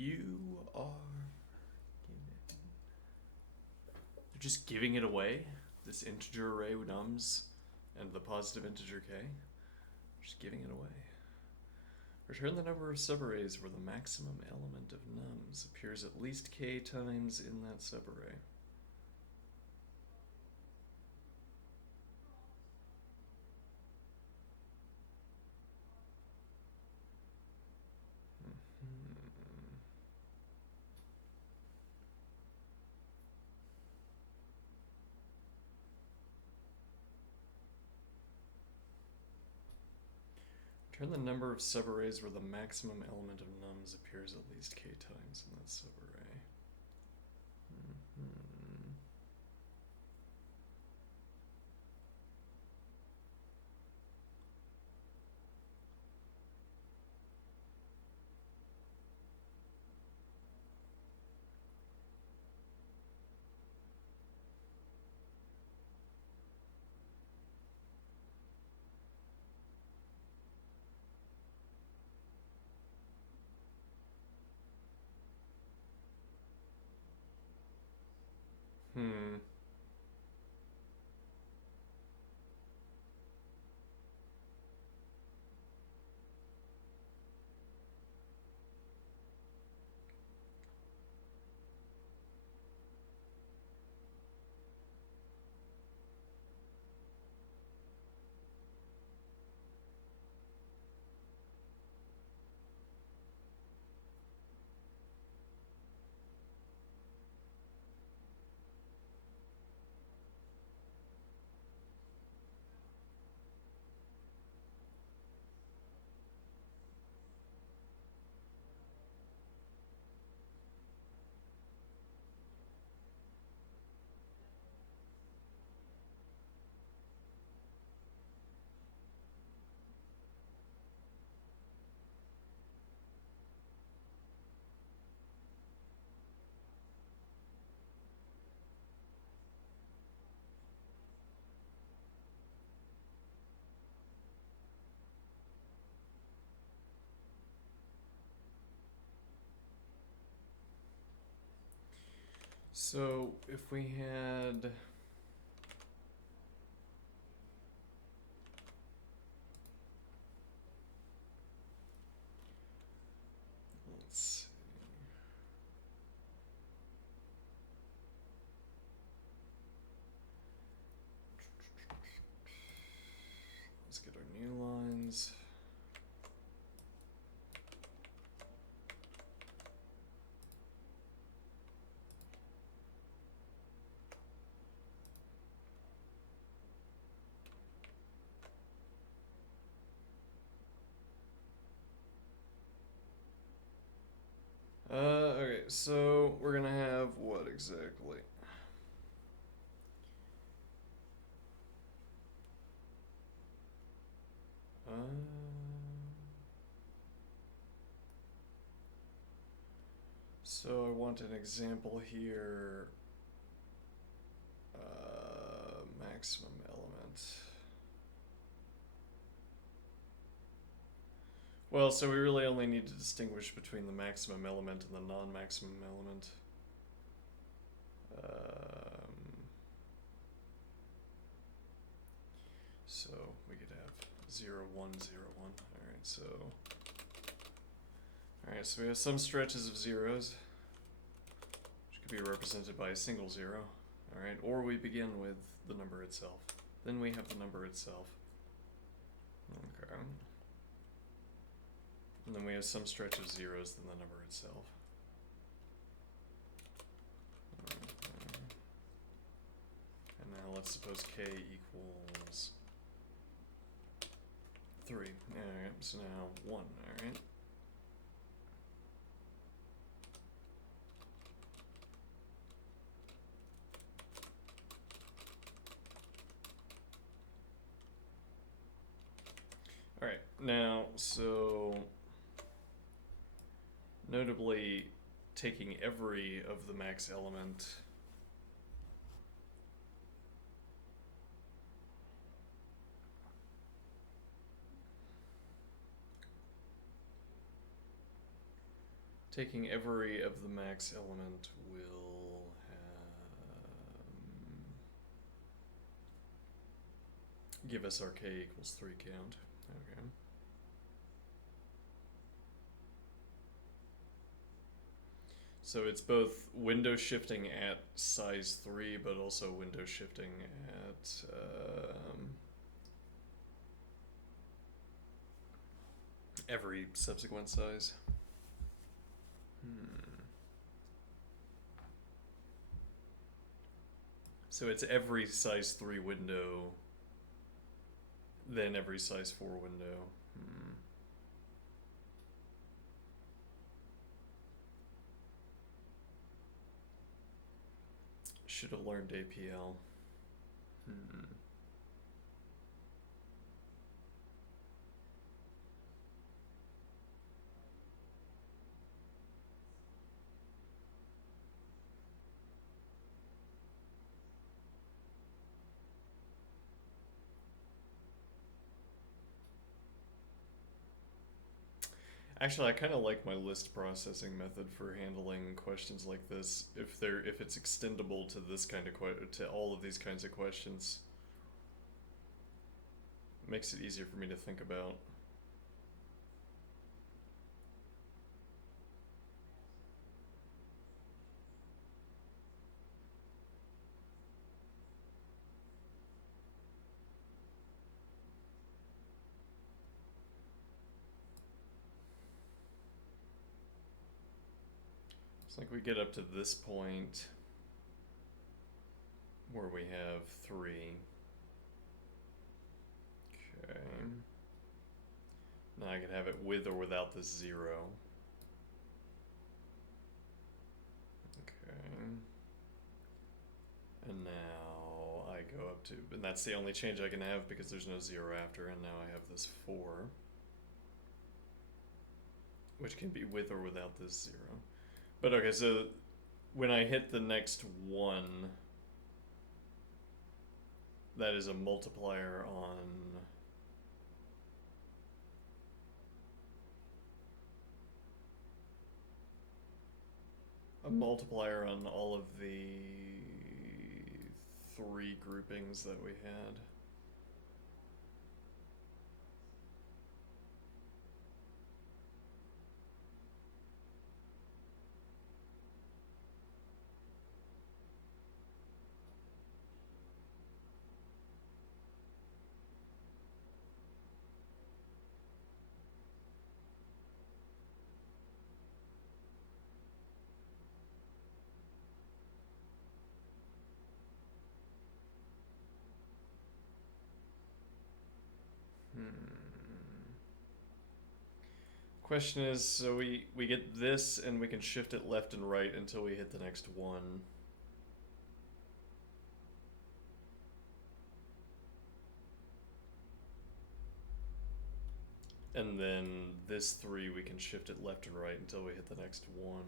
You are They're just giving it away. This integer array nums and the positive integer k. Just giving it away. Return the number of subarrays where the maximum element of nums appears at least k times in that subarray. Return the number of subarrays where the maximum element of nums appears at least k times in that subarray. Hmm. So if we had let's see. Let's get our new lines. Okay, so we're gonna have what exactly? So I want an example here. Maximum element. Well, so we really only need to distinguish between the maximum element and the non-maximum element. So we could have 0, 1, 0, 1. Alright, so we have some stretches of zeros, which could be represented by a single zero. Alright, or we begin with the number itself. Then we have the number itself. Okay. And then we have some stretch of zeros, then the number itself. And now let's suppose k equals 3. Alright, so now 1, alright. Alright, now, so notably taking every of the max element Taking every of the max element will give us our k equals 3 count. Okay. So it's both window shifting at size 3, but also window shifting at every subsequent size. So it's every size 3 window, then every size 4 window. Should have learned APL. Actually, I kind of like my list processing method for handling questions like this. If it's extendable to this kind of to all of these kinds of questions, it makes it easier for me to think about. It's like we get up to this point where we have 3. Okay. Now I can have it with or without this 0. Okay. And now I go up to, and that's the only change I can have because there's no 0 after, and now I have this 4. Which can be with or without this 0. But okay, so when I hit the next 1, that is a multiplier on all of the 3 groupings that we had. Question is, so we get this and we can shift it left and right until we hit the next 1. And then this 3 we can shift it left and right until we hit the next 1.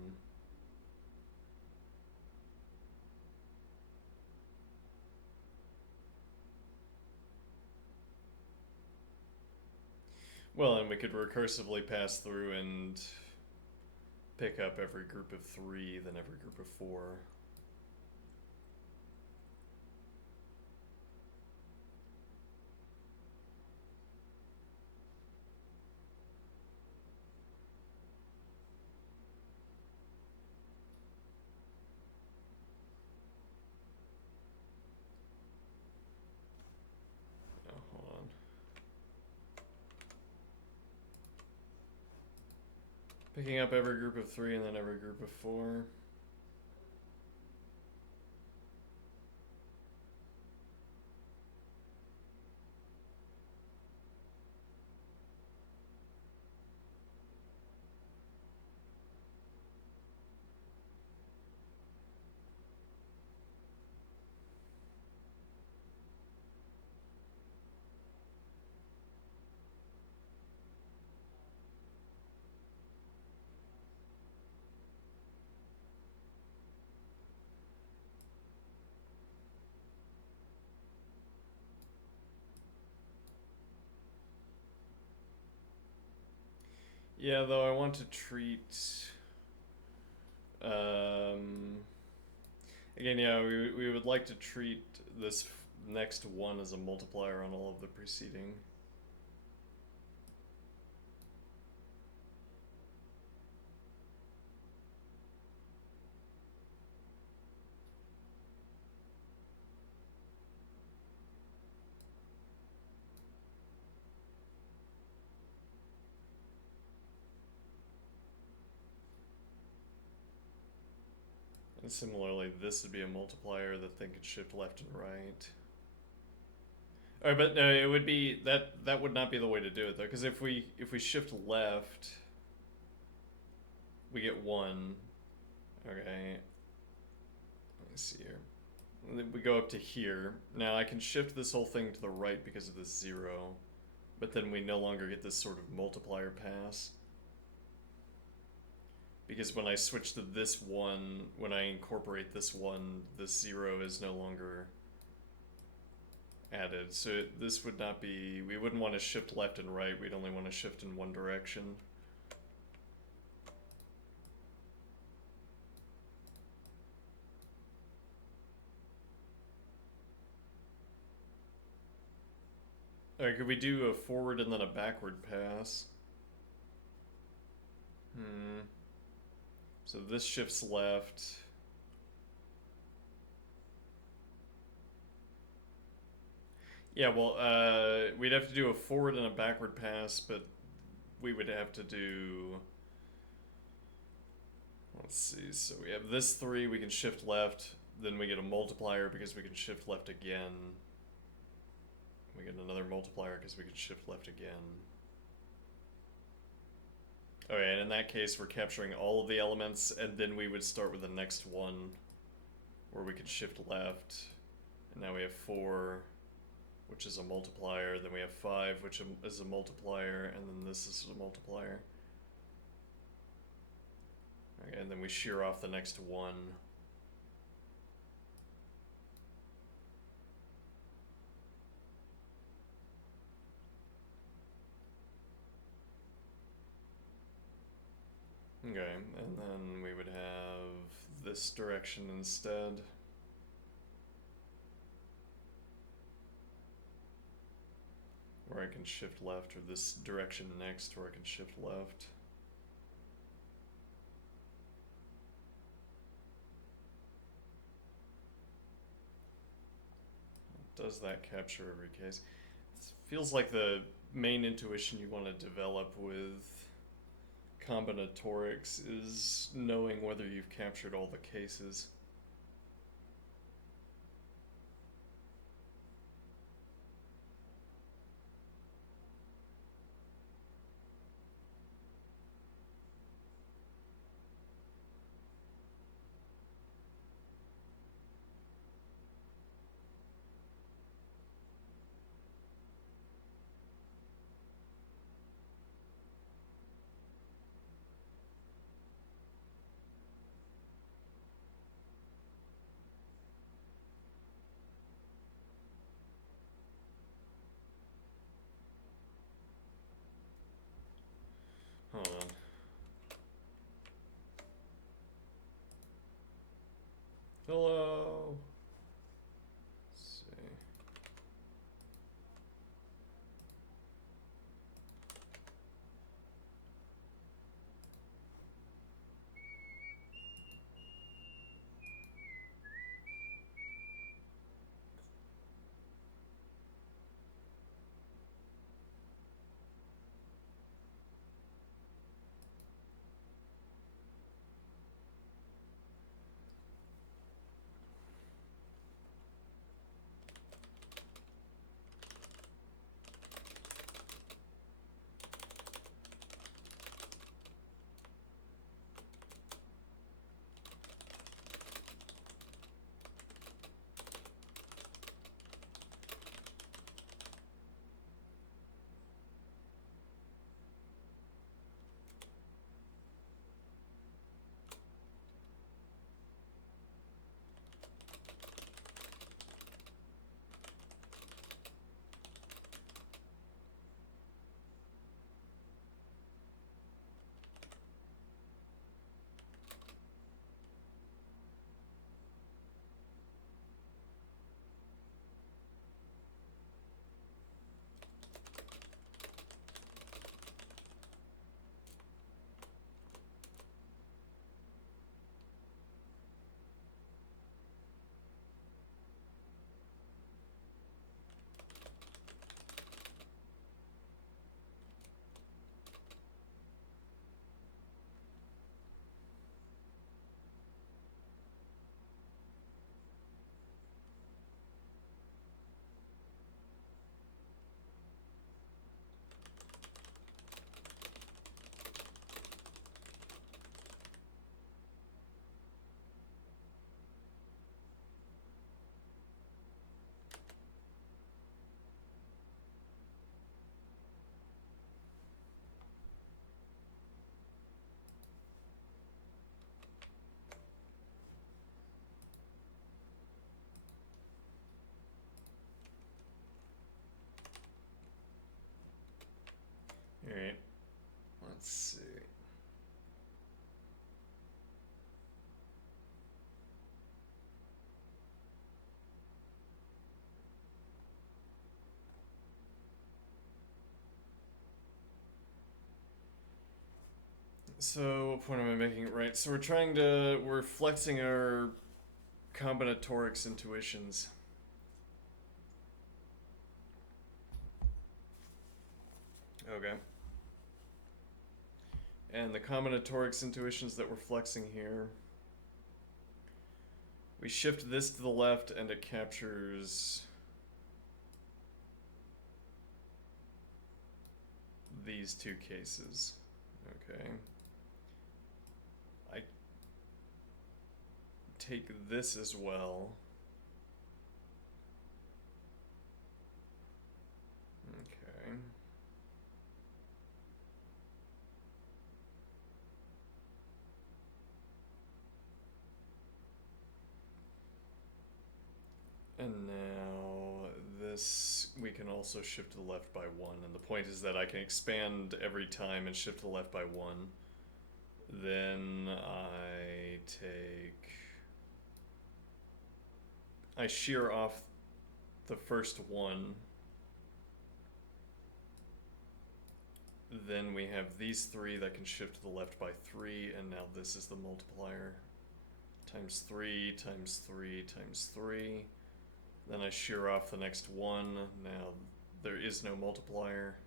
Well, and we could recursively pass through and pick up every group of 3, then every group of 4. Oh, hold on. Picking up every group of 3 and then every group of 4. Yeah, though I want to treat Again, yeah, we would like to treat this next one as a multiplier on all of the preceding. And similarly, this would be a multiplier that then could shift left and right. Alright, but no, it would be that would not be the way to do it though, because if we shift left, we get 1. Okay. Let me see here. We go up to here. Now I can shift this whole thing to the right because of this 0, but then we no longer get this sort of multiplier pass. Because when I switch to this 1, when I incorporate this 1, this 0 is no longer added. So this would not be, we wouldn't want to shift left and right, we'd only want to shift in one direction. Alright, could we do a forward and then a backward pass? So this shifts left. Yeah, well, we'd have to do a forward and a backward pass, but we would have to do... Let's see, so we have this 3, we can shift left, then we get a multiplier because we can shift left again. We get another multiplier because we can shift left again. Okay, and in that case, we're capturing all of the elements, and then we would start with the next one, where we could shift left. And now we have 4, which is a multiplier, then we have 5, which is a multiplier, and then this is a multiplier. Okay, and then we shear off the next 1. Okay, and then we would have this direction instead. Where I can shift left, or this direction next where I can shift left. Does that capture every case? It feels like the main intuition you want to develop with combinatorics is knowing whether you've captured all the cases. Hold on. Hello. Let's see. Alright, let's see. So, what point am I making? Right, so we're flexing our combinatorics intuitions. Okay. And the combinatorics intuitions that we're flexing here, we shift this to the left and it captures these two cases. Okay. I take this as well. Okay. And now this we can also shift to the left by 1, and the point is that I can expand every time and shift to the left by 1. Then I shear off the first one. Then we have these 3 that can shift to the left by 3, and now this is the multiplier. Times 3, times 3, times 3. Then I shear off the next one. Now there is no multiplier,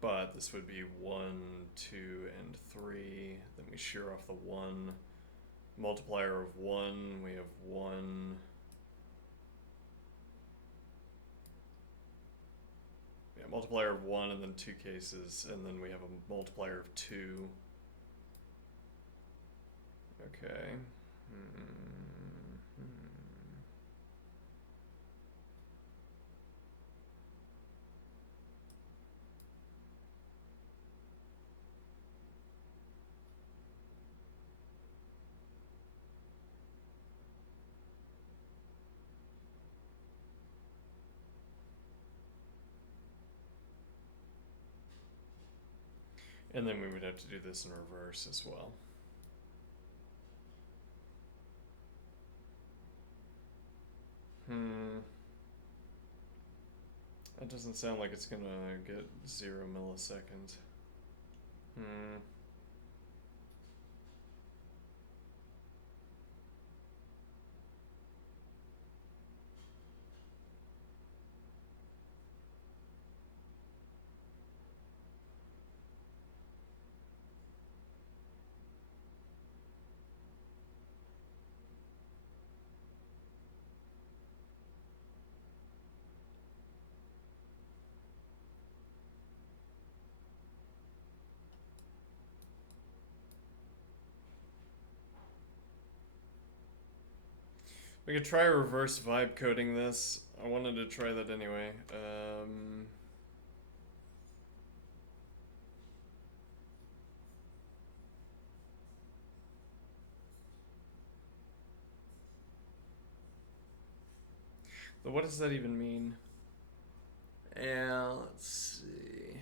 but this would be 1, 2, and 3. Then we shear off the 1. Multiplier of 1, we have 1. Yeah, multiplier of 1 and then 2 cases, and then we have a multiplier of 2. Okay. And then we would have to do this in reverse as well. That doesn't sound like it's gonna get 0 milliseconds. We could try reverse vibe coding this. I wanted to try that anyway. But what does that even mean? Yeah, let's see.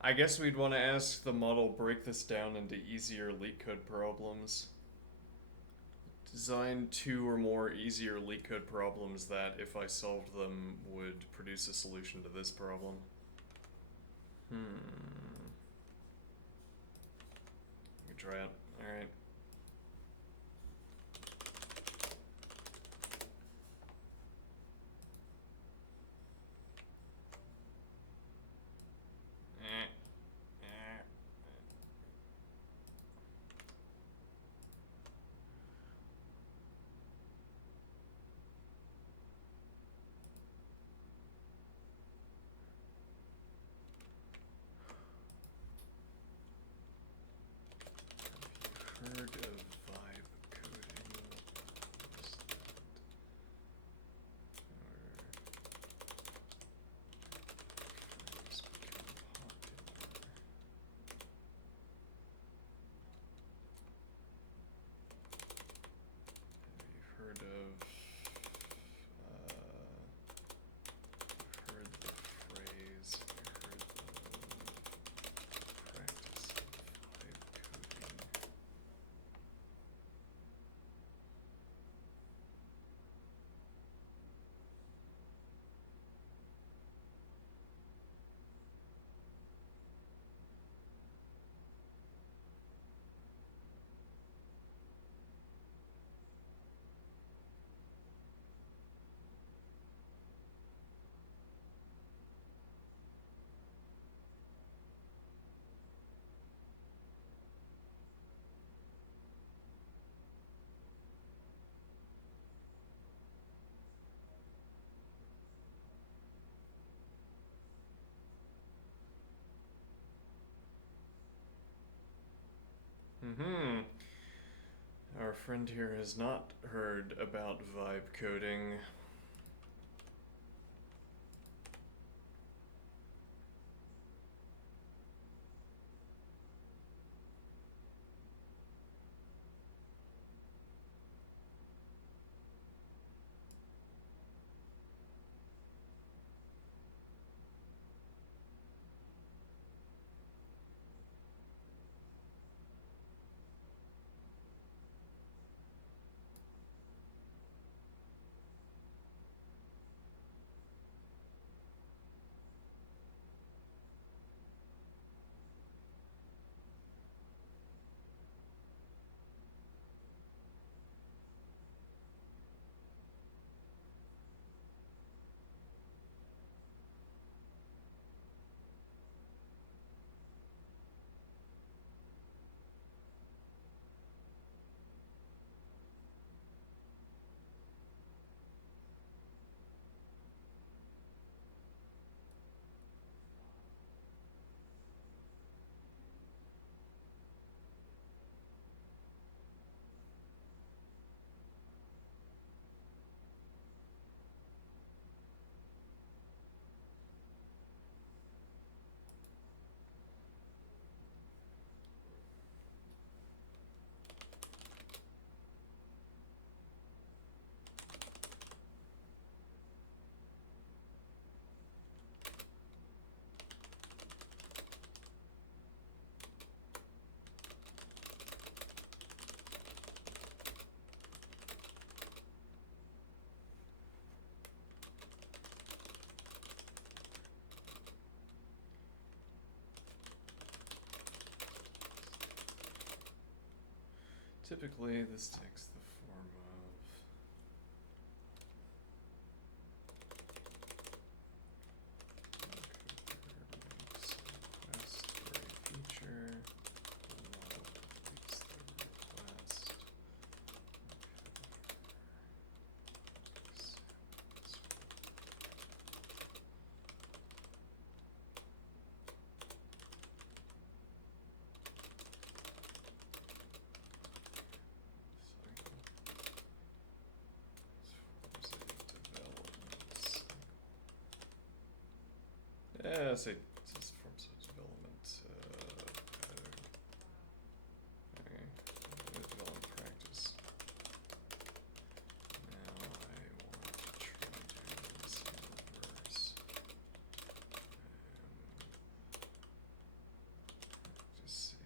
I guess we'd want to ask the model break this down into easier leetcode problems. Design 2 or more easier leetcode problems that, if I solved them, would produce a solution to this problem. We can try it. Alright. Heard of vibe coding? What is that? Or phrase become popular? Have you heard of heard the friend here has not heard about vibe coding. Typically, this takes the form of request for a feature, completes the request. Yeah, say this forms of development. Okay, development practice. Now I want to try doing this in reverse. Practicing.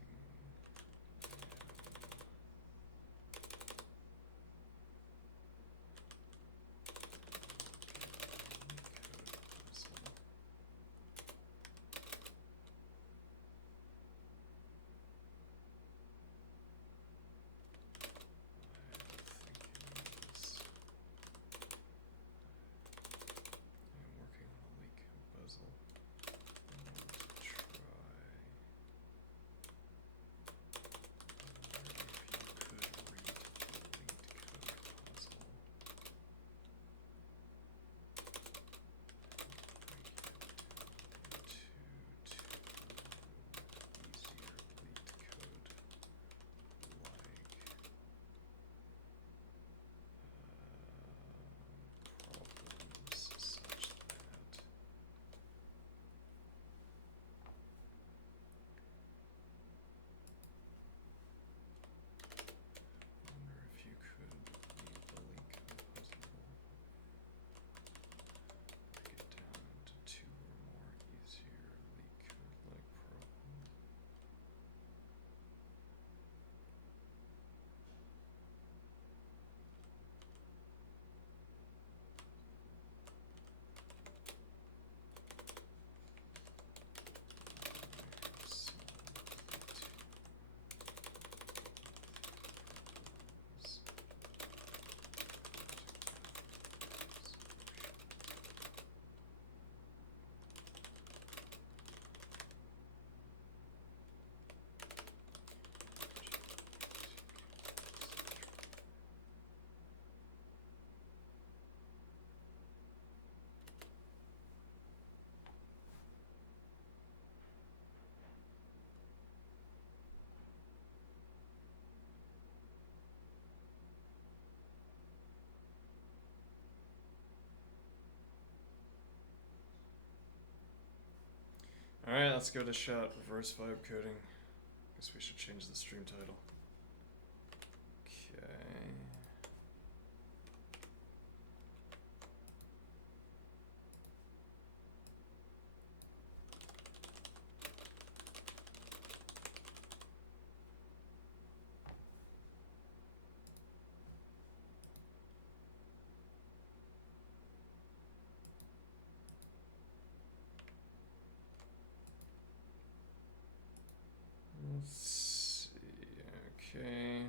let's give it a shot. Reverse vibe coding. Guess we should change the stream title. Okay. Let's see. Okay.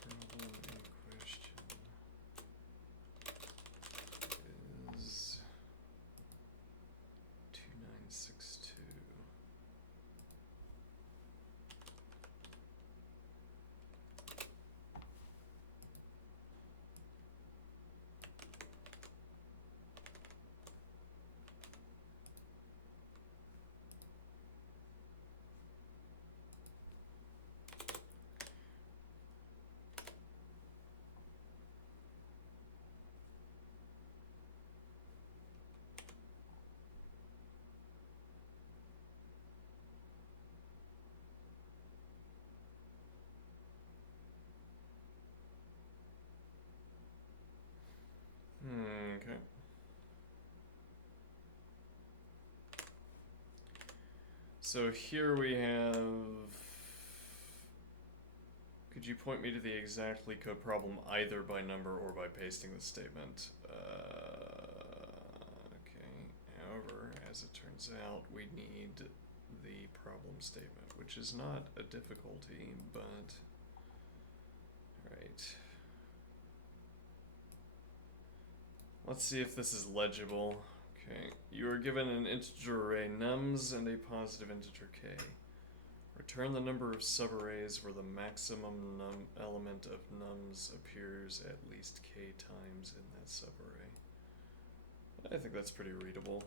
Problem in question is 2962. Okay. So here we have. Could you point me to the exact LeetCode problem either by number or by pasting the statement? Okay. However, as it turns out, we need the problem statement, which is not a difficulty, but. Alright. Let's see if this is legible. Okay, you are given an integer array nums and a positive integer k. Return the number of subarrays where the maximum element of nums appears at least k times in that subarray. I think that's pretty readable.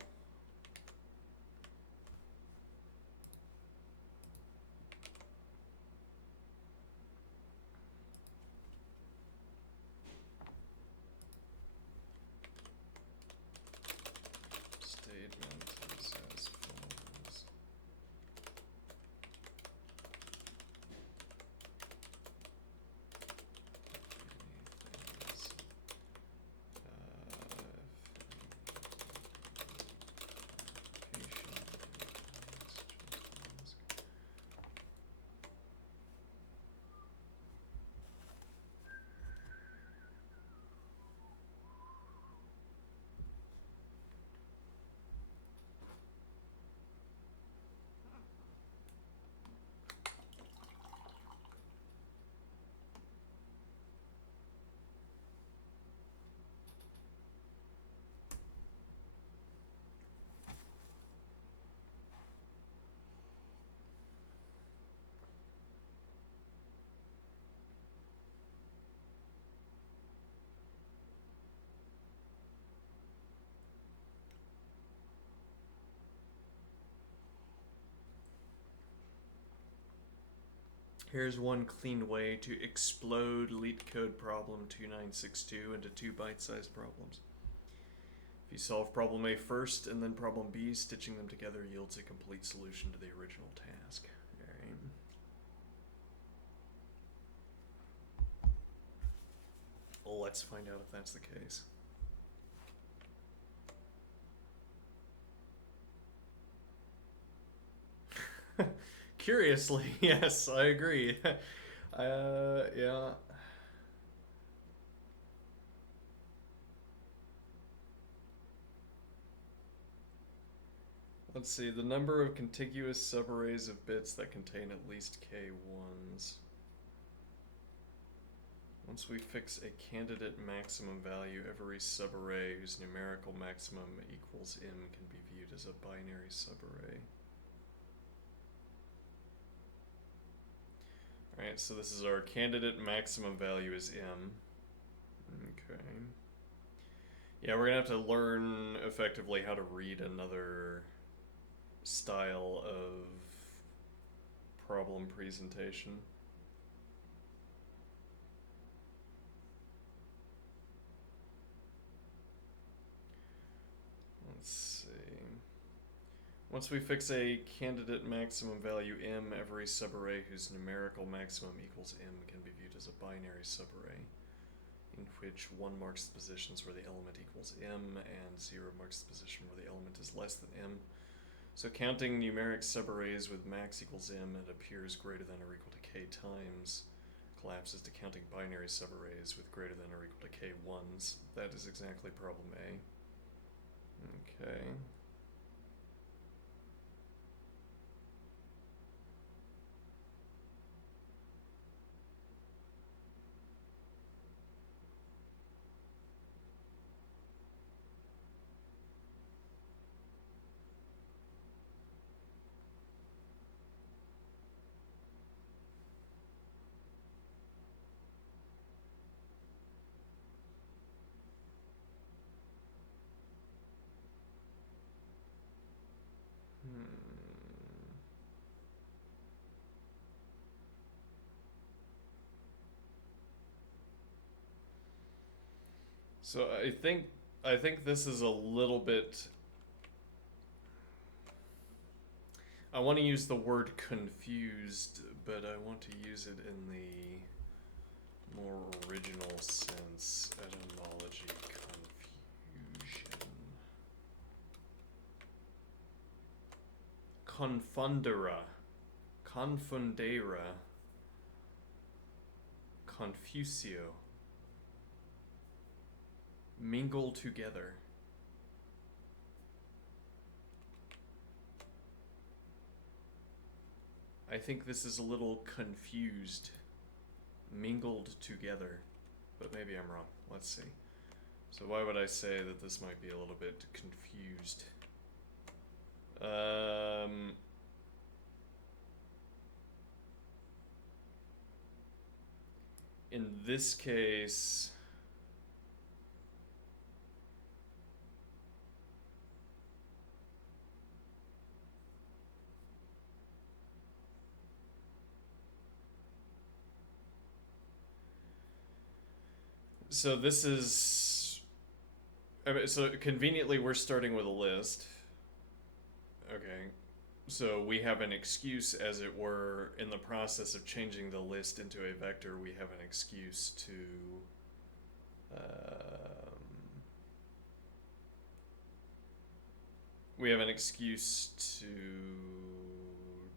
Statement is as follows. Here's one clean way to explode LeetCode problem 2962 into two bite-sized problems. If you solve problem A first and then problem B, stitching them together yields a complete solution to the original task. Alright. Well, let's find out if that's the case. Curiously, yes, I agree. Yeah. Let's see, the number of contiguous subarrays of bits that contain at least k ones. Once we fix a candidate maximum value, every subarray whose numerical maximum equals m can be viewed as a binary subarray. Alright, so this is our candidate maximum value is m. Okay. Yeah, we're gonna have to learn effectively how to read another style of problem presentation. Let's see. Once we fix a candidate maximum value m, every subarray whose numerical maximum equals m can be viewed as a binary subarray, in which 1 marks the positions where the element equals m and 0 marks the position where the element is less than m. So counting numeric subarrays with max equals m and appears greater than or equal to k times collapses to counting binary subarrays with greater than or equal to k ones. That is exactly problem A. Okay. So I think this is a little bit. I want to use the word confused, but I want to use it in the more original sense. Etymology confusion. Confundera. Confusio. Mingle together. I think this is a little confused. Mingled together. But maybe I'm wrong. Let's see. So why would I say that this might be a little bit confused? In this case, so this is, I mean, so conveniently we're starting with a list. Okay. So we have an excuse, as it were, in the process of changing the list into a vector. We have an excuse to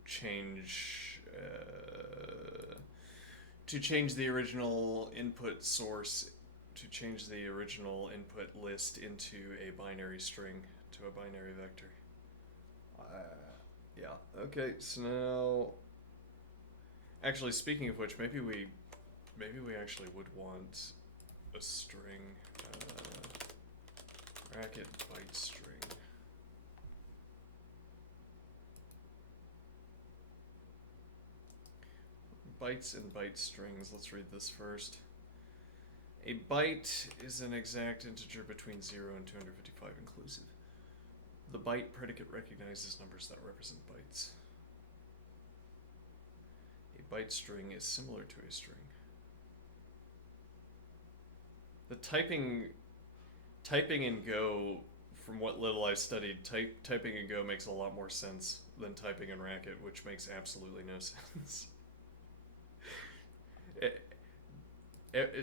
change the original input source, to change the original input list into a binary string, to a binary vector. Yeah. Okay. So now, actually, speaking of which, maybe we actually would want a string, Racket byte string. Bytes and byte strings. Let's read this first. A byte is an exact integer between 0 and 255 inclusive. The byte predicate recognizes numbers that represent bytes. A byte string is similar to a string. The typing in Go, from what little I've studied, typing in Go makes a lot more sense than typing in Racket, which makes absolutely no sense.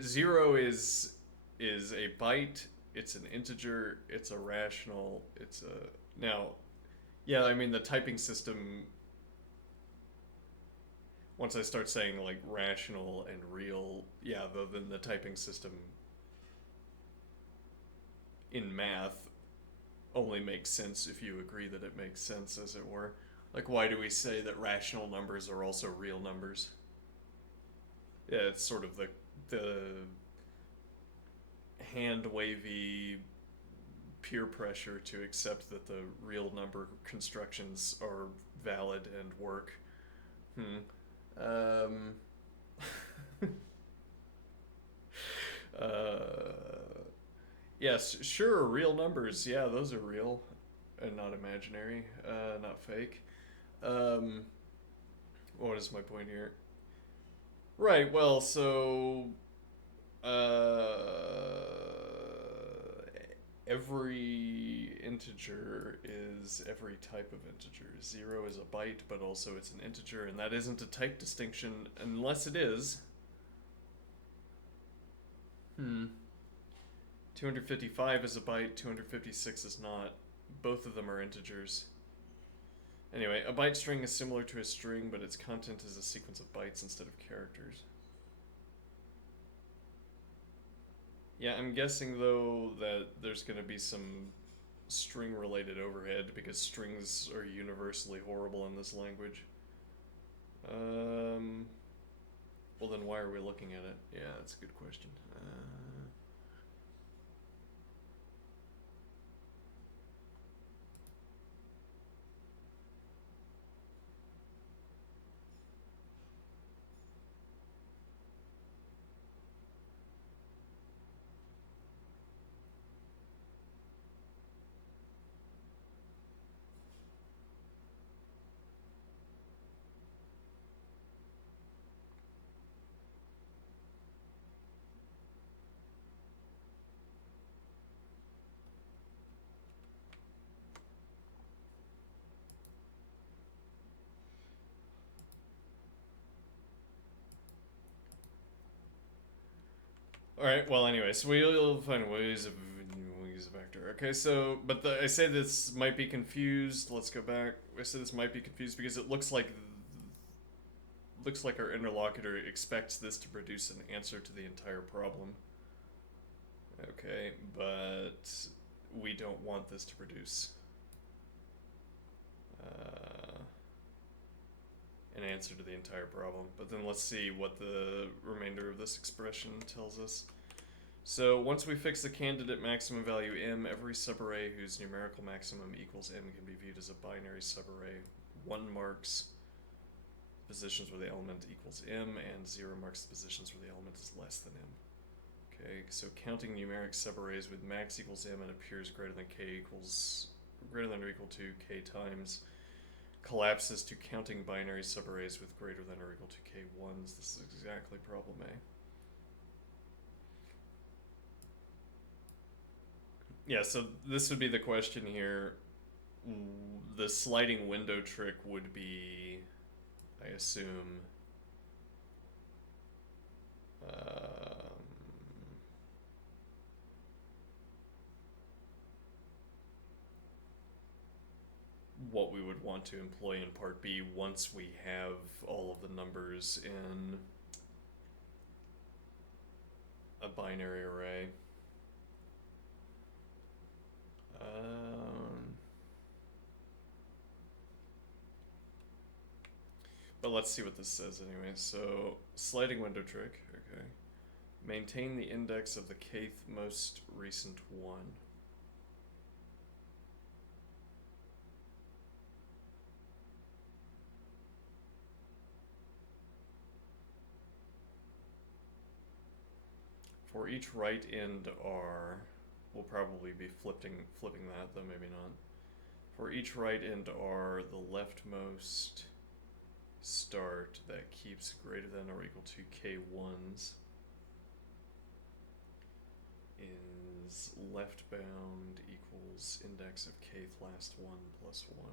0 is a byte. It's an integer. It's a rational. It's a now, yeah. I mean the typing system. Once I start saying like rational and real, yeah, then the typing system in math only makes sense if you agree that it makes sense, as it were. Like, why do we say that rational numbers are also real numbers? Yeah, it's sort of the hand wavy peer pressure to accept that the real number constructions are valid and work. Yes, sure, real numbers. Yeah, those are real and not imaginary, not fake. What is my point here? Right, well, so every integer is every type of integer. 0 is a byte, but also it's an integer, and that isn't a type distinction unless it is. 255 is a byte, 256 is not. Both of them are integers. Anyway, a byte string is similar to a string, but its content is a sequence of bytes instead of characters. Yeah, I'm guessing though that there's going to be some string related overhead because strings are universally horrible in this language. Well then why are we looking at it? Yeah, that's a good question. Alright, well anyway, so we'll find ways of we'll use a vector. Okay, so, but I say this might be confused. Let's go back. I say this might be confused because it looks like our interlocutor expects this to produce an answer to the entire problem. Okay, but we don't want this to produce an answer to the entire problem. But then let's see what the remainder of this expression tells us. So once we fix the candidate maximum value m, every subarray whose numerical maximum equals m can be viewed as a binary subarray. 1 marks positions where the element equals m, and 0 marks the positions where the element is less than m. Okay, so counting numeric subarrays with max equals m and appears greater than or equal to k times collapses to counting binary subarrays with greater than or equal to k ones. This is exactly problem A. Yeah, so this would be the question here. The sliding window trick would be, I assume, what we would want to employ in part B once we have all of the numbers in a binary array. But let's see what this says anyway. So, sliding window trick, okay. Maintain the index of the kth most recent one. For each right end R, we'll probably be flipping that, though maybe not. For each right end R, the leftmost start that keeps greater than or equal to k1s is left bound equals index of kth last one plus 1.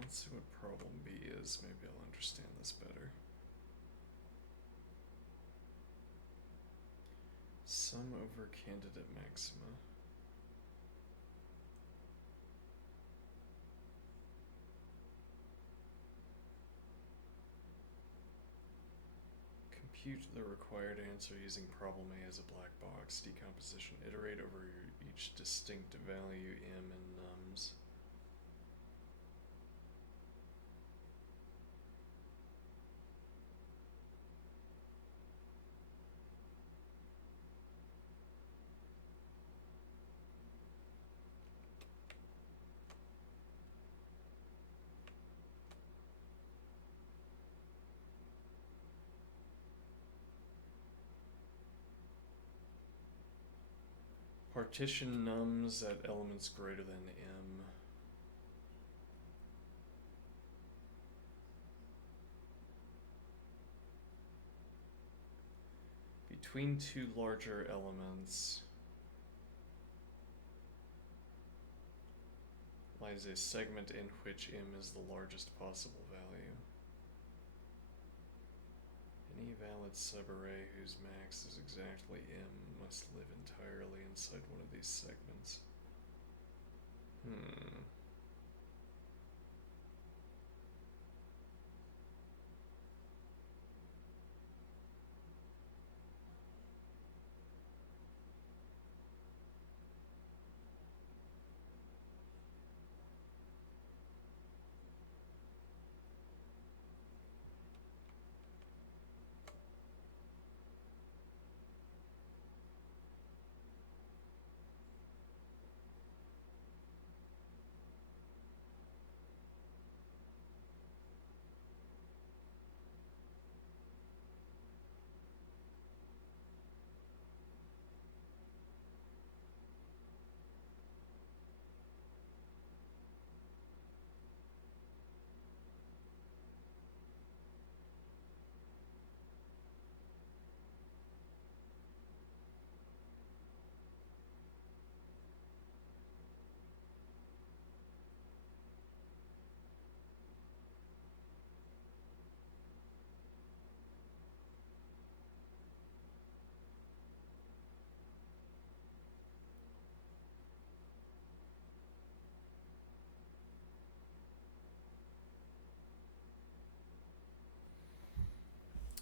Let's see what problem B is. Maybe I'll understand this better. Sum over candidate maxima. Compute the required answer using problem A as a black box. Decomposition. Iterate over each distinct value m in nums. Partition nums at elements greater than m. Between two larger elements lies a segment in which m is the largest possible value. Any valid subarray whose max is exactly m must live entirely inside one of these segments.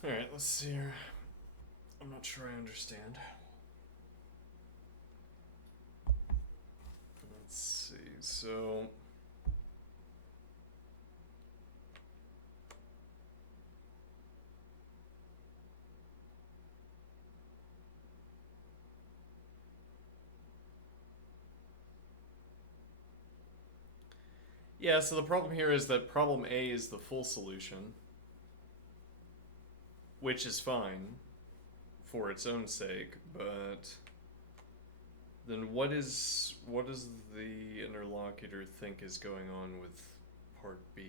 Alright, let's see here. I'm not sure I understand. Let's see, so... Yeah, so the problem here is that problem A is the full solution, which is fine for its own sake, but then what does the interlocutor think is going on with part B?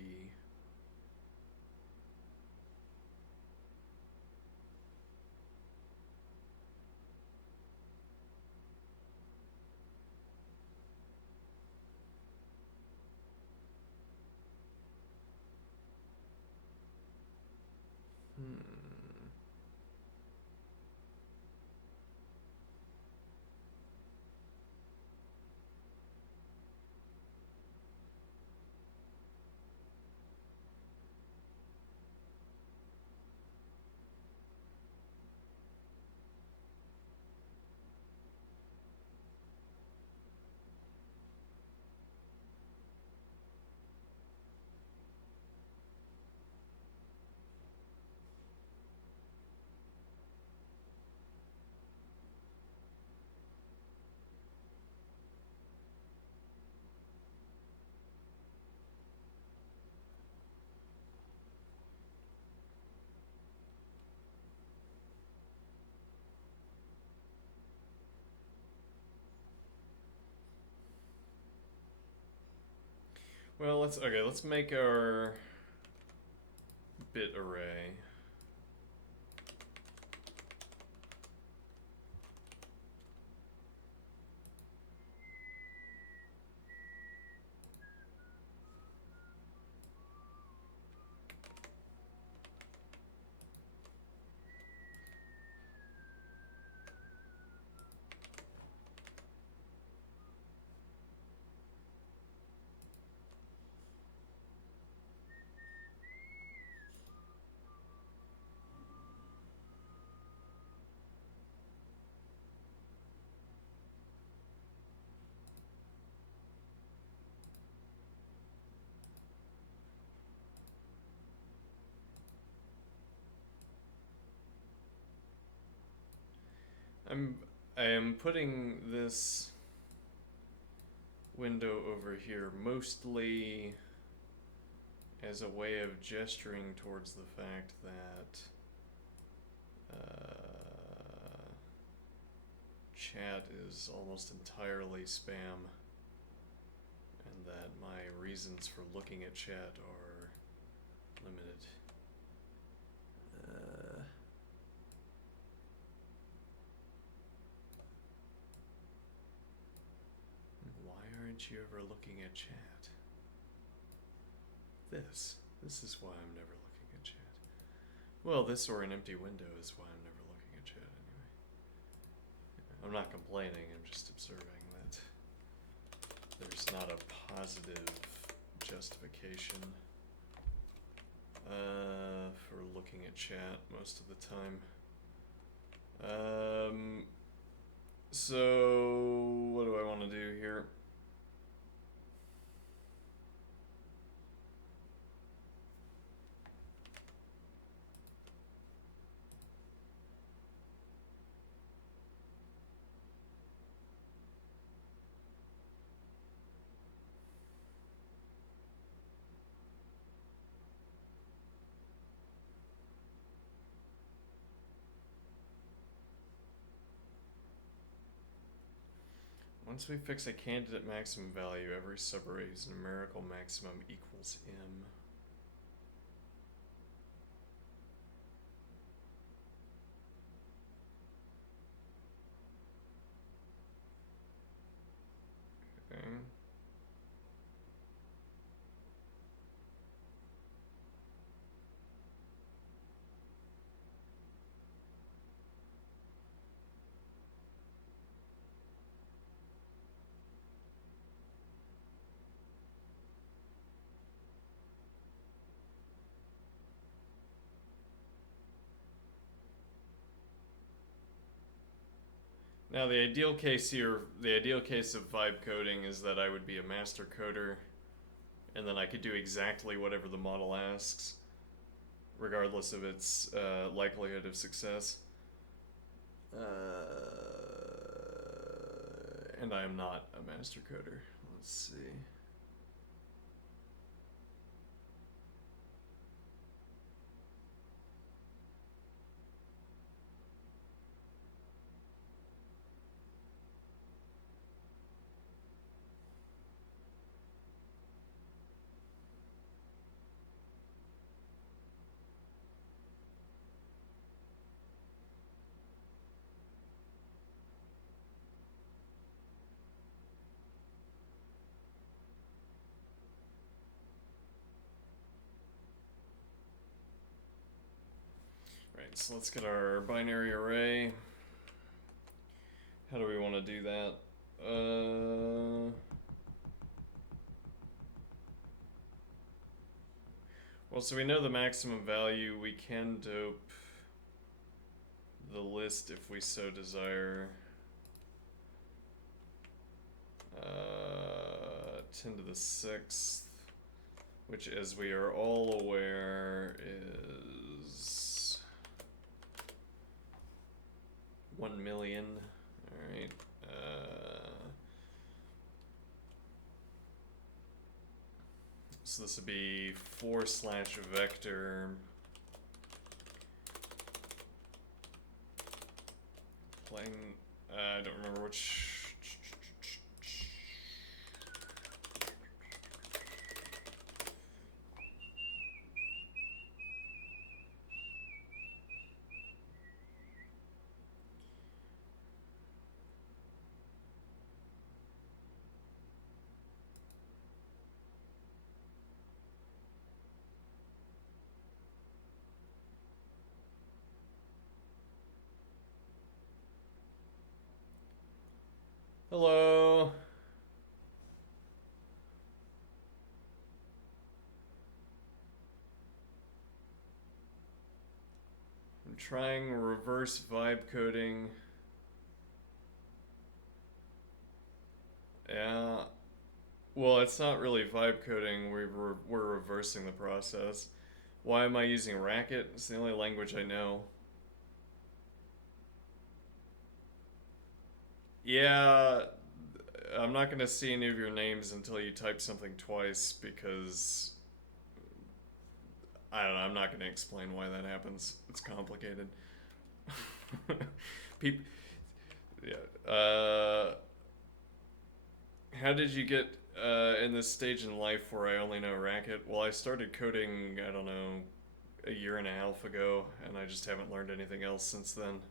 Well, let's make our bit array. I am putting this window over here mostly as a way of gesturing towards the fact that chat is almost entirely spam, and that my reasons for looking at chat are limited. Why aren't you ever looking at chat? This is why I'm never looking at chat. Well, this or an empty window is why I'm never looking at chat anyway. I'm not complaining, I'm just observing that there's not a positive justification for looking at chat most of the time. So what do I want to do here? Once we fix a candidate maximum value, every subarray's numerical maximum equals m. Okay. Now the ideal case here, the ideal case of vibe coding is that I would be a master coder, and then I could do exactly whatever the model asks, regardless of its likelihood of success. And I am not a master coder. Let's see. Right, so let's get our binary array. How do we want to do that? Well, so we know the maximum value. We can dope the list if we so desire. 10 to the 6th, which, as we are all aware, is 1 million. All right. So this would be 4/vector playing. I don't remember which. Hello. I'm trying reverse vibe coding. Yeah. Well, it's not really vibe coding. We're reversing the process. Why am I using Racket? It's the only language I know. Yeah, I'm not going to see any of your names until you type something twice because I don't know. I'm not going to explain why that happens. It's complicated. People, Yeah. How did you get in this stage in life where I only know Racket? Well, I started coding, I don't know, a year and a half ago, and I just haven't learned anything else since then.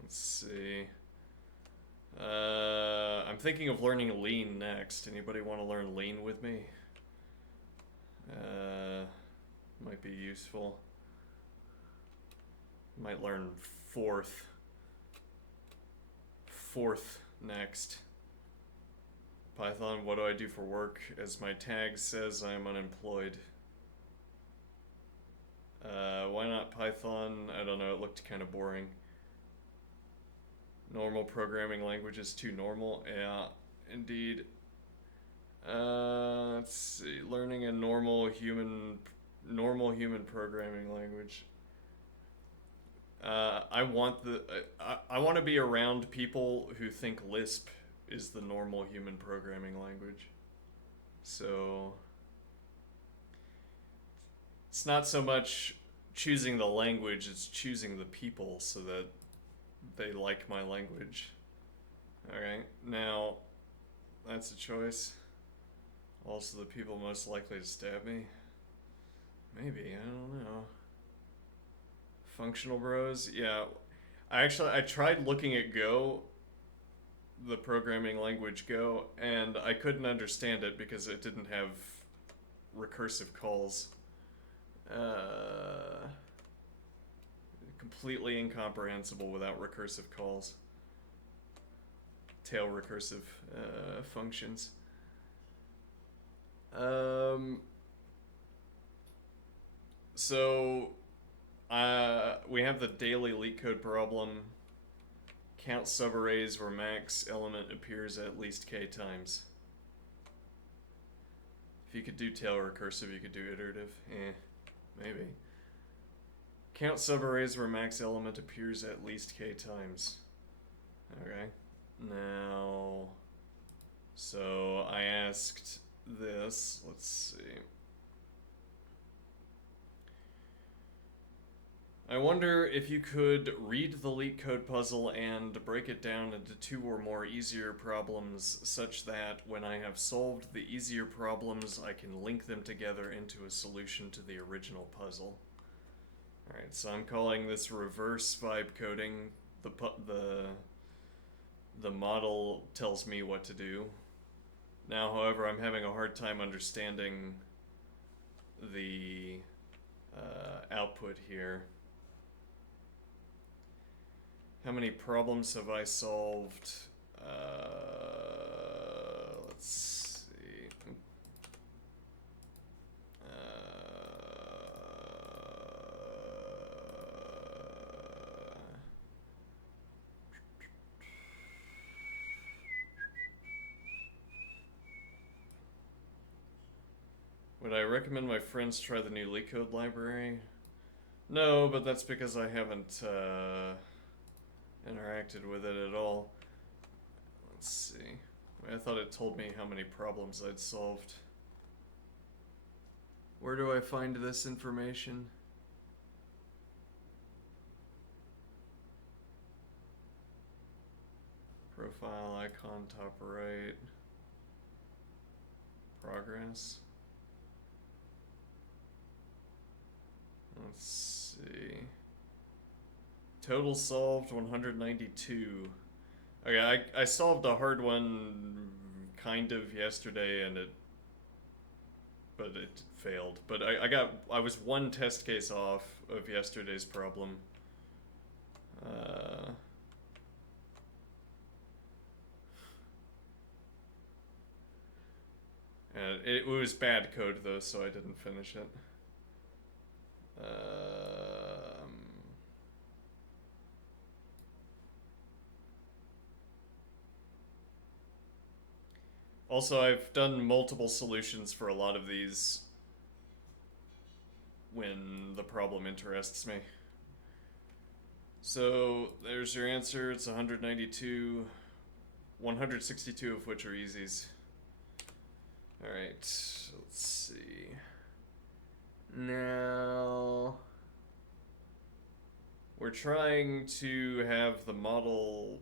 Let's see. I'm thinking of learning Lean next. Anybody want to learn Lean with me? Might be useful. Might learn fourth next. Python, what do I do for work? As my tag says, I'm unemployed. Why not Python? I don't know, it looked kind of boring. Normal programming language is too normal. Yeah, indeed. Let's see. Learning a normal human programming language. I want to be around people who think Lisp is the normal human programming language. So it's not so much choosing the language, it's choosing the people so that they like my language. Alright, now that's a choice. Also the people most likely to stab me. Maybe, I don't know. Functional bros? Yeah. I tried looking at Go, the programming language Go, and I couldn't understand it because it didn't have recursive calls. Completely incomprehensible without recursive calls. Tail recursive functions. So we have the daily leetcode problem. Count subarrays where max element appears at least k times. If you could do tail recursive, you could do iterative. Maybe. Count subarrays where max element appears at least k times. Okay. Now, so I asked this. Let's see. I wonder if you could read the leetcode puzzle and break it down into 2 or more easier problems such that when I have solved the easier problems, I can link them together into a solution to the original puzzle. Alright, so I'm calling this reverse vibe coding. The model tells me what to do. Now, however, I'm having a hard time understanding the output here. How many problems have I solved? Let's see. Would I recommend my friends try the new leetcode library? No, but that's because I haven't interacted with it at all. Let's see. I thought it told me how many problems I'd solved. Where do I find this information? Profile icon top right. Progress. Let's see. Total solved 192. Okay, I solved a hard one kind of yesterday but it failed. But I was 1 test case off of yesterday's problem. And it was bad code though, so I didn't finish it. Also, I've done multiple solutions for a lot of these when the problem interests me. So there's your answer. It's 192, 162 of which are easies. Alright, let's see. Now, we're trying to have the model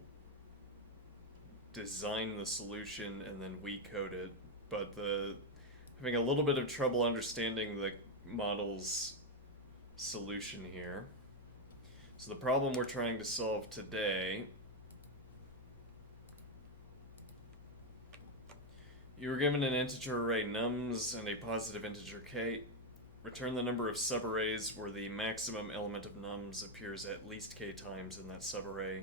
design the solution and then we code it, but having a little bit of trouble understanding the model's solution here. So the problem we're trying to solve today, you were given an integer array nums and a positive integer k. Return the number of subarrays where the maximum element of nums appears at least k times in that subarray.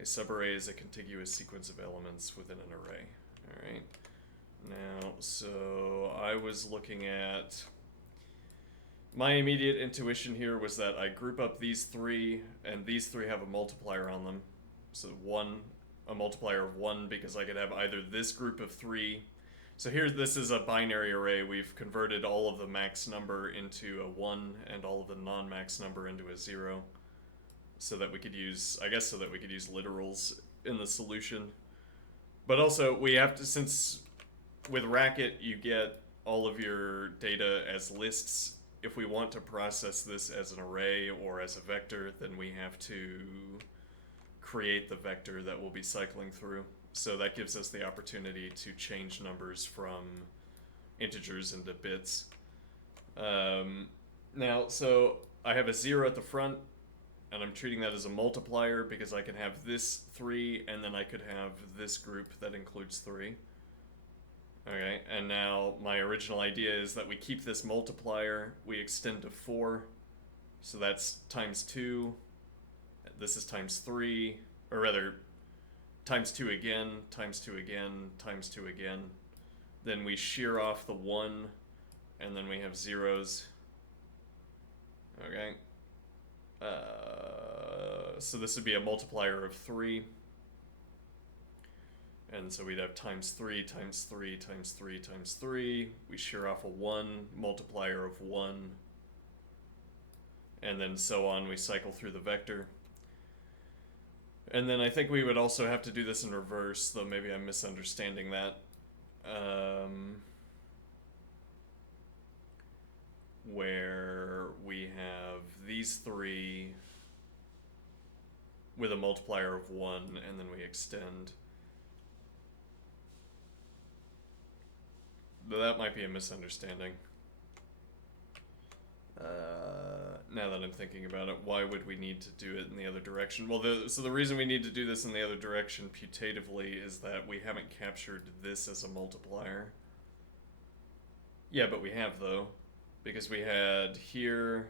A subarray is a contiguous sequence of elements within an array. Alright. Now, so I was looking at... My immediate intuition here was that I group up these three, and these three have a multiplier on them. So a multiplier of 1, because I could have either this group of 3. So here, this is a binary array. We've converted all of the max number into a 1 and all of the non-max number into a 0. So that we could use, I guess, so that we could use literals in the solution. But also, we have to, since with Racket you get all of your data as lists, if we want to process this as an array or as a vector, then we have to create the vector that we'll be cycling through. So that gives us the opportunity to change numbers from integers into bits. Now, so I have a 0 at the front, and I'm treating that as a multiplier because I can have this 3, and then I could have this group that includes 3. Okay, and now my original idea is that we keep this multiplier, we extend to 4, so that's times 2, this is times 3, or rather, times 2 again, times 2 again, times 2 again. Then we shear off the 1, and then we have zeros. Okay. So this would be a multiplier of 3. And so we'd have times 3, times 3, times 3, times 3. We shear off a 1, multiplier of 1. And then so on, we cycle through the vector. And then I think we would also have to do this in reverse, though maybe I'm misunderstanding that. Where we have these 3 with a multiplier of 1, and then we extend. Though that might be a misunderstanding. Now that I'm thinking about it, why would we need to do it in the other direction? Well, so the reason we need to do this in the other direction putatively is that we haven't captured this as a multiplier. Yeah, but we have, though. Because we had here...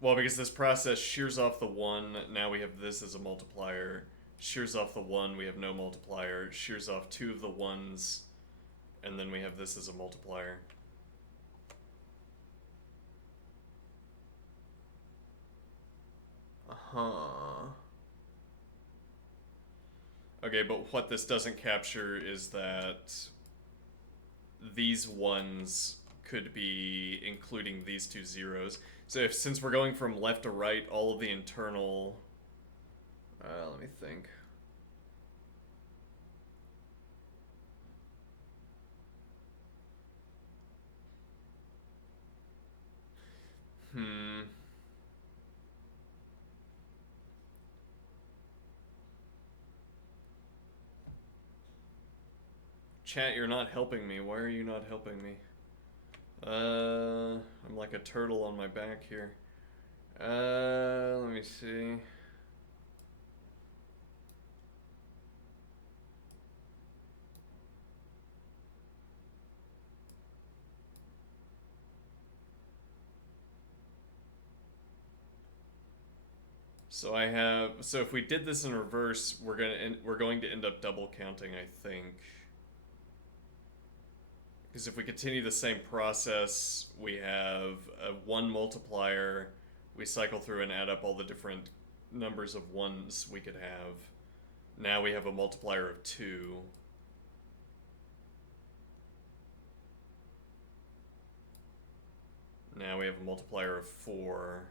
Well, because this process shears off the 1, now we have this as a multiplier. Shears off the 1, we have no multiplier. Shears off 2 of the 1s, and then we have this as a multiplier. Okay, but what this doesn't capture is that these 1s could be including these 2 zeros. So since we're going from left to right, all of the internal... let me think. Chat, you're not helping me. Why are you not helping me? I'm like a turtle on my back here. Let me see. So so if we did this in reverse, we're going to end up double counting, I think. Because if we continue the same process, we have a 1 multiplier, we cycle through and add up all the different numbers of 1s we could have. Now we have a multiplier of 2. Now we have a multiplier of 4.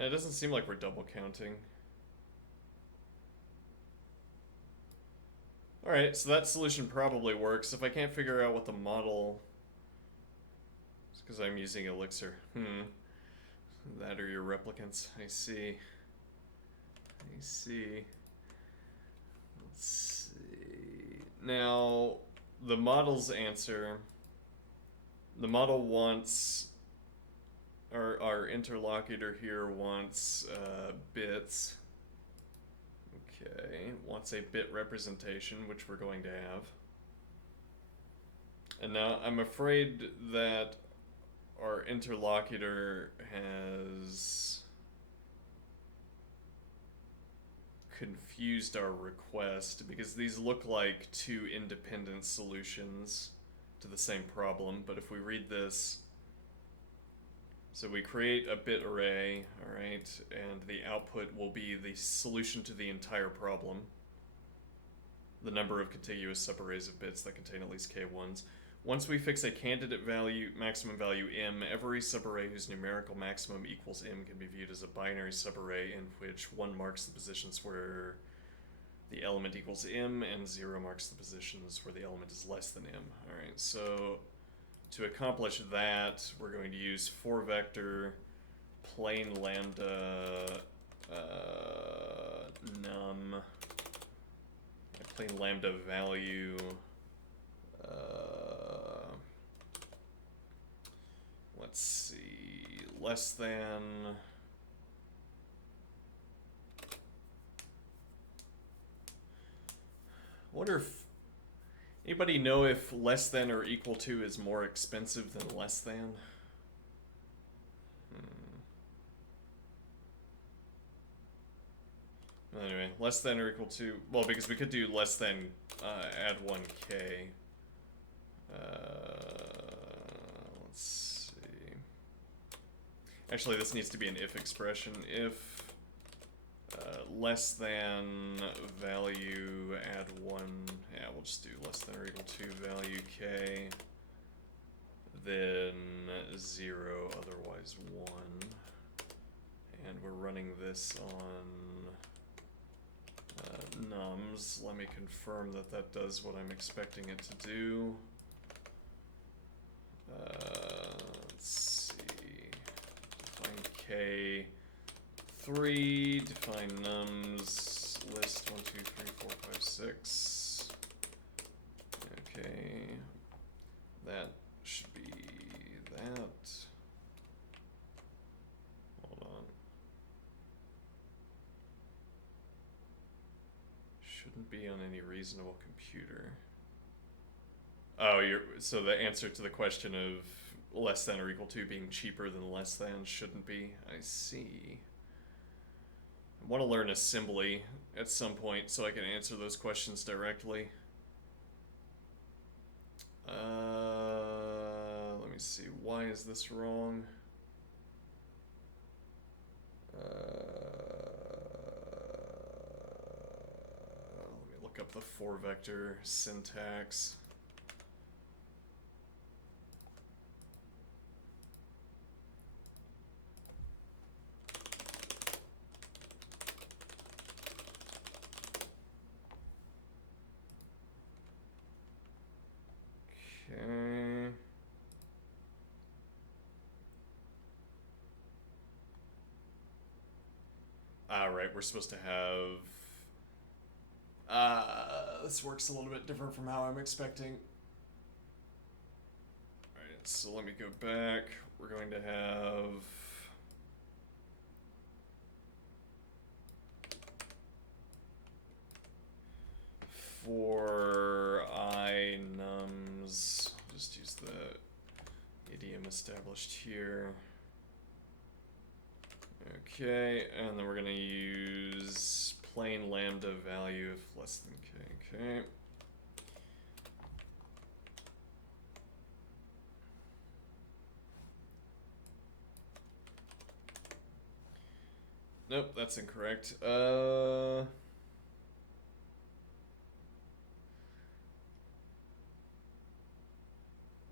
It doesn't seem like we're double counting. Alright, so that solution probably works. If I can't figure out what the model because I'm using Elixir. That or your replicants. I see. I see. Let's see. Now, the model's answer. The model wants, our interlocutor here wants bits. Okay, wants a bit representation, which we're going to have. And now I'm afraid that our interlocutor has confused our request, because these look like two independent solutions to the same problem. But if we read this, so we create a bit array, all right, and the output will be the solution to the entire problem, the number of contiguous subarrays of bits that contain at least k1s. Once we fix a candidate value, maximum value m, every subarray whose numerical maximum equals m can be viewed as a binary subarray in which 1 marks the positions where the element equals m and 0 marks the positions where the element is less than m. Alright, so to accomplish that, we're going to use 4-vector plain lambda num, plain lambda value let's see, less than, wonder if anybody know if less than or equal to is more expensive than less than? Anyway, less than or equal to, well, because we could do less than add 1k. Let's see. Actually, this needs to be an if expression. If less than value add 1, yeah, we'll just do less than or equal to value k, then 0, otherwise 1. And we're running this on nums. Let me confirm that that does what I'm expecting it to do. Let's see. Define k3, define nums, list 1, 2, 3, 4, 5, 6. Okay. That should be that. Hold on. Shouldn't be on any reasonable computer. Oh, so the answer to the question of less than or equal to being cheaper than less than shouldn't be. I see. I want to learn assembly at some point so I can answer those questions directly. Let me see. Why is this wrong? Let me look up the 4-vector syntax. Okay. Right, we're supposed to have... this works a little bit different from how I'm expecting. Alright, so let me go back. We're going to have... for I nums, just use the idiom established here. Okay, and then we're gonna use plain lambda value if less than k. Okay. Nope, that's incorrect.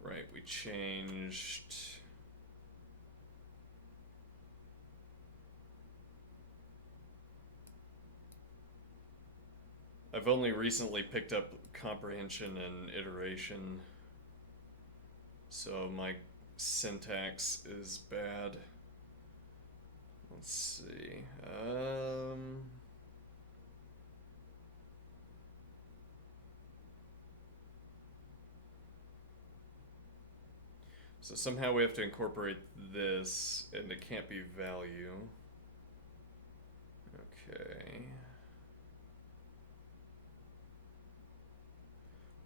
Right, we changed... I've only recently picked up comprehension and iteration, so my syntax is bad. Let's see. So somehow we have to incorporate this, and it can't be value. Okay.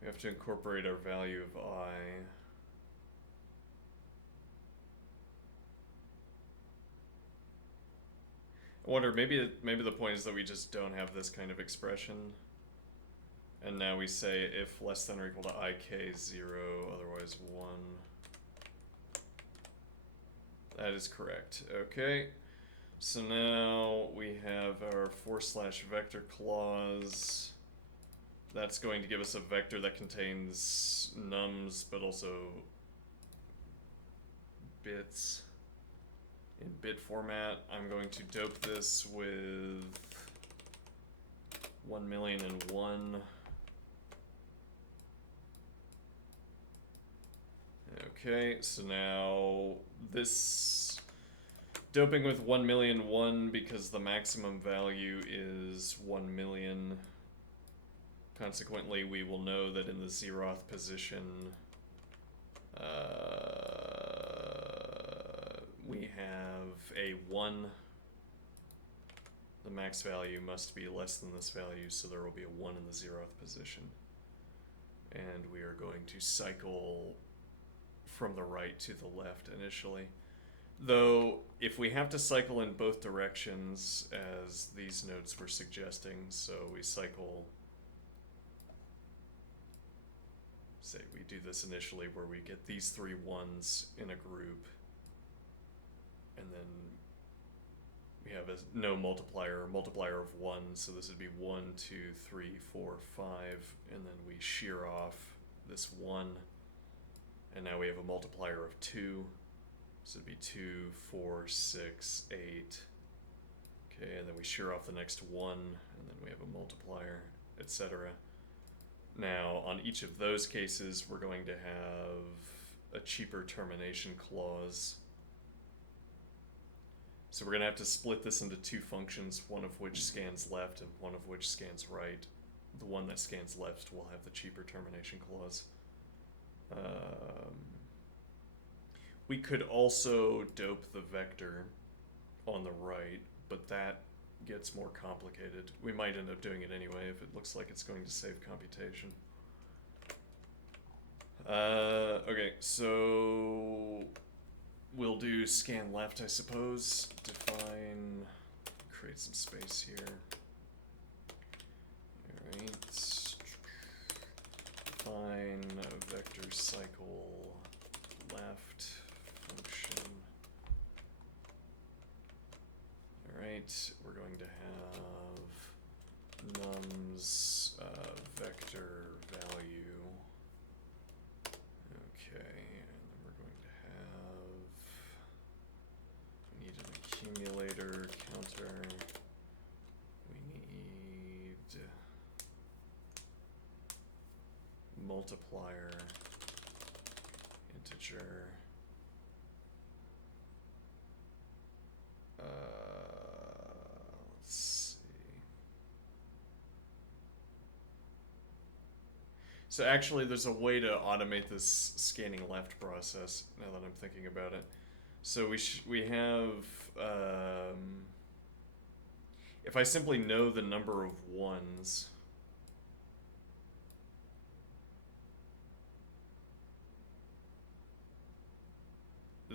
We have to incorporate our value of I. I wonder, maybe the point is that we just don't have this kind of expression. And now we say if less than or equal to ik 0, otherwise 1. That is correct. Okay. So now we have our /vector clause. That's going to give us a vector that contains nums, but also bits in bit format. I'm going to dope this with 1,000,001. Okay, so now this doping with 1,000,001 because the maximum value is 1,000,000. Consequently, we will know that in the zeroth position, we have a 1. The max value must be less than this value, so there will be a 1 in the zeroth position. And we are going to cycle from the right to the left initially. Though, if we have to cycle in both directions, as these notes were suggesting, so we cycle, say we do this initially where we get these 3 1s in a group, and then we have a no multiplier, a multiplier of 1, so this would be 1, 2, 3, 4, 5, and then we shear off this 1, and now we have a multiplier of 2, so it'd be 2, 4, 6, 8, okay, and then we shear off the next 1, and then we have a multiplier, etc. Now, on each of those cases, we're going to have a cheaper termination clause. So we're going to have to split this into 2 functions, one of which scans left and one of which scans right. The one that scans left will have the cheaper termination clause. We could also dope the vector on the right, but that gets more complicated. We might end up doing it anyway if it looks like it's going to save computation. Okay, so we'll do scan left, I suppose. Define, create some space here. Alright. Define a vector cycle left function. Alright, we're going to have nums vector value. Okay, and then we're going to have, we need an accumulator counter. We need multiplier integer. Let's see. So actually there's a way to automate this scanning left process, now that I'm thinking about it. So we have, if I simply know the number of 1s,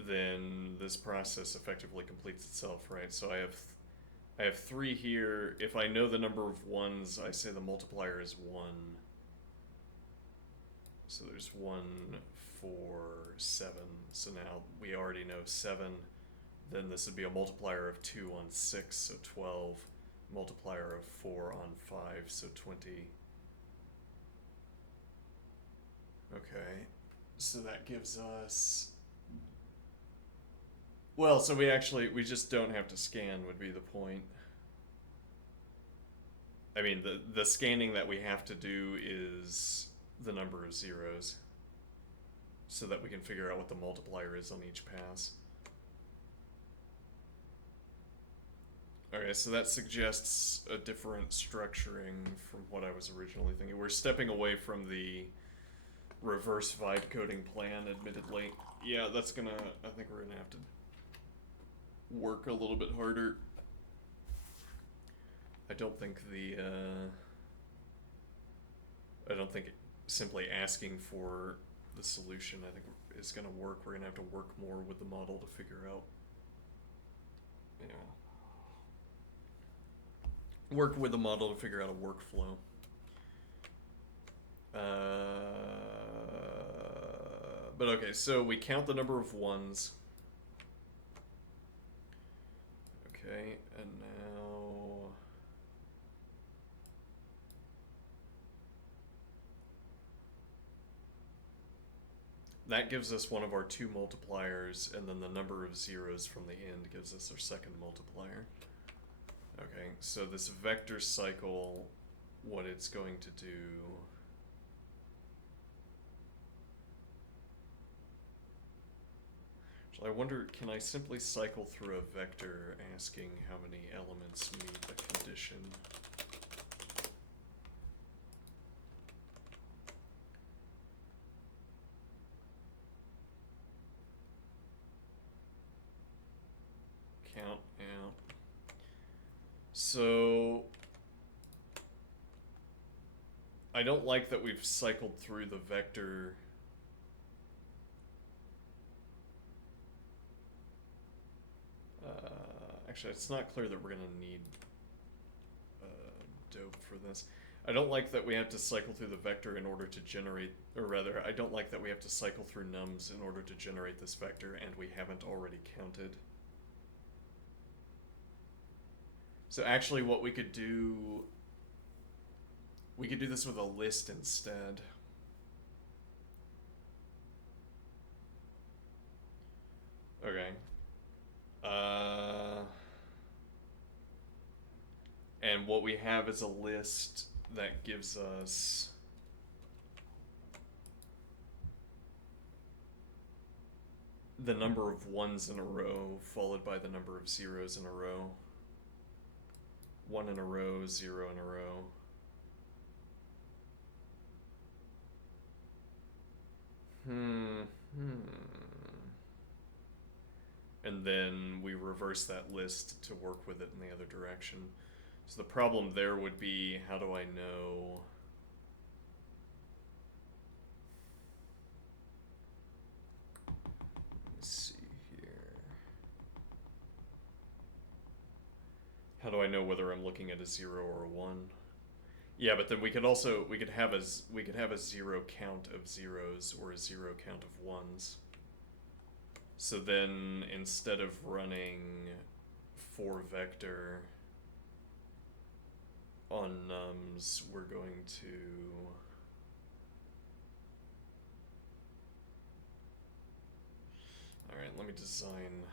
then this process effectively completes itself, right? So I have 3 here. If I know the number of 1s, I say the multiplier is 1. So there's 1, 4, 7. So now we already know 7. Then this would be a multiplier of 2 on 6, so 12. Multiplier of 4 on 5, so 20. Okay, so that gives us, well, so we just don't have to scan would be the point. I mean, the scanning that we have to do is the number of zeros. so that we can figure out what the multiplier is on each pass. Okay, so that suggests a different structuring from what I was originally thinking. We're stepping away from the reverse vibe coding plan, admittedly. Yeah, that's gonna, I think we're gonna have to work a little bit harder. I don't think simply asking for the solution, I think, is gonna work. We're gonna have to work more with the model to figure out, you know, work with the model to figure out a workflow. But okay, so we count the number of ones. Okay, and now that gives us one of our two multipliers, and then the number of zeros from the end gives us our second multiplier. Okay, so this vector cycle, what it's going to do... So I wonder, can I simply cycle through a vector asking how many elements meet the condition? Count out. So I don't like that we've cycled through the vector. Actually, it's not clear that we're going to need dope for this. I don't like that we have to cycle through the vector in order to generate, or rather, I don't like that we have to cycle through nums in order to generate this vector, and we haven't already counted. So actually what we could do this with a list instead. Okay. And what we have is a list that gives us the number of ones in a row followed by the number of zeros in a row. 1 in a row, 0 in a row. And then we reverse that list to work with it in the other direction. So the problem there would be, how do I know? Let's see here. How do I know whether I'm looking at a 0 or a 1? Yeah, but then we could have a 0 count of zeros or a 0 count of ones. So then instead of running for vector on nums, we're going to alright, let me design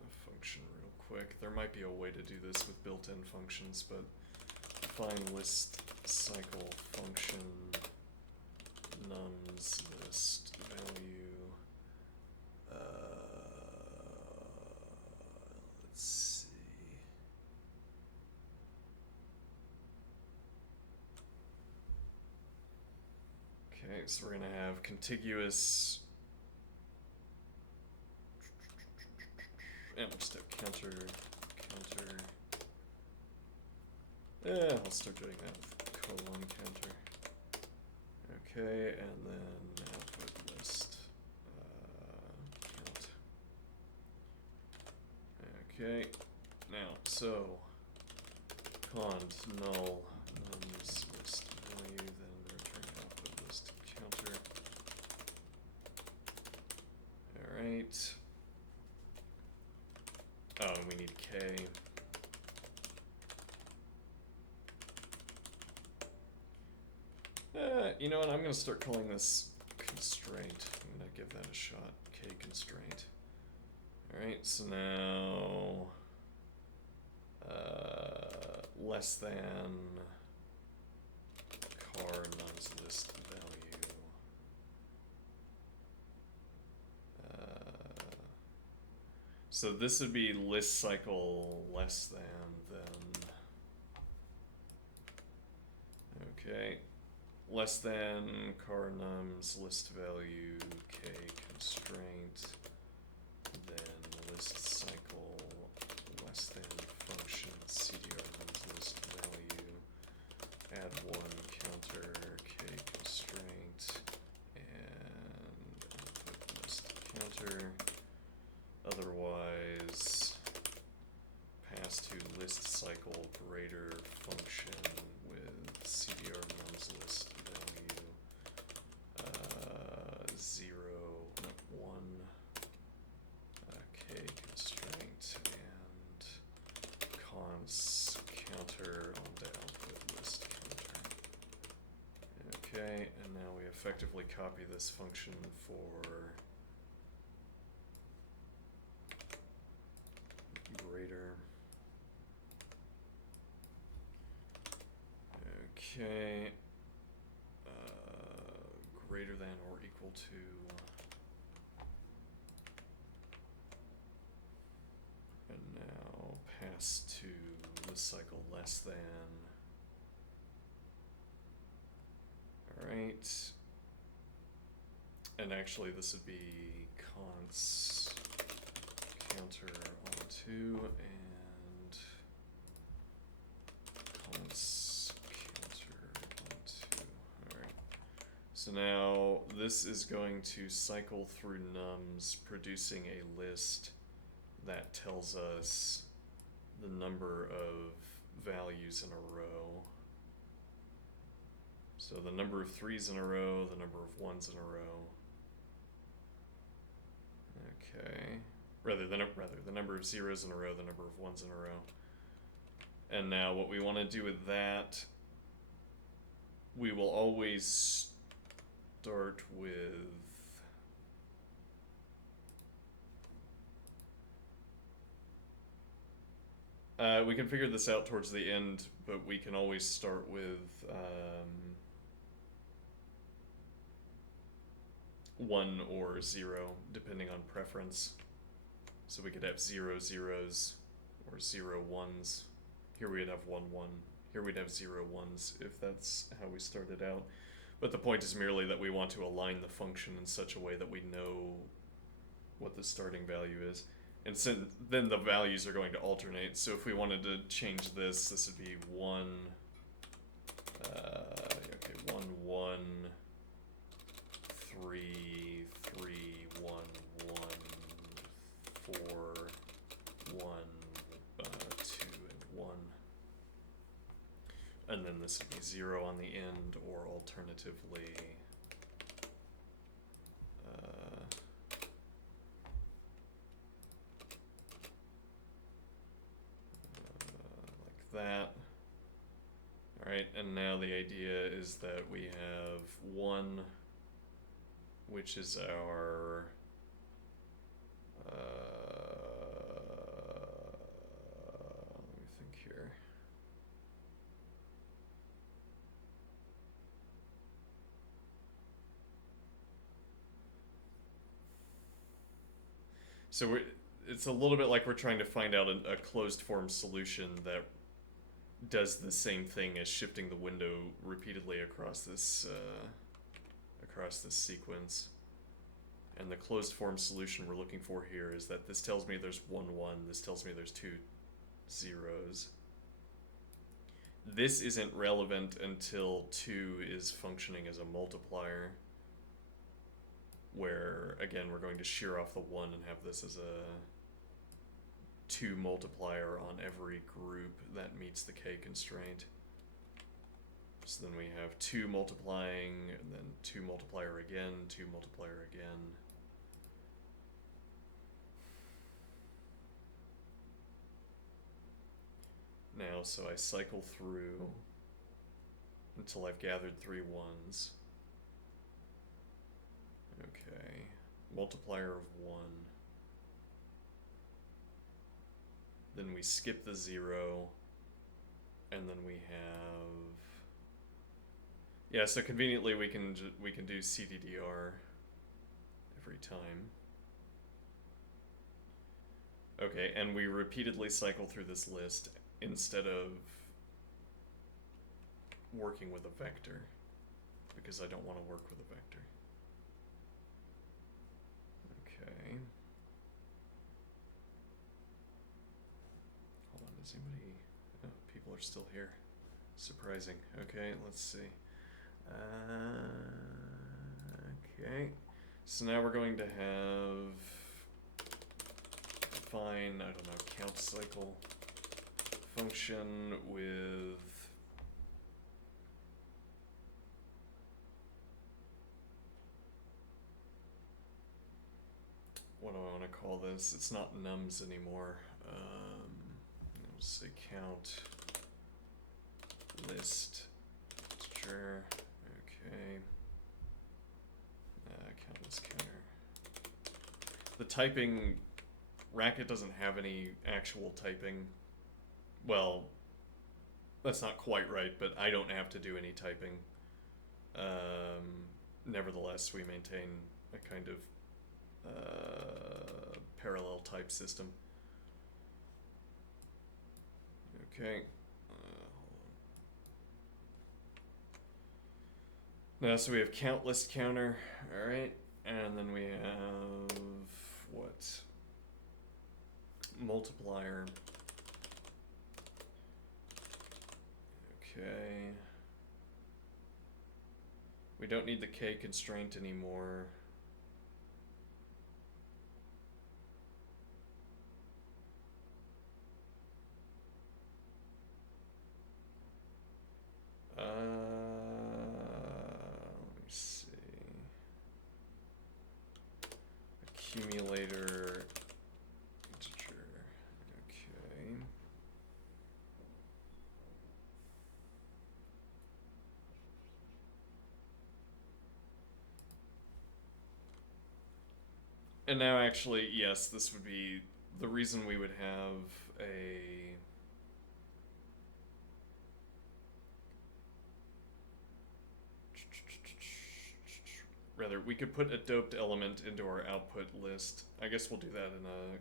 a function real quick. There might be a way to do this with built-in functions, but define list cycle function nums list value. Let's see. Okay, so we're gonna have contiguous. And we'll just have counter. Yeah, I'll start doing that with colon counter. Okay, and then output list count. Okay, now so cond null nums list value, then return output list counter. All right. Oh, and we need k. You know what, I'm gonna start calling this constraint. I'm gonna give that a shot, k constraint. Alright, so now, less than car nums list value. So this would be list cycle less than then. Okay. Less than car nums list value k constraint, then list cycle less than function cdr nums list value, add one counter k constraint, and output list counter. Otherwise, pass to list cycle greater function with cdr nums list value 0, 1 k constraint, and const counter on the output list counter. Okay, and now we effectively copy this function for greater. Okay, greater than or equal to and now pass to list cycle less than. Alright, and actually this would be const counter on 2 and const counter on 2. Alright. So now this is going to cycle through nums, producing a list that tells us the number of values in a row. So the number of 3s in a row, the number of 1s in a row. Okay. The number of 0s in a row, the number of 1s in a row. And now what we want to do with that, we will always start with we can figure this out towards the end, but we can always start with 1 or 0, depending on preference. So we could have 0 zeros or 0 1s. Here we'd have 1 1. Here we'd have 0 1s if that's how we started out. But the point is merely that we want to align the function in such a way that we know what the starting value is. And then the values are going to alternate. So if we wanted to change this, this would be 1, 1, 3, 3, 1, 1, 4, 1, 2, and 1. And then this would be 0 on the end, or alternatively, like that. Alright, and now the idea is that we have 1, which is our let me think here. So it's a little bit like we're trying to find out a closed form solution that does the same thing as shifting the window repeatedly across this sequence. And the closed form solution we're looking for here is that this tells me there's 1 1, this tells me there's 2 zeros. This isn't relevant until 2 is functioning as a multiplier, where again we're going to shear off the 1 and have this as a 2 multiplier on every group that meets the k constraint. So then we have 2 multiplying, and then 2 multiplier again, 2 multiplier again. Now, so I cycle through until I've gathered 3 1s. Okay, multiplier of 1. Then we skip the 0, and then we have, yeah, so conveniently we can do CDDR every time. Okay, and we repeatedly cycle through this list instead of working with a vector, because I don't want to work with a vector. Okay. Hold on, does anybody... Oh, people are still here. Surprising. Okay, let's see. Okay. So now we're going to have... Define, I don't know, count cycle function with... What do I want to call this? It's not nums anymore. Let's say count list integer. Okay. Count list counter. The typing, Racket doesn't have any actual typing. Well, that's not quite right, but I don't have to do any typing. Nevertheless, we maintain a kind of parallel type system. Okay. Now, so we have count list counter, all right, and then we have what? Multiplier. Okay. We don't need the k constraint anymore. Let me see. Accumulator integer. Okay. And now actually, yes, this would be the reason we would have a... Rather, we could put a doped element into our output list. I guess we'll do that in a...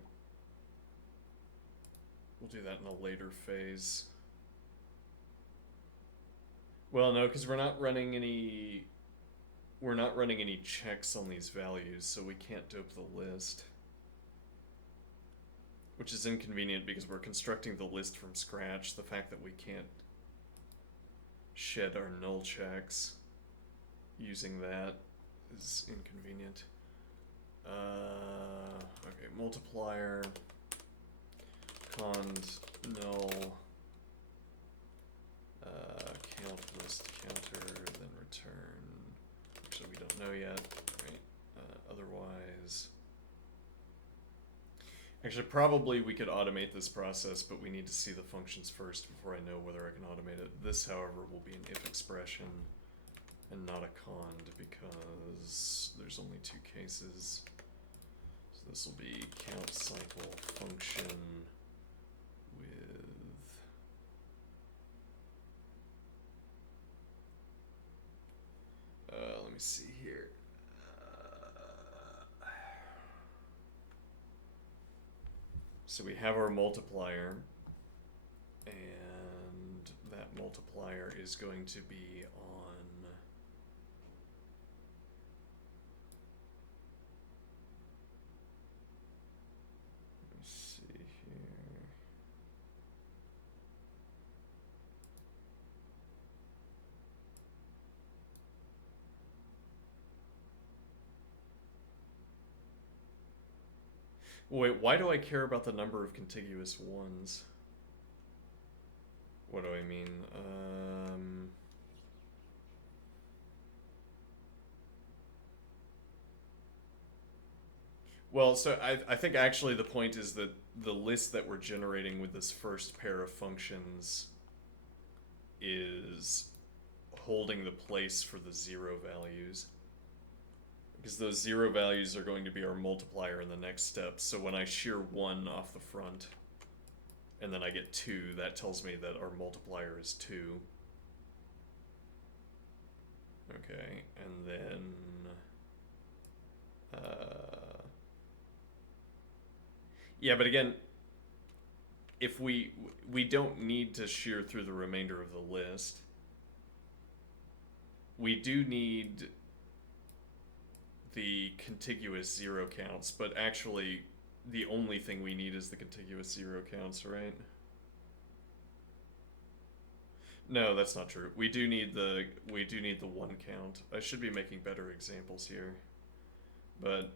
We'll do that in a later phase. Well, no, because we're not running any... We're not running any checks on these values, so we can't dope the list. Which is inconvenient because we're constructing the list from scratch. The fact that we can't shed our null checks using that is inconvenient. Okay, multiplier, cond null, count list counter, then return. Actually, we don't know yet, right? Otherwise, actually, probably we could automate this process, but we need to see the functions first before I know whether I can automate it. This, however, will be an if expression and not a cond because there's only two cases. So this will be count cycle function with let me see here. So we have our multiplier, and that multiplier is going to be on Wait, why do I care about the number of contiguous ones? What do I mean? Well, so I think actually the point is that the list that we're generating with this first pair of functions is holding the place for the zero values. Because those zero values are going to be our multiplier in the next step. So when I shear 1 off the front, and then I get 2, that tells me that our multiplier is 2. Okay, and then... yeah, but again, if we don't need to shear through the remainder of the list. We do need the contiguous zero counts, but actually the only thing we need is the contiguous zero counts, right? No, that's not true. We do need the one count. I should be making better examples here. But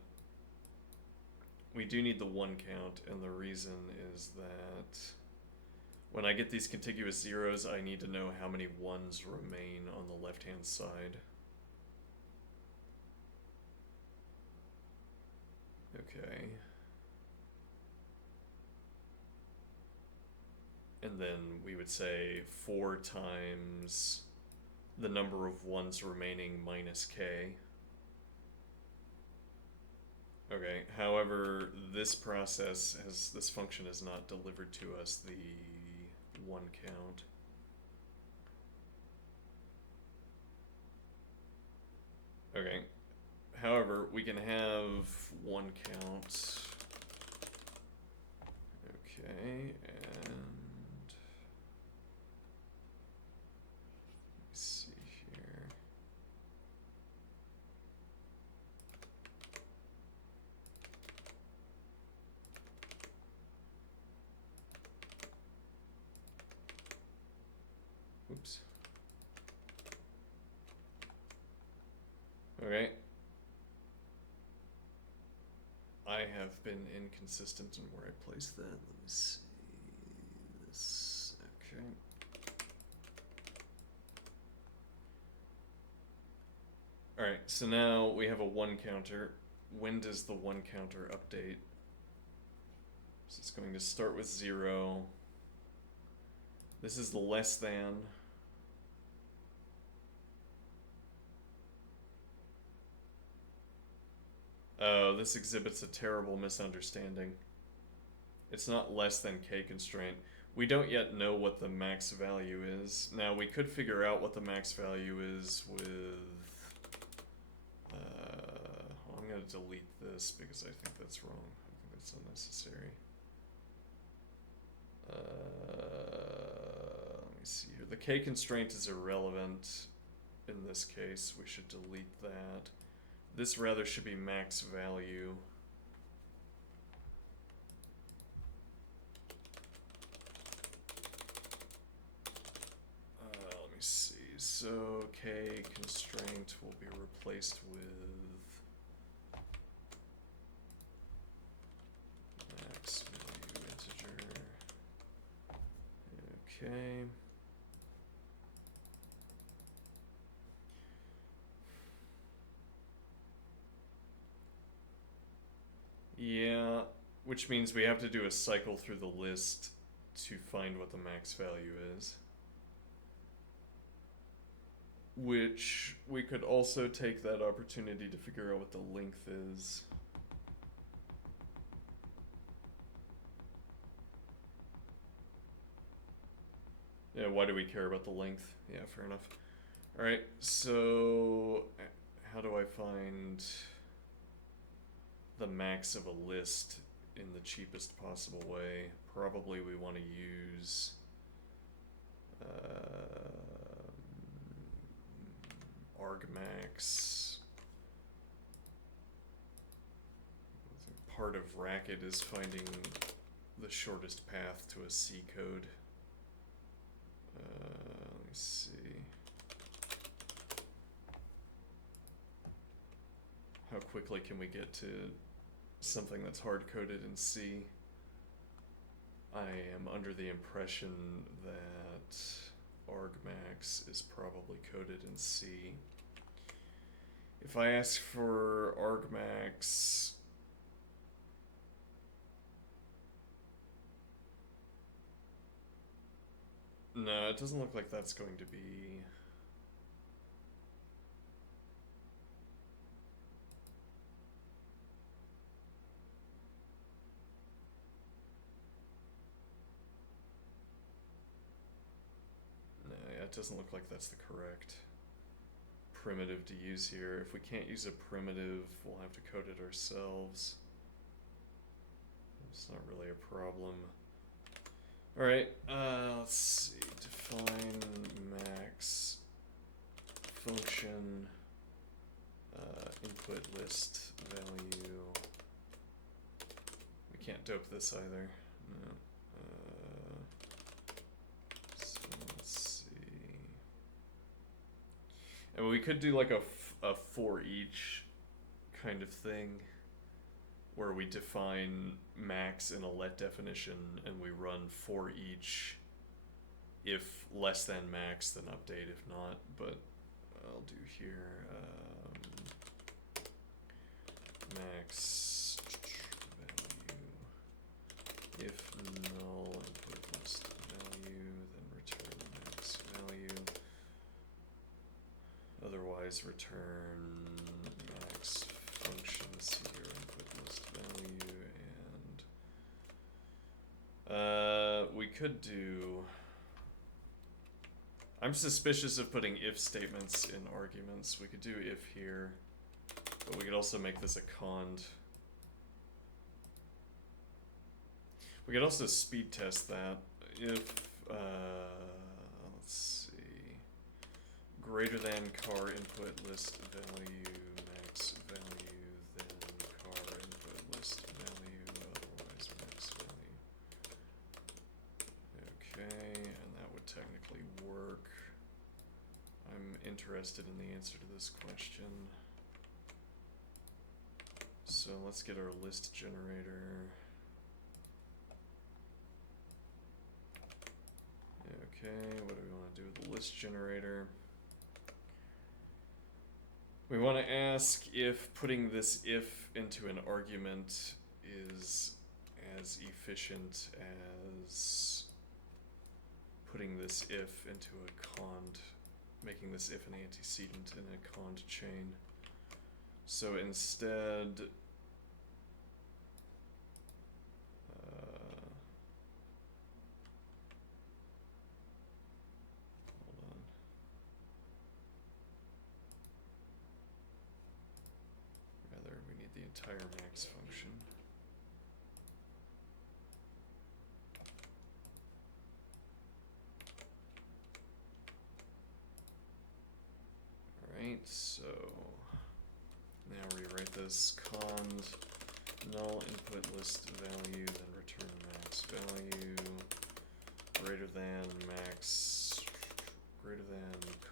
we do need the one count, and the reason is that when I get these contiguous zeros, I need to know how many ones remain on the left-hand side. Okay. And then we would say 4 times the number of ones remaining minus k. Okay, however, this function has not delivered to us the one count. Okay, however, we can have one count. Okay, and let's see here. Oops. Okay. I have been inconsistent in where I placed that. Let me see this. Okay. Alright, so now we have a one counter. When does the one counter update? So it's going to start with 0. This is the less than. Oh, this exhibits a terrible misunderstanding. It's not less than k constraint. We don't yet know what the max value is. Now, we could figure out what the max value is with... I'm going to delete this because I think that's wrong. I think that's unnecessary. Let me see here. The k constraint is irrelevant in this case. We should delete that. This rather should be max value. Let me see. So k constraint will be replaced with max value integer. Okay. Yeah, which means we have to do a cycle through the list to find what the max value is. Which we could also take that opportunity to figure out what the length is. Yeah, why do we care about the length? Yeah, fair enough. Alright, so how do I find the max of a list in the cheapest possible way? Probably we want to use argmax. Part of Racket is finding the shortest path to a C code. Let me see. How quickly can we get to something that's hard-coded in C? I am under the impression that argmax is probably coded in C. If I ask for argmax, no, it doesn't look like that's going to be... No, yeah, it doesn't look like that's the correct primitive to use here. If we can't use a primitive, we'll have to code it ourselves. It's not really a problem. Alright, let's see. Define max function input list value. We can't dope this either. No. So let's see. And we could do like a for each kind of thing, where we define max in a let definition and we run for each. If less than max, then update. If not, but I'll do here max value. If null input list value, then return max value. Otherwise, return max function cdr input list value. And we could do. I'm suspicious of putting if statements in arguments. We could do if here, but we could also make this a cond. We could also speed test that. If, let's see, greater than car input list value, max value, then car input list value, otherwise max value. Okay, and that would technically work. I'm interested in the answer to this question. So let's get our list generator. Okay, what do we want to do with the list generator? We want to ask if putting this if into an argument is as efficient as putting this if into a cond, making this if an antecedent in a cond chain. So instead, hold on. Rather, we need the entire max function. Alright, so now rewrite this cond null input list value, then return max value, greater than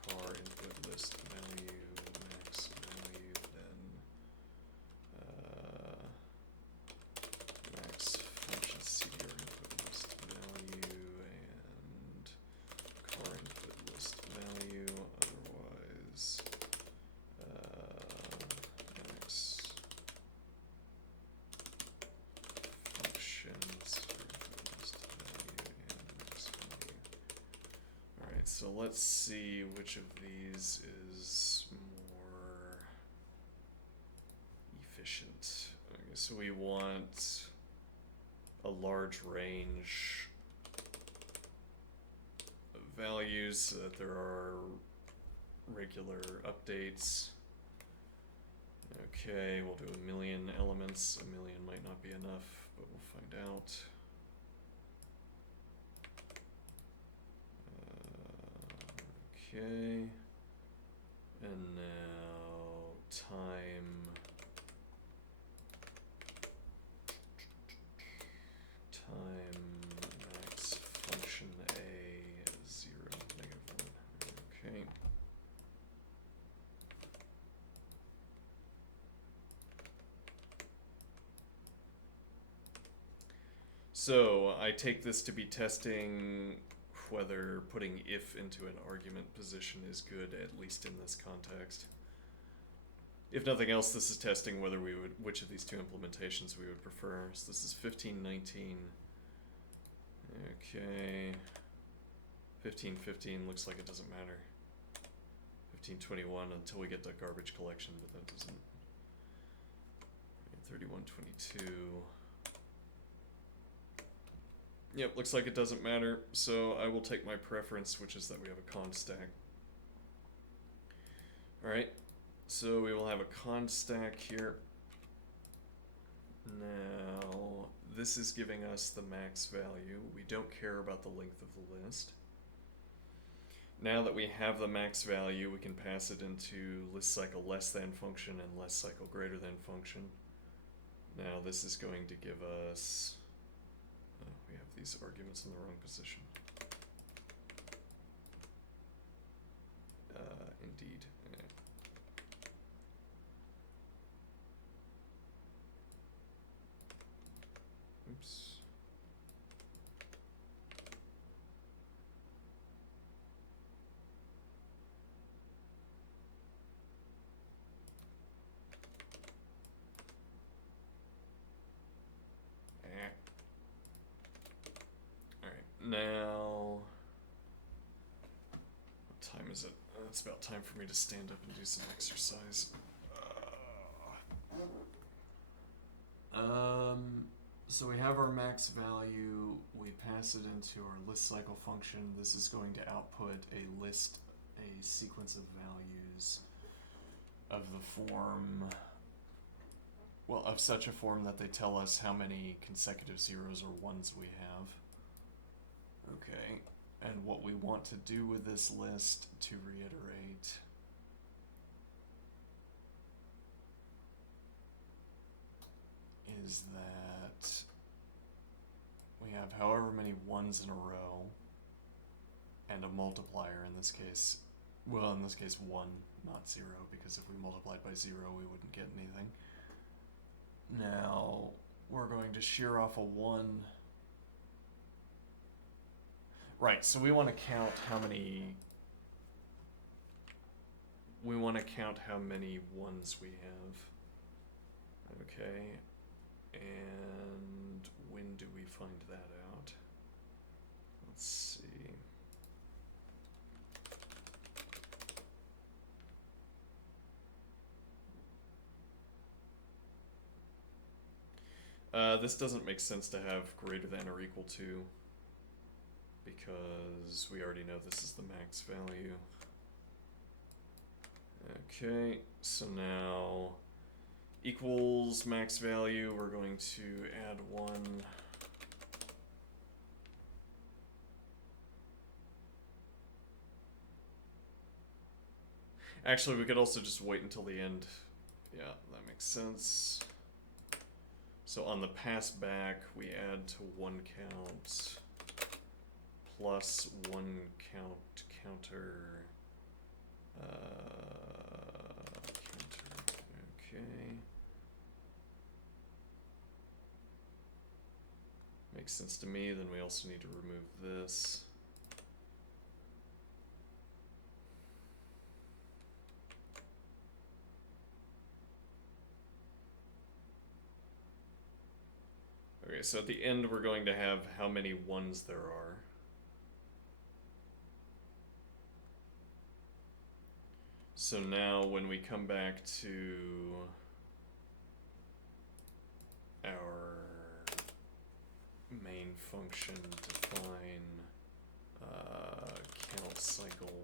car input list value, max value, then max function cdr input list value and car input list value, otherwise max functions for input list value and max value. Alright, so let's see which of these is more efficient. Okay, so we want a large range of values so that there are regular updates. Okay, we'll do 1,000,000 elements. 1,000,000 might not be enough, but we'll find out. Okay, and now time max function a is 0, -1. Okay. So I take this to be testing whether putting if into an argument position is good, at least in this context. If nothing else, this is testing whether we would, which of these two implementations we would prefer. So this is 1519. Okay. 1515 looks like it doesn't matter. 1521 until we get to garbage collection, but that doesn't. 3122. Yep, looks like it doesn't matter, so I will take my preference, which is that we have a const stack. Alright, so we will have a const stack here. Now, this is giving us the max value. We don't care about the length of the list. Now that we have the max value, we can pass it into list cycle less than function and list cycle greater than function. Now this is going to give us, oh, we have these arguments in the wrong position. Indeed. Oops. Now, what time is it? It's about time for me to stand up and do some exercise. So we have our max value, we pass it into our list cycle function. This is going to output a sequence of values of the form, well, of such a form that they tell us how many consecutive zeros or ones we have. Okay, and what we want to do with this list, to reiterate, is that we have however many ones in a row and a multiplier in this case. Well, in this case 1, not 0, because if we multiplied by 0 we wouldn't get anything. Now we're going to shear off a 1. Right, so we want to count how many ones we have. Okay, and when do we find that out? Let's see. This doesn't make sense to have greater than or equal to, because we already know this is the max value. Okay, so now equals max value, we're going to add 1. Actually, we could also just wait until the end. Yeah, that makes sense. So on the pass back, we add to 1 count plus 1 count counter. Okay. Makes sense to me. Then we also need to remove this. Okay, so at the end we're going to have how many ones there are. So now when we come back to our main function, define count cycle.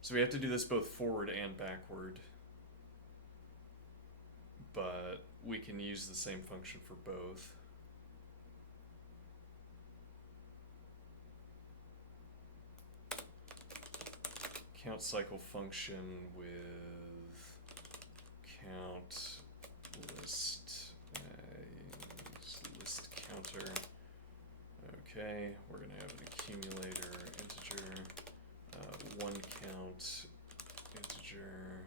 So we have to do this both forward and backward, but we can use the same function for both. Count cycle function with count list list counter. Okay, we're gonna have an accumulator integer, 1 count integer.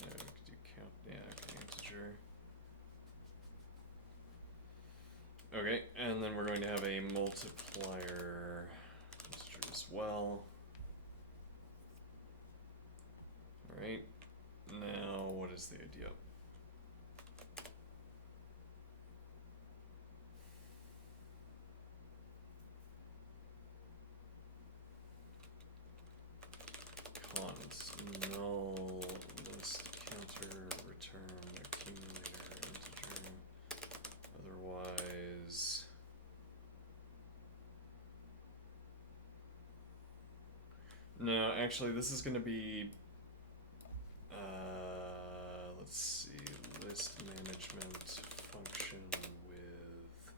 Yeah, we could do count. Yeah, okay, integer. Okay, and then we're going to have a multiplier integer as well. Alright, now what is the idea? Cons null list counter return accumulator integer. Otherwise, no, actually this is going to be let's see, list management function with...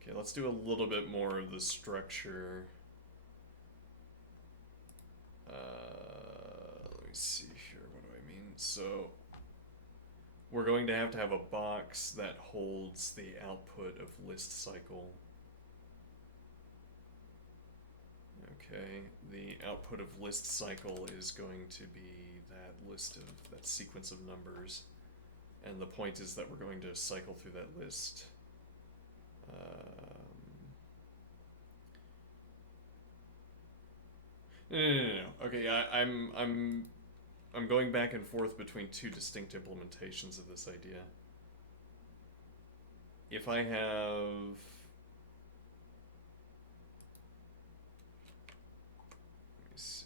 Okay, let's do a little bit more of the structure. Let me see here, what do I mean? So we're going to have a box that holds the output of list cycle. Okay, the output of list cycle is going to be that list of, that sequence of numbers. And the point is that we're going to cycle through that list. No. Okay, I'm going back and forth between two distinct implementations of this idea. If I have... Let me see.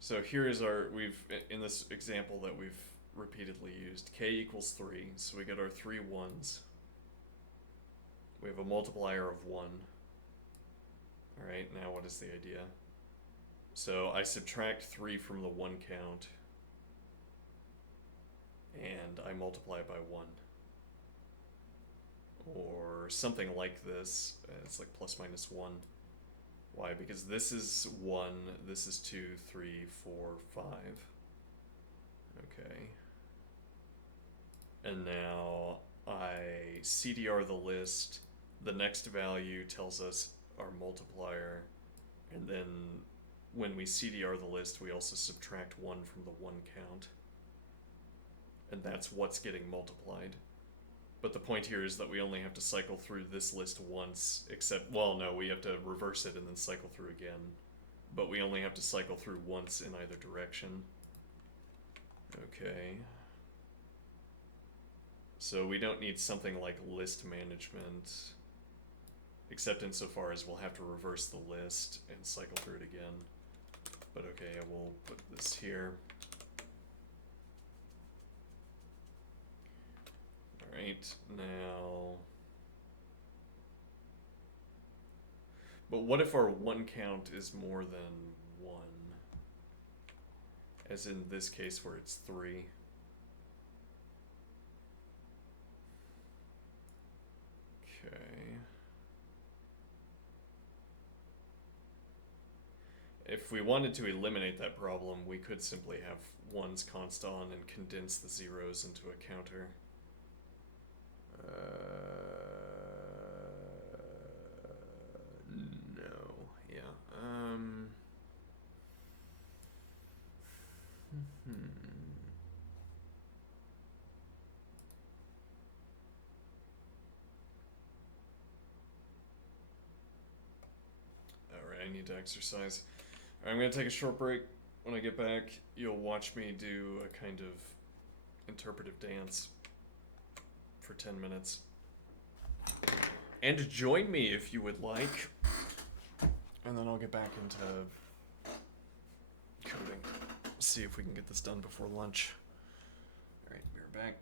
So here is our, in this example that we've repeatedly used, k equals 3, so we get our 3 ones. We have a multiplier of 1. Alright, now what is the idea? So I subtract 3 from the 1 count, and I multiply it by 1. Or something like this. It's like plus minus 1. Why? Because this is 1, this is 2, 3, 4, 5. Okay. And now I CDR the list. The next value tells us our multiplier, and then when we CDR the list, we also subtract 1 from the 1 count. And that's what's getting multiplied. But the point here is that we only have to cycle through this list once, except, well, no, we have to reverse it and then cycle through again. But we only have to cycle through once in either direction. Okay. So we don't need something like list management, except insofar as we'll have to reverse the list and cycle through it again. But okay, I will put this here. Alright, now... But what if our 1 count is more than 1? As in this case where it's 3. Okay. If we wanted to eliminate that problem, we could simply have 1's const on and condense the zeros into a counter. No, yeah. Alright, I need to exercise. Alright, I'm gonna take a short break. When I get back, you'll watch me do a kind of interpretive dance for 10 minutes. And join me if you would like. And then I'll get back into coding. See if we can get this done before lunch. Alright, we're back.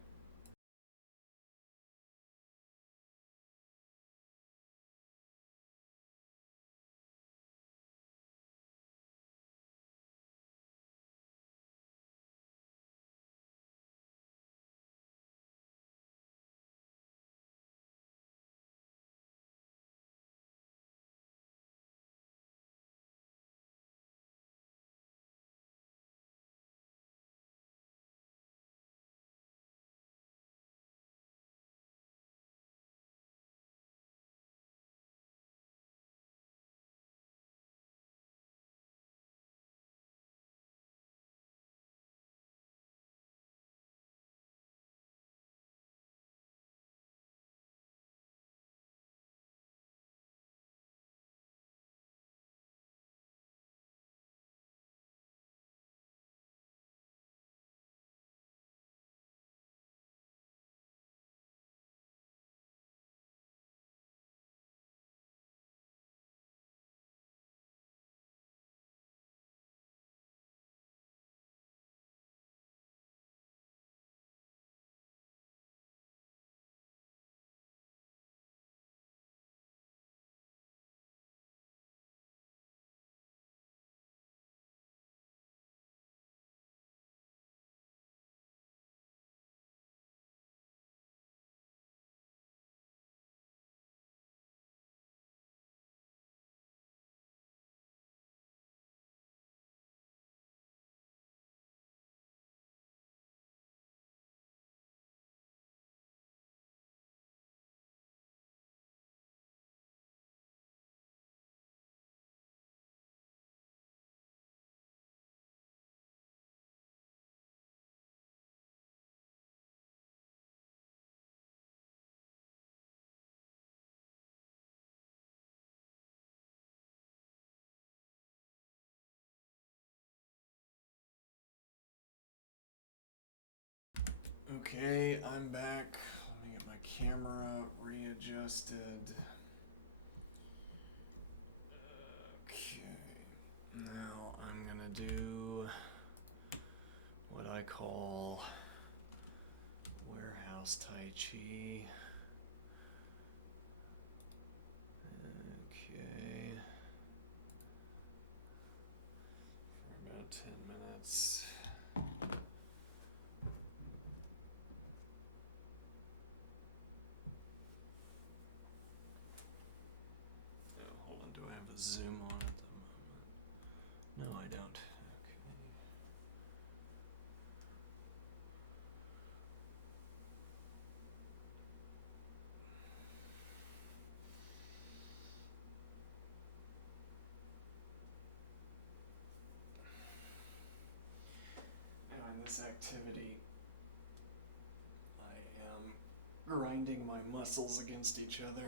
Okay, I'm back. Let me get my camera readjusted. Okay, now I'm gonna do what I call warehouse Tai Chi. Okay, for about 10 minutes. Hold on, do I have a zoom on at the moment? No, I don't. Okay. Now in this activity, I am grinding my muscles against each other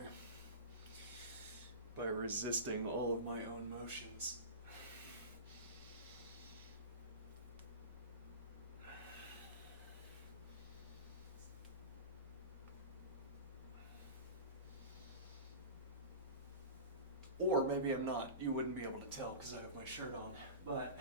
by resisting all of my own motions. Or maybe I'm not. You wouldn't be able to tell because I have my shirt on. But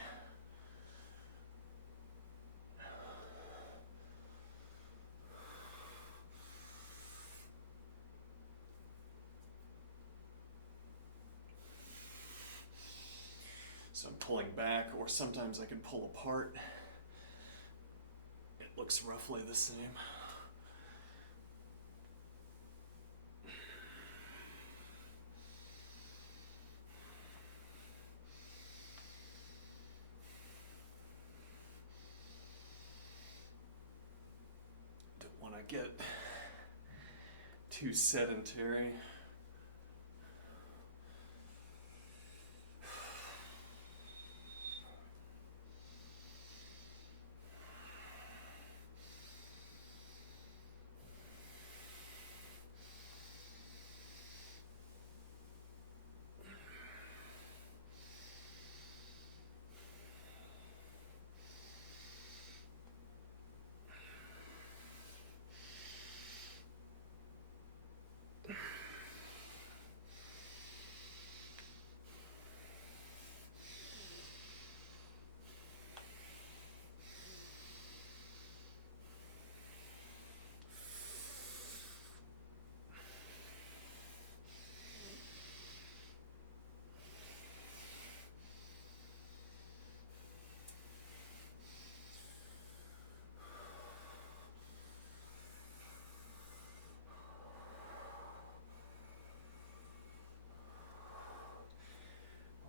so I'm pulling back, or sometimes I can pull apart. It looks roughly the same. Don't want to get too sedentary.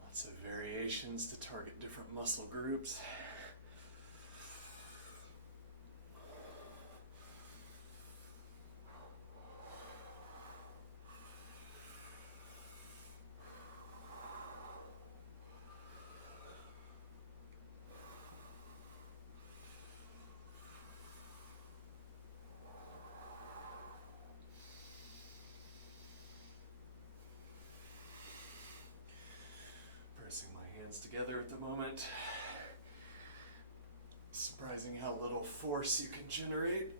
Lots of variations to target different muscle groups. Pressing my hands together at the moment. Surprising how little force you can generate.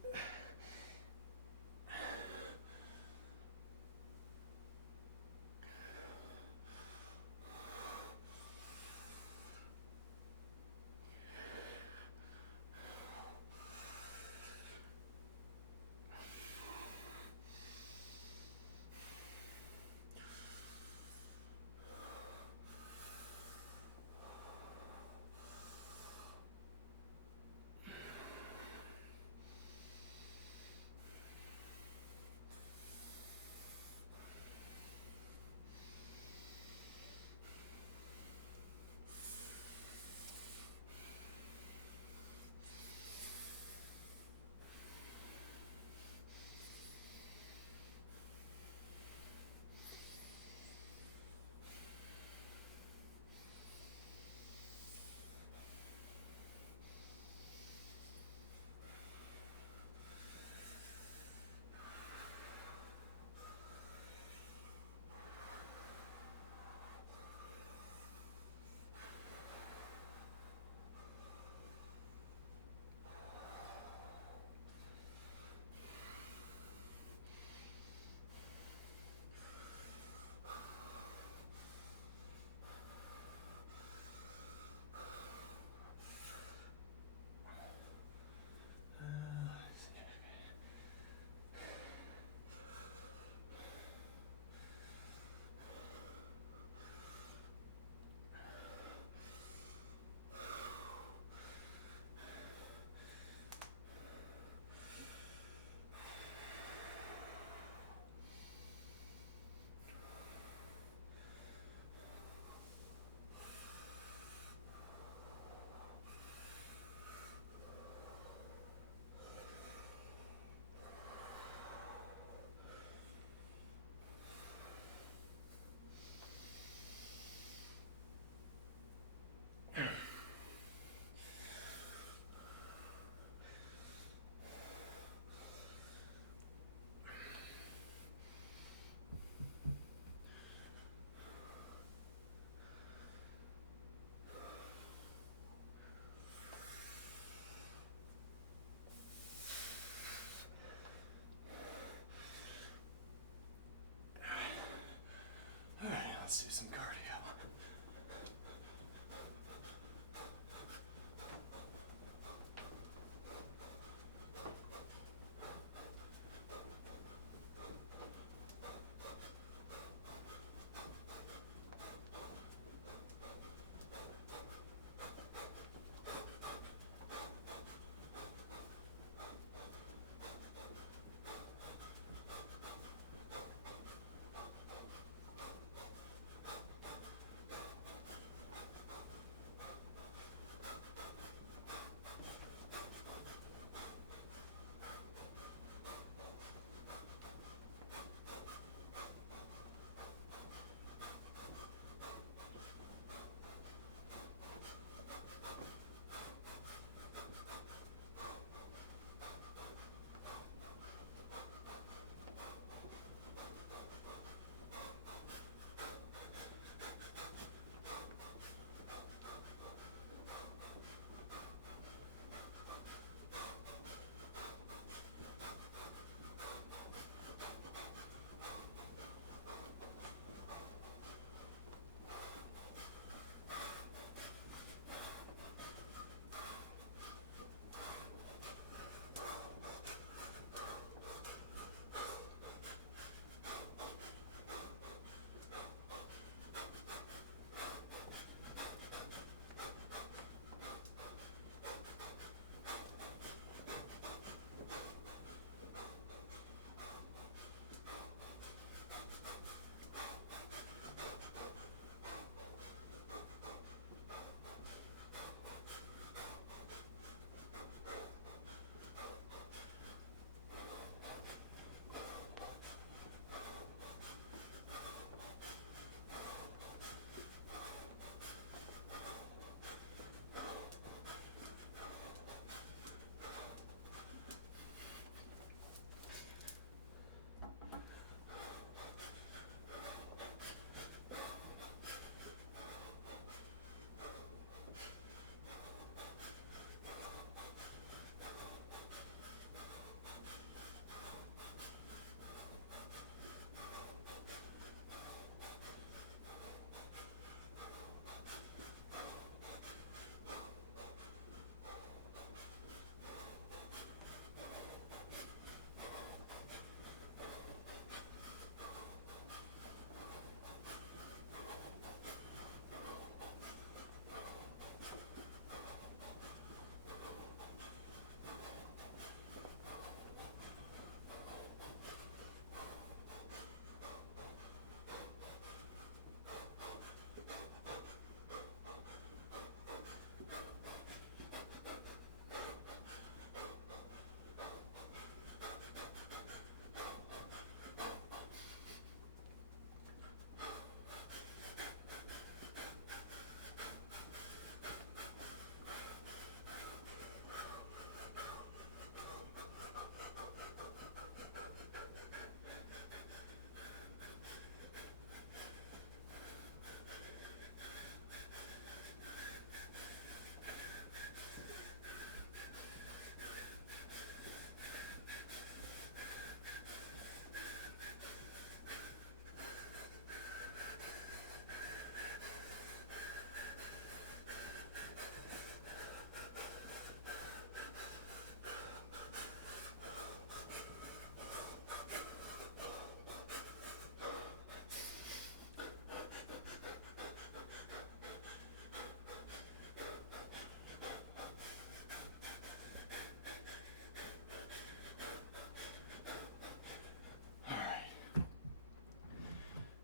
Let's do some cardio.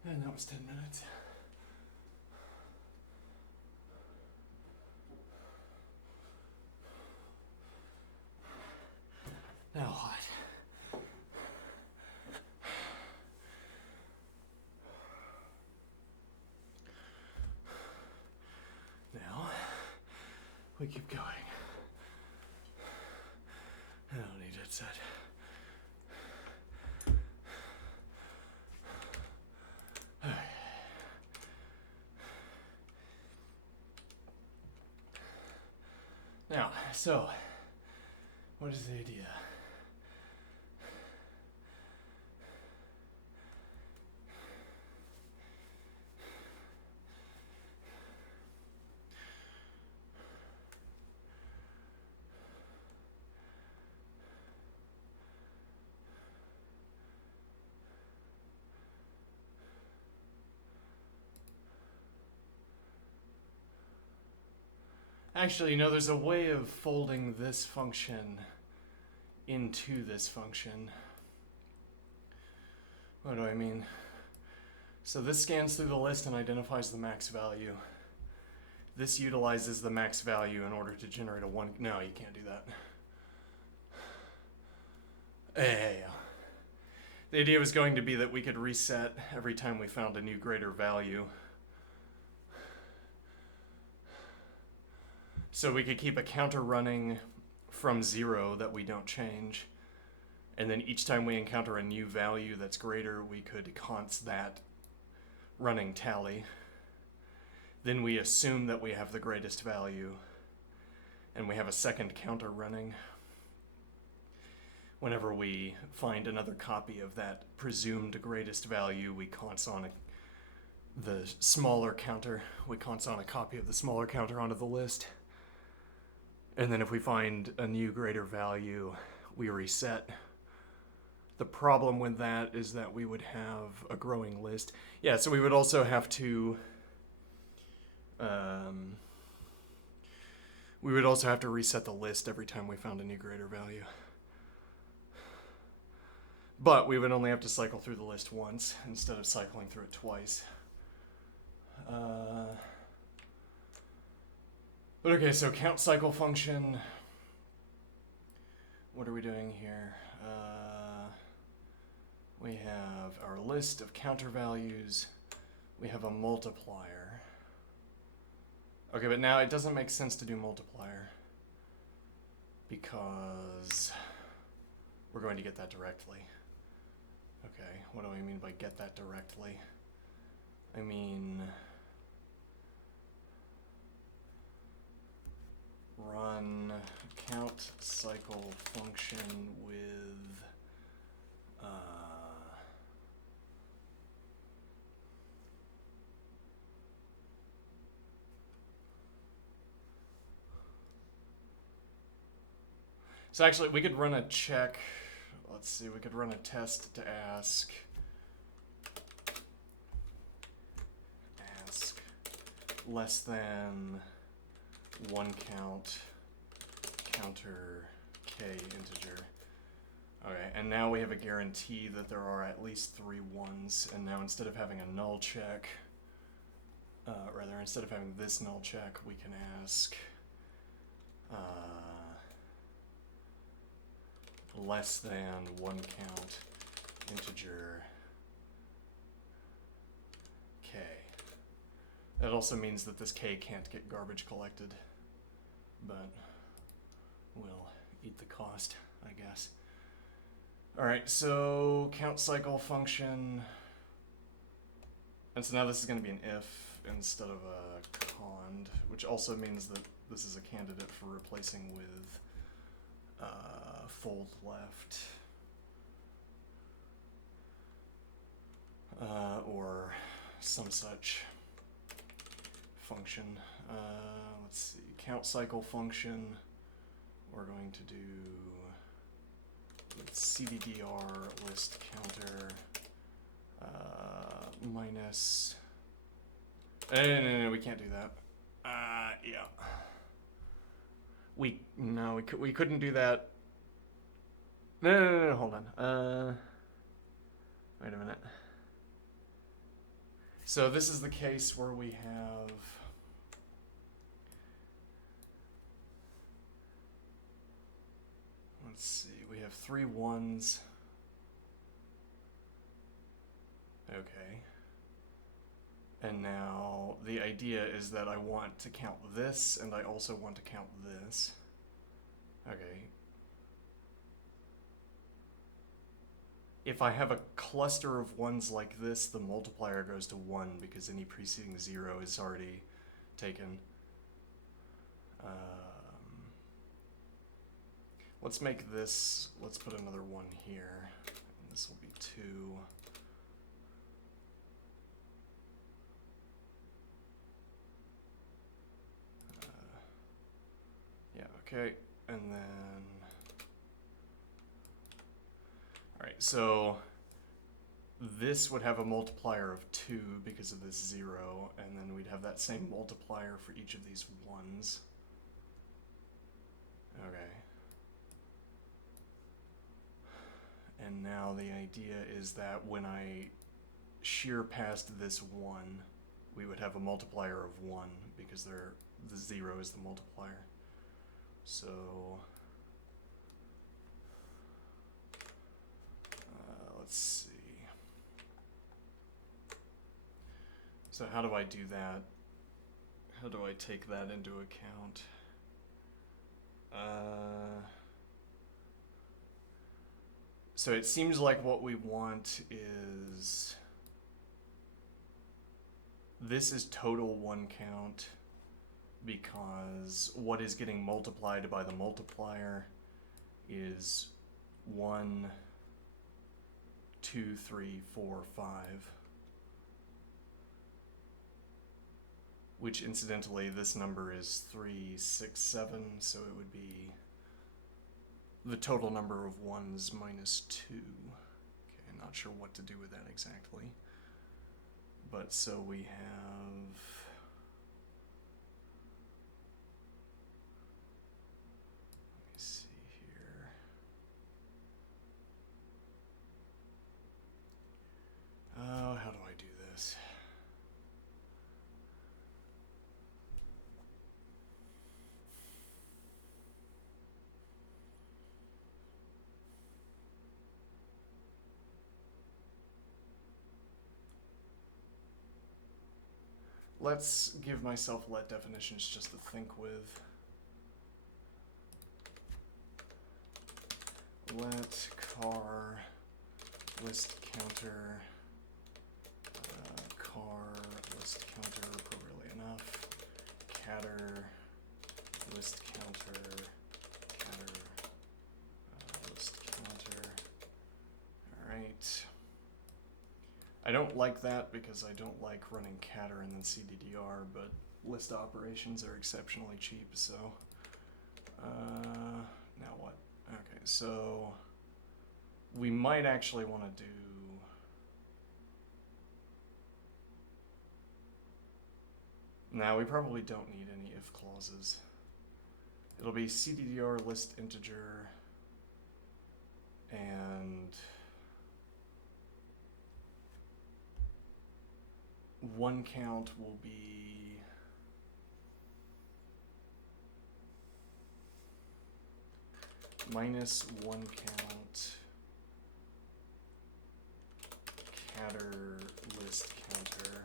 And that was 10 minutes. Now what? Now we keep going. I don't need headset. Now, so, what is the idea? Actually, you know, there's a way of folding this function into this function. What do I mean? So this scans through the list and identifies the max value. This utilizes the max value in order to generate a one. No, you can't do that. Yeah. The idea was going to be that we could reset every time we found a new greater value. So we could keep a counter running from 0 that we don't change. And then each time we encounter a new value that's greater, we could const that running tally. Then we assume that we have the greatest value. And we have a second counter running. Whenever we find another copy of that presumed greatest value, we const on the smaller counter. We const on a copy of the smaller counter onto the list. And then if we find a new greater value, we reset. The problem with that is that we would have a growing list. Yeah, so we would also have to reset the list every time we found a new greater value. But we would only have to cycle through the list once instead of cycling through it twice. But okay, so count cycle function. What are we doing here? We have our list of counter values. We have a multiplier. Okay, but now it doesn't make sense to do multiplier because we're going to get that directly. Okay, what do I mean by get that directly? I mean run count cycle function with so actually we could run a check. Let's see, we could run a test to ask less than one count counter k integer. Okay, and now we have a guarantee that there are at least 3 ones, and now instead of having a null check, instead of having this null check, we can ask less than one count integer k. That also means that this k can't get garbage collected, but we'll eat the cost, I guess. All right, so count cycle function, and so now this is going to be an if instead of a cond, which also means that this is a candidate for replacing with fold left, or some such function. Let's see, count cycle function, we're going to do cddr list counter minus, no, we can't do that. Yeah. We couldn't do that. No, hold on. Wait a minute. So this is the case where we have let's see, we have 3 ones. Okay. And now the idea is that I want to count this, and I also want to count this. Okay. If I have a cluster of ones like this, the multiplier goes to 1 because any preceding 0 is already taken. Let's make this, let's put another 1 here, and this will be 2. Yeah, okay, and then, all right, so this would have a multiplier of 2 because of this 0, and then we'd have that same multiplier for each of these 1s. Okay. And now the idea is that when I shear past this 1, we would have a multiplier of 1 because the 0 is the multiplier. So let's see. So how do I do that? How do I take that into account? So it seems like what we want is, this is total 1 count because what is getting multiplied by the multiplier is 1, 2, 3, 4, 5. Which incidentally, this number is 3, 6, 7, so it would be the total number of 1s minus 2. Okay, not sure what to do with that exactly. But so we have, let me see here. Oh, how do I do this? Let's give myself let definitions just to think with. Let car list counter car list counter appropriately enough. Catter list counter catter list counter. All right. I don't like that because I don't like running catter and then cddr, but list operations are exceptionally cheap, so now what? Okay, so we might actually want to do now we probably don't need any if clauses. It'll be cddr list integer and 1 count will be minus 1 count catter list counter.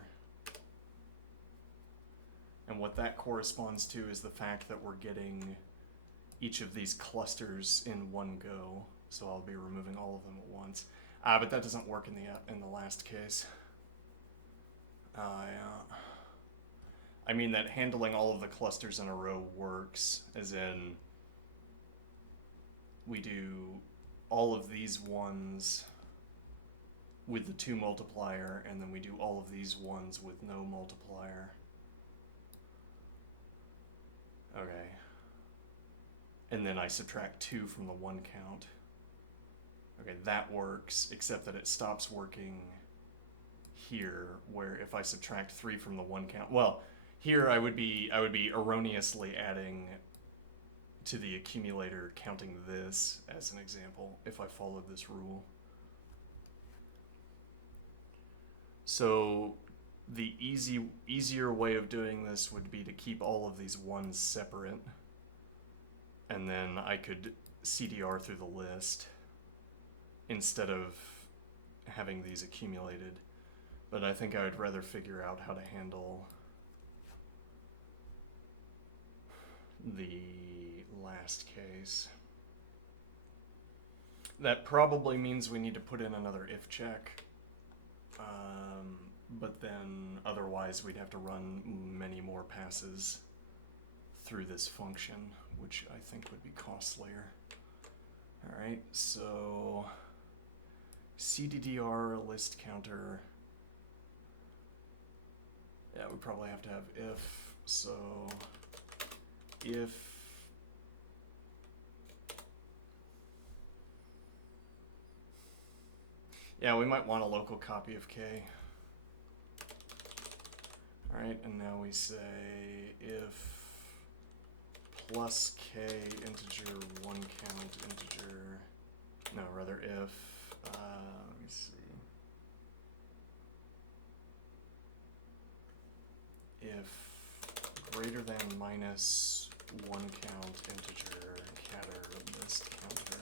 And what that corresponds to is the fact that we're getting each of these clusters in one go. So I'll be removing all of them at once. But that doesn't work in the last case. Yeah. I mean that handling all of the clusters in a row works, as in we do all of these ones with the 2 multiplier, and then we do all of these ones with no multiplier. Okay. And then I subtract 2 from the 1 count. Okay, that works, except that it stops working here, where if I subtract 3 from the 1 count, well, here I would be erroneously adding to the accumulator, counting this as an example, if I followed this rule. So the easier way of doing this would be to keep all of these ones separate, and then I could CDR through the list instead of having these accumulated. But I think I would rather figure out how to handle the last case. That probably means we need to put in another if check. But then otherwise we'd have to run many more passes through this function, which I think would be costlier. Alright, so cddr list counter. Yeah, we probably have to have if, so if yeah, we might want a local copy of k. Alright, and now we say if plus k integer 1 count integer, no, rather if, let me see. If greater than minus 1 count integer catter list counter,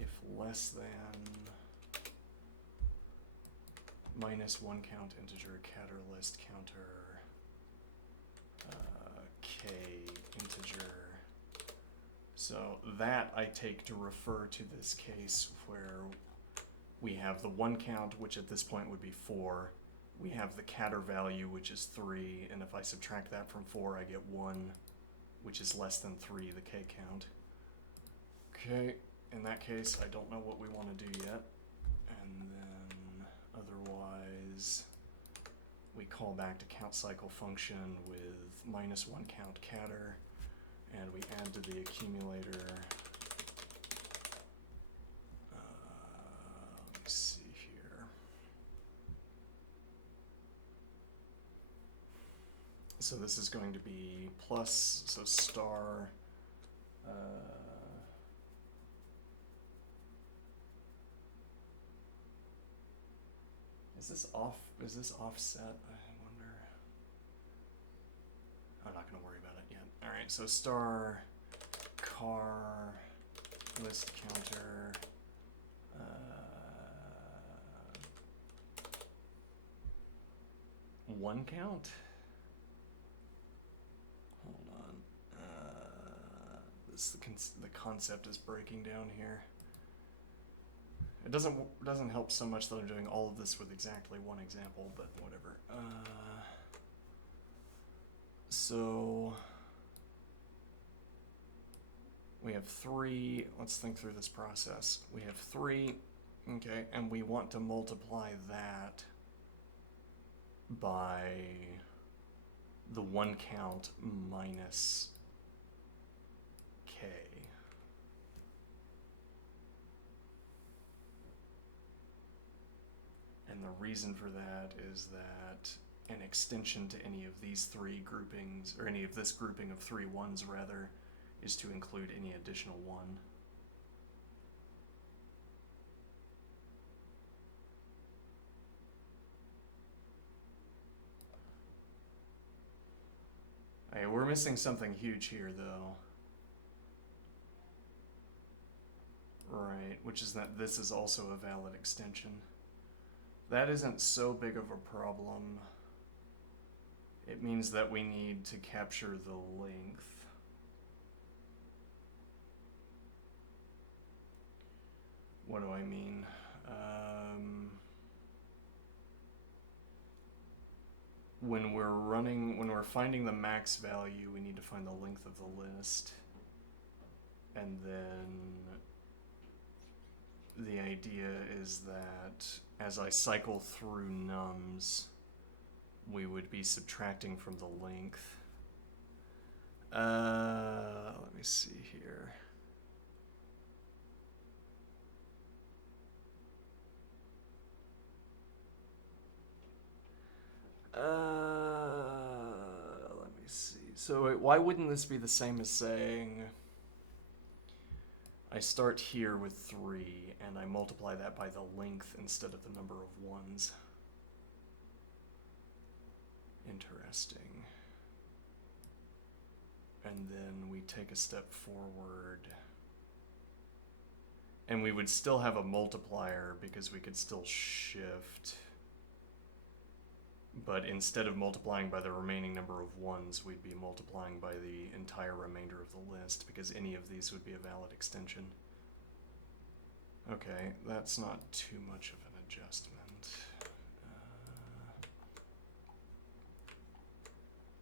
if less than minus 1 count integer catter list counter k integer. So that I take to refer to this case where we have the 1 count, which at this point would be 4. We have the catter value, which is 3, and if I subtract that from 4, I get 1, which is less than 3, the k count. Okay, in that case, I don't know what we want to do yet. And then otherwise, we call back to count cycle function with minus 1 count catter, and we add to the accumulator. Let me see here. So this is going to be plus, so star, is this offset? I wonder. I'm not going to worry about it yet. All right, so star car list counter 1 count. Hold on. The concept is breaking down here. It doesn't help so much that I'm doing all of this with exactly one example, but whatever. So we have 3. Let's think through this process. We have 3, okay, and we want to multiply that by the 1 count minus k. And the reason for that is that an extension to any of these 3 groupings, or any of this grouping of 3 ones rather, is to include any additional 1. Okay, we're missing something huge here though. Right, which is that this is also a valid extension. That isn't so big of a problem. It means that we need to capture the length. What do I mean? When we're finding the max value, we need to find the length of the list. And then the idea is that as I cycle through nums, we would be subtracting from the length. Let me see here. Let me see. So why wouldn't this be the same as saying I start here with 3 and I multiply that by the length instead of the number of ones? Interesting. And then we take a step forward. And we would still have a multiplier because we could still shift. But instead of multiplying by the remaining number of ones, we'd be multiplying by the entire remainder of the list because any of these would be a valid extension. Okay, that's not too much of an adjustment.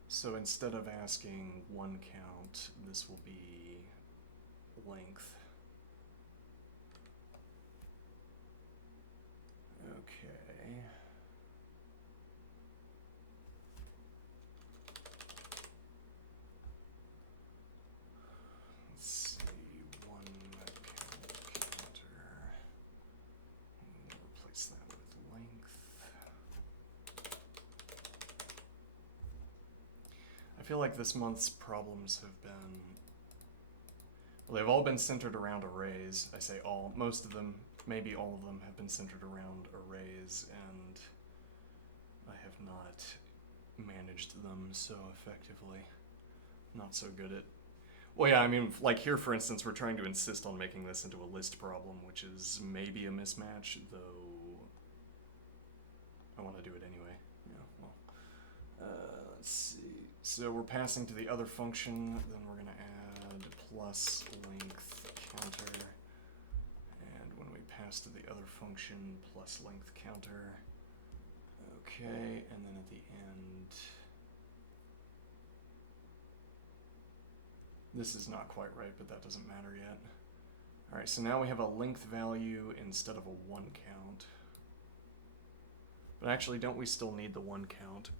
So instead of asking 1 count, this will be length. Okay. Let's see, 1 counter. We'll replace that with length. feel like this month's problems have been... Well, they've all been centered around arrays. I say all. Most of them, maybe all of them, have been centered around arrays, and I have not managed them so effectively. Not so good at... Well, yeah, I mean, like here, for instance, we're trying to insist on making this into a list problem, which is maybe a mismatch, though I want to do it anyway. Yeah, well, let's see. So we're passing to the other function, then we're going to add plus length counter, and when we pass to the other function, plus length counter. Okay, and then at the end, this is not quite right, but that doesn't matter yet. All right, so now we have a length value instead of a 1 count. But actually, don't we still need the 1 count?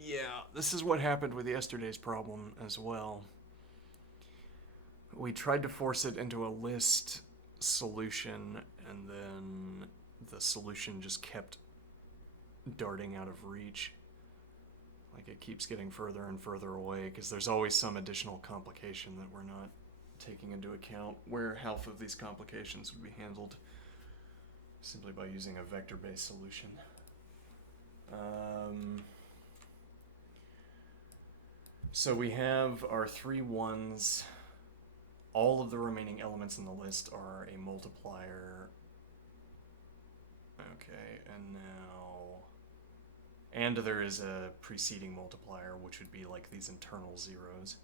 Yeah, this is what happened with yesterday's problem as well. We tried to force it into a list solution, and then the solution just kept darting out of reach. Like it keeps getting further and further away, because there's always some additional complication that we're not taking into account, where half of these complications would be handled simply by using a vector-based solution. So we have our 3 ones. All of the remaining elements in the list are a multiplier. Okay, and now... And there is a preceding multiplier, which would be like these internal zeros.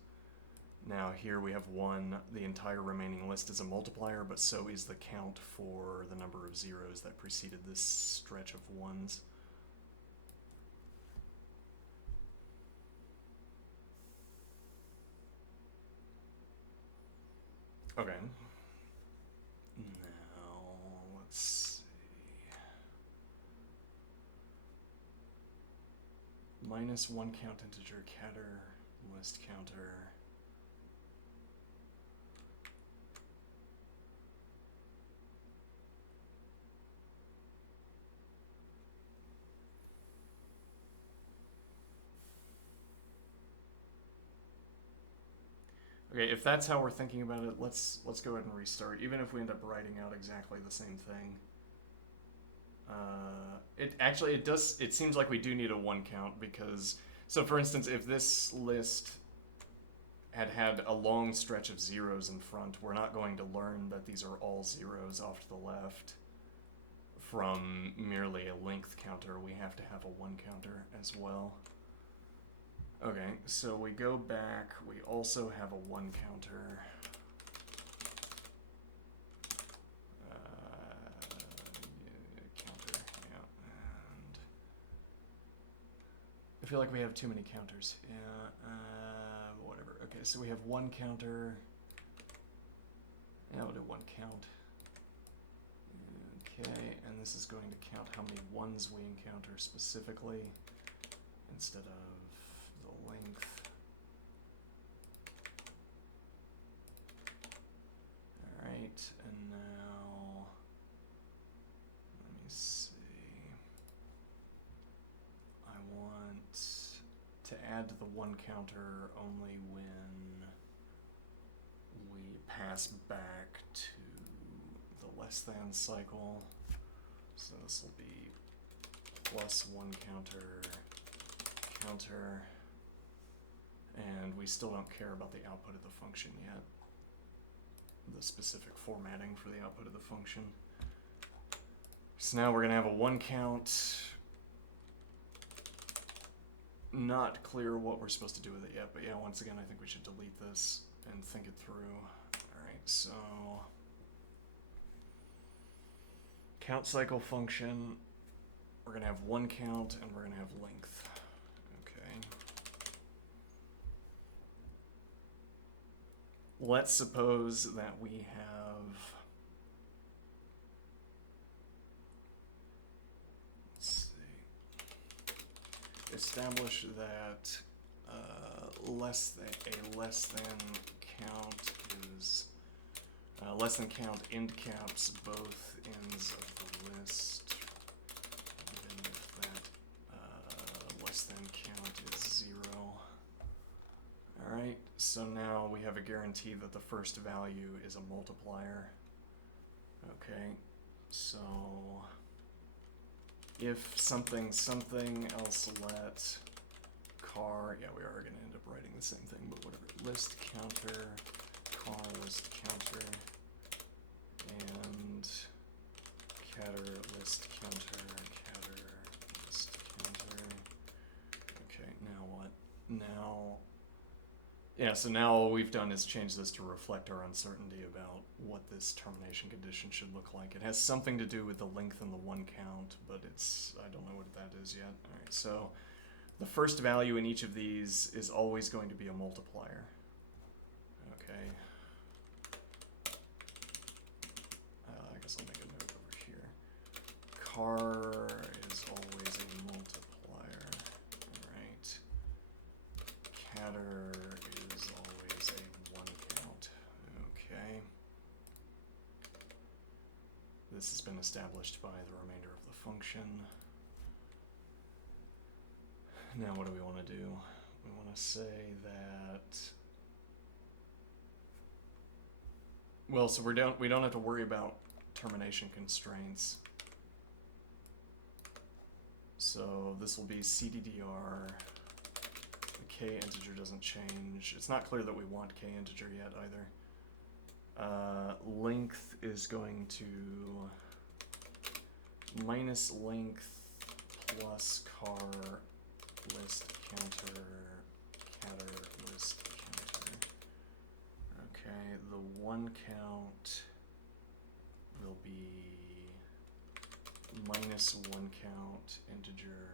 Now here we have 1. The entire remaining list is a multiplier, but so is the count for the number of zeros that preceded this stretch of 1s. Okay. Now, let's see. Minus 1 count integer counter, list counter. Okay, if that's how we're thinking about it, let's go ahead and restart, even if we end up writing out exactly the same thing. It seems like we do need a 1 count, because, so for instance, if this list had a long stretch of zeros in front, we're not going to learn that these are all zeros off to the left from merely a length counter. We have to have a 1 counter as well. Okay, so we go back, we also have a 1 counter. Counter, yeah, and I feel like we have too many counters. Yeah, whatever. Okay, so we have 1 counter. Yeah, we'll do 1 count. Okay, and this is going to count how many 1s we encounter specifically instead of the length. Alright, and now, let me see. I want to add the 1 counter only when we pass back to the less than cycle. So this will be plus 1 counter, and we still don't care about the output of the function yet, the specific formatting for the output of the function. So now we're going to have a 1 count. Not clear what we're supposed to do with it yet, but yeah, once again, I think we should delete this and think it through. Alright, so count cycle function, we're going to have 1 count and we're going to have length. Okay. Let's suppose that we have, let's see, establish that a less than count is less than count end caps both ends of the list, even if that less than count is 0. Alright, so now we have a guarantee that the first value is a multiplier. Okay, so if something else let car, yeah, we are going to end up writing the same thing, but whatever. List counter, car list counter, and catter list counter, catter list counter. Okay, now what? Now, yeah, so now all we've done is change this to reflect our uncertainty about what this termination condition should look like. It has something to do with the length and the one count, but I don't know what that is yet. All right, so the first value in each of these is always going to be a multiplier. Okay. I guess I'll make a note over here. Car is always a multiplier. All right. Catter is always a one count. Okay. This has been established by the remainder of the function. Now what do we want to do? We want to say that, well, so we don't have to worry about termination constraints. So this will be cddr. The k integer doesn't change. It's not clear that we want k integer yet either. Length is going to minus length plus car list counter, catter list counter. Okay, the one count will be minus one count integer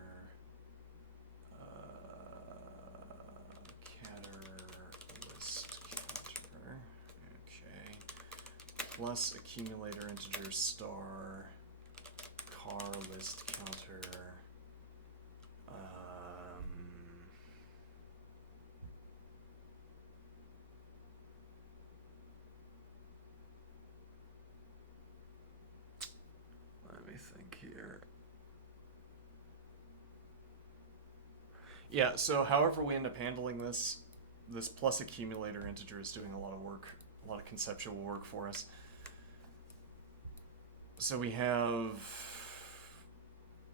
catter list counter. Okay, plus accumulator integer star car list counter. Let me think here. Yeah, so however we end up handling this plus accumulator integer is doing a lot of work, a lot of conceptual work for us. So we have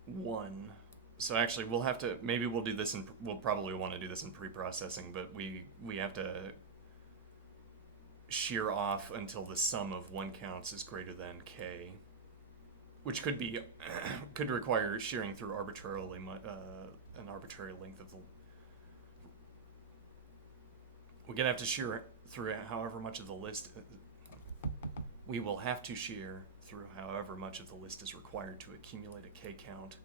1. So actually we'll have to, maybe we'll do this in, we'll probably want to do this in pre-processing, but we have to shear off until the sum of one counts is greater than k, which could be, could require shearing through arbitrarily, an arbitrary length of the, we're going to have to shear through however much of the list, we will have to shear through however much of the list is required to accumulate a k count,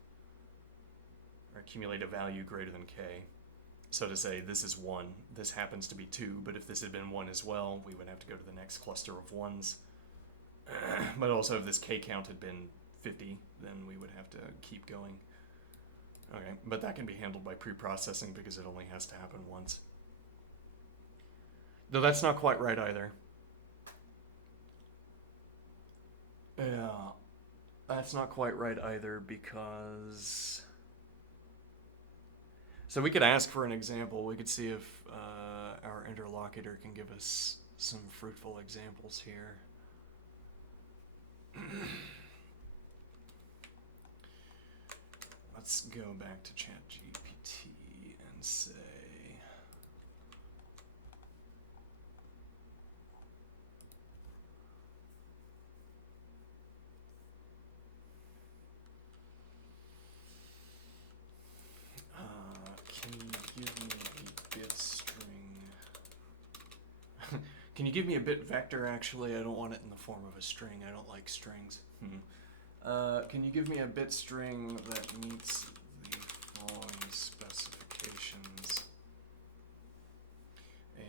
or accumulate a value greater than k. So to say this is 1, this happens to be 2, but if this had been 1 as well, we would have to go to the next cluster of 1s. But also if this k count had been 50, then we would have to keep going. Okay, but that can be handled by pre-processing because it only has to happen once. Though that's not quite right either. Yeah, that's not quite right either because... So we could ask for an example. We could see if our interlocutor can give us some fruitful examples here. Let's go back to ChatGPT and say... Can you give me a bit string? Can you give me a bit vector, actually? I don't want it in the form of a string. I don't like strings. Can you give me a bit string that meets the following specifications? A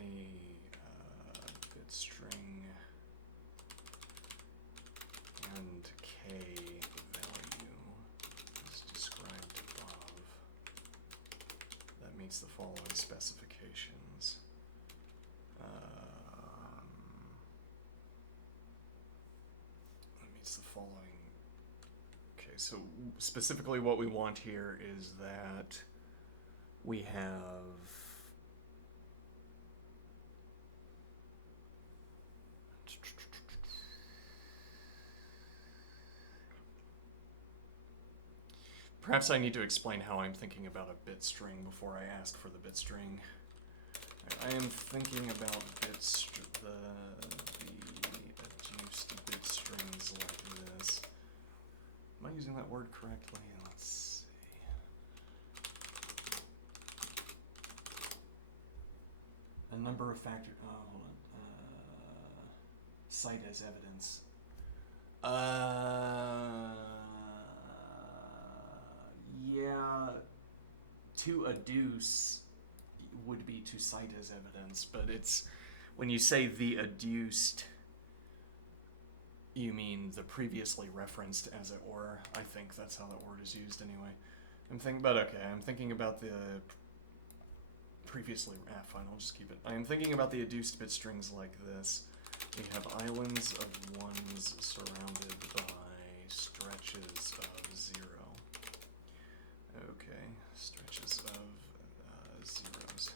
bit string and k value is described above. That meets the following specifications. That meets the following. Okay, so specifically what we want here is that we have perhaps I need to explain how I'm thinking about a bit string before I ask for the bit string. I am thinking about the adduced bit strings like this. Am I using that word correctly? Let's see. A number of factors. Oh, hold on. Cite as evidence. Yeah. To adduce would be to cite as evidence, but it's when you say the adduced, you mean the previously referenced, as it were. I think that's how that word is used anyway. I'm thinking about the previously. Fine, I'll just keep it. I am thinking about the adduced bit strings like this. We have islands of ones surrounded by stretches of 0. Okay, stretches of zeros.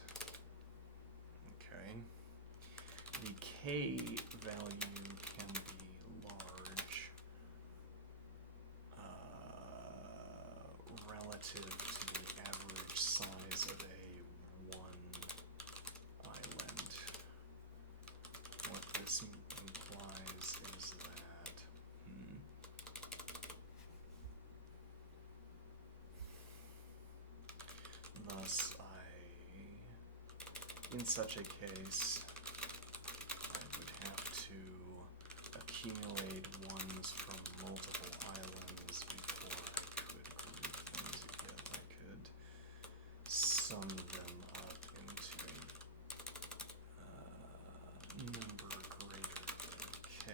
Okay. The k value can be large relative to the average size of a one island. What this implies is that thus in such a case, I would have to accumulate ones from multiple islands before I could group them together. I could sum them up into a number greater than k.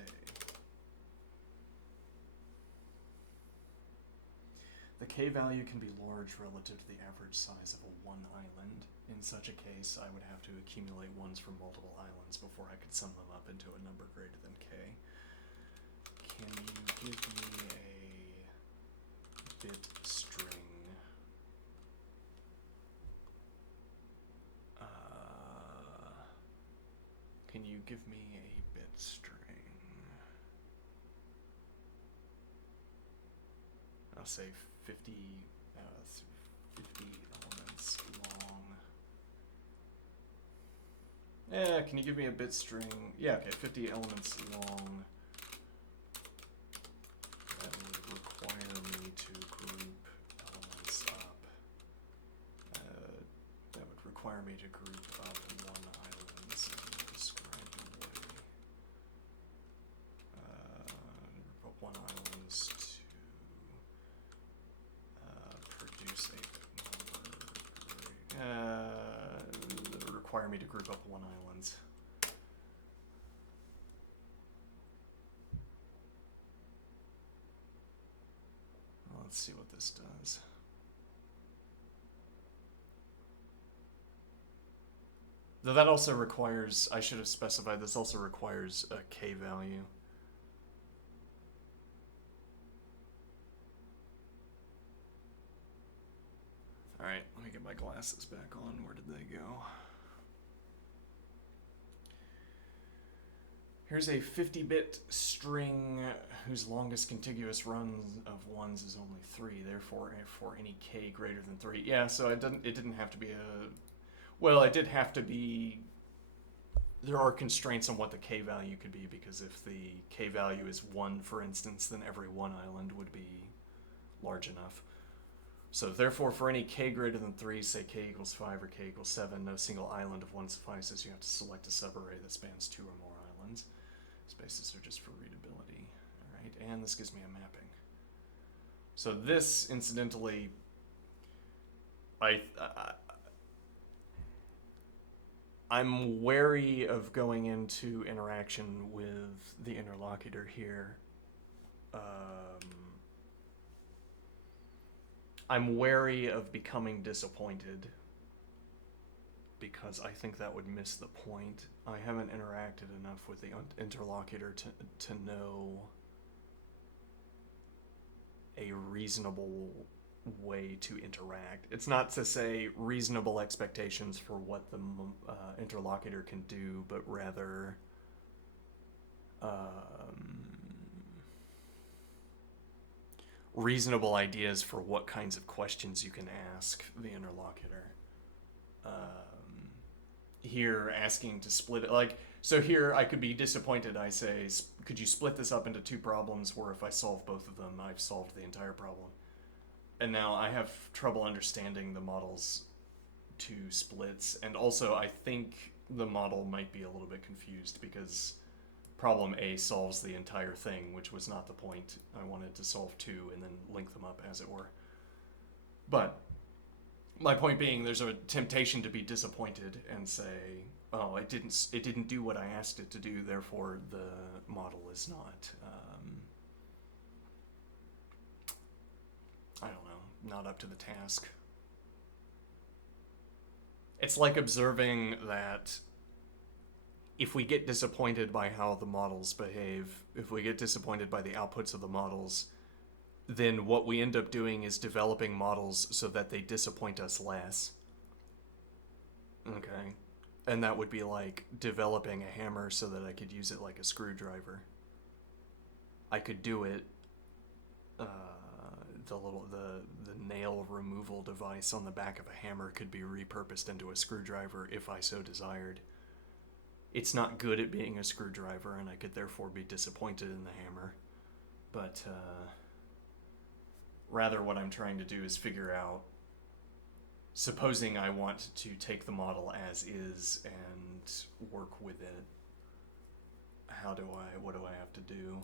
The k value can be large relative to the average size of a one island. In such a case, I would have to accumulate ones from multiple islands before I could sum them up into a number greater than k. Can you give me a bit string? Can you give me a bit string? I'll say 50 elements long. Yeah, can you give me a bit string? Yeah, okay, 50 elements long. That would require me to group elements up. That would require me to group up one islands in the described way. Group up one islands to produce a number. That would require me to group up one islands. Let's see what this does. Though that also requires, I should have specified, this also requires a k value. Alright, let me get my glasses back on. Where did they go? Here's a 50-bit string whose longest contiguous run of ones is only 3. Therefore, for any k greater than 3. Yeah, so it didn't have to be a... Well, it did have to be... There are constraints on what the k value could be, because if the k value is 1, for instance, then every one island would be large enough. So therefore, for any k greater than 3, say k equals 5 or k equals 7, no single island of 1 suffices. You have to select a subarray that spans 2 or more islands. Spaces are just for readability. All right, and this gives me a mapping. So this, incidentally, I'm wary of going into interaction with the interlocutor here. I'm wary of becoming disappointed because I think that would miss the point. I haven't interacted enough with the interlocutor to know a reasonable way to interact. It's not to say reasonable expectations for what the interlocutor can do, but rather reasonable ideas for what kinds of questions you can ask the interlocutor. Here, asking to split it, like, so here I could be disappointed. I say, could you split this up into two problems where if I solve both of them, I've solved the entire problem? And now I have trouble understanding the model's two splits. And also, I think the model might be a little bit confused because problem A solves the entire thing, which was not the point. I wanted to solve two and then link them up, as it were. But my point being, there's a temptation to be disappointed and say, oh, it didn't do what I asked it to do, therefore the model is not, I don't know, not up to the task. It's like observing that if we get disappointed by how the models behave, if we get disappointed by the outputs of the models, then what we end up doing is developing models so that they disappoint us less. Okay. And that would be like developing a hammer so that I could use it like a screwdriver. I could do it, the nail removal device on the back of a hammer could be repurposed into a screwdriver if I so desired. It's not good at being a screwdriver, and I could therefore be disappointed in the hammer. But, rather what I'm trying to do is figure out, supposing I want to take the model as is and work with it, what do I have to do?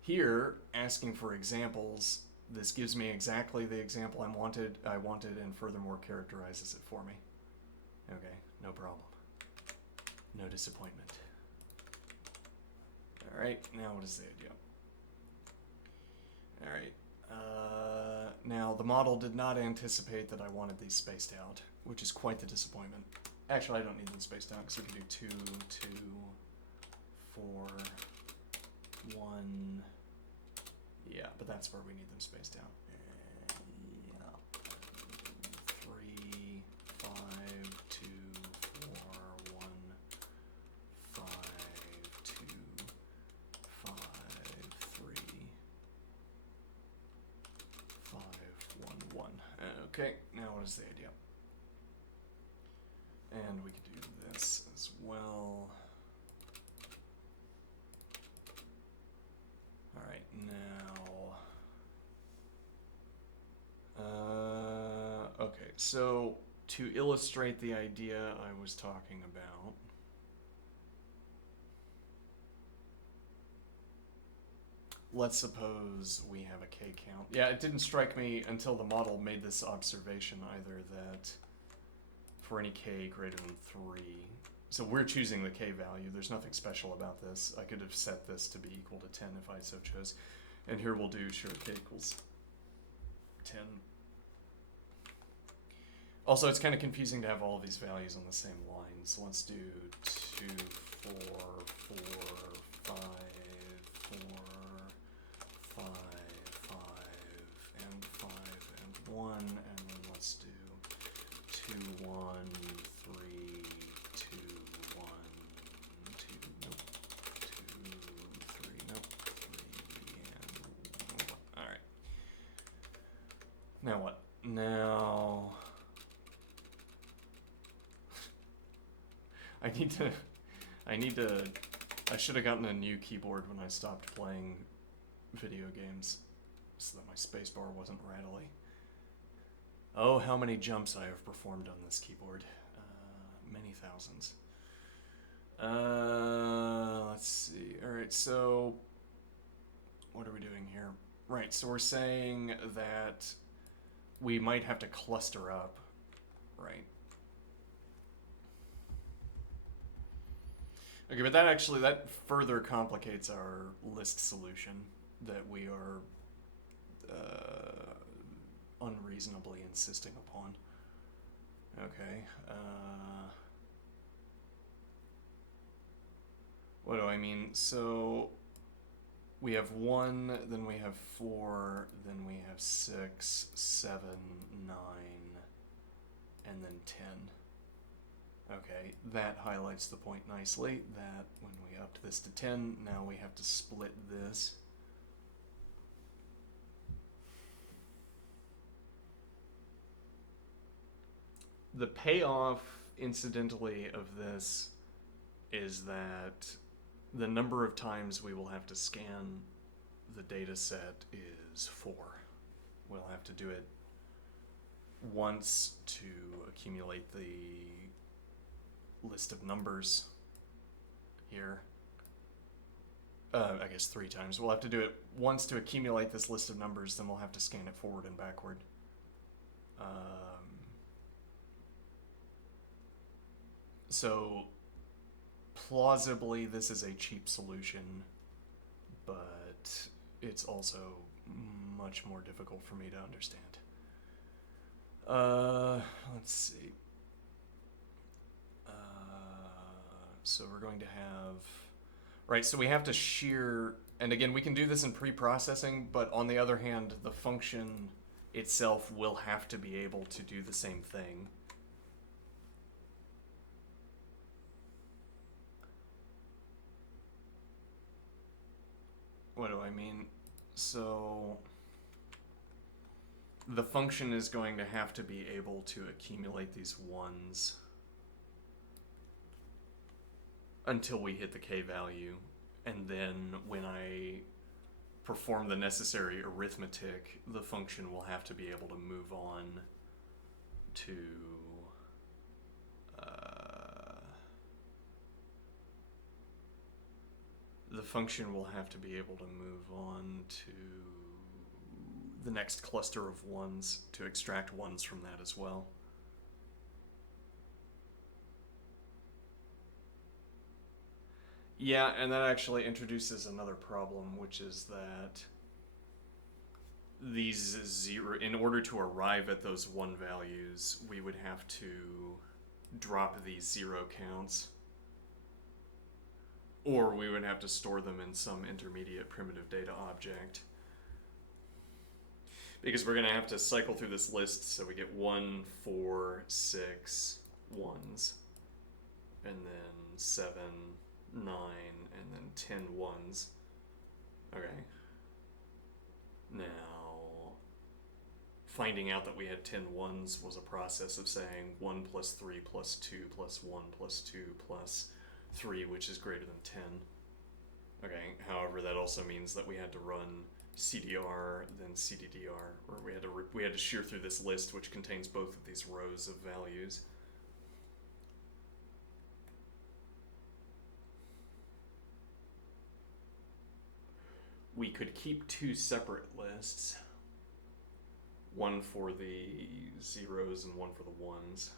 Here, asking for examples, this gives me exactly the example I wanted, and furthermore characterizes it for me. Okay, no problem. No disappointment. Alright, now what is the idea? Alright. Now, the model did not anticipate that I wanted these spaced out, which is quite the disappointment. Actually, I don't need them spaced out, because we can do 2, 2, 4, 1. Yeah, but that's where we need them spaced out. Yeah. 3, 5, 2, 4, 1, 5, 2, 5, 3, 5, 1, 1. Okay, now what is the idea? And we could do this as well. Alright, now... okay, so to illustrate the idea I was talking about, let's suppose we have a K count. Yeah, it didn't strike me until the model made this observation either that for any K greater than 3, so we're choosing the K value. There's nothing special about this. I could have set this to be equal to 10 if I so chose. And here we'll do, sure, K equals 10. Also, it's kind of confusing to have all of these values on the same line. So let's do 2, 4, 4, 5, 4, 5, 5, and 5, and 1. And then let's do 2, 1, 3, 2, 1, 2, nope, 2, 3, nope, 3, and 1. All right. Now what? Now I should have gotten a new keyboard when I stopped playing video games so that my spacebar wasn't rattly. Oh, how many jumps I have performed on this keyboard. Many thousands. Let's see. Alright, so what are we doing here? Right, so we're saying that we might have to cluster up, right? Okay, but that further complicates our list solution that we are unreasonably insisting upon. Okay. What do I mean? So we have 1, then we have 4, then we have 6, 7, 9, and then 10. Okay, that highlights the point nicely, that when we upped this to 10, now we have to split this. The payoff, incidentally, of this is that the number of times we will have to scan the data set is 4. We'll have to do it once to accumulate the list of numbers here. I guess 3 times. We'll have to do it once to accumulate this list of numbers, then we'll have to scan it forward and backward. So plausibly this is a cheap solution, but it's also much more difficult for me to understand. Let's see. So we're going to have, right, so we have to shear, and again, we can do this in pre-processing, but on the other hand, the function itself will have to be able to do the same thing. What do I mean? So the function is going to have to be able to accumulate these ones until we hit the k value, and then when I perform the necessary arithmetic, the function will have to be able to move on to the function will have to be able to move on to the next cluster of ones to extract ones from that as well. Yeah, and that actually introduces another problem, which is that these in order to arrive at those 1 values, we would have to drop these 0 counts, or we would have to store them in some intermediate primitive data object. Because we're going to have to cycle through this list, so we get 1, 4, 6 ones, and then 7, 9, and then 10 ones. Okay. Now, finding out that we had 10 ones was a process of saying 1 plus 3 plus 2 plus 1 plus 2 plus 3, which is greater than 10. Okay, however, that also means that we had to run CDR, then CDDR, or we had to shear through this list, which contains both of these rows of values. We could keep 2 separate lists, one for the 0s and one for the 1s.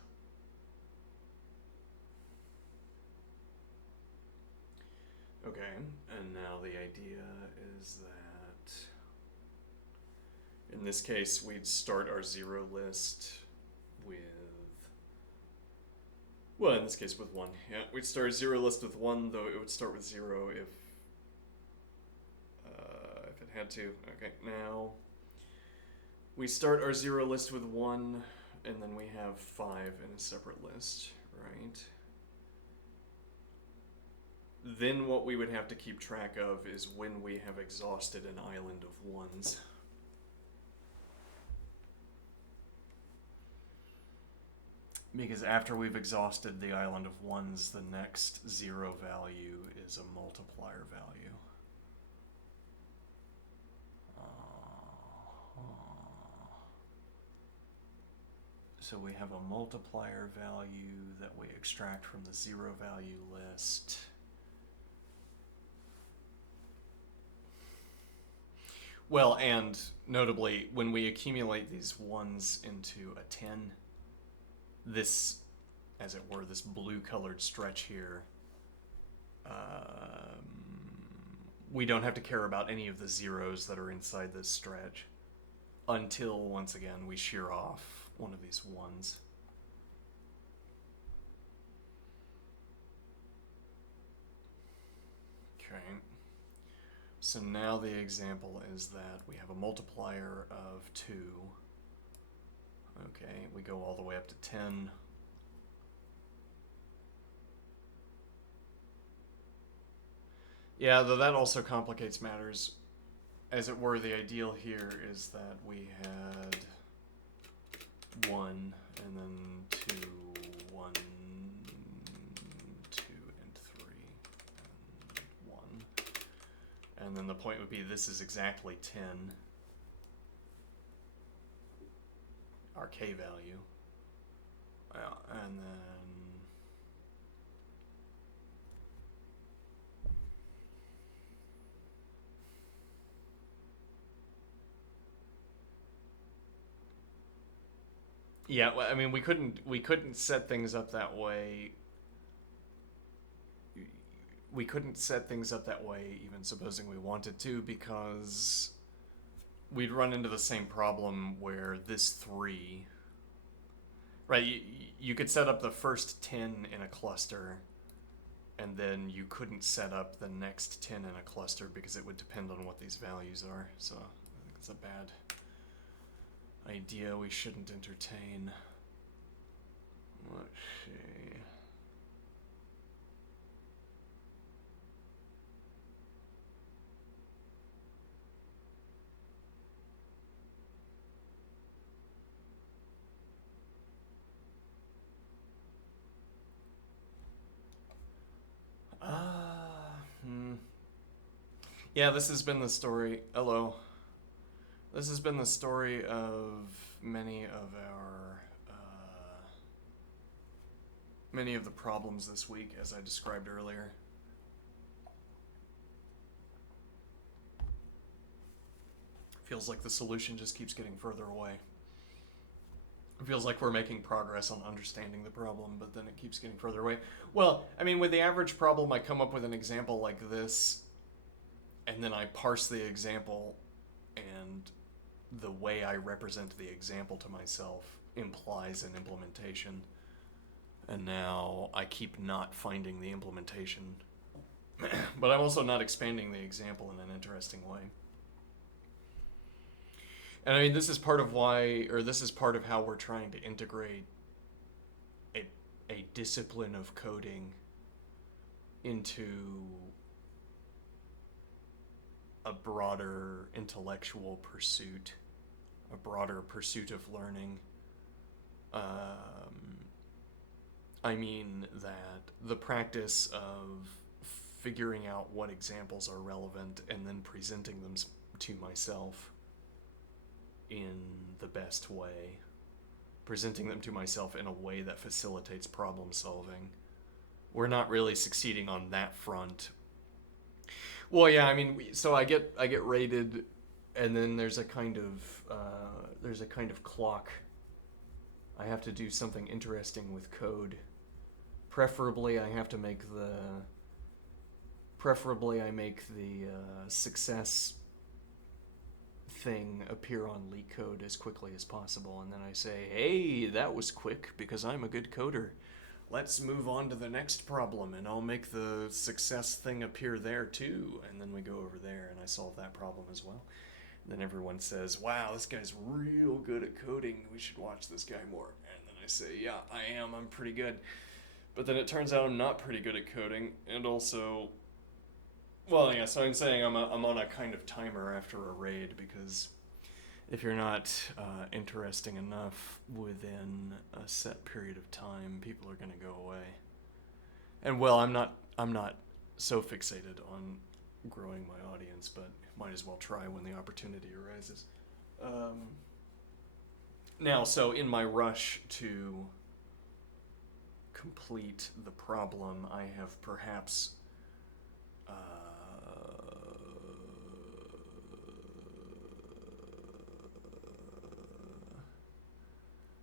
Okay, and now the idea is that in this case we'd start our 0 list with, well, in this case with 1. Yeah, we'd start a 0 list with 1, though it would start with 0 if it had to. Okay, now we start our 0 list with 1, and then we have 5 in a separate list, right? Then what we would have to keep track of is when we have exhausted an island of 1s. Because after we've exhausted the island of 1s, the next 0 value is a multiplier value. So we have a multiplier value that we extract from the 0 value list. Well, and notably, when we accumulate these 1s into a 10, this, as it were, this blue-colored stretch here, we don't have to care about any of the 0s that are inside this stretch until, once again, we shear off one of these 1s. Okay. So now the example is that we have a multiplier of 2. Okay, we go all the way up to 10. Yeah, though that also complicates matters. As it were, the ideal here is that we had 1, and then 2, 1, 2, and 3, and 1. And then the point would be this is exactly 10, our k value. And then yeah, well, I mean, we couldn't set things up that way. We couldn't set things up that way, even supposing we wanted to, because we'd run into the same problem where this 3, right? You could set up the first 10 in a cluster, and then you couldn't set up the next 10 in a cluster because it would depend on what these values are. So I think it's a bad idea we shouldn't entertain. Let's see. Yeah, this has been the story. Hello. This has been the story of many of the problems this week, as I described earlier. Feels like the solution just keeps getting further away. It feels like we're making progress on understanding the problem, but then it keeps getting further away. Well, I mean, with the average problem, I come up with an example like this, and then I parse the example, and the way I represent the example to myself implies an implementation. And now I keep not finding the implementation. But I'm also not expanding the example in an interesting way. And I mean, this is part of how we're trying to integrate a discipline of coding into a broader intellectual pursuit, a broader pursuit of learning. I mean that the practice of figuring out what examples are relevant and then presenting them to myself in the best way, presenting them to myself in a way that facilitates problem solving. We're not really succeeding on that front. Well, yeah, I mean, so I get rated, and then there's a kind of clock. I have to do something interesting with code. Preferably, I make the success thing appear on LeetCode as quickly as possible, and then I say, hey, that was quick because I'm a good coder. Let's move on to the next problem, and I'll make the success thing appear there too, and then we go over there and I solve that problem as well. And then everyone says, wow, this guy's real good at coding, we should watch this guy more. And then I say, yeah, I'm pretty good. But then it turns out I'm not pretty good at coding, and also, well, yeah, so I'm saying I'm on a kind of timer after a raid, because if you're not interesting enough within a set period of time, people are going to go away. And well, I'm not so fixated on growing my audience, but might as well try when the opportunity arises. Now, so in my rush to complete the problem, I have perhaps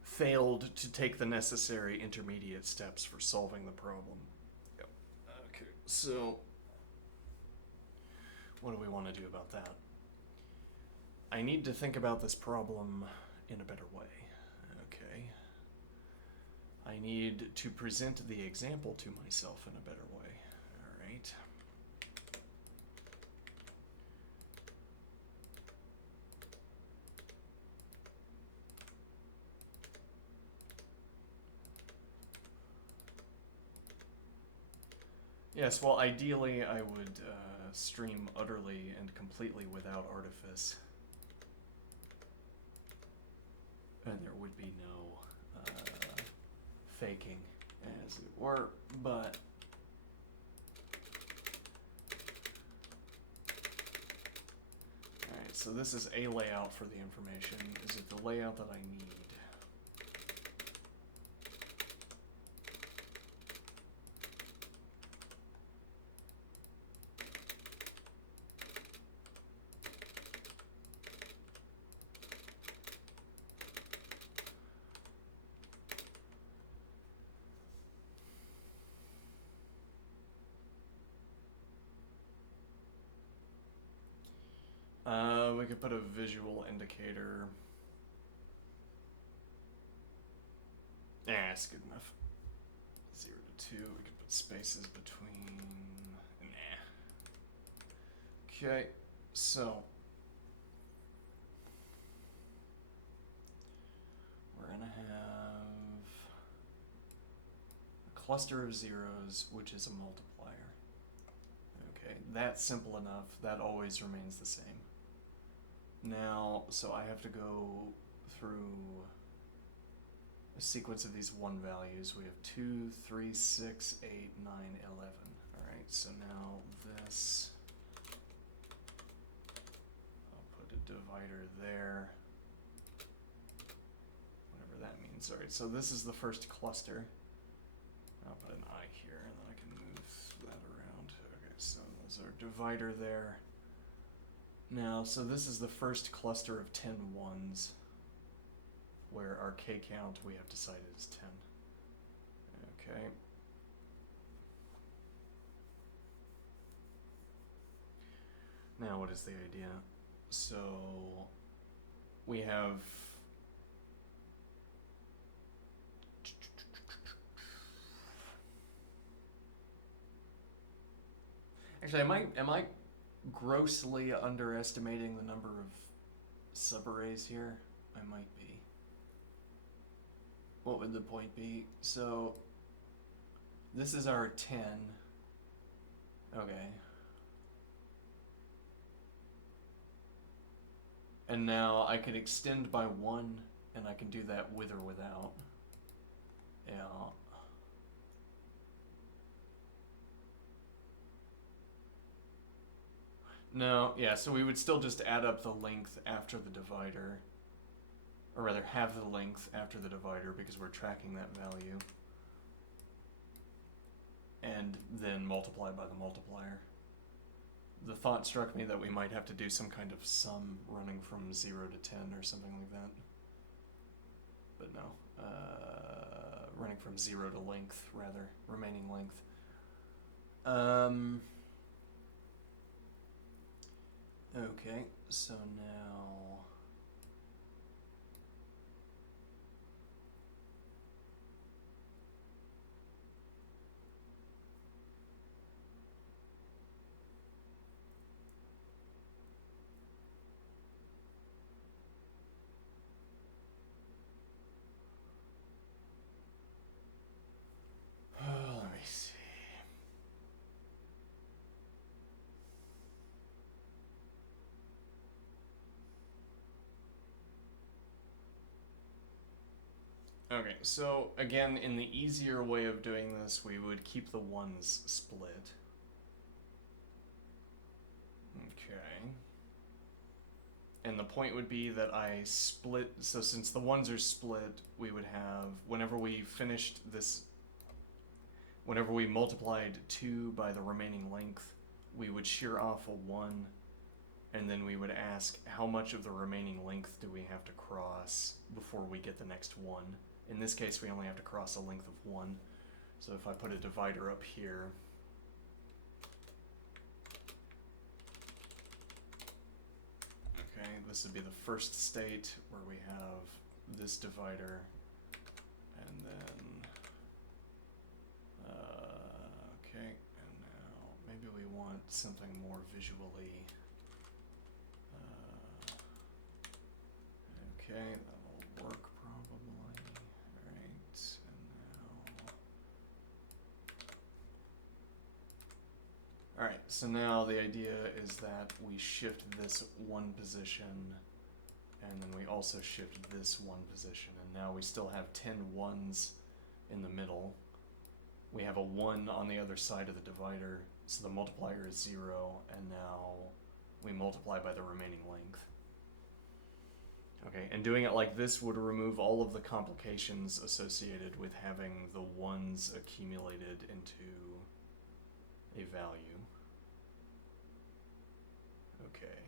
failed to take the necessary intermediate steps for solving the problem. Yep. Okay, so what do we want to do about that? I need to think about this problem in a better way. Okay. I need to present the example to myself in a better way. All right. Yes, well, ideally I would stream utterly and completely without artifice. And there would be no faking, as it were, but alright, so this is a layout for the information. Is it the layout that I need? We could put a visual indicator. It's good enough. 0 to 2, we could put spaces between. Okay, so we're gonna have a cluster of zeros, which is a multiplier. Okay, that's simple enough. That always remains the same. Now, so I have to go through a sequence of these one values. We have 2, 3, 6, 8, 9, 11. Alright, so now this, I'll put a divider there. Whatever that means. Alright, so this is the first cluster. I'll put an I here and then I can move that around. Okay, so there's our divider there. Now, so this is the first cluster of 10 ones, where our K count we have decided is 10. Okay. Now, what is the idea? So, we have actually, am I grossly underestimating the number of subarrays here? I might be. What would the point be? So, this is our 10. Okay. And now I can extend by 1, and I can do that with or without. Yeah. No, yeah, so we would still just add up the length after the divider. Or rather, have the length after the divider because we're tracking that value. And then multiply by the multiplier. The thought struck me that we might have to do some kind of sum running from 0 to 10 or something like that. But no. Running from 0 to length, rather. Remaining length. Okay, so now let me see. Okay, so again, in the easier way of doing this, we would keep the ones split. Okay. And the point would be that I split, so since the ones are split, we would have, whenever we finished this, whenever we multiplied 2 by the remaining length, we would shear off a 1, and then we would ask how much of the remaining length do we have to cross before we get the next 1. In this case, we only have to cross a length of 1. So if I put a divider up here, okay, this would be the first state where we have this divider, and then, okay, and now maybe we want something more visually, okay, that'll work probably. Alright, and now Alright, so now the idea is that we shift this one position, and then we also shift this one position, and now we still have 10 ones in the middle. We have a 1 on the other side of the divider, so the multiplier is 0, and now we multiply by the remaining length. Okay, and doing it like this would remove all of the complications associated with having the ones accumulated into a value. Okay.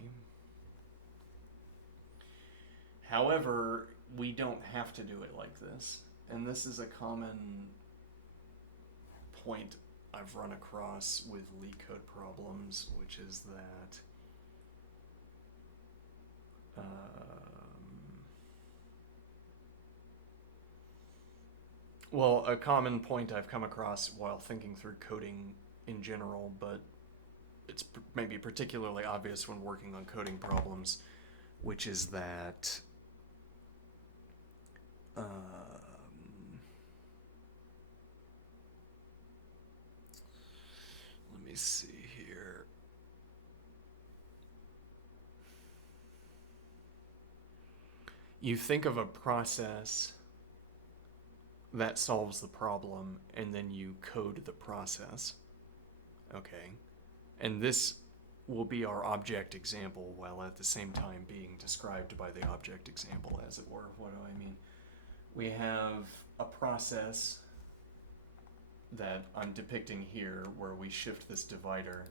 However, we don't have to do it like this. And this is a common point I've run across with leetcode problems, which is that well, a common point I've come across while thinking through coding in general, but it's maybe particularly obvious when working on coding problems, which is that let me see here. You think of a process that solves the problem, and then you code the process. Okay. And this will be our object example while at the same time being described by the object example, as it were. What do I mean? We have a process that I'm depicting here where we shift this divider.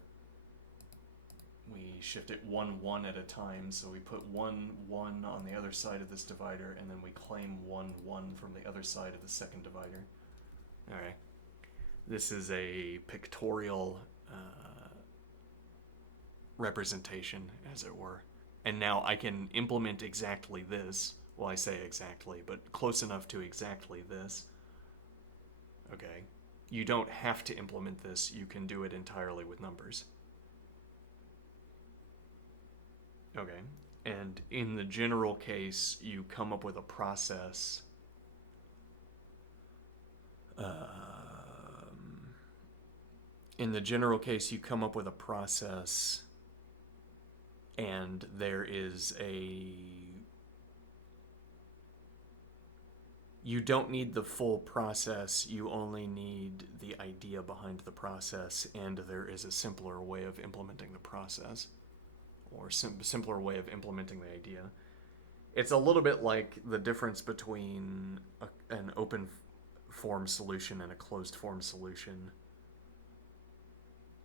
We shift it 1, 1 at a time, so we put 1, 1 on the other side of this divider, and then we claim 1, 1 from the other side of the second divider. Alright. This is a pictorial representation, as it were. And now I can implement exactly this. Well, I say exactly, but close enough to exactly this. Okay. You don't have to implement this. You can do it entirely with numbers. Okay. And in the general case, you come up with a process. In the general case, you come up with a process, and there is you don't need the full process, you only need the idea behind the process, and there is a simpler way of implementing the process, or simpler way of implementing the idea. It's a little bit like the difference between an open form solution and a closed form solution,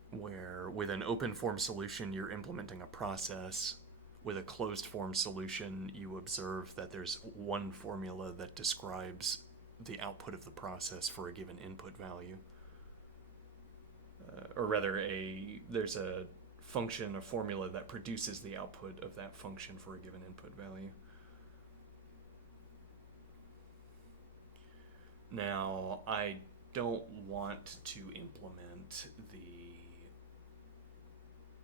where with an open form solution you're implementing a process. With a closed form solution, you observe that there's one formula that describes the output of the process for a given input value. Or rather, there's a function, a formula that produces the output of that function for a given input value. Now, I don't want to implement the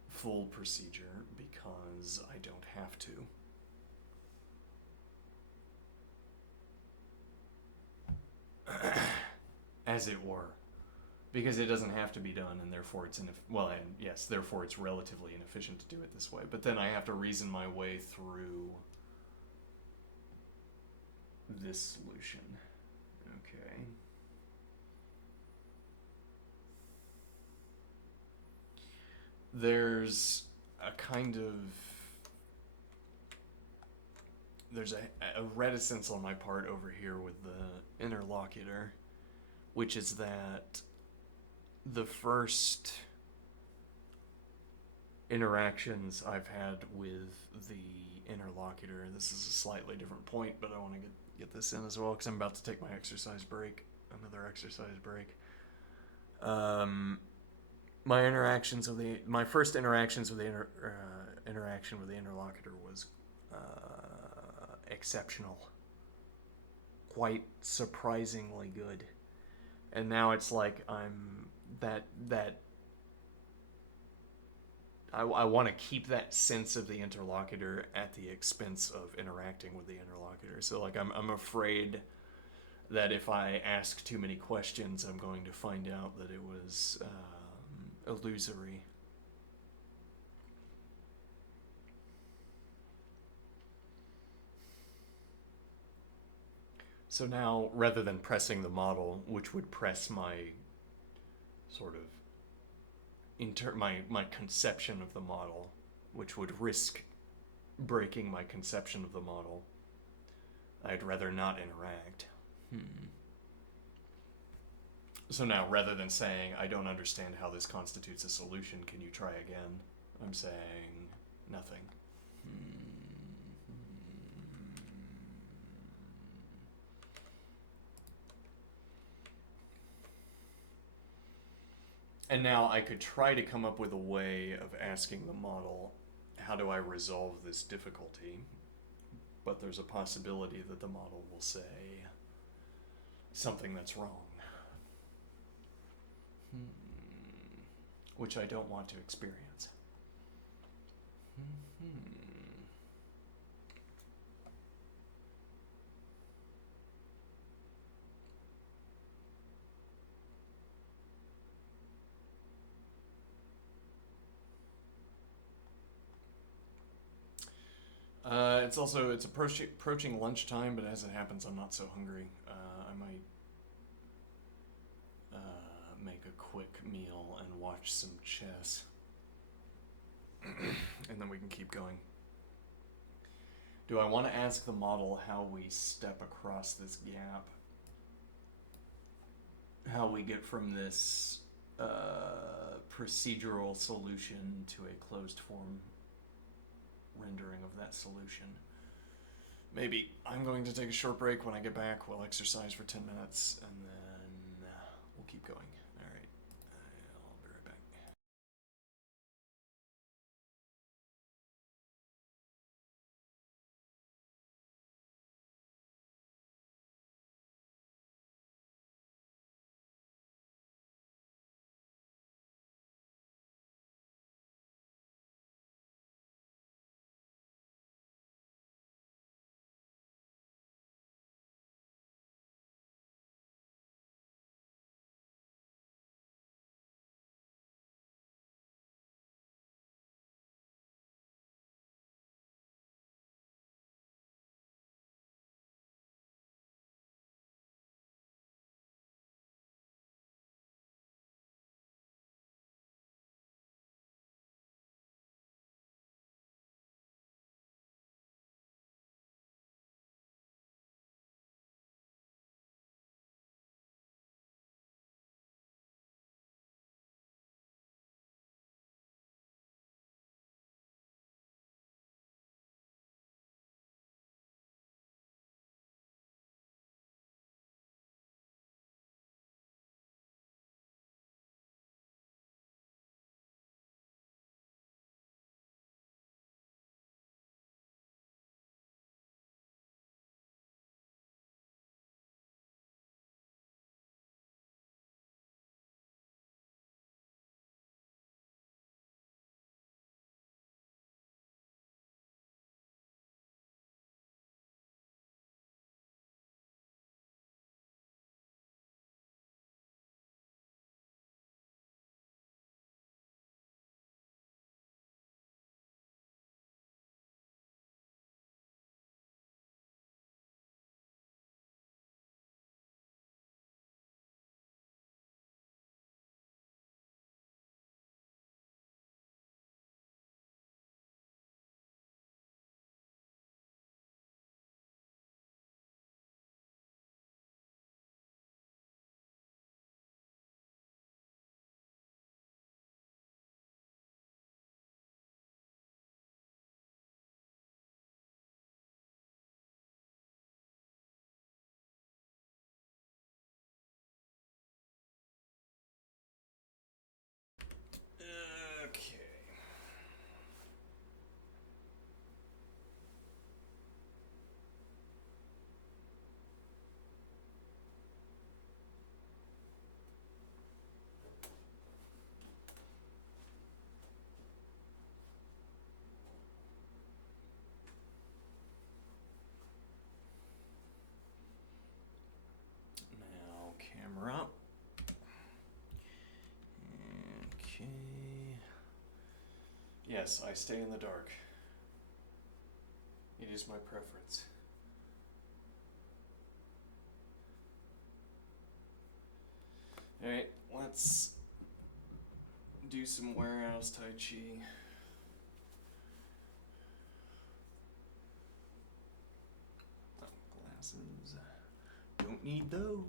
full procedure because I don't have to. As it were. Because it doesn't have to be done, and therefore it's therefore it's relatively inefficient to do it this way. But then I have to reason my way through this solution. Okay. There's a reticence on my part over here with the interlocutor, which is that the first interactions I've had with the interlocutor, this is a slightly different point, but I want to get this in as well because I'm about to take my exercise break, another exercise break. My first interactions with the interaction with the interlocutor was exceptional, quite surprisingly good, and now it's like I want to keep that sense of the interlocutor at the expense of interacting with the interlocutor. So like I'm afraid that if I ask too many questions, I'm going to find out that it was illusory. So now, rather than pressing the model, which would press my sort of my conception of the model, which would risk breaking my conception of the model, I'd rather not interact. So now, rather than saying, I don't understand how this constitutes a solution, can you try again? I'm saying nothing. And now I could try to come up with a way of asking the model, how do I resolve this difficulty? But there's a possibility that the model will say something that's wrong. Which I don't want to experience. It's approaching lunchtime, but as it happens, I'm not so hungry. I might make a quick meal and watch some chess, and then we can keep going. Do I want to ask the model how we step across this gap? How we get from this procedural solution to a closed form rendering of that solution? Maybe I'm going to take a short break. When I get back, we'll exercise for 10 minutes, and then we'll keep going. All right. I'll be right back. Okay. Now, camera. Okay. Yes, I stay in the dark. It is my preference. Alright, let's do some warehouse Tai Chi. Oh, glasses. Don't need those.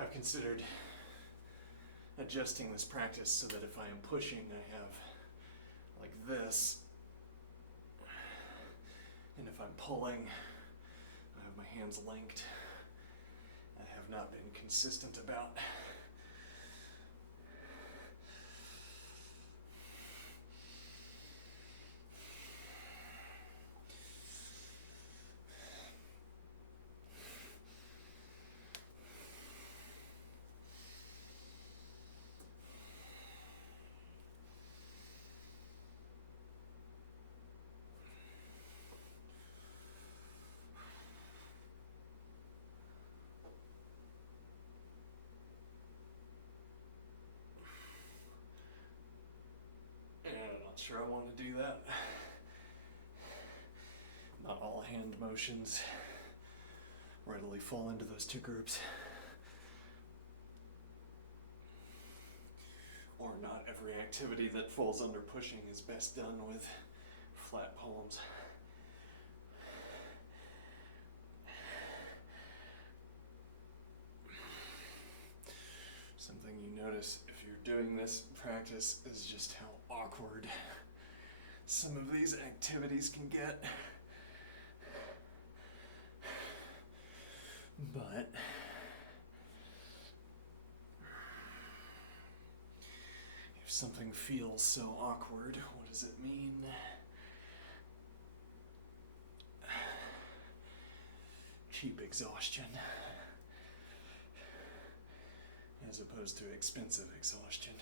I've considered adjusting this practice so that if I am pushing, I have like this, and if I'm pulling, I have my hands linked. I have not been consistent about I'm not sure I want to do that. Not all hand motions readily fall into those two groups. Or not every activity that falls under pushing is best done with flat palms. Something you notice if you're doing this practice is just how awkward some of these activities can get. But if something feels so awkward, what does it mean? Cheap exhaustion, as opposed to expensive exhaustion.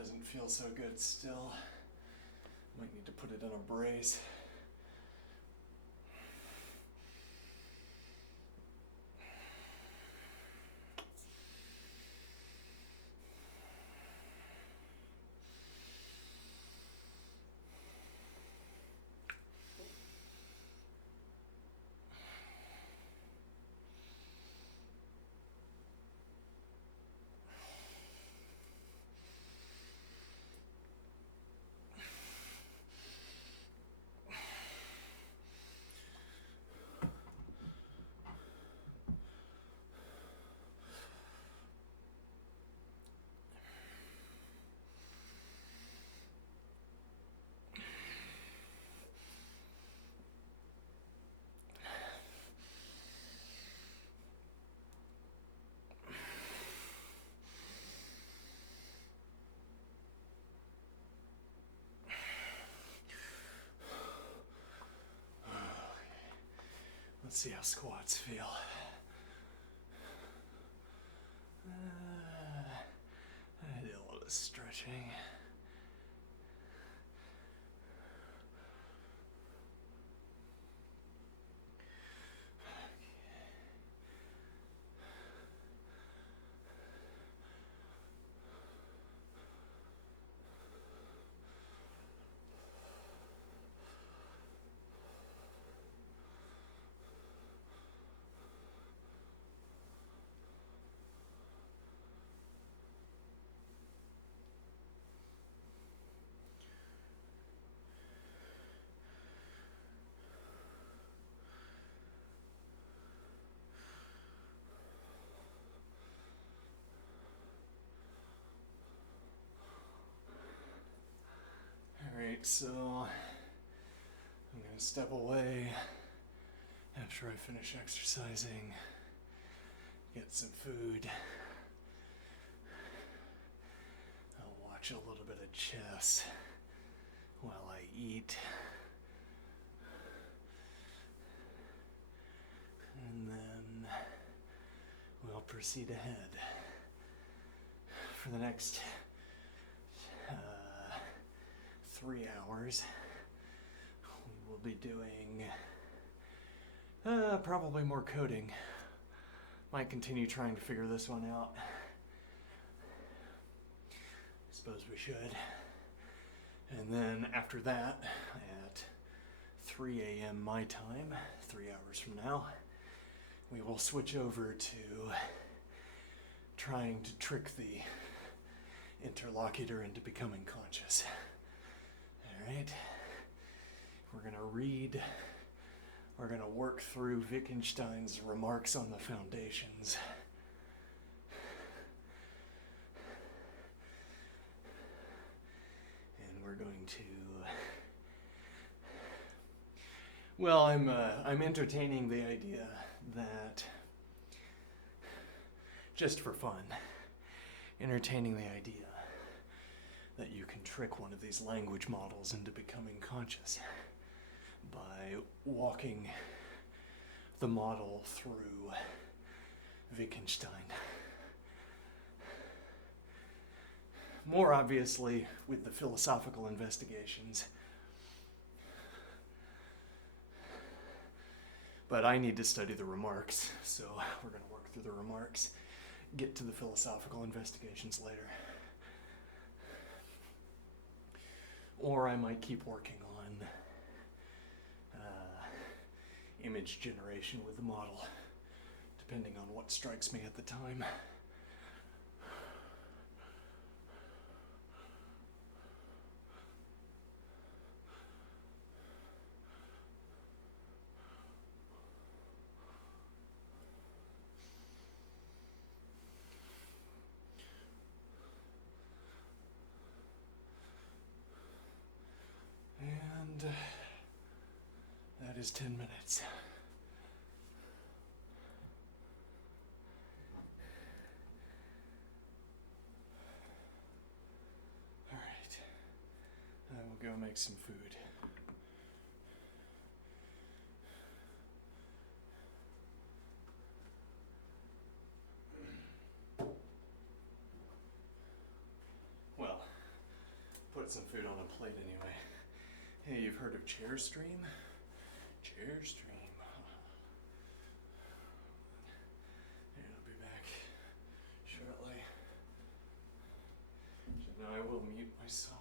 doesn't feel so good still. Might need to put it in a brace. Let's see how squats feel. I did a lot of stretching. Alright, so I'm gonna step away after I finish exercising, get some food. I'll watch a little bit of chess while I eat. And then we'll proceed ahead. For the next 3 hours, we will be doing probably more coding. Might continue trying to figure this one out. I suppose we should. And then after that, at 3 a.m. my time, 3 hours from now, we will switch over to trying to trick the interlocutor into becoming conscious. Alright, we're going to work through Wittgenstein's remarks on the foundations. And we're going to, well, I'm entertaining the idea that, just for fun, entertaining the idea that you can trick one of these language models into becoming conscious by walking the model through Wittgenstein. More obviously with the philosophical investigations. But I need to study the remarks, so we're going to work through the remarks, get to the philosophical investigations later. Or I might keep working on image generation with the model, depending on what strikes me at the time. And that is 10 minutes. All right, I will go make some food. Well, put some food on a plate anyway. Hey, you've heard of Chairstream? Chairstream. And I'll be back shortly. So now I will mute myself.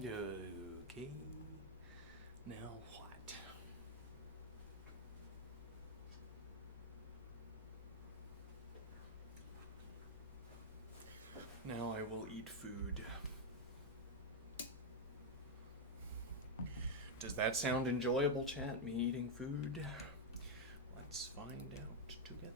Okay. Now what? Now I will eat food. Does that sound enjoyable, chat? Me eating food? Let's find out together.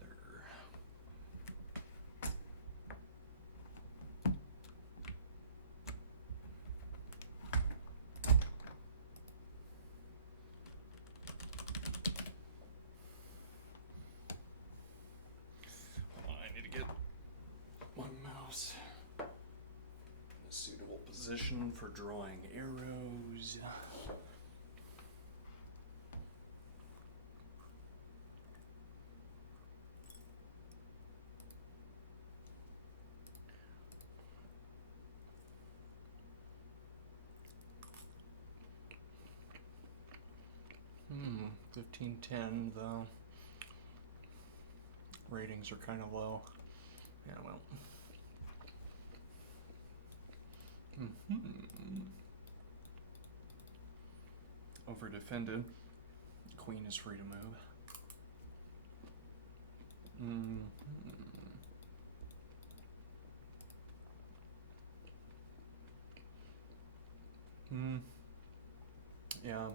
Hold on, I need to get my mouse in a suitable position for drawing arrows. Hmm, 1510 though. Ratings are kind of low. Yeah, well. Over defended. Queen is free to move. Yeah.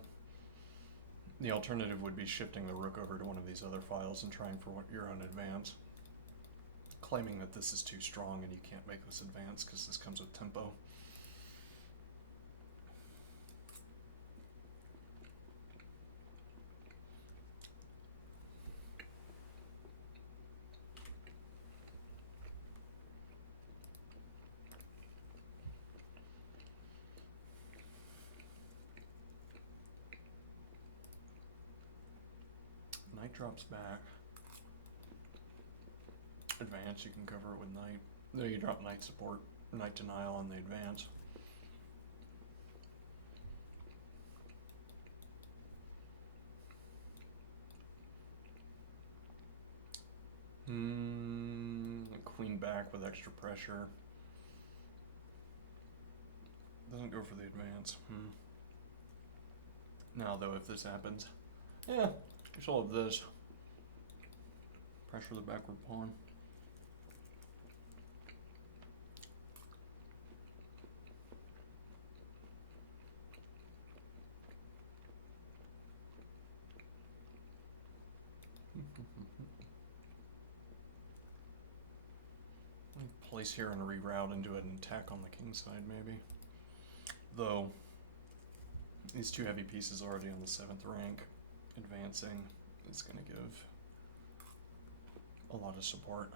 The alternative would be shifting the rook over to one of these other files and trying for your own advance. Claiming that this is too strong and you can't make this advance because this comes with tempo. Knight drops back. Advance, you can cover it with knight. No, you drop knight support, knight denial on the advance. Queen back with extra pressure. Doesn't go for the advance. Now though, if this happens, yeah, you still have this. Pressure the backward pawn. Place here and reroute and do an attack on the king side, maybe. Though, these two heavy pieces already on the 7th rank, advancing is going to give a lot of support.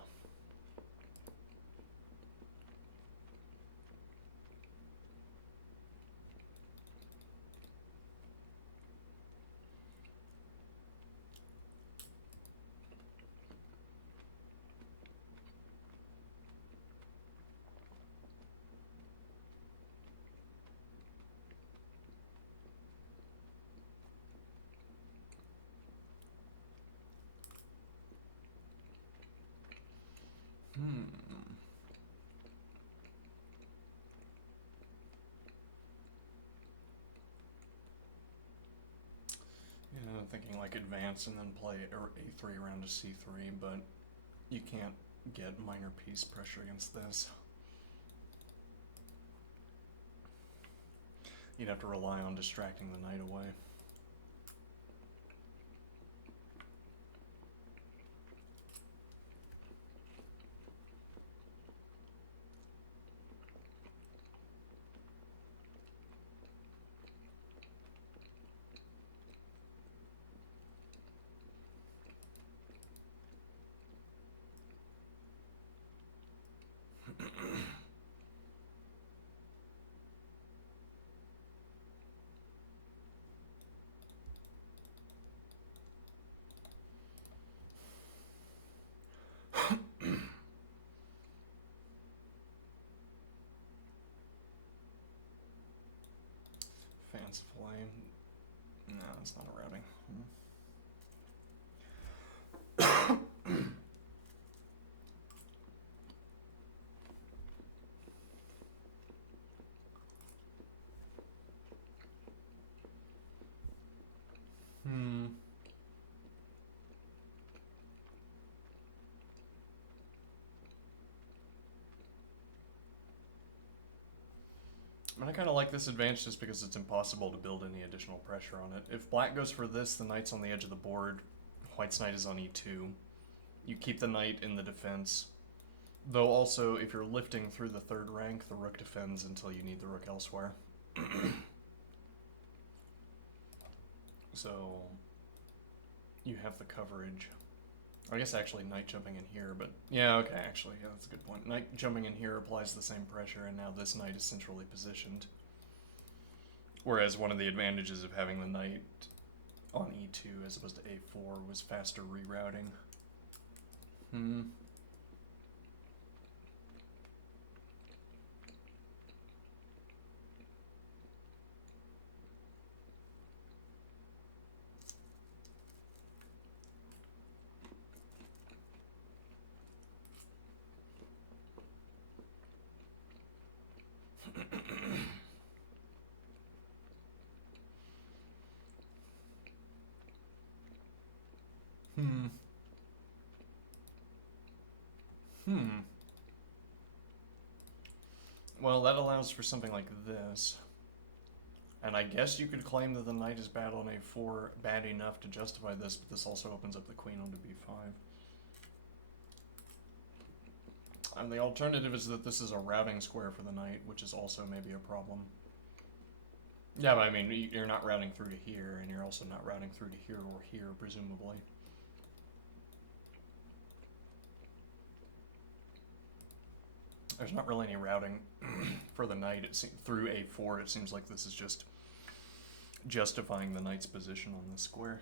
Yeah, I'm thinking like advance and then play a3 around to c3, but you can't get minor piece pressure against this. You'd have to rely on distracting the knight away. Fanciful aim. No, it's not a routing. And I kind of like this advance just because it's impossible to build any additional pressure on it. If black goes for this, the knight's on the edge of the board. White's knight is on e2. You keep the knight in the defense. Though also, if you're lifting through the third rank, the rook defends until you need the rook elsewhere. So, you have the coverage. I guess actually knight jumping in here, but yeah, okay, actually, yeah, that's a good point. Knight jumping in here applies the same pressure, and now this knight is centrally positioned. Whereas one of the advantages of having the knight on e2 as opposed to a4 was faster rerouting. Well, that allows for something like this. And I guess you could claim that the knight is bad on a4, bad enough to justify this, but this also opens up the queen onto b5. And the alternative is that this is a routing square for the knight, which is also maybe a problem. Yeah, but I mean, you're not routing through to here, and you're also not routing through to here or here, presumably. There's not really any routing for the knight. Through a4, it seems like this is just justifying the knight's position on the square.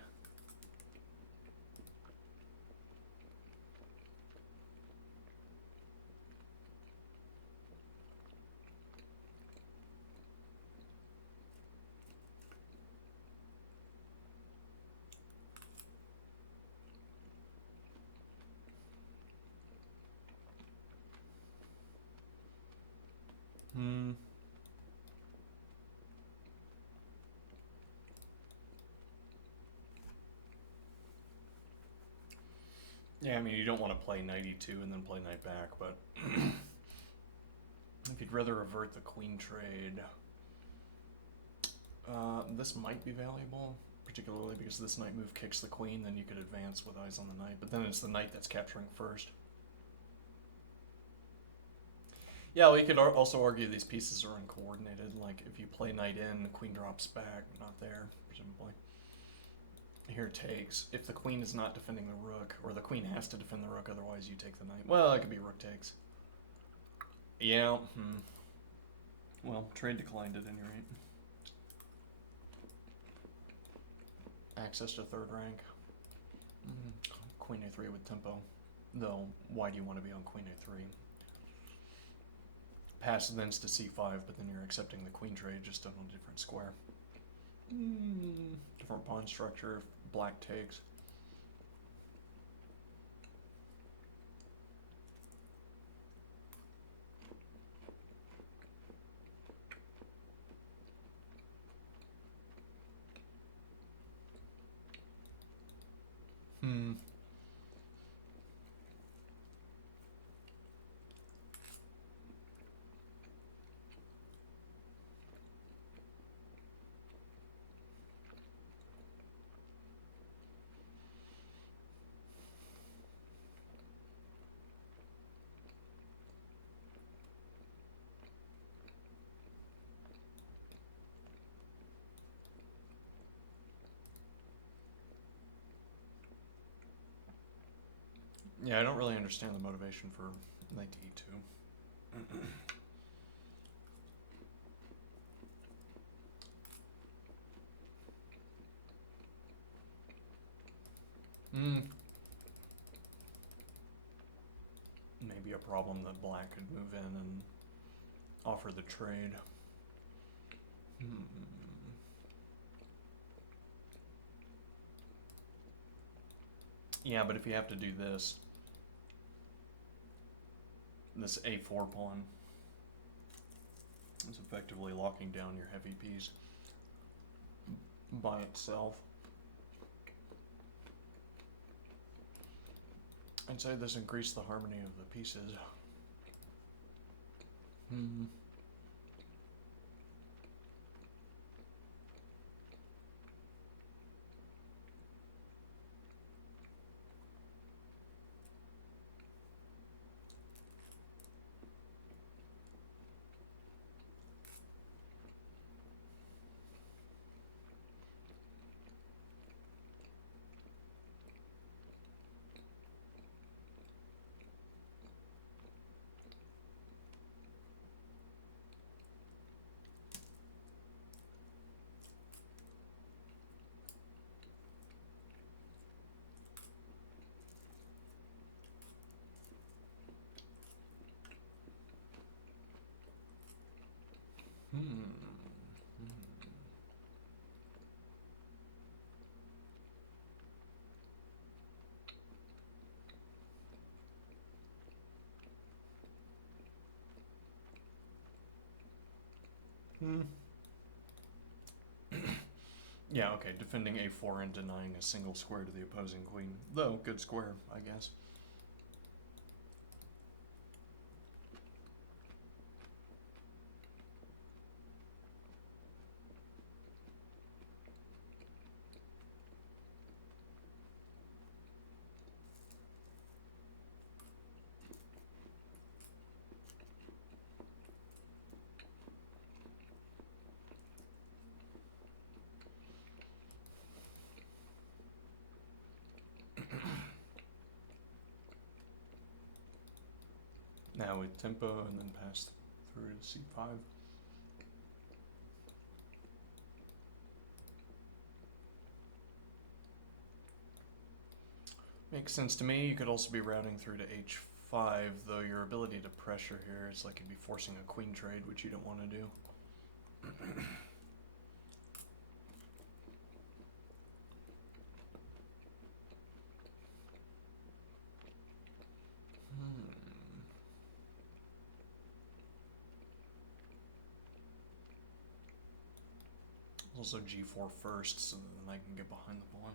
Yeah, I mean, you don't want to play knight e2 and then play knight back, but if you'd rather revert the queen trade, this might be valuable, particularly because this knight move kicks the queen, then you could advance with eyes on the knight, but then it's the knight that's capturing first. Yeah, well, you could also argue these pieces are uncoordinated, like if you play knight in, the queen drops back, not there, presumably. Here takes. If the queen is not defending the rook, or the queen has to defend the rook, otherwise you take the knight. Well, it could be rook takes. Yeah. Well, trade declined at any rate. Access to third rank. Queen a3 with tempo. Though, why do you want to be on queen a3? Pass thence to c5, but then you're accepting the queen trade just on a different square. Different pawn structure. Black takes. Yeah, I don't really understand the motivation for knight to e2. Maybe a problem that black could move in and offer the trade. Yeah, but if you have to do this a4 pawn, it's effectively locking down your heavy piece by itself. I'd say this increased the harmony of the pieces. Hmm. Yeah, okay, defending a4 and denying a single square to the opposing queen. Though, good square, I guess. Now with tempo and then pass through to c5. Makes sense to me. You could also be routing through to h5, though your ability to pressure here, it's like you'd be forcing a queen trade, which you don't want to do. Also g4 first, so then I can get behind the pawn.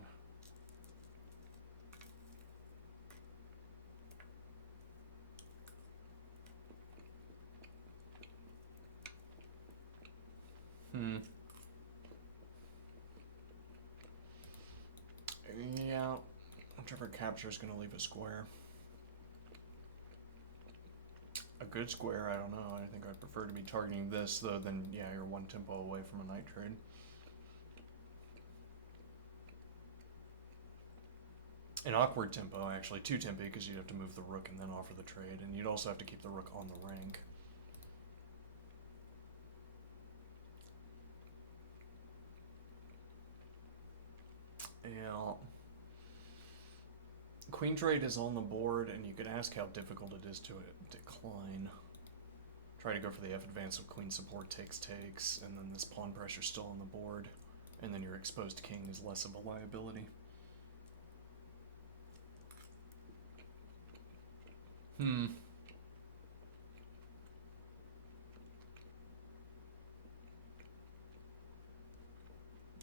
Yeah, whichever capture is going to leave a square. A good square, I don't know. I think I'd prefer to be targeting this, though, than, yeah, you're one tempo away from a knight trade. An awkward tempo, actually, two tempi, because you'd have to move the rook and then offer the trade, and you'd also have to keep the rook on the rank. Yeah. Queen trade is on the board, and you could ask how difficult it is to decline. Try to go for the F advance with queen support takes, and then this pawn pressure's still on the board, and then your exposed king is less of a liability.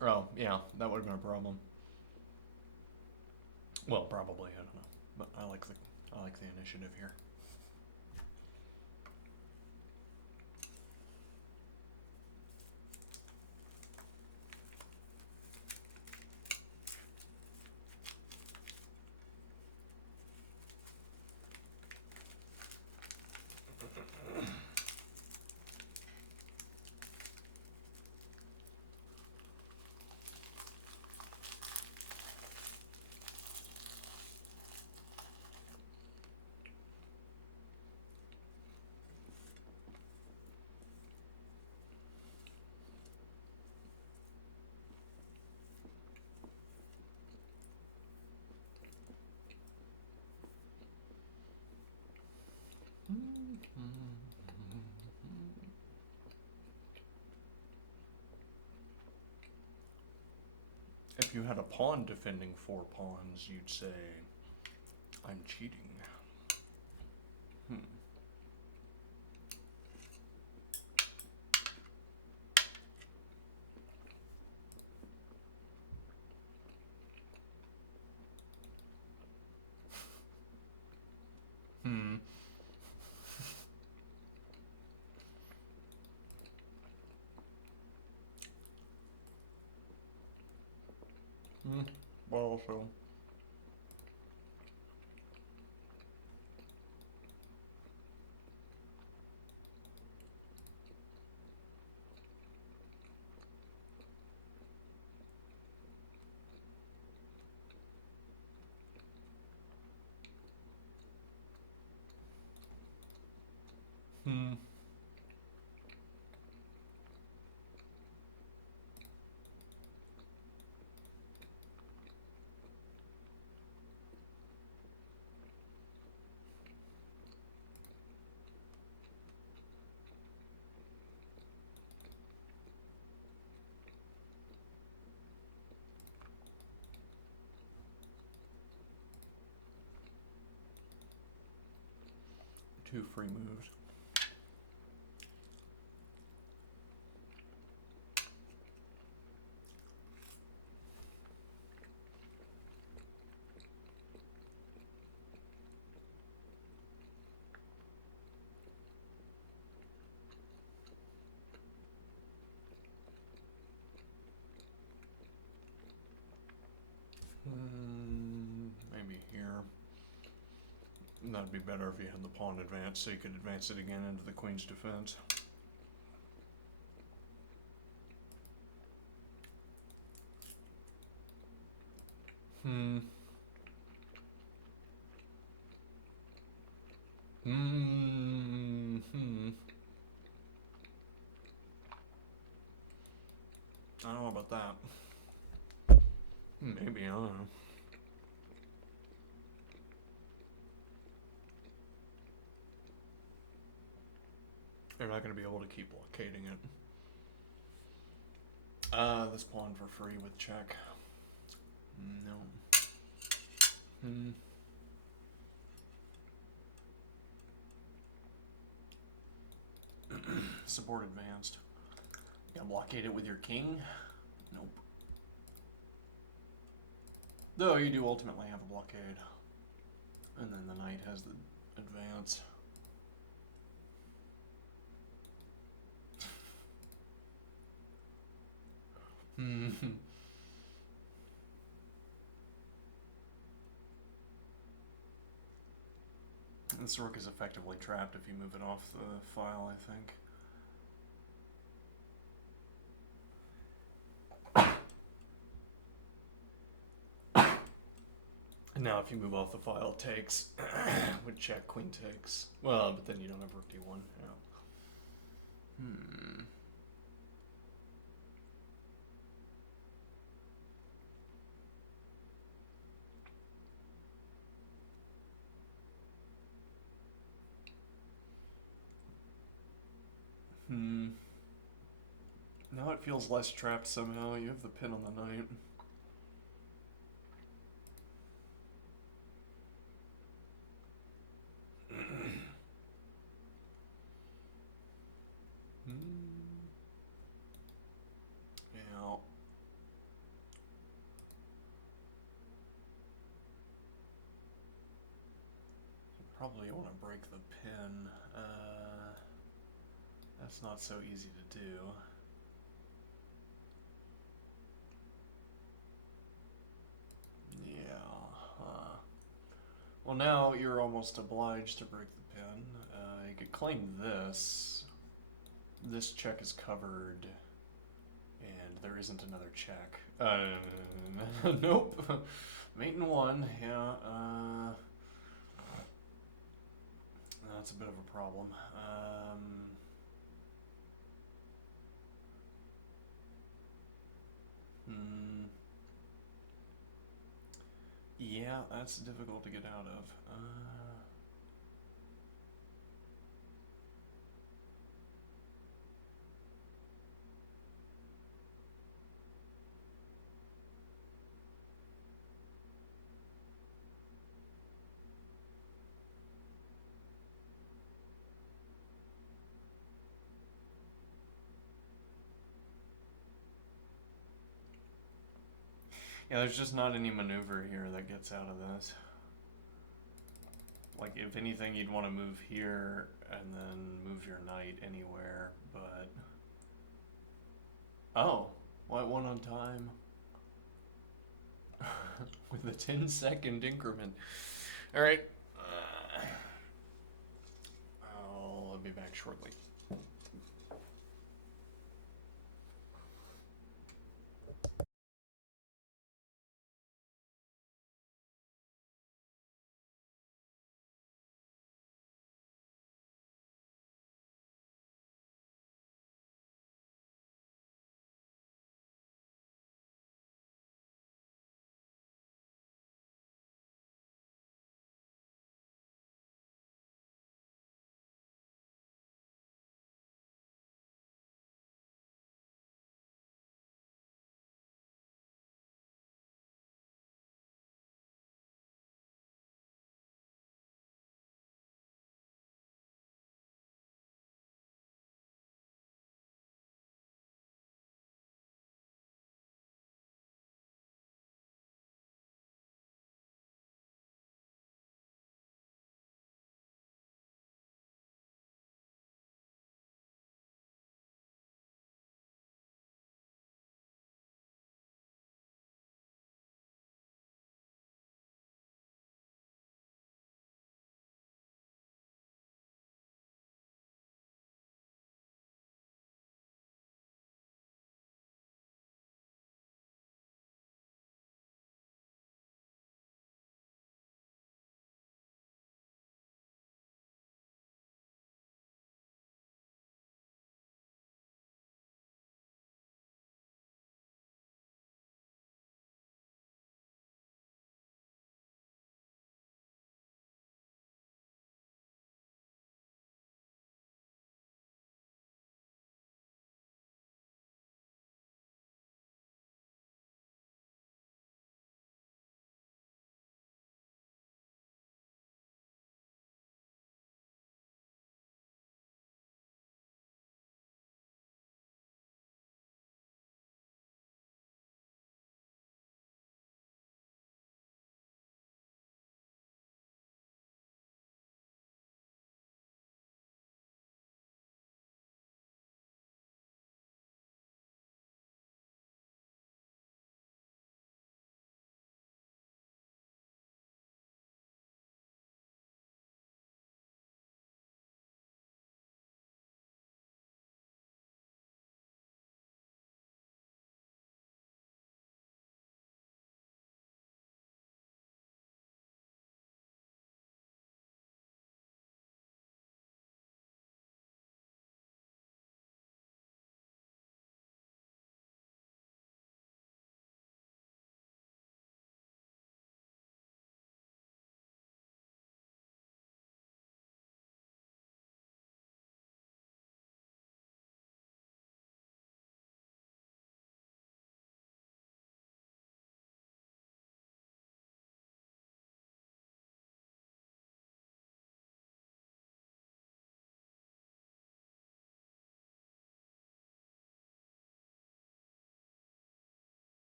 Oh, yeah, that would have been a problem. Well, probably, I don't know. But I like the initiative here. If you had a pawn defending 4 pawns, you'd say, I'm cheating. Well, so... Two free moves. Maybe here. That'd be better if you had the pawn advance, so you could advance it again into the queen's defense. I don't know about that. Maybe, I don't know. You're not going to be able to keep blockading it. This pawn for free with check. No. Support advanced. You gonna blockade it with your king? Nope. Though you do ultimately have a blockade. And then the knight has the advance. This rook is effectively trapped if you move it off the file, I think. And now if you move off the file, it takes. Would check, queen takes. Well, but then you don't have rook d1. Yeah. Now it feels less trapped somehow. You have the pin on the knight. Yeah. Probably want to break the pin. That's not so easy to do. Yeah. Well, now you're almost obliged to break the pin. You could claim this. This check is covered, and there isn't another check. Nope. Mate in one. Yeah. That's a bit of a problem. Yeah, that's difficult to get out of. Yeah, there's just not any maneuver here that gets out of this. Like, if anything, you'd want to move here and then move your knight anywhere, but... Oh, white one on time. With a 10-second increment. Alright. I'll be back shortly.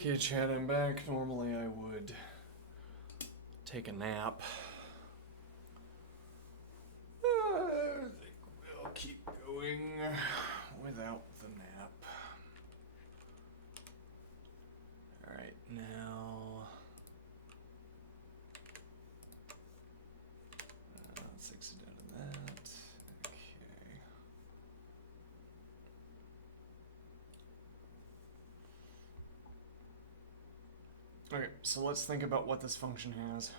Okay, chat, I'm back. Normally I would take a nap. I think we'll keep going without the nap. Alright, now... let's exit out of that. Okay, so let's think about what this function has.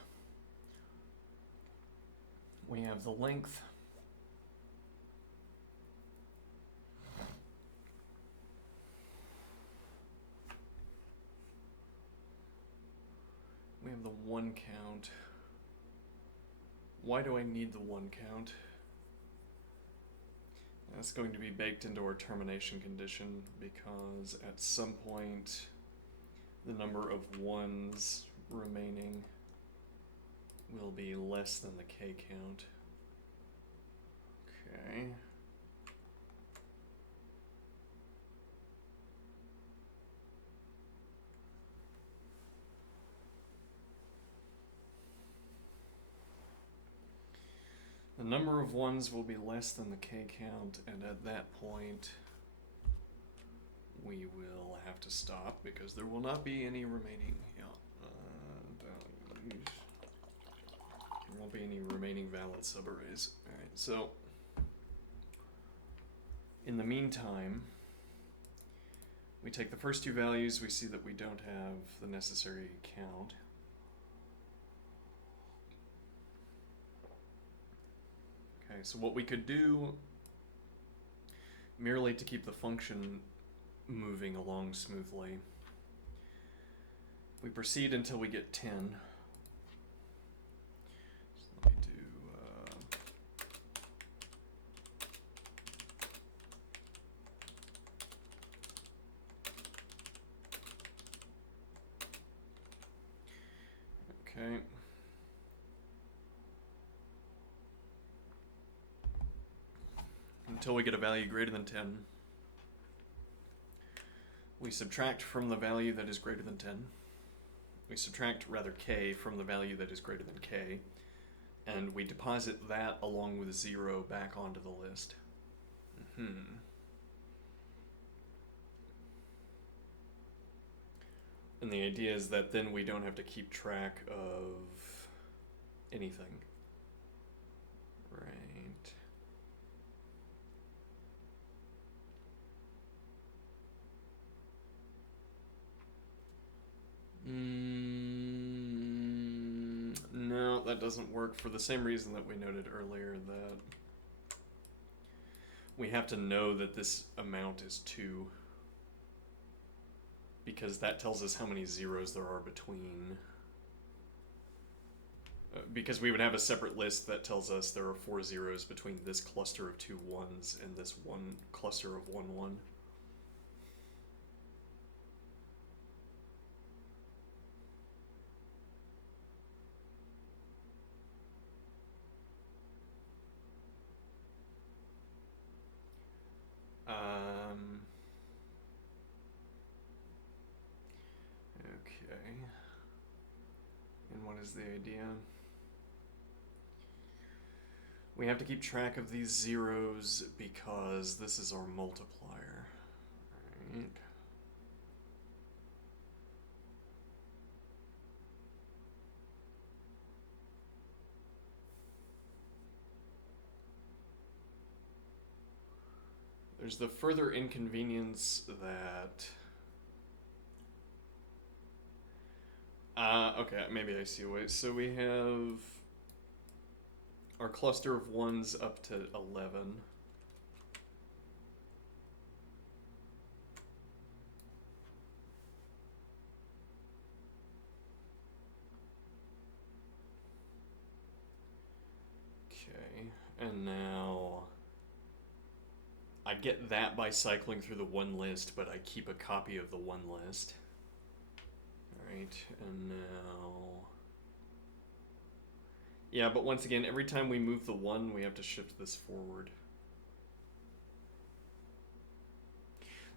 We have the length. We have the one count. Why do I need the one count? That's going to be baked into our termination condition because at some point the number of ones remaining will be less than the k count. Okay. The number of ones will be less than the k count, and at that point we will have to stop because there will not be any remaining values. There won't be any remaining valid subarrays. Alright, so in the meantime, we take the first two values, we see that we don't have the necessary count. Okay, so what we could do, merely to keep the function moving along smoothly, we proceed until we get 10. So let me do okay. Until we get a value greater than 10. We subtract from the value that is greater than 10. We subtract, rather, k from the value that is greater than k, and we deposit that along with 0 back onto the list. And the idea is that then we don't have to keep track of anything. Right. No, that doesn't work for the same reason that we noted earlier, that we have to know that this amount is 2, because that tells us how many zeros there are between. Because we would have a separate list that tells us there are 4 zeros between this cluster of 2 ones and this one cluster of 1 1. Okay. And what is the idea? We have to keep track of these zeros because this is our multiplier. Right. There's the further inconvenience that... okay, maybe I see a way. So we have our cluster of 1s up to 11. Okay, and now I get that by cycling through the 1 list, but I keep a copy of the 1 list. Alright, and now... Yeah, but once again, every time we move the 1, we have to shift this forward.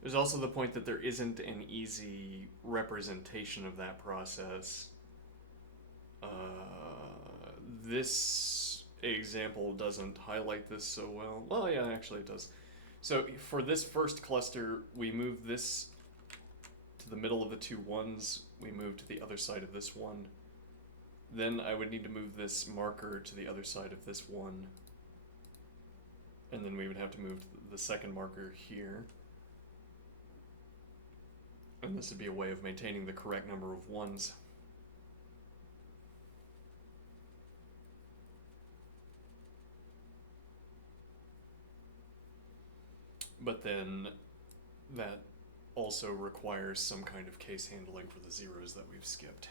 There's also the point that there isn't an easy representation of that process. This example doesn't highlight this so well. Well, yeah, actually it does. So for this first cluster, we move this to the middle of the two ones. We move to the other side of this one. Then I would need to move this marker to the other side of this one. And then we would have to move the second marker here. And this would be a way of maintaining the correct number of ones. But then that also requires some kind of case handling for the zeros that we've skipped.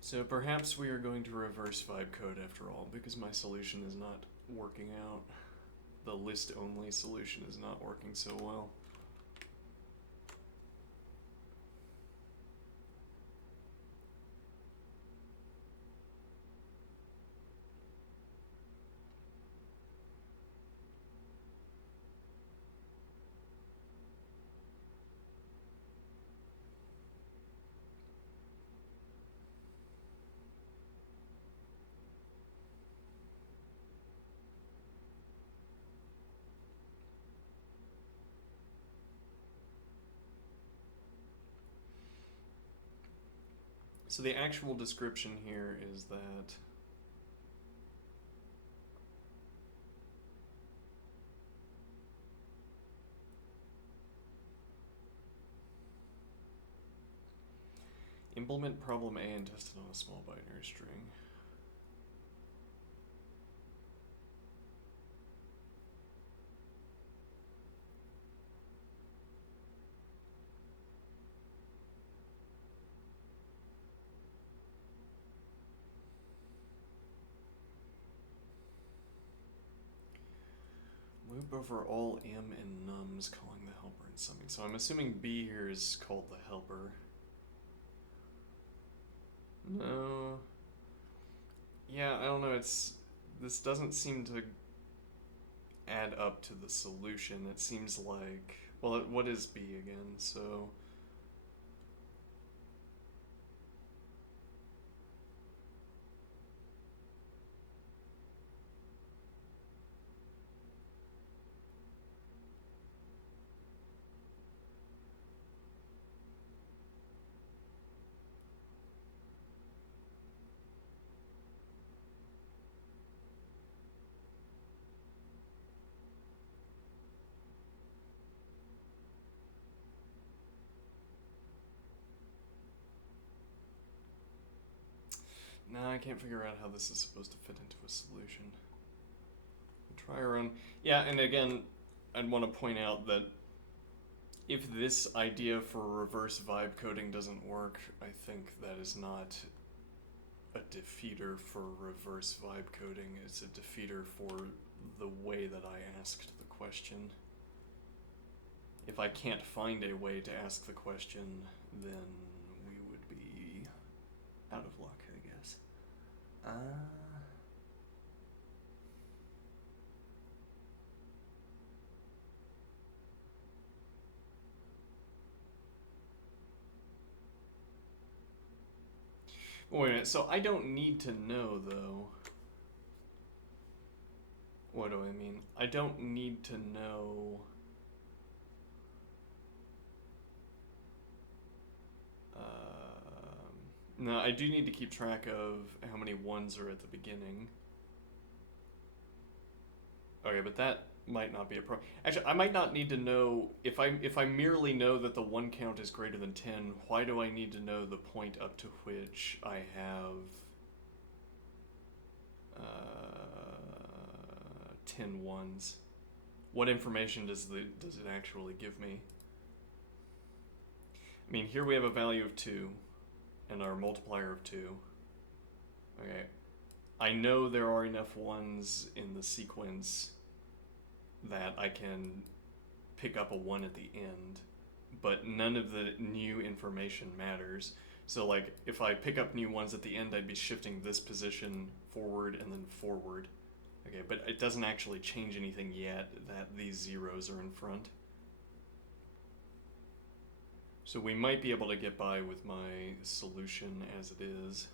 So perhaps we are going to reverse vibe code after all, because my solution is not working out. The list only solution is not working so well. So the actual description here is that implement problem A and test it on a small binary string. Loop over all m and nums, calling the helper and summing. So I'm assuming B here is called the helper. No. Yeah, I don't know, this doesn't seem to add up to the solution. It seems like, well, what is B again? So no, I can't figure out how this is supposed to fit into a solution. Try our own. Yeah, and again, I'd want to point out that if this idea for reverse vibe coding doesn't work, I think that is not a defeater for reverse vibe coding. It's a defeater for the way that I asked the question. If I can't find a way to ask the question, then we would be out of luck, I guess. Wait a minute, so I don't need to know, though. What do I mean? I don't need to know... no, I do need to keep track of how many ones are at the beginning. Okay, but that might not be a problem. Actually, I might not need to know, if I merely know that the one count is greater than 10, why do I need to know the point up to which I have 10 ones? What information does it actually give me? I mean, here we have a value of 2 and our multiplier of 2. Okay. I know there are enough ones in the sequence that I can pick up a 1 at the end, but none of the new information matters. So like if I pick up new ones at the end, I'd be shifting this position forward and then forward. Okay, but it doesn't actually change anything yet that these zeros are in front. So we might be able to get by with my solution as it is.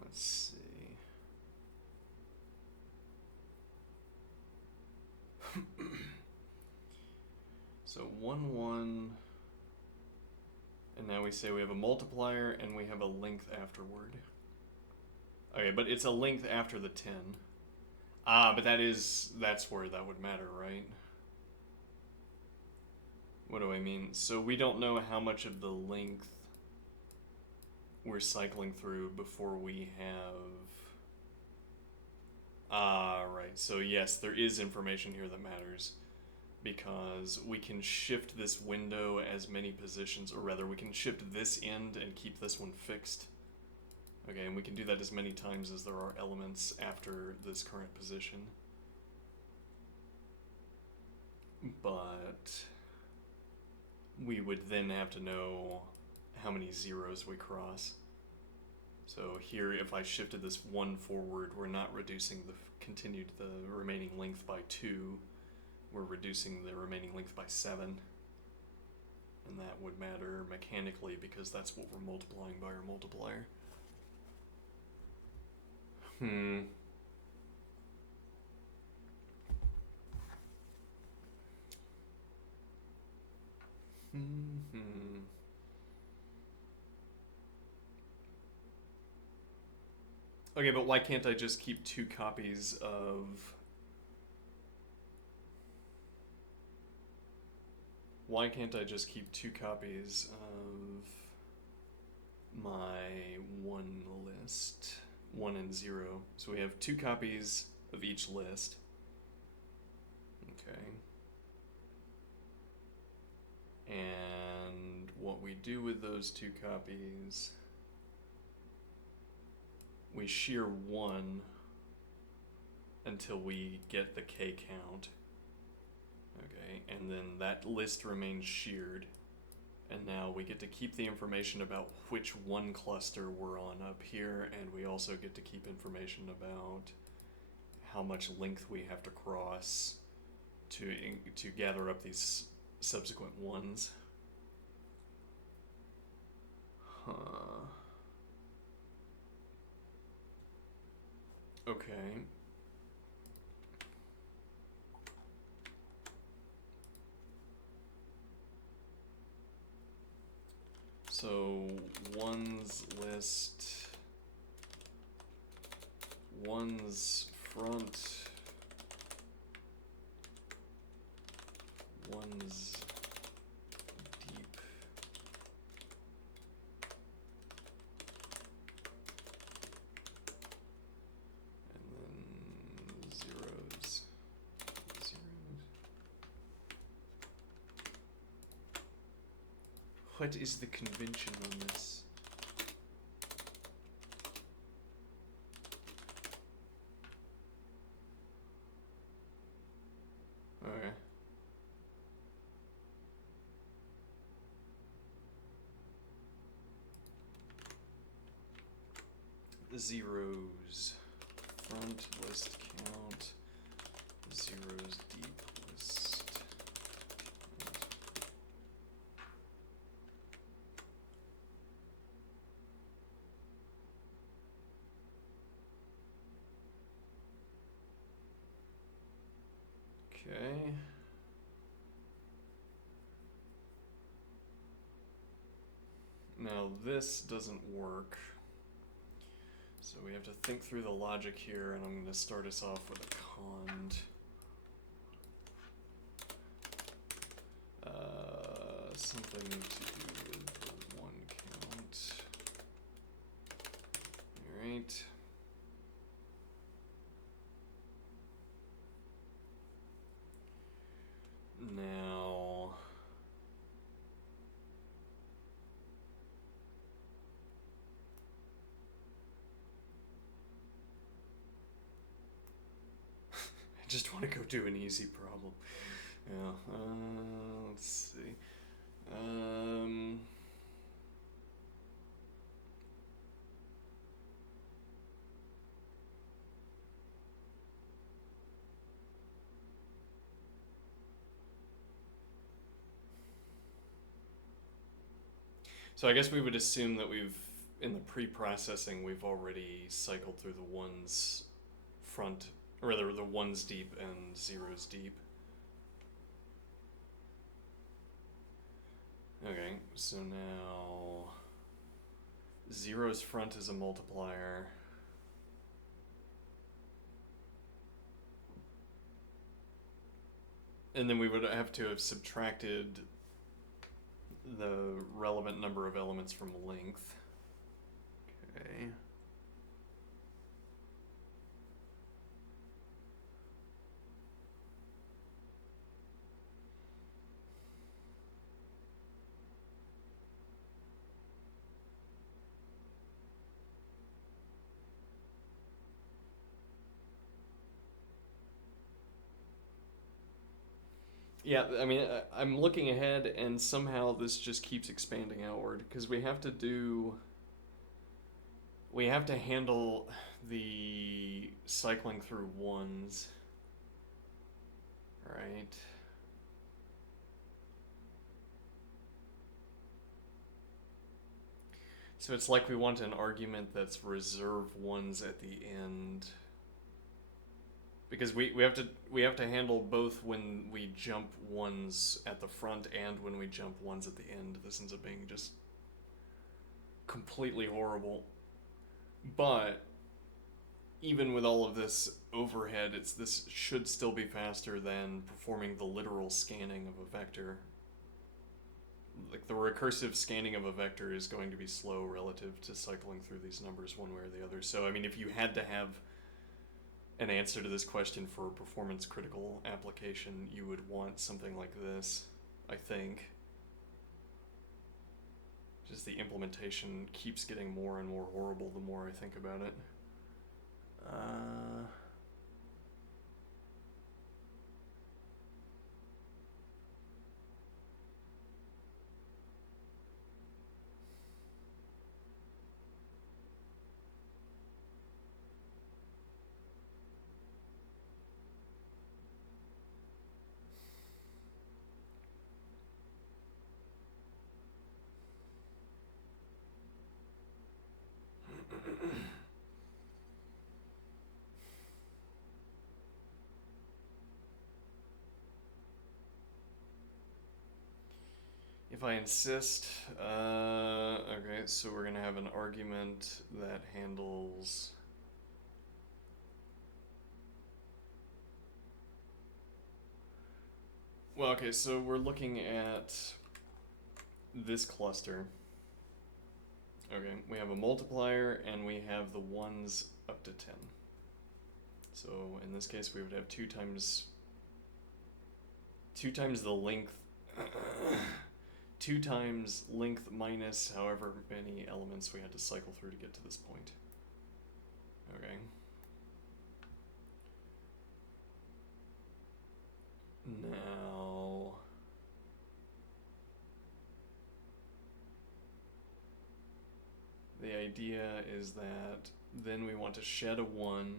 Let's see. So 1, 1, and now we say we have a multiplier and we have a length afterward. Okay, but it's a length after the 10. But that's where that would matter, right? What do I mean? So we don't know how much of the length we're cycling through before we have... right. So yes, there is information here that matters, because we can shift this window as many positions, or rather we can shift this end and keep this one fixed. Okay, and we can do that as many times as there are elements after this current position. But we would then have to know how many zeros we cross. So here, if I shifted this 1 forward, we're not reducing the remaining length by 2. We're reducing the remaining length by 7. And that would matter mechanically because that's what we're multiplying by our multiplier. Okay, but why can't I just keep 2 copies of... Why can't I just keep 2 copies of my 1 list? 1 and 0. So we have 2 copies of each list. Okay. And what we do with those 2 copies, we shear 1 until we get the K count. Okay, and then that list remains sheared. And now we get to keep the information about which 1 cluster we're on up here, and we also get to keep information about how much length we have to cross to gather up these subsequent ones. Okay. So one's list, one's front, one's deep, and then zeros. What is the convention on this? Okay. Zeros. Front list count. Zeros deep list. Okay. Now this doesn't work. So we have to think through the logic here, and I'm going to start us off with a cond. Something to do with the 1 count. Alright. Now, just want to go do an easy problem. Yeah. Let's see. So I guess we would assume that in the pre-processing, we've already cycled through the ones front, or rather the ones deep and zeros deep. Okay, so now zeros front is a multiplier. And then we would have to have subtracted the relevant number of elements from length. Okay. Yeah, I mean, I'm looking ahead, and somehow this just keeps expanding outward because we have to handle the cycling through ones, right? So it's like we want an argument that's reserve ones at the end. Because we have to handle both when we jump ones at the front and when we jump ones at the end. This ends up being just completely horrible. But even with all of this overhead, this should still be faster than performing the literal scanning of a vector. Like the recursive scanning of a vector is going to be slow relative to cycling through these numbers one way or the other. So I mean, if you had to have an answer to this question for a performance critical application, you would want something like this, I think. Just the implementation keeps getting more and more horrible the more I think about it. If I insist, okay, so we're gonna have an argument that handles well, okay, so we're looking at this cluster. Okay, we have a multiplier and we have the ones up to 10. So in this case, we would have two times the length, 2 times length minus however many elements we had to cycle through to get to this point. Okay. Now, the idea is that then we want to shed a 1.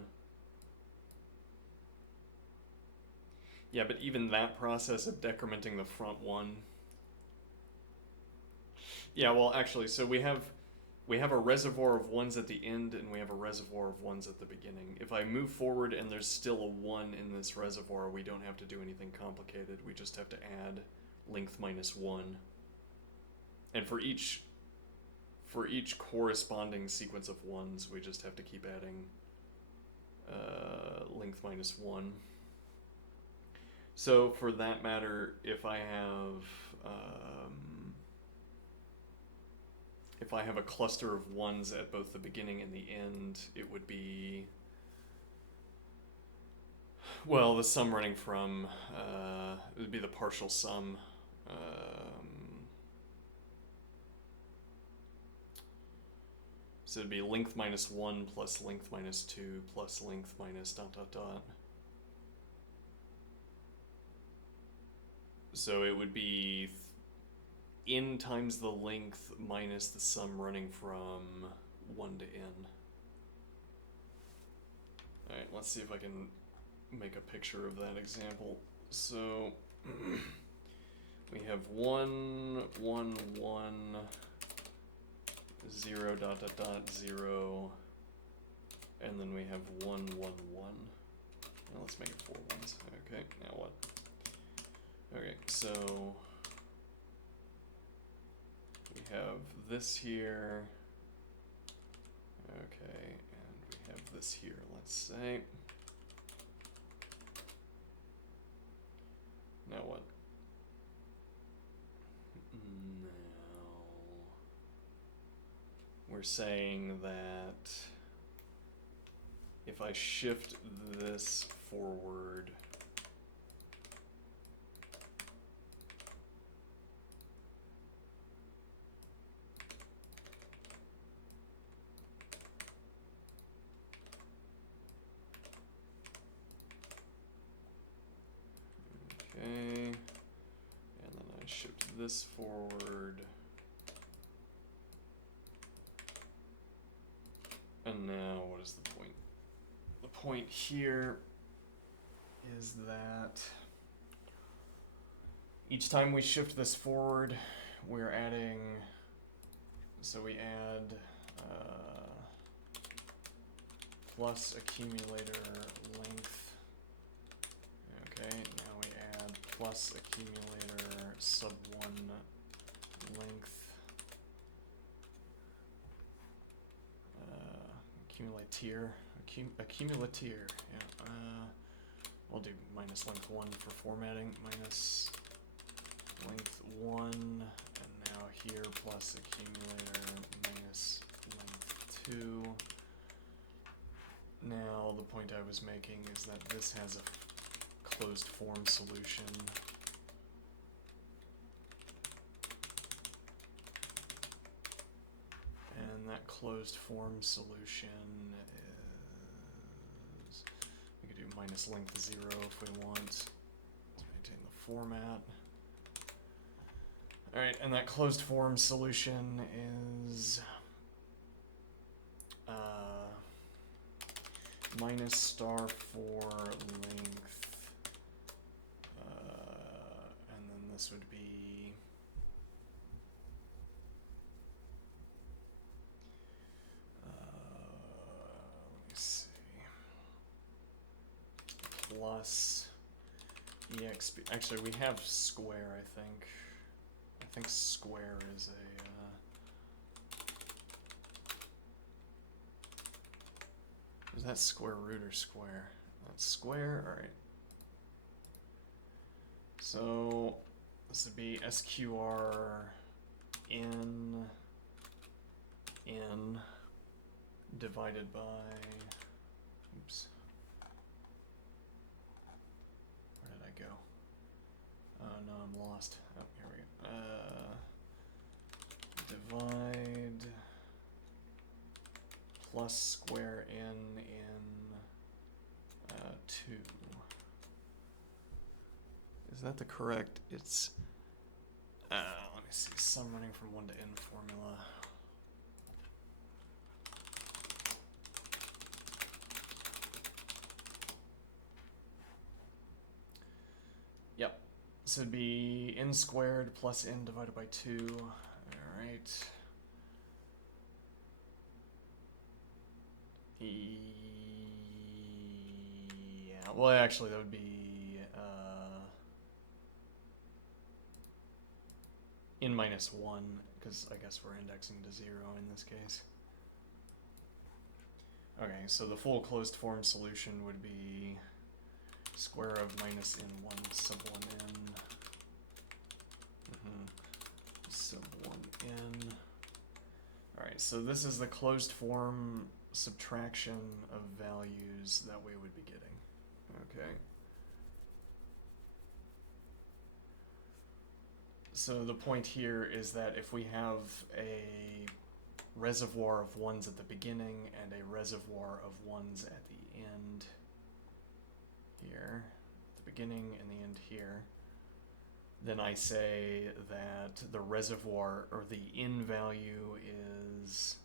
Yeah, but even that process of decrementing the front one. Yeah, well, actually, so we have a reservoir of ones at the end and we have a reservoir of ones at the beginning. If I move forward and there's still a 1 in this reservoir, we don't have to do anything complicated. We just have to add length minus 1. And for each corresponding sequence of ones, we just have to keep adding length minus 1. So for that matter, if I have a cluster of ones at both the beginning and the end, it would be, well, the sum running from, it would be the partial sum. So it'd be length minus 1 plus length minus 2 plus length minus dot dot dot. So it would be in times the length minus the sum running from 1 to n. Alright, let's see if I can make a picture of that example. So we have 1, 1, 1, 0, dot, dot, dot, 0, and then we have 1, 1, 1. Now let's make it 4 ones. Okay, now what? Okay, so we have this here. Okay, and we have this here, let's say. Now what? Now we're saying that if I shift this forward, okay, and then I shift this forward, and now what is the point? The point here is that each time we shift this forward, we're adding, so we add plus accumulator length. Okay, now we add plus accumulator sub 1 length. Accumulator, yeah. We'll do minus length 1 for formatting, minus length 1, and now here plus accumulator minus length 2. Now the point I was making is that this has a closed form solution. And that closed form solution is, we could do minus length 0 if we want to maintain the format. Alright, and that closed form solution is minus star for length, and then this would be let me see, plus exp. Actually, we have square. I think square is a is that square root or square? That's square, alright. So this would be SQR n divided by, oops. Where did I go? Oh no, I'm lost. Oh, here we go. Divide plus square n in 2. Is that the correct? It's, let me see, sum running from 1 to n formula. Yep, so it'd be n squared plus n divided by 2, all right. Yeah, well, actually, that would be n minus 1, because I guess we're indexing to 0 in this case. Okay, so the full closed form solution would be square of minus n1 sub 1n sub 1n. Alright, so this is the closed form subtraction of values that we would be getting. Okay. So the point here is that if we have a reservoir of 1s at the beginning and a reservoir of 1s at the end here, the beginning and the end here, then I say that the reservoir, or the in value, is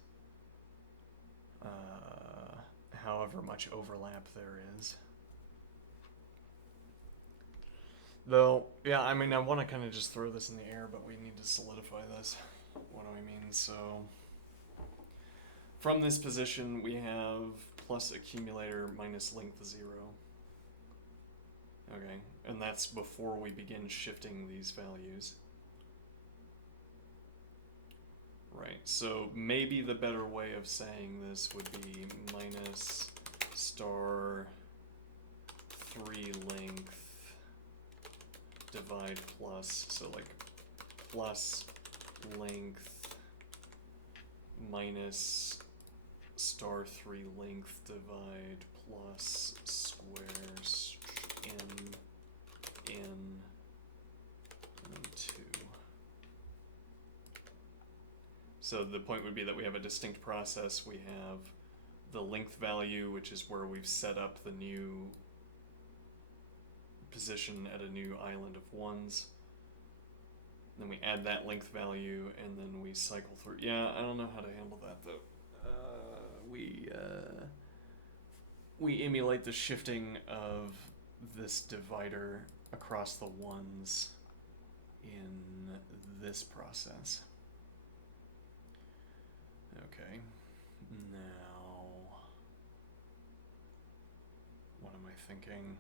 however much overlap there is. Though, yeah, I mean, I want to kind of just throw this in the air, but we need to solidify this. What do I mean? So, from this position, we have plus accumulator minus length 0. Okay, and that's before we begin shifting these values. Right, so maybe the better way of saying this would be minus star 3 length divide plus, so like plus length minus star 3 length divide plus square n and 2. So the point would be that we have a distinct process. We have the length value, which is where we've set up the new position at a new island of ones. Then we add that length value, and then we cycle through. Yeah, I don't know how to handle that though. We emulate the shifting of this divider across the ones in this process. Okay, now what am I thinking?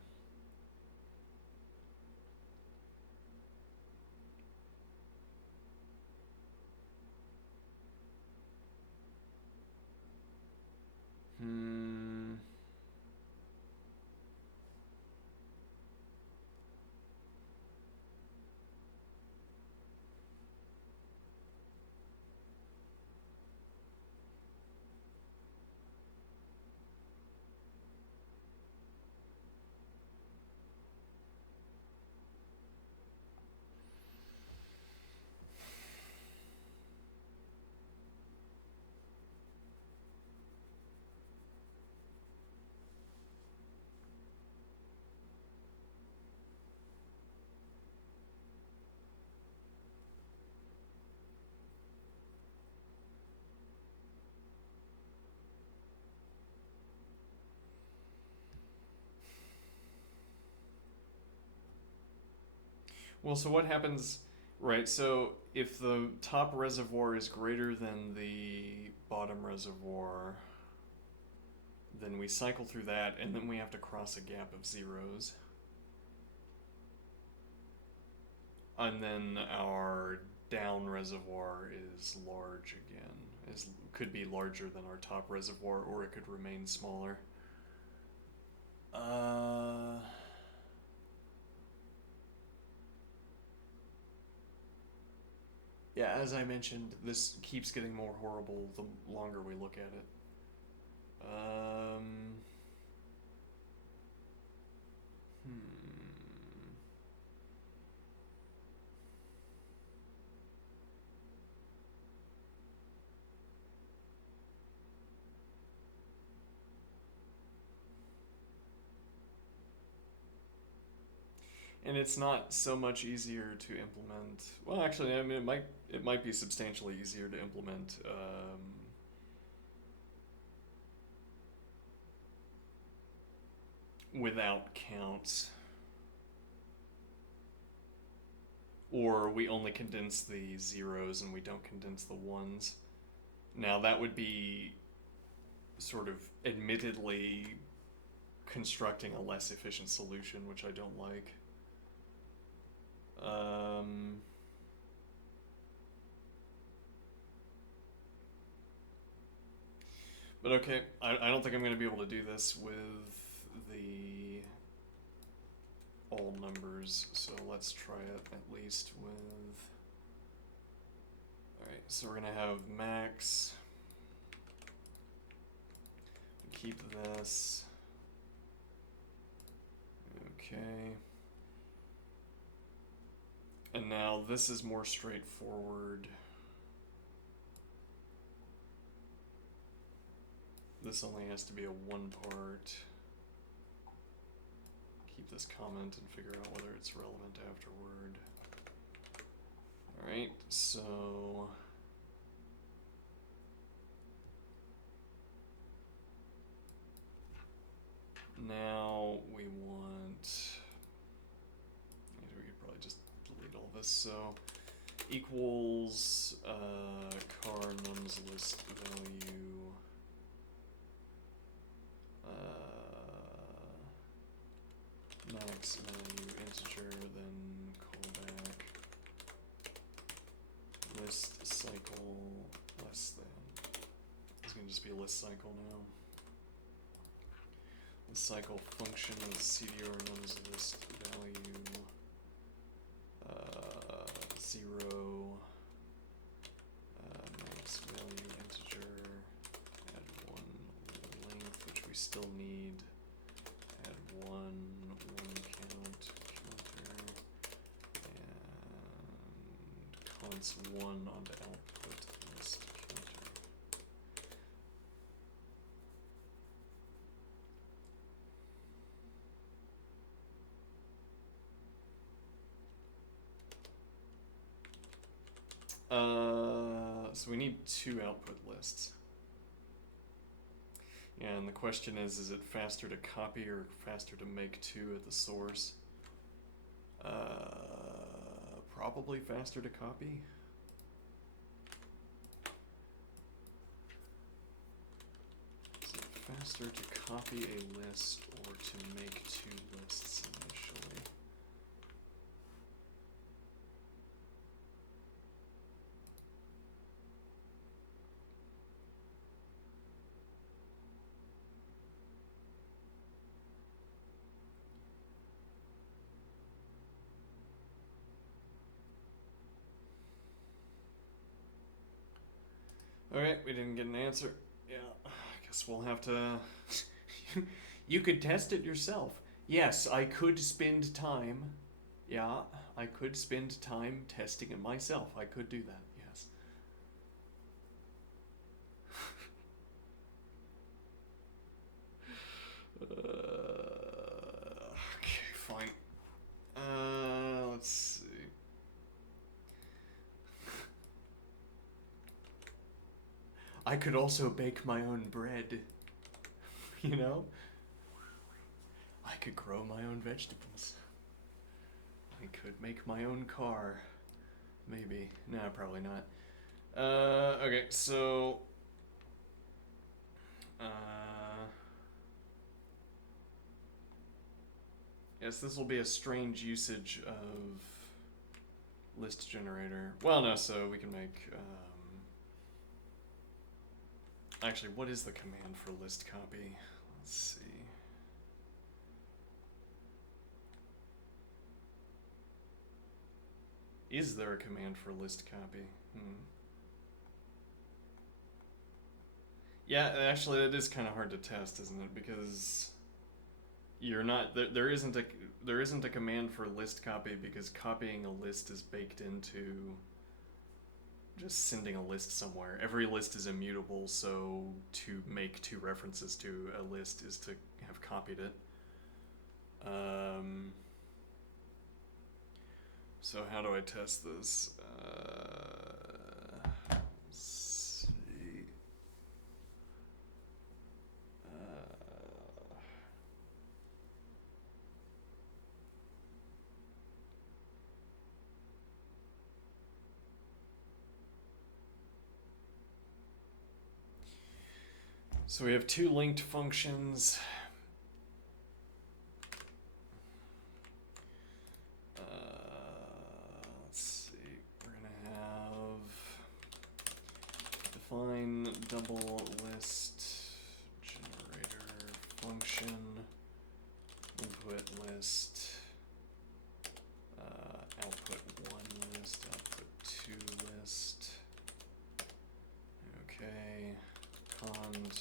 Well, so what happens, right? So if the top reservoir is greater than the bottom reservoir, then we cycle through that, and then we have to cross a gap of zeros. And then our down reservoir is large again. Could be larger than our top reservoir, or it could remain smaller. Yeah, as I mentioned, this keeps getting more horrible the longer we look at it. And it's not so much easier to implement. Well, actually, I mean, it might be substantially easier to implement without counts, or we only condense the zeros and we don't condense the ones. Now that would be sort of admittedly constructing a less efficient solution, which I don't like. But okay, I don't think I'm going to be able to do this with the all numbers, so let's try it at least with... Alright, so we're going to have max, keep this, okay, and now this is more straightforward. This only has to be a one part. Keep this comment and figure out whether it's relevant afterward. Alright, so now we want, we could probably just delete all this, so equals car nums list value max value integer, then callback list cycle less than. It's gonna just be list cycle now. List cycle function is cdr nums list value 0 max value integer, add 1 length, which we still need, add 1 count counter, and const 1 onto output list counter. So we need 2 output lists. Yeah, and the question is it faster to copy or faster to make 2 at the source? Probably faster to copy. Is it faster to copy a list or to make 2 lists initially? Alright, we didn't get an answer. Yeah, I guess we'll have to... You could test it yourself. Yes, I could spend time. Yeah, I could spend time testing it myself. I could do that, yes. Okay, fine. Let's see. I could also bake my own bread, you know? I could grow my own vegetables. I could make my own car. Maybe. No, probably not. Okay, so... yes, this will be a strange usage of list generator. Well, no, so we can make... actually, what is the command for list copy? Let's see. Is there a command for list copy? Yeah, actually, it is kind of hard to test, isn't it? Because you're not there isn't a command for list copy because copying a list is baked into just sending a list somewhere. Every list is immutable, so to make 2 references to a list is to have copied it. So how do I test this? Let's see. So we have 2 linked functions. Let's see. We're gonna have define double list generator function input list output 1 list output 2 list. Okay. Cond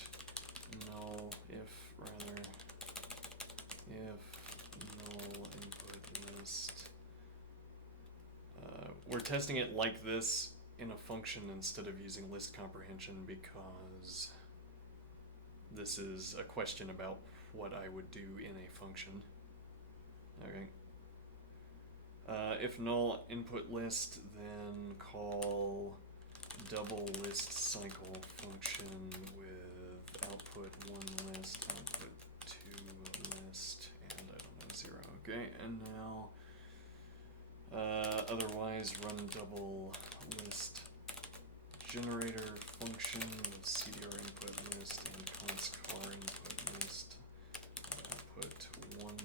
null if null input list. We're testing it like this in a function instead of using list comprehension because this is a question about what I would do in a function. Okay. If null input list, then call double list cycle function with output 1 list, output 2 list, and I don't know, 0. Okay, and now otherwise run double list generator function with CDR input list and const car input list, output one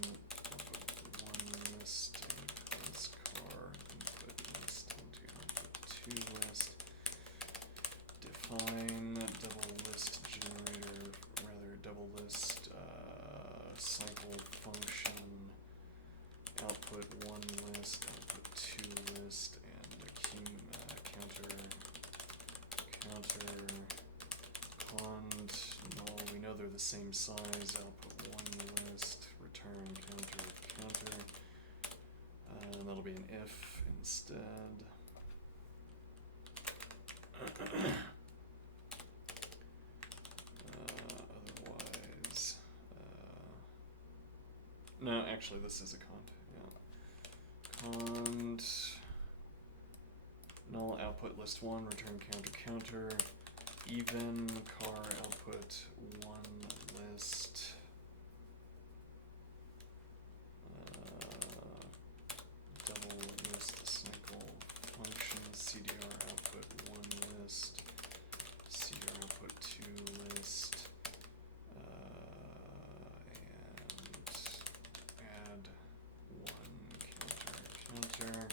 list and const car input list into output 2 list. Define double list generator, rather double list cycle function, output 1 list, output 2 list, and counter cond null. We know they're the same size. Output 1 list, return counter. And that'll be an if instead. Otherwise, no, actually, this is a cond. Yeah, cond null output list 1, return counter. Even car output 1 list. Double list cycle function, CDR output 1 list, CDR output 2 list, and add 1 counter.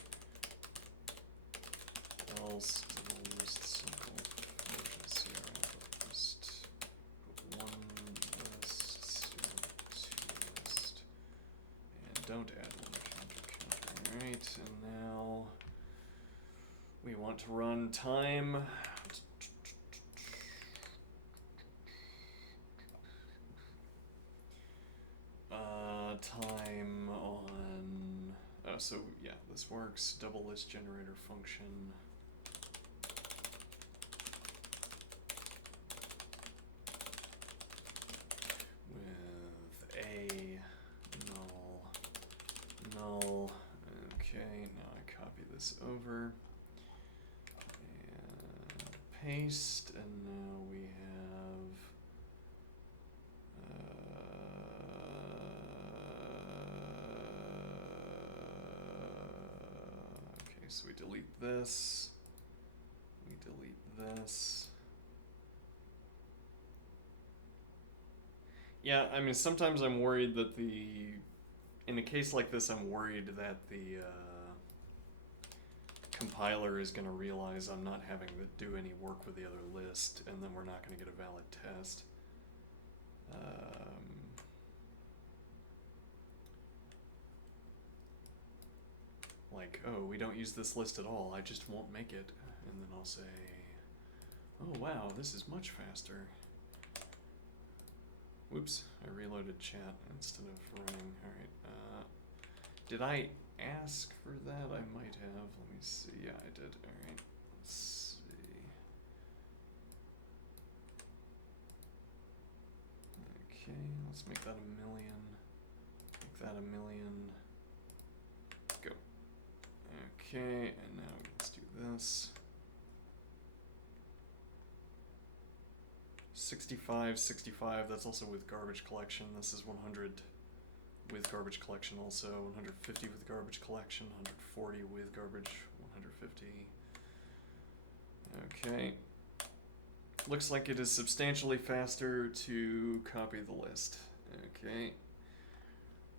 Else double list cycle function, CDR output list, put 1 list, 2 list, and don't add 1 counter. Alright, and now we want to run time. Time on, so yeah, this works. Double list generator function. With a null. Okay, now I copy this over and paste, and now we have okay, so we delete this, Yeah, I mean, sometimes I'm worried that in a case like this, I'm worried that the compiler is going to realize I'm not having to do any work with the other list, and then we're not going to get a valid test. Like, oh, we don't use this list at all, I just won't make it. And then I'll say, oh wow, this is much faster. Whoops, I reloaded chat instead of running. Alright, did I ask for that? I might have. Let me see. Yeah, I did. Alright, let's see. Okay, let's make that 1,000,000. Make that 1,000,000. Go. Okay, and now let's do this. 65, that's also with garbage collection. This is 100 with garbage collection also, 150 with garbage collection, 140 with garbage, 150. Okay. Looks like it is substantially faster to copy the list. Okay.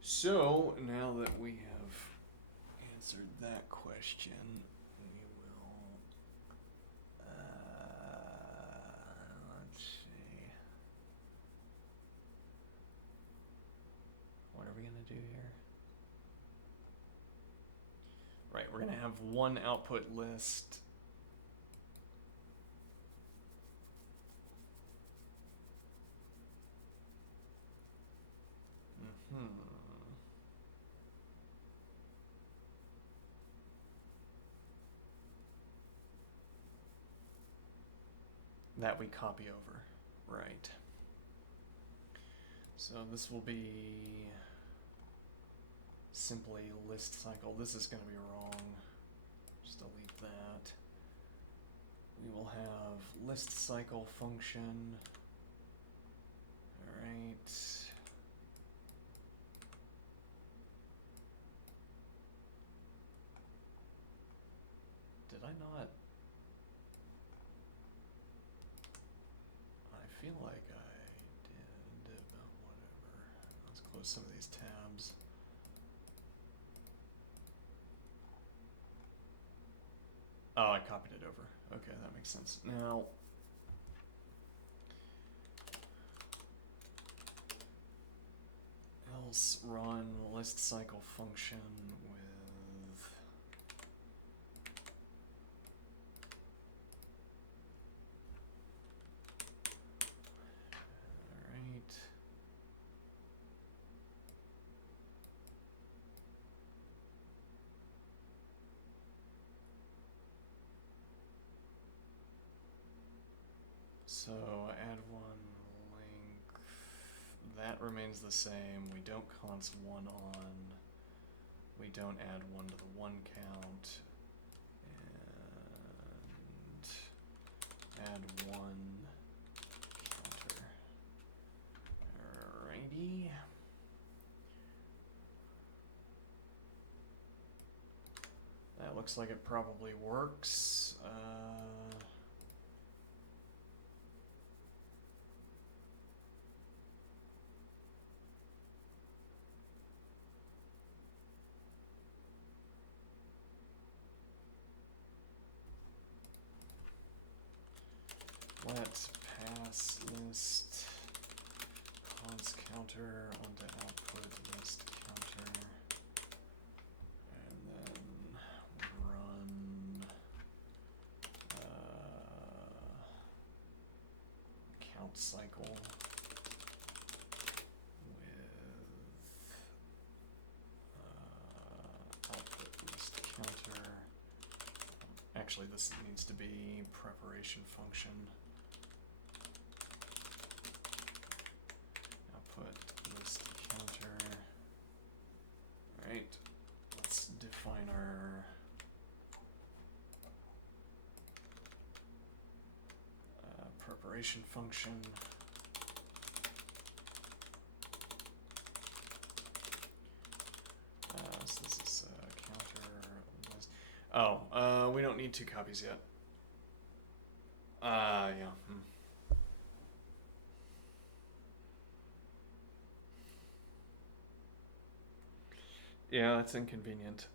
So, now that we have answered that question, we will, let's see. What are we going to do here? Right, we're going to have one output list. That we copy over, right. So this will be simply list cycle. This is going to be wrong. Just delete that. We will have list cycle function. Alright. Did I not? I feel like I did, but whatever. Let's close some of these tabs. Oh, I copied it over. Okay, that makes sense. Now, else run list cycle function with alright. So add one length. That remains the same. We don't const one on. We don't add one to the one count. And add one counter. Alrighty. That looks like it probably works. Let's pass list const counter onto output list counter, and then run count cycle with output list counter. Actually, this needs to be preparation function. Output list counter. Alright, let's define our preparation function. So this is counter list. Oh, we don't need 2 copies yet. Yeah. Yeah, that's inconvenient.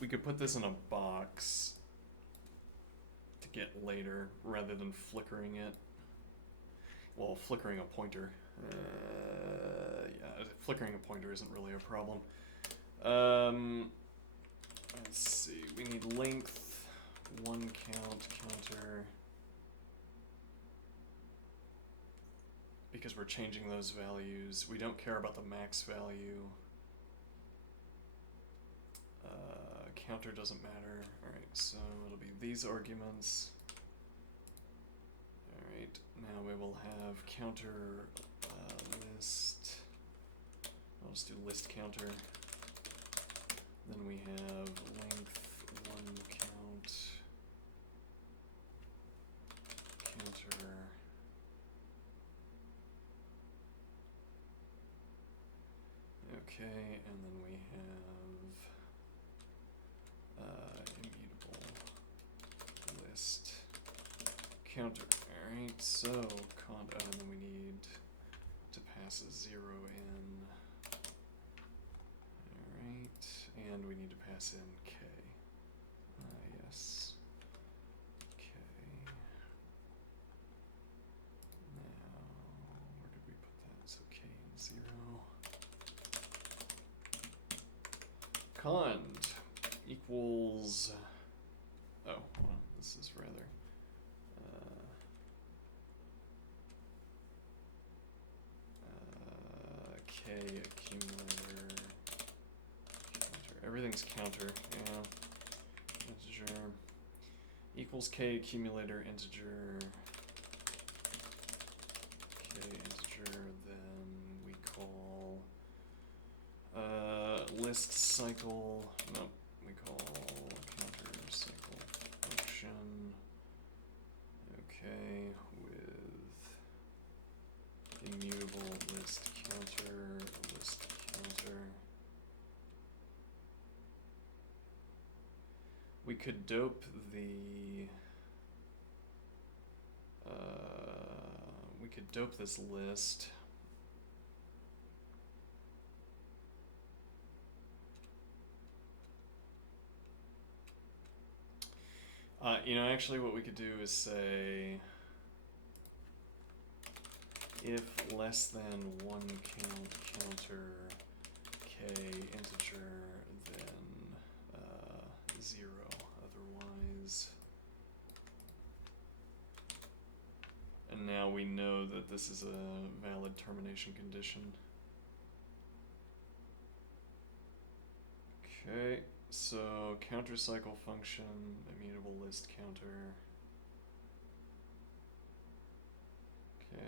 We could put this in a box to get later rather than flickering it. Well, flickering a pointer. Yeah, flickering a pointer isn't really a problem. Let's see. We need length, one count counter. Because we're changing those values. We don't care about the max value. Counter doesn't matter. Alright, so it'll be these arguments. Alright, now we will have counter list. I'll just do list counter. Then we have length, one count, counter. Okay, and then we have immutable list counter. Alright, so and then we need to pass a 0 in. Alright, and we need to pass in k. Yes. K. Now, where did we put that? So k and 0. Cond equals. Oh, well, this is rather. K accumulator. Counter. Everything's counter. Yeah. Integer. equals k accumulator integer, k integer, then we call list cycle, no, we call counter cycle function, okay, with immutable list counter. We could dope the we could dope this list. Actually what we could do is say if less than one counter k integer, then 0 otherwise. And now we know that this is a valid termination condition. Okay, so counter cycle function, immutable list counter. Okay.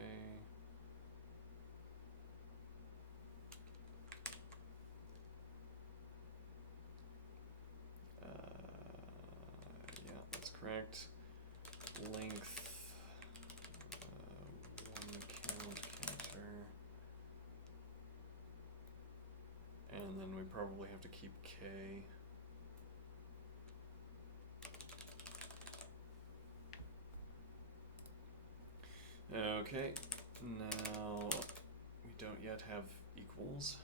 Yeah, that's correct. Length, one count counter. And then we probably have to keep k. Okay, now we don't yet have equals.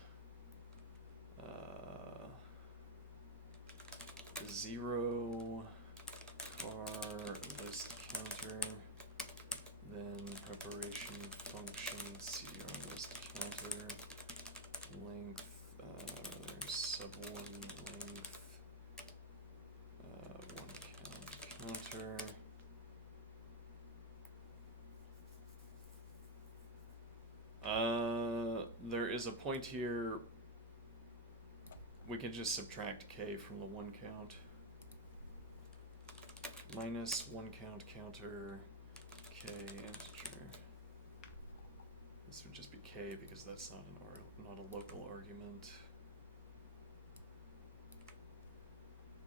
0 car list counter, then preparation function cr list counter, length, there's sub1 length, one count counter. There is a point here. We can just subtract k from the one count. Minus one count counter k integer. This would just be k because that's not a local argument.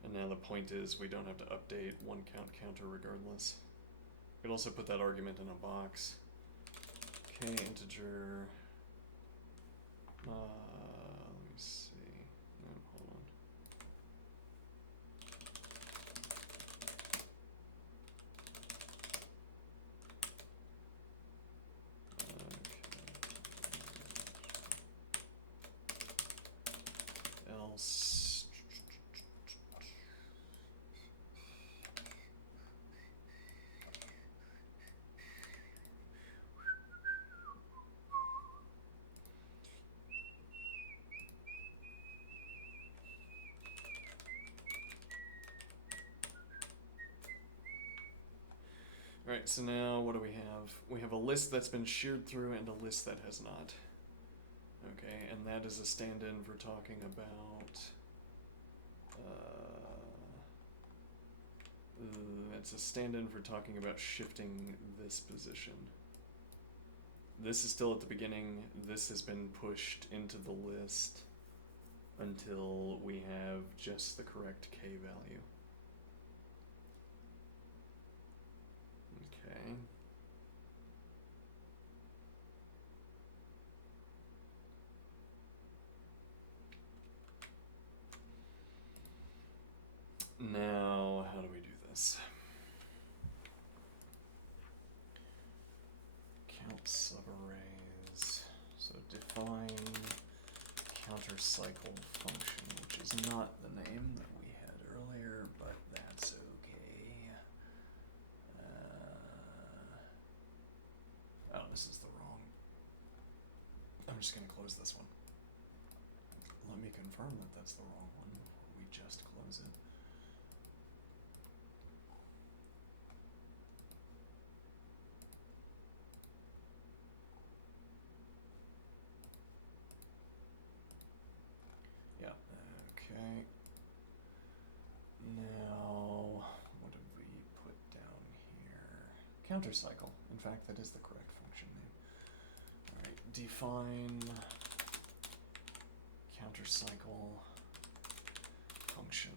And now the point is we don't have to update one count counter regardless. We could also put that argument in a box. K integer. Let me see. No, hold on. Okay. Else. Alright, so now what do we have? We have a list that's been sheared through and a list that has not. Okay, and that is a stand-in for talking about it's a stand-in for talking about shifting this position. This is still at the beginning. This has been pushed into the list until we have just the correct k value. Okay. Now, how do we do this? Count subarrays. So define counter cycle function, which is not the name that we had earlier, but that's okay. Oh, this is the wrong. I'm just going to close this one. Let me confirm that that's the wrong one before we just close it. Yeah, okay. Now, what did we put Countercycle. In fact, that is the correct function name. Alright, define countercycle function.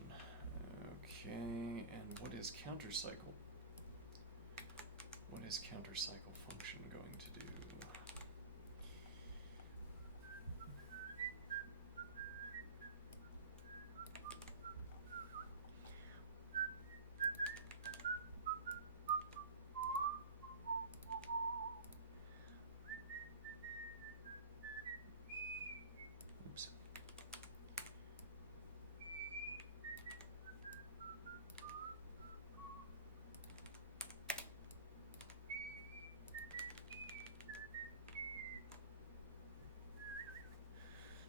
Okay, and what is countercycle? What is countercycle function going to do? Oops.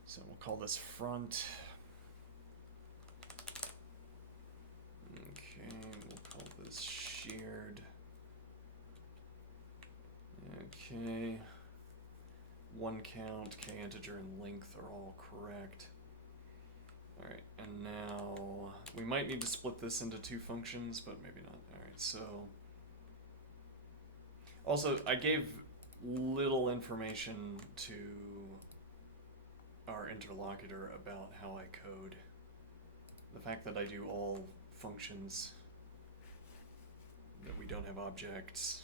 So we'll call this front. Okay, we'll call this shared. Okay. One count, k integer, and length are all correct. Alright, and now we might need to split this into two functions, but maybe not. Alright, so also I gave little information to our interlocutor about how I code. The fact that I do all functions, that we don't have objects.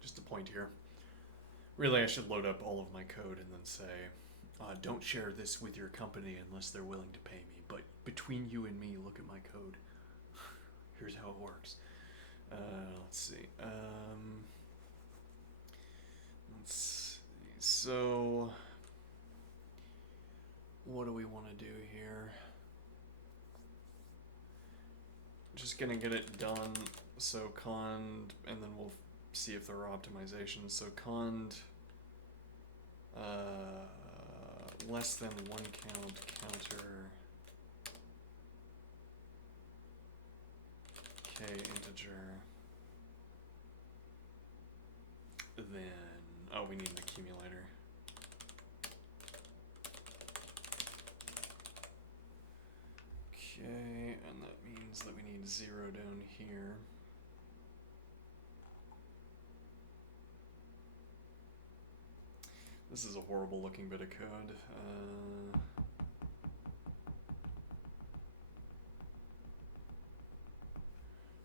Just a point here. Really, I should load up all of my code and then say, don't share this with your company unless they're willing to pay me. But between you and me, look at my code. Here's how it works. Let's see. Let's see. So, what do we want to do here? Just gonna get it done. So cond, and then we'll see if there are optimizations. So cond less than one count counter k integer. Then we need an accumulator. Okay, and that means that we need 0 down here. This is a horrible looking bit of code.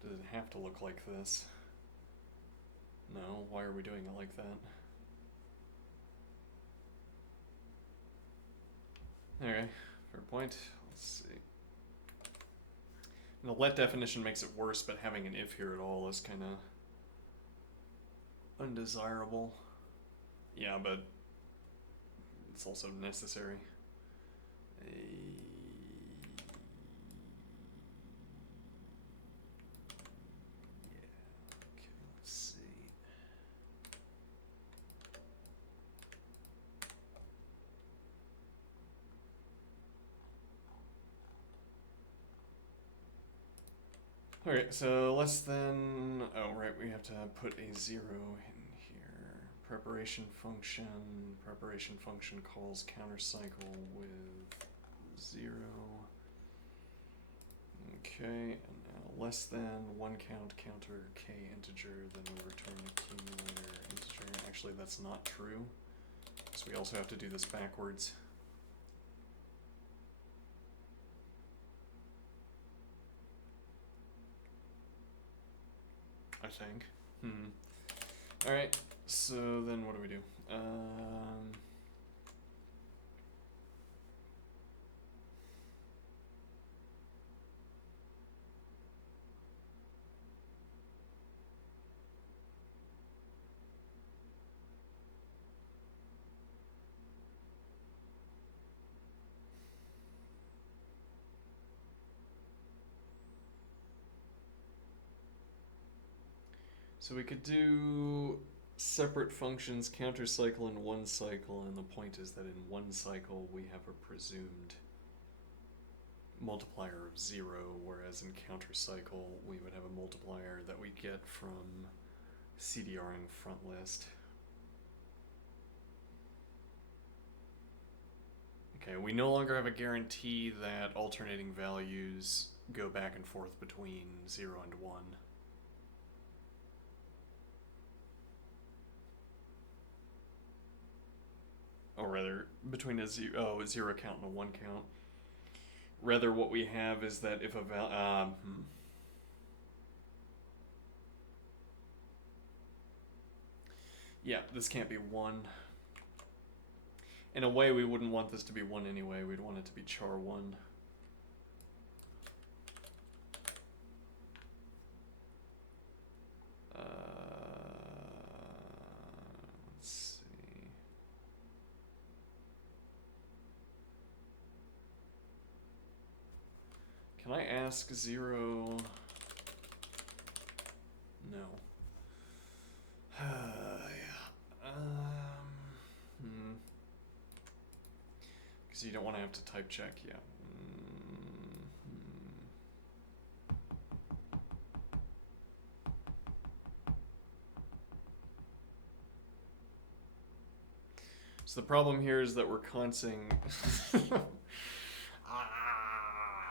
Does it have to look like this? No, why are we doing it like that? Okay, fair point. Let's see. And the let definition makes it worse, but having an if here at all is kind of undesirable. Yeah, but it's also necessary. Yeah, okay, let's see. Alright, so less than, oh right, we have to put a 0 in here. Preparation function calls countercycle with 0. Okay, and now less than one count counter k integer, then we return accumulator integer. Actually, that's not true, so we also have to do this backwards. I think. Alright, so then what do we do? So we could do separate functions, counter cycle in one cycle, and the point is that in one cycle we have a presumed multiplier of 0, whereas in counter cycle we would have a multiplier that we get from CDRing front list. Okay, we no longer have a guarantee that alternating values go back and forth between 0 and 1. Or rather, between a zero count and a 1 count. Rather, what we have is that if a yeah, this can't be 1. In a way, we wouldn't want this to be 1 anyway. We'd want it to be char 1. Let's see. Can I ask 0? No. Because you don't want to have to type check, yeah. So the problem here is that we're consing.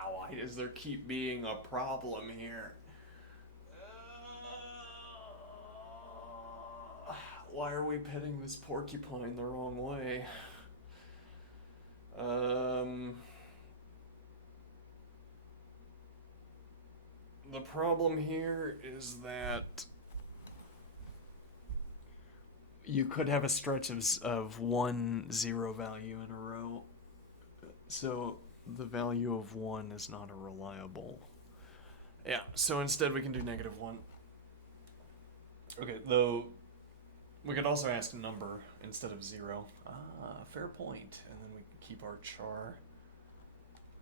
Why does there keep being a problem here? Why are we petting this porcupine the wrong way? The problem here is that you could have a stretch of 1 0 value in a row. So the value of 1 is not a reliable. Yeah, so instead we can do -1. Okay, though we could also ask a number instead of 0. Fair point. And then we can keep our char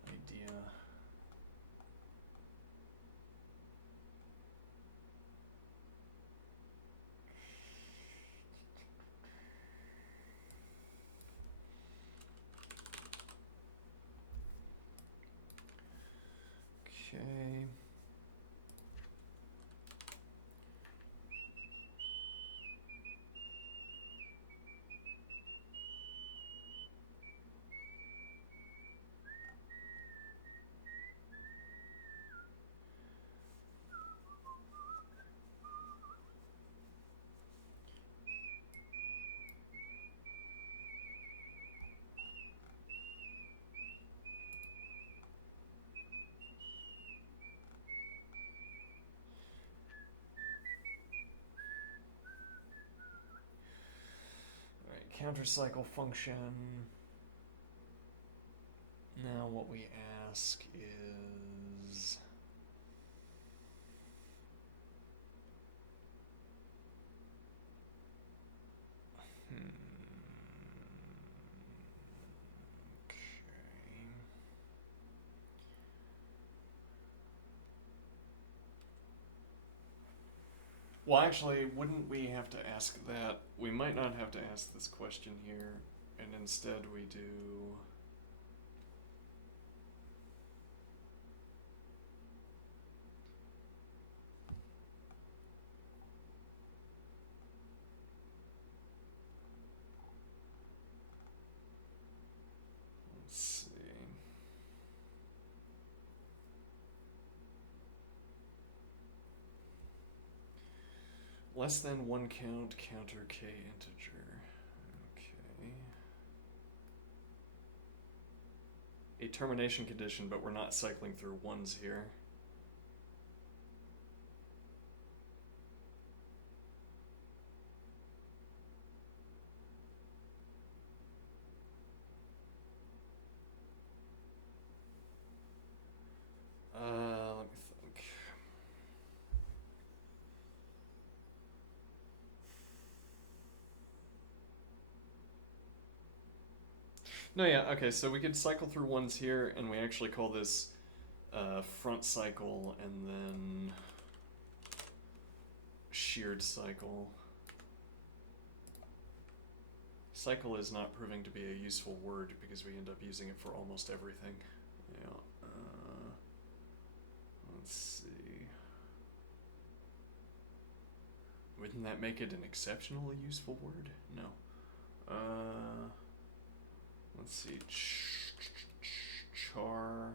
idea. Okay. Counter cycle function. Now what we ask is okay. Well, actually, wouldn't we have to ask that? We might not have to ask this question here, and instead we do. Let's see. Less than 1 count, counter k integer. Okay. A termination condition, but we're not cycling through 1s here. Let me think. No, yeah, okay, so we could cycle through 1s here, and we actually call this front cycle, and then sheared cycle. Cycle is not proving to be a useful word because we end up using it for almost everything. Yeah. Let's see. Wouldn't that make it an exceptionally useful word? No. Let's see. Char.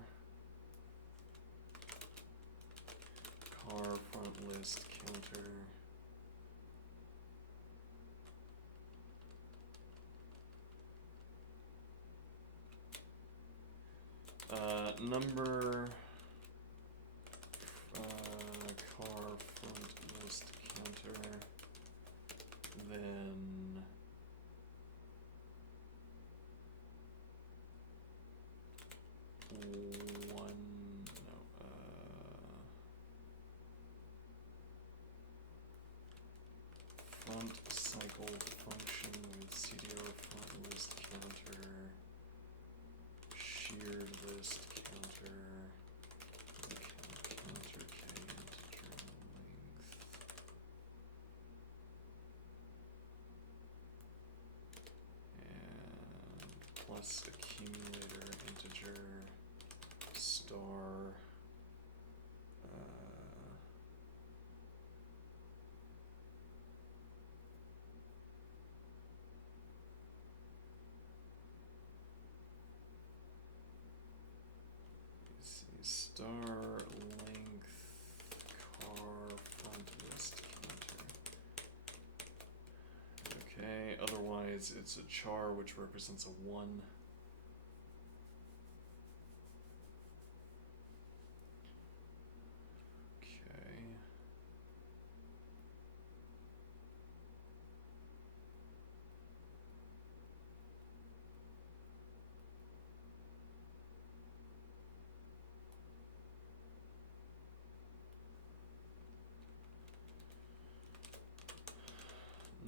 Car front list counter. Number. Car front list counter. Then. Front cycle function with CDR front list counter, sheared list counter, counter K integer length, and plus accumulator integer star. Star length car front list counter. Okay, otherwise it's a char which represents a 1. Okay.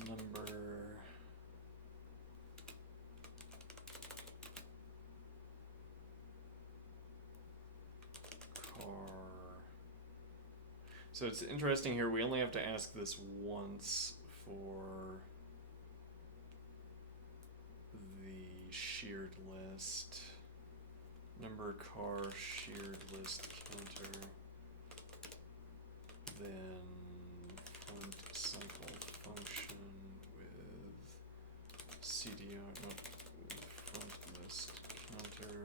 Number car. So it's interesting here, we only have to ask this once for the sheared list. Number car sheared list counter. Then front cycle function with CDR, no, front list counter,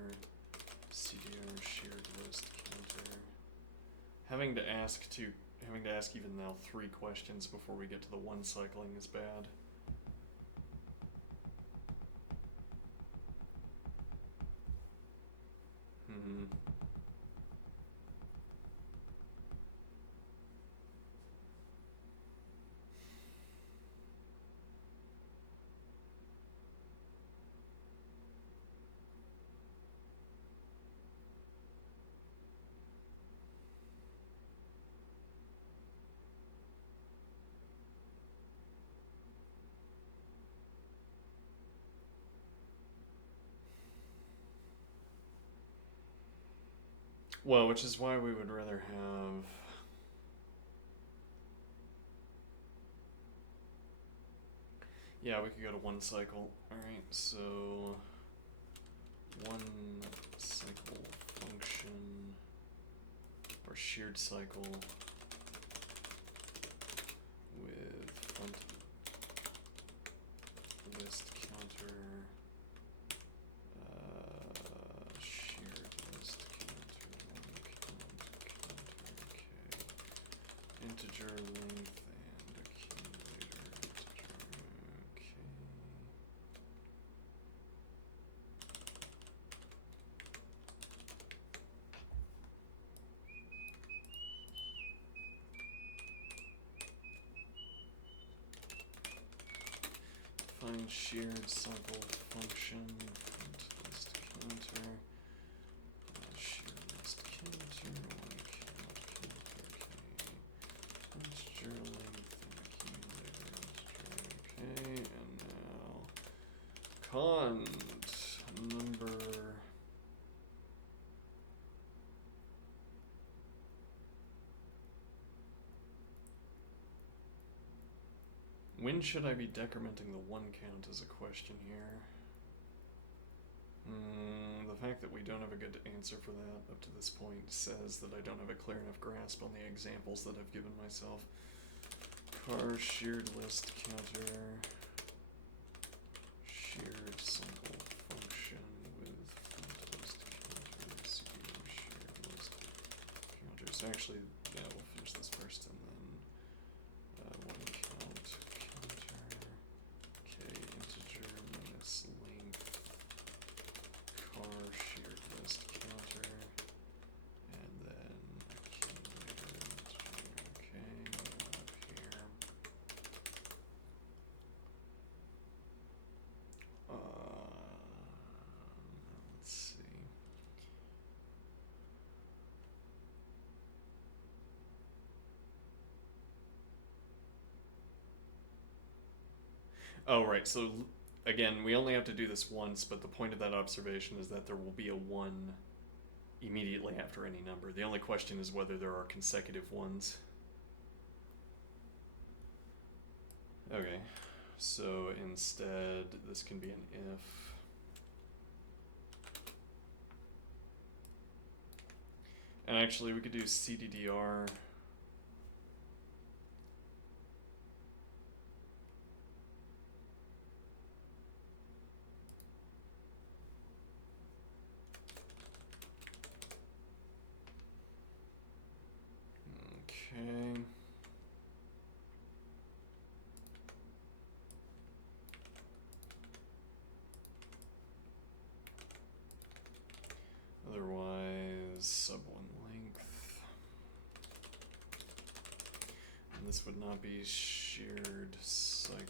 CDR shared list counter. Having to ask even now 3 questions before we get to the 1 cycling is bad. Well, which is why we would rather have yeah, we could go to 1 cycle. Alright, so 1 cycle function or sheared cycle with front list counter, sheared list counter, integer length and accumulator integer. Okay. Define sheared cycle function, front list counter, sheared list counter, one count counter, integer length and accumulator integer, okay, and now cont number when should I be decrementing the 1 count is a question here. The fact that we don't have a good answer for that up to this point says that I don't have a clear enough grasp on the examples that I've given myself. car shared list counter, shared cycle function with front list counter, CPU shared list counter. So actually, yeah, we'll finish this first and then one count counter, k integer minus length, car shared list counter, and then accumulator integer, okay, up here. Let's see. Oh, right. So again, we only have to do this once, but the point of that observation is that there will be a 1 immediately after any number. The only question is whether there are consecutive ones. Okay, so instead, this can be an if. And actually, we could do cddr. Okay. Otherwise, sub 1 length. And this would not be shared cycle.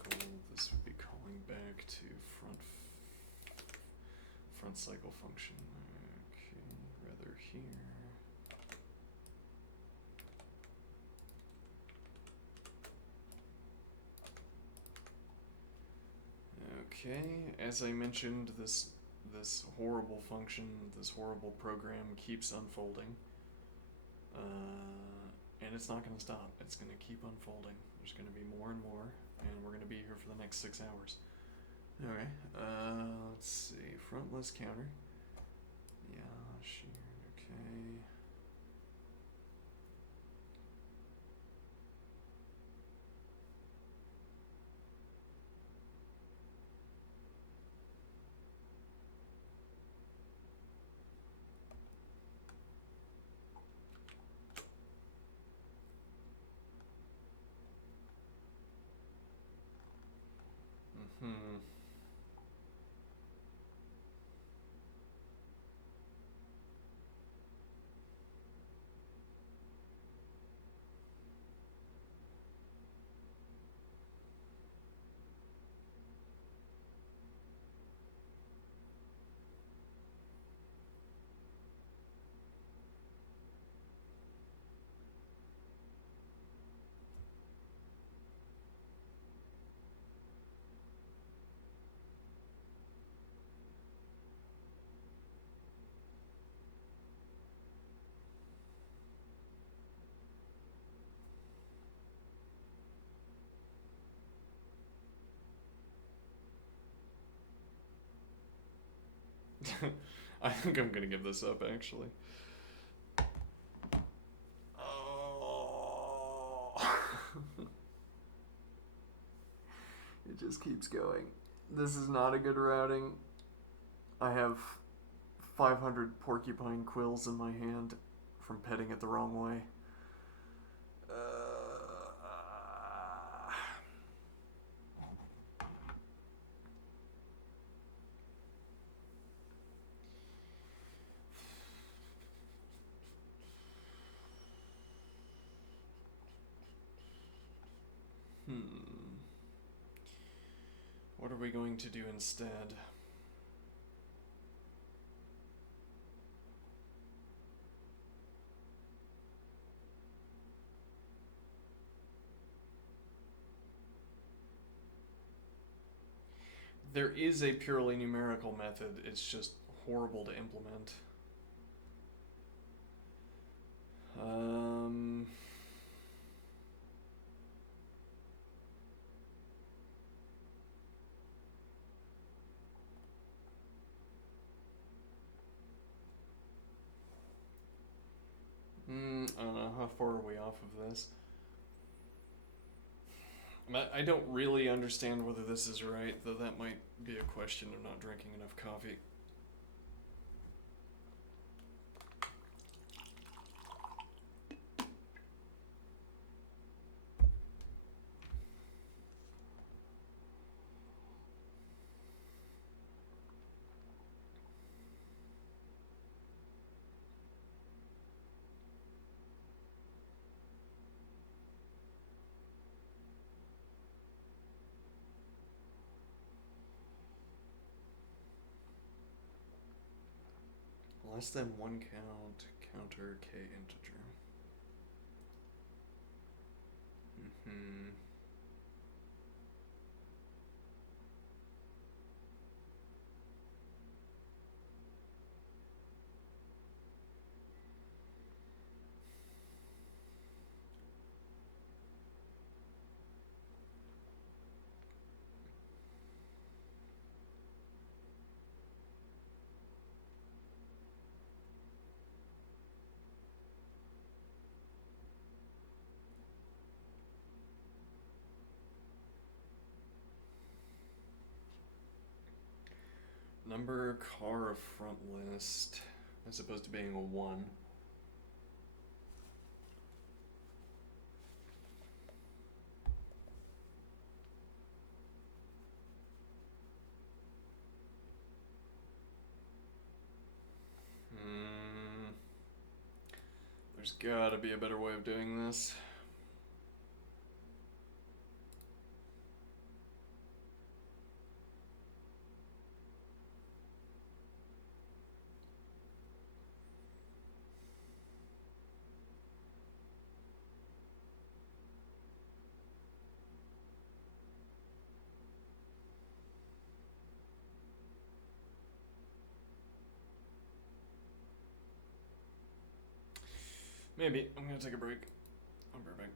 This would be calling back to front cycle function. Okay, rather here. Okay, as I mentioned, this horrible function, this horrible program keeps unfolding. And it's not going to stop. It's going to keep unfolding. There's going to be more and more, and we're going to be here for the next 6 hours. Okay, let's see. Front list counter. Yeah, shared, okay. Hmm. I think I'm gonna give this up, actually. Oh. It just keeps going. This is not a good routing. I have 500 porcupine quills in my hand from petting it the wrong way. What are we going to do instead? There is a purely numerical method, it's just horrible to implement. I don't know, how far are we off of this? I don't really understand whether this is right, though that might be a question of not drinking enough coffee. Less than one count, counter k integer. Hmm. Number car of front list as opposed to being a 1. Hmm. There's gotta be a better way of doing this. Maybe. I'm gonna take a break. I'll be right back.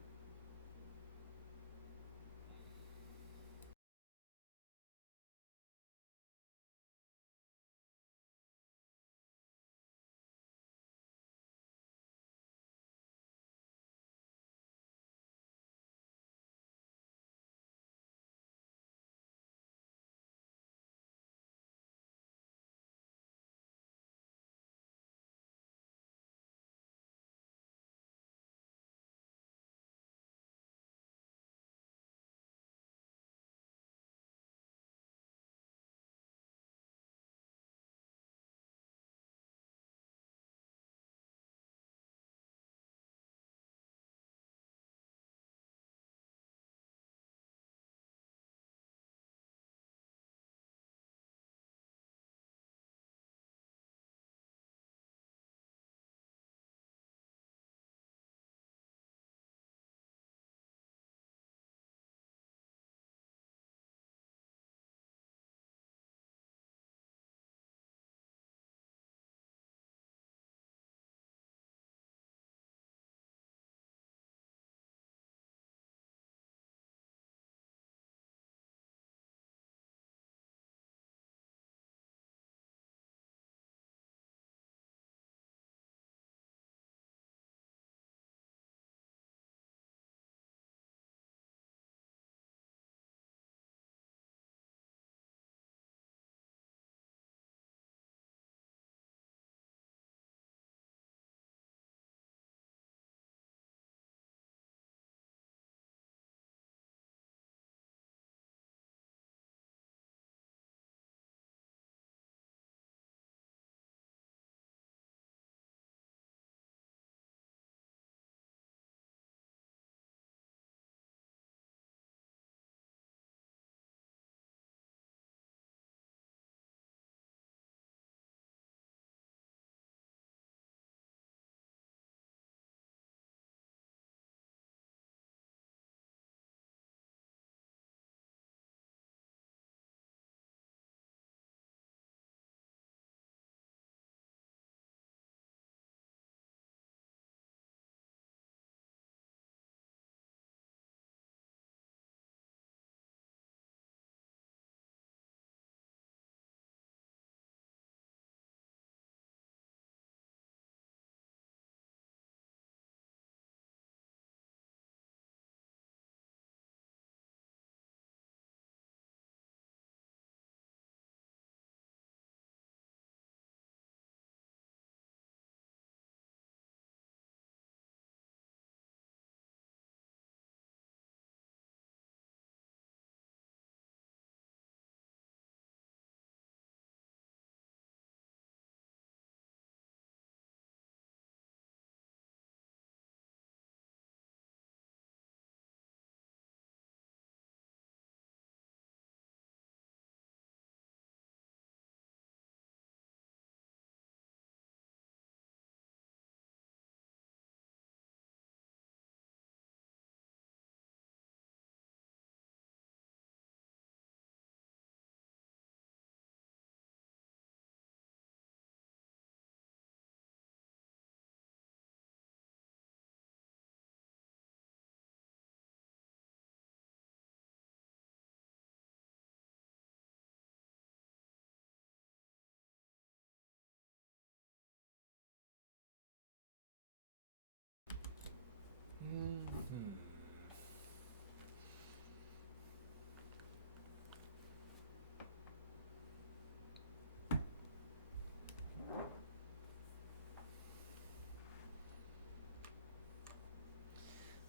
Hmm.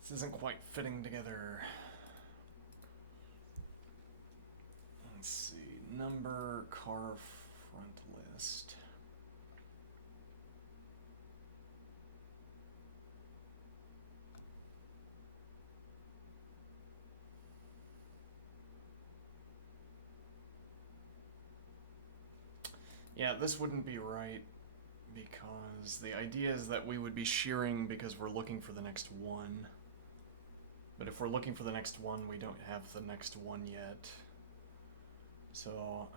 This isn't quite fitting together. Let's see. Number, car front list. Yeah, this wouldn't be right because the idea is that we would be shearing because we're looking for the next one. But if we're looking for the next one, we don't have the next one yet. So,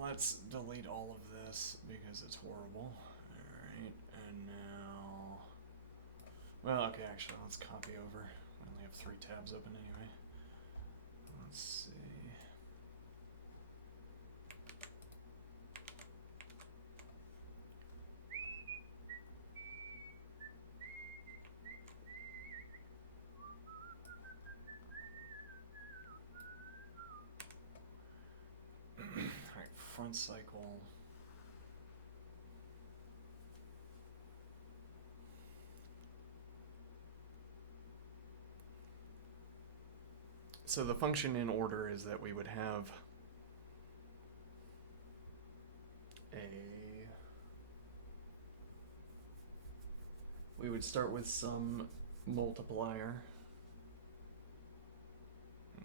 let's delete all of this because it's horrible. Alright, and now... Well, okay, actually, let's copy over. I only have 3 tabs open anyway. Let's see... Alright, front cycle. So the function in order is that we would have we would start with some multiplier.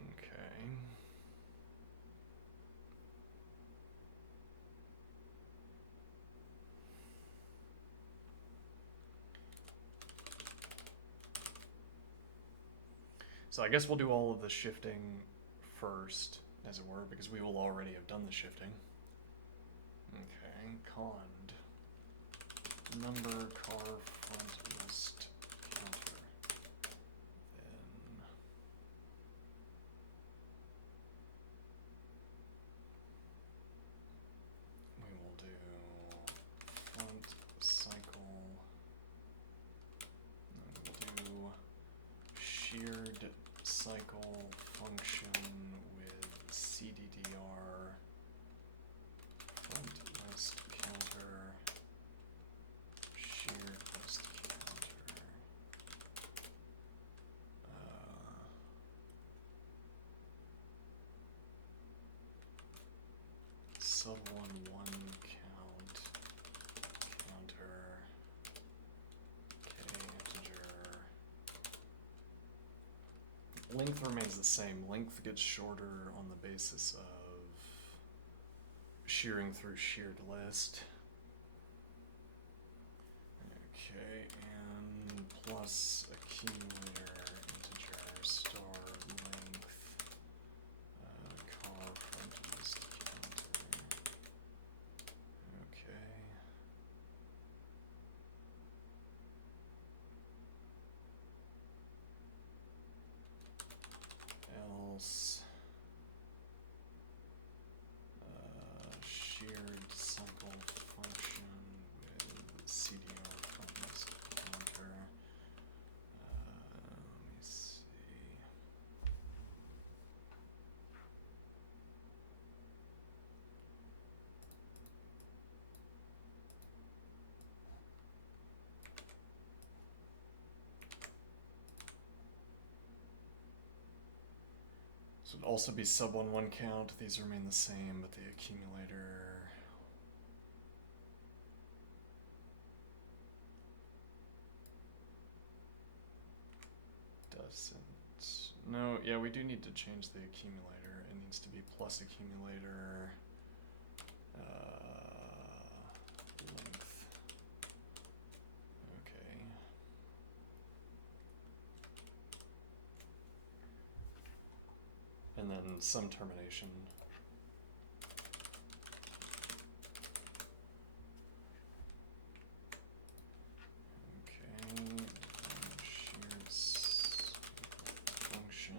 Okay. So I guess we'll do all of the shifting first, as it were, because we will already have done the shifting. Okay, cond. Number, car, front list, counter. Then we will do front cycle. Then we'll do sheared cycle function with CDDR front list counter sheared list counter sub 1 count counter k integer. Length remains the same. Length gets shorter on the basis of shearing through sheared list. Okay, and plus accumulator integer star length car front list counter. Okay. Else sheared cycle function with CDR front list counter. Let me see. So it'd also be sub 1 count. These remain the same, but the accumulator. Doesn't. No, yeah, we do need to change the accumulator. It needs to be plus accumulator length. Okay. And then some termination. Okay, sheared function.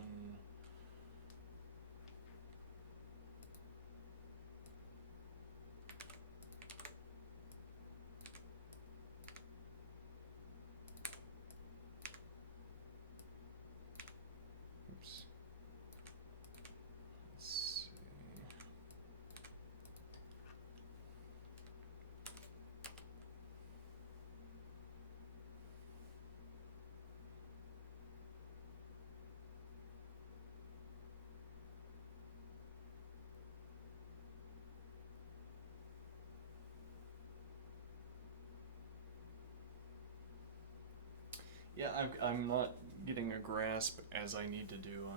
Yeah, I'm not getting a grasp as I need to do.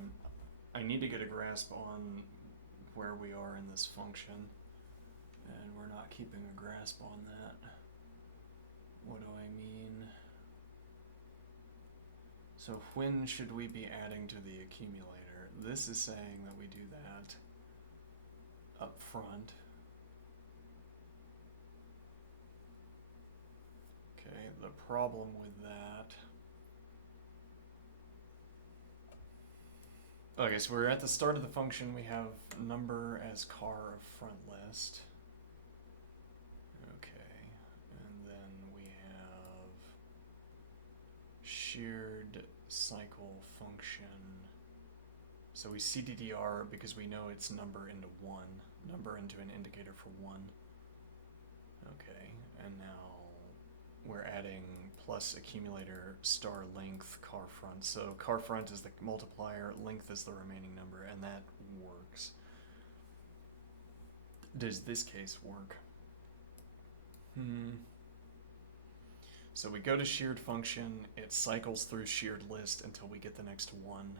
I need to get a grasp on where we are in this function, and we're not keeping a grasp on that. What do I mean? So when should we be adding to the accumulator? This is saying that we do that up front. Okay, the problem with that. Okay, so we're at the start of the function. We have number as car of front list. Okay, and then we have shared cycle function. So we CDDR because we know it's number into one, number into an indicator for one. Okay, and now we're adding plus accumulator star length car front. So car front is the multiplier, length is the remaining number, and that works. Does this case work? So we go to shared function, it cycles through shared list until we get the next one.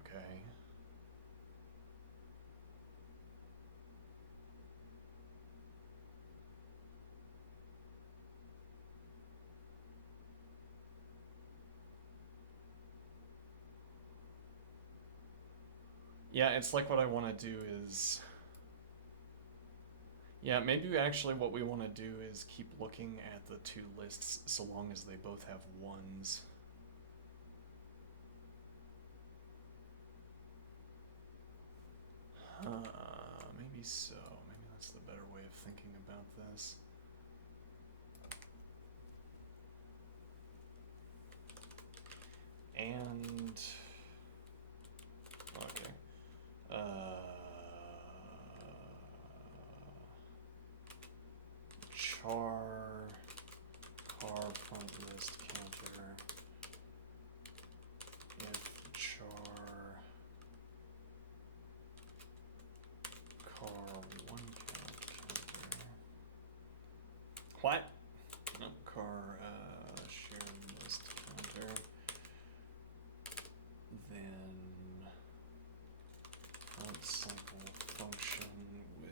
Okay. Yeah, it's like what I want to do is... Yeah, maybe actually what we want to do is keep looking at the two lists so long as they both have ones. Maybe so. Maybe that's the better way of thinking about this. And... Okay. Char car front list counter if char car one count counter. What? No, car shared list counter. Then front cycle function with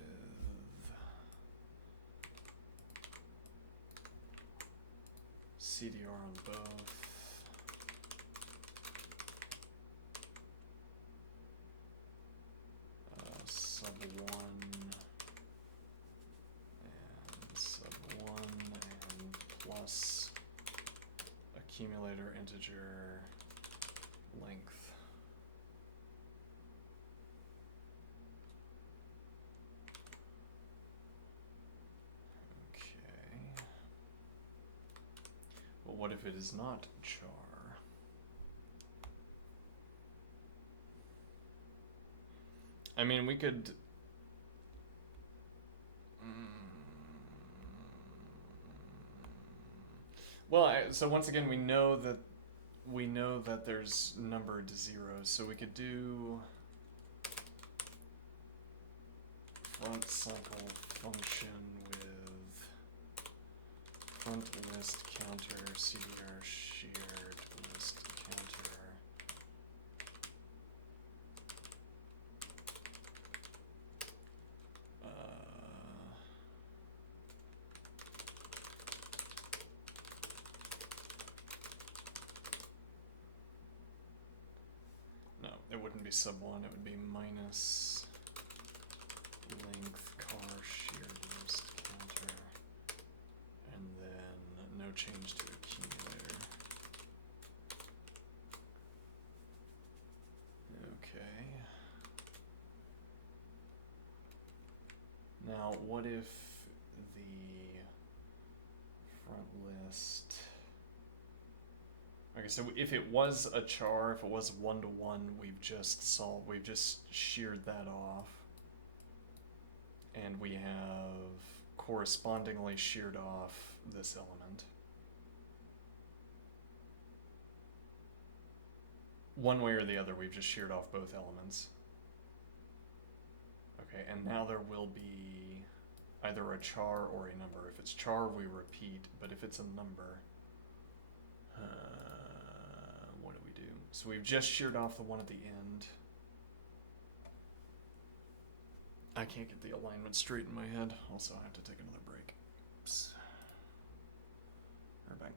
CDR on both. Sub 1 and sub 1 and plus accumulator integer length. Okay. But what if it is not char? I mean, we could... Well, so once again, we know that there's numbered zeros, so we could do front cycle function with front list counter CDR shared list counter. No, it wouldn't be sub 1, it would be minus length car shared list counter, and then no change to accumulator. Okay. Now, what if the front list... Okay, so if it was a char, if it was 1-to-1, we've just sheared that off. And we have correspondingly sheared off this element. One way or the other, we've just sheared off both elements. Okay, and now there will be either a char or a number. If it's char, we repeat, but if it's a number, what do? So we've just sheared off the one at the end. I can't get the alignment straight in my head. Also, I have to take another break. Oops. We're back.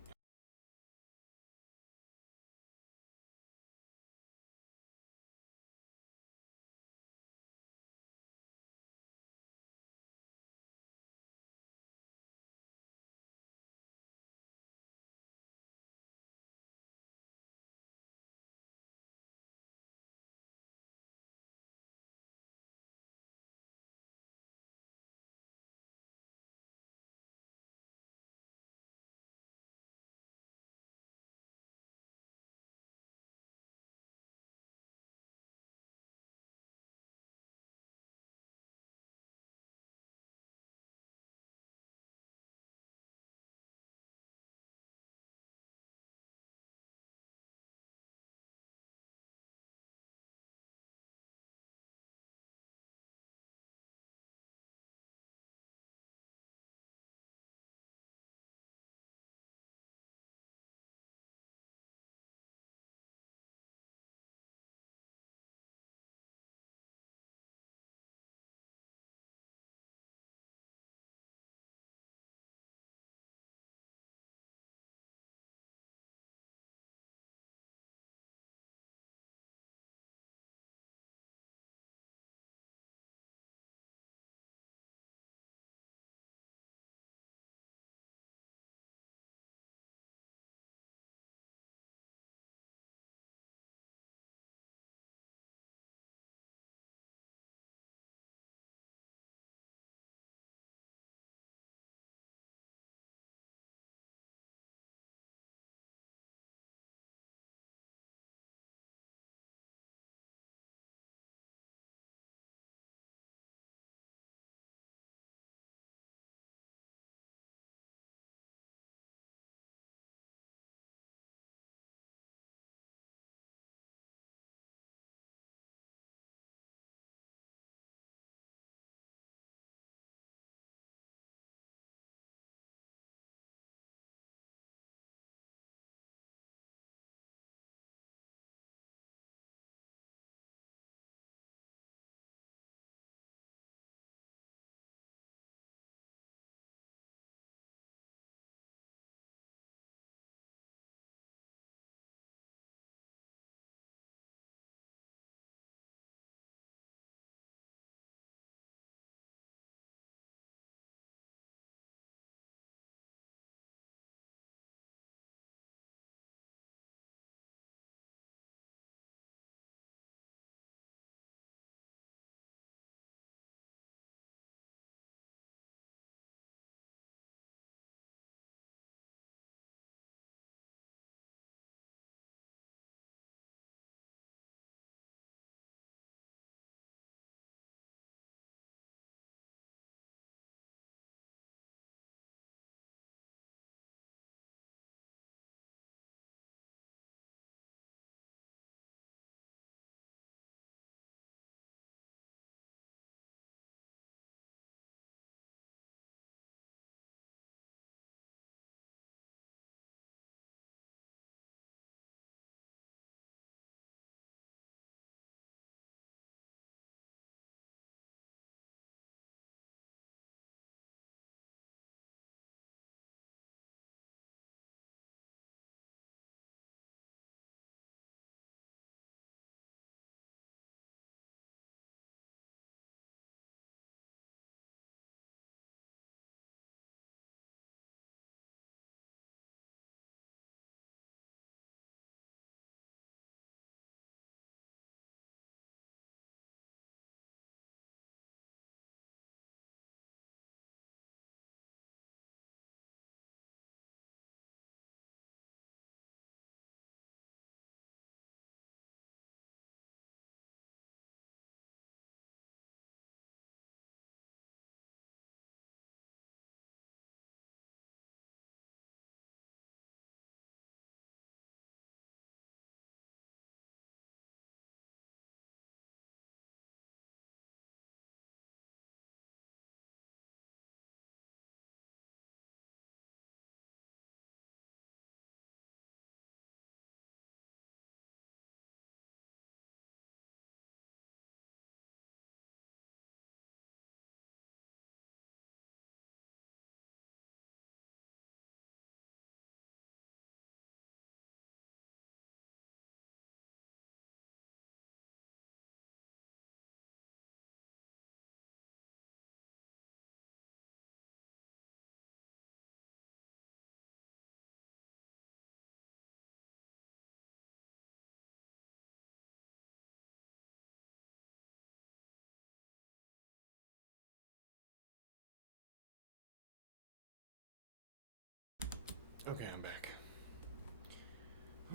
Okay, I'm back.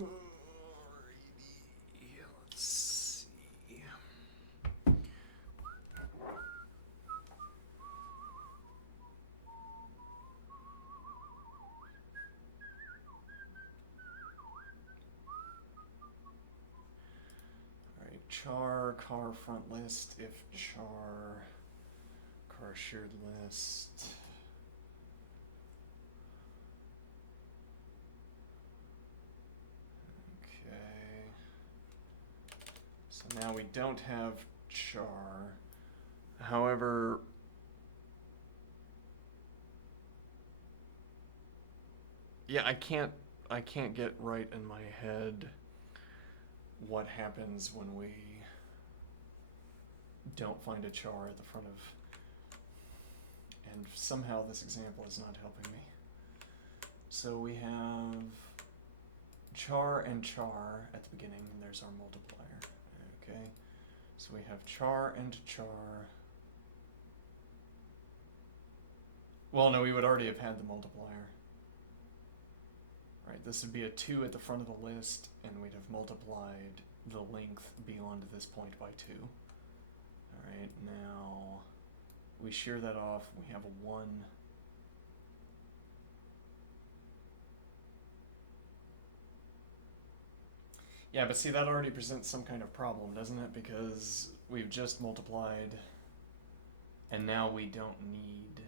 Alrighty, let's see. Alright, char car front list if char car shared list. Okay. So now we don't have char. However, yeah, I can't get right in my head what happens when we don't find a char at the front of, and somehow this example is not helping me. So we have char and char at the beginning, and there's our multiplier. Okay, so we have char and char. Well, no, we would already have had the multiplier. Right, this would be a 2 at the front of the list, and we'd have multiplied the length beyond this point by 2. Alright, now we shear that off, we have a 1. Yeah, but see, that already presents some kind of problem, doesn't it? Because we've just multiplied, and now we don't need...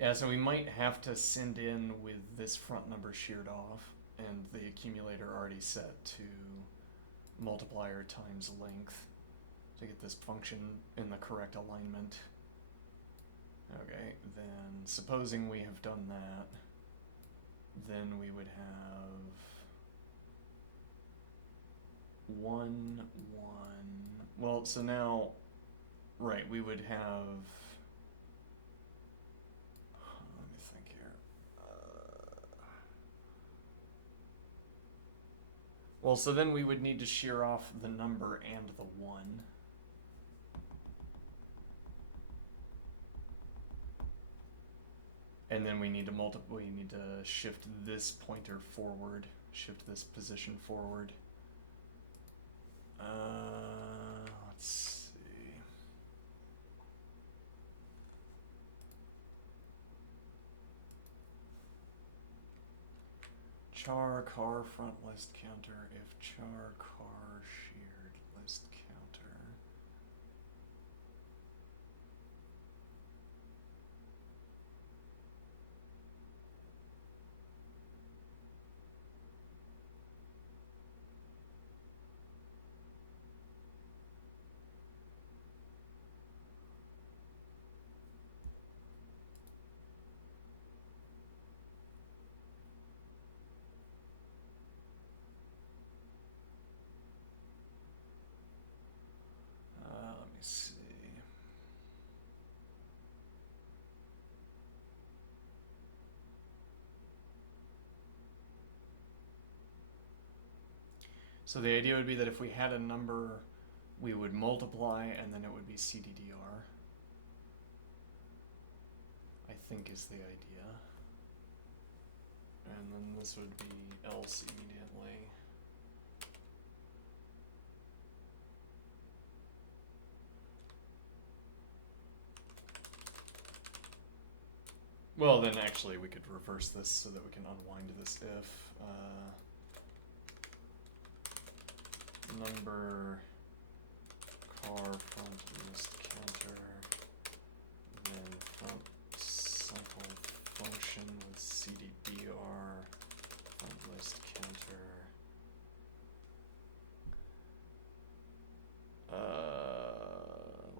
Yeah, so we might have to send in with this front number sheared off, and the accumulator already set to multiplier times length to get this function in the correct alignment. Okay, then supposing we have done that, then we would have 1, 1. Well, so now, right, we would have... let me think here. Well, so then we would need to shear off the number and the 1. And then we need to shift this pointer forward, shift this position forward. Let's see. Char car front list counter if char car shared list counter. Let me see. So the idea would be that if we had a number, we would multiply and then it would be CDDR. I think is the idea. And then this would be else immediately. Well, then actually we could reverse this so that we can unwind this if. Number car front list counter, then front cycle function with CDBR front list counter.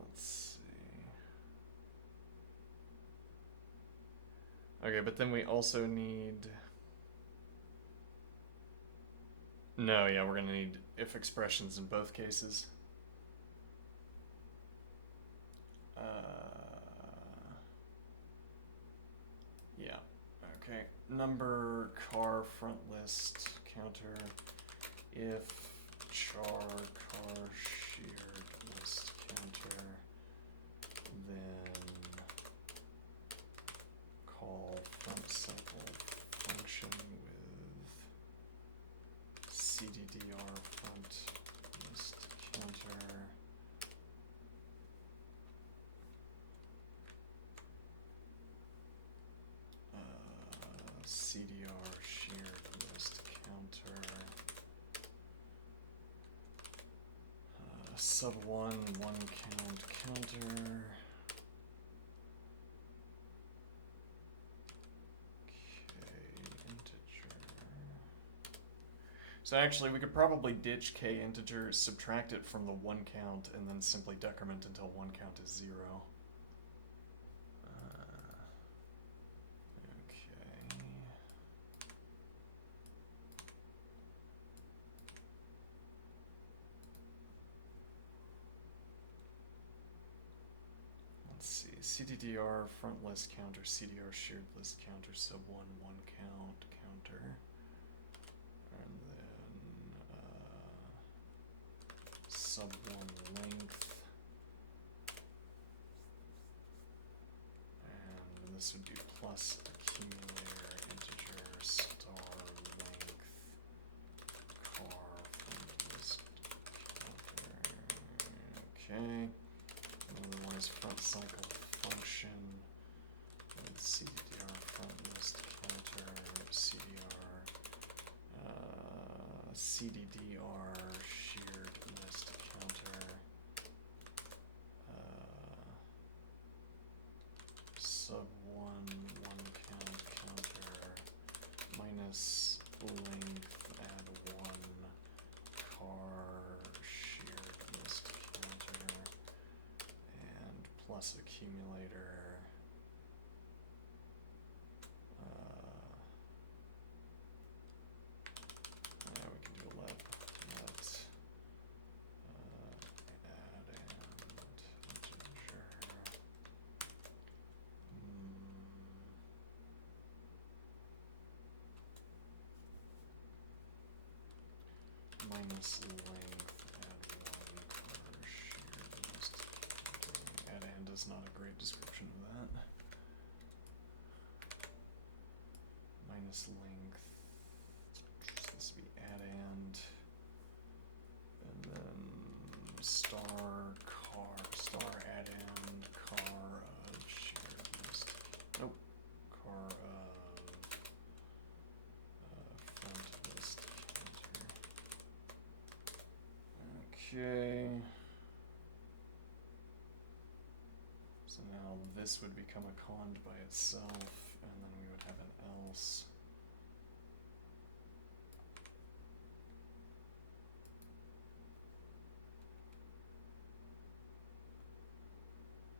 Let's see. Okay, but then we also need... No, yeah, we're gonna need if expressions in both cases. Yeah, okay. Number car front list counter if char car shared list counter, then call front cycle sub one count counter. So actually, we could probably ditch k integer, subtract it from the one count, and then simply decrement until one count is 0. Okay. Let's see. CDDR front list counter, CDR shared list counter, sub one count counter. And then sub one length, and this would be plus accumulator integer star length car front list counter. Okay. Otherwise, front cycle function with CDR front list counter, CDDR shared list counter, sub one count counter minus length add one car shared list counter and plus accumulator. Yeah, we can do let add and integer. Minus length add one car shared list counter. Add and is not a great description of that. Minus length. So this would be add and then star add and car of shared list. Nope. Car of front list counter. Okay. So now this would become a cond by itself, and then we would have an else.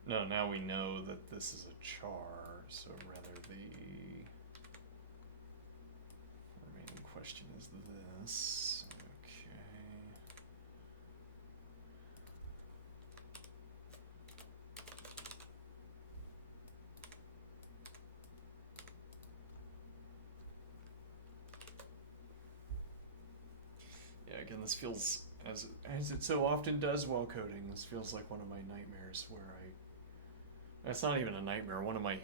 No, now we know that this is a char, so rather the remaining question is this. Okay. Yeah, again, this feels, as it so often does while coding, this feels like one of my nightmares where it's not even a nightmare, one of my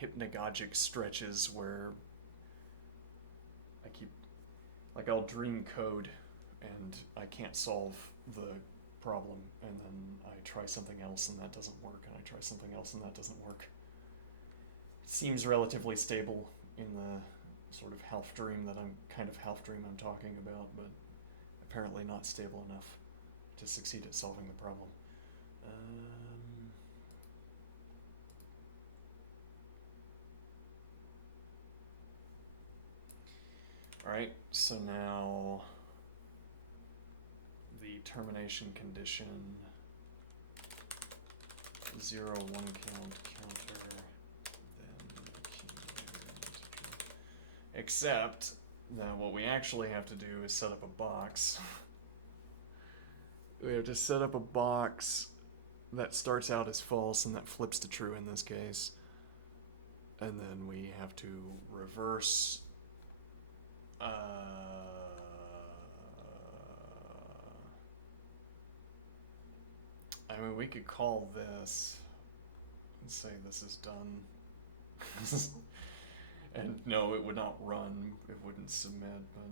hypnagogic stretches where I keep, like, I'll dream code and I can't solve the problem, and then I try something else and that doesn't work, and I try something else and that doesn't work. It seems relatively stable in the sort of half dream I'm talking about, but apparently not stable enough to succeed at solving the problem. Alright, so now the termination condition 0 1 count counter, then accumulator integer. Except that what we actually have to do is set up a box. We have to set up a box that starts out as false and that flips to true in this case. And then we have to reverse I mean, we could call this and say this is done. And no, it would not run, it wouldn't submit, but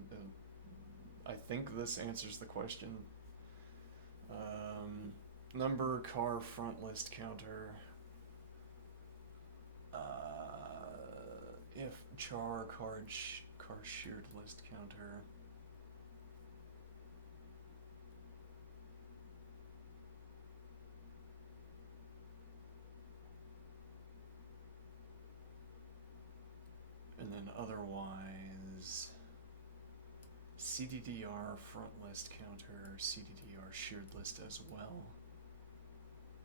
I think this answers the question. Number car front list counter. If char car shared list counter. Otherwise, CDDR front list counter, CDDR shared list as well,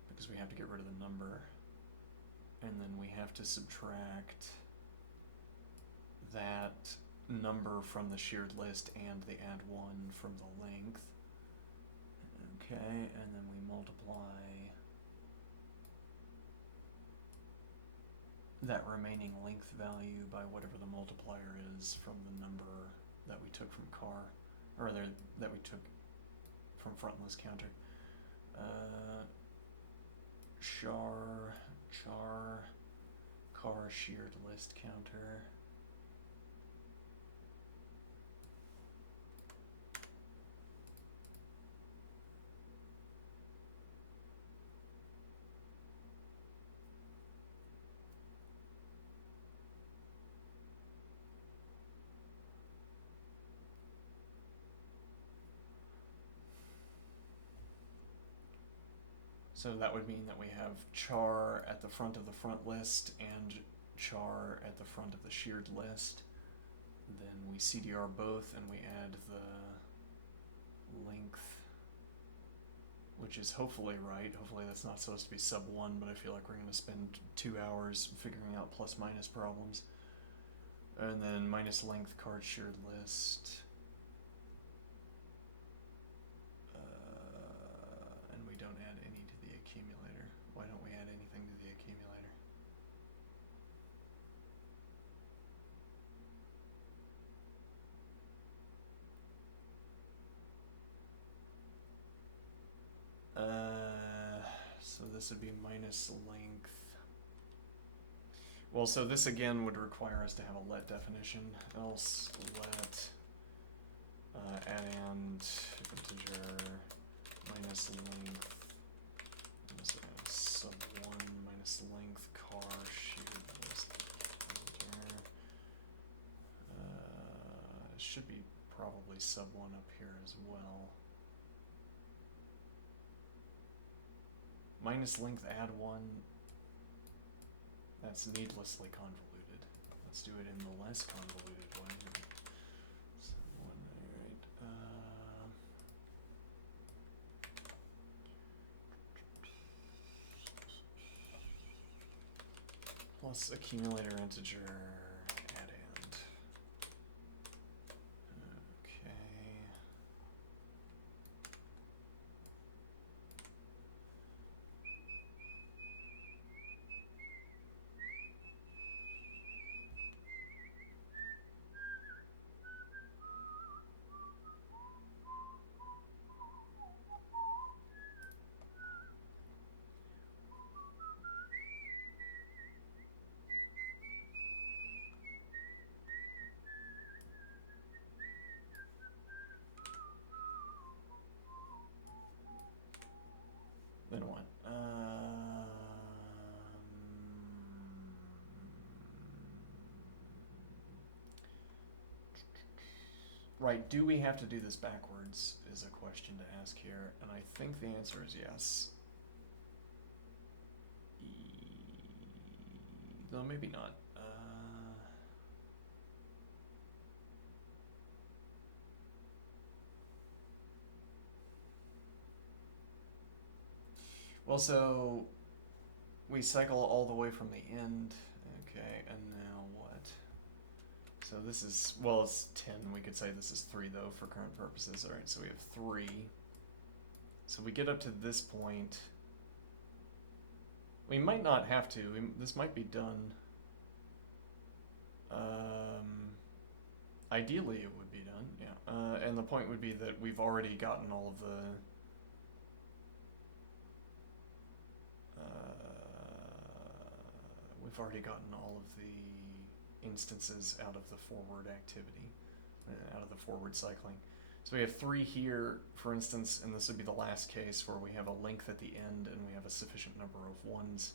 because we have to get rid of the number. And then we have to subtract that number from the shared list and the add one from the length. Okay, and then we multiply that remaining length value by whatever the multiplier is from the number that we took from car, or that we took from front list counter. Char car shared list counter. So that would mean that we have char at the front of the front list and char at the front of the shared list. Then we CDR both and we add the length, which is hopefully right. Hopefully that's not supposed to be sub 1, but I feel like we're going to spend 2 hours figuring out plus minus problems. And then minus length card shared list. And we don't add any to the accumulator. Why don't we add anything to the accumulator? So this would be minus length. Well, so this again would require us to have a let definition. Else let add integer minus length sub 1 minus length car shared list counter. It should be probably sub 1 up here as well. Minus length add 1. That's needlessly convoluted. Let's do it in the less convoluted way. So alright. Plus accumulator integer add end. Okay. Then what? Right, do we have to do this backwards is a question to ask here, and I think the answer is yes. No, maybe not. Well, so we cycle all the way from the end. Okay, and now what? So this is, well, it's 10. We could say this is 3 though for current purposes. All right, so we have 3. So we get up to this point. We might not have to. This might be done. Ideally, it would be done, yeah. And the point would be that we've already gotten all of the instances out of the forward activity, out of the forward cycling. So we have 3 here, for instance, and this would be the last case where we have a length at the end and we have a sufficient number of 1s.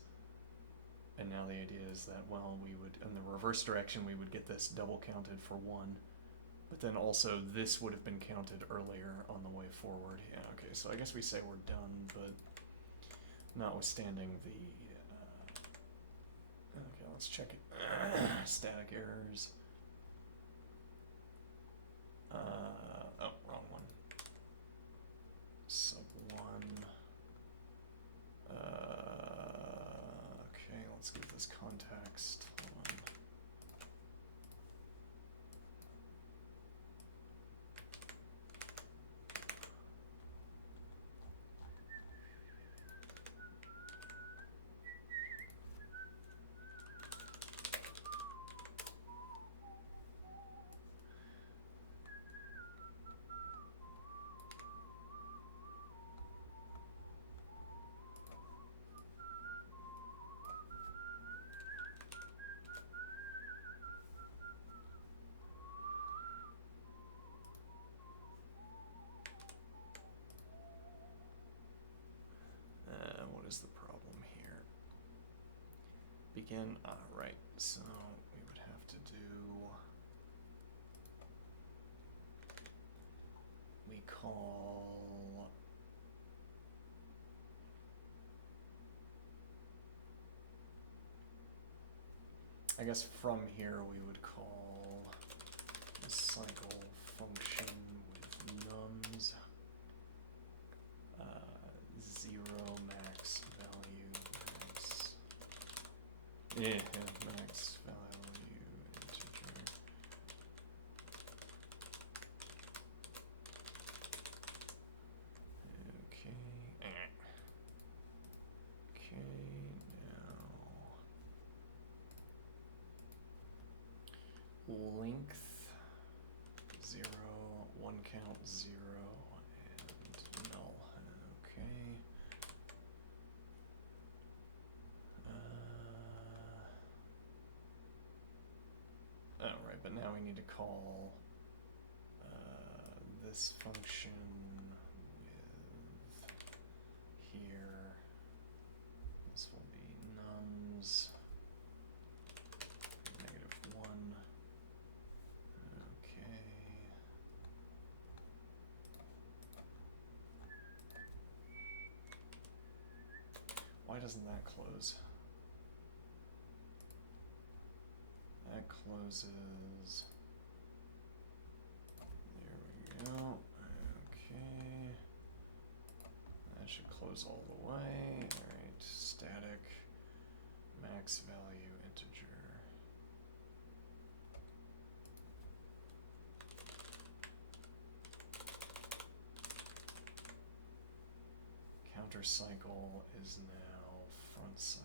And now the idea is that, well, we would, in the reverse direction, we would get this double counted for 1. But then also this would have been counted earlier on the way forward. Yeah, okay, so I guess we say we're done, but notwithstanding the, okay, let's check it. Static errors. let's give this context. Hold on. What is the problem here? Begin, right, so we would have to do, we call, I guess from here we would call the cycle function with nums, 0 max value max, max value integer. Okay, okay, now length 0, 1 count 0, and null. Okay. Oh, right, but now we need to call this function with here. This will be nums -1. Okay. Why doesn't that close? That closes. There we go. Okay. That should close all the way. Alright, static max value integer. Counter cycle is now front cycle.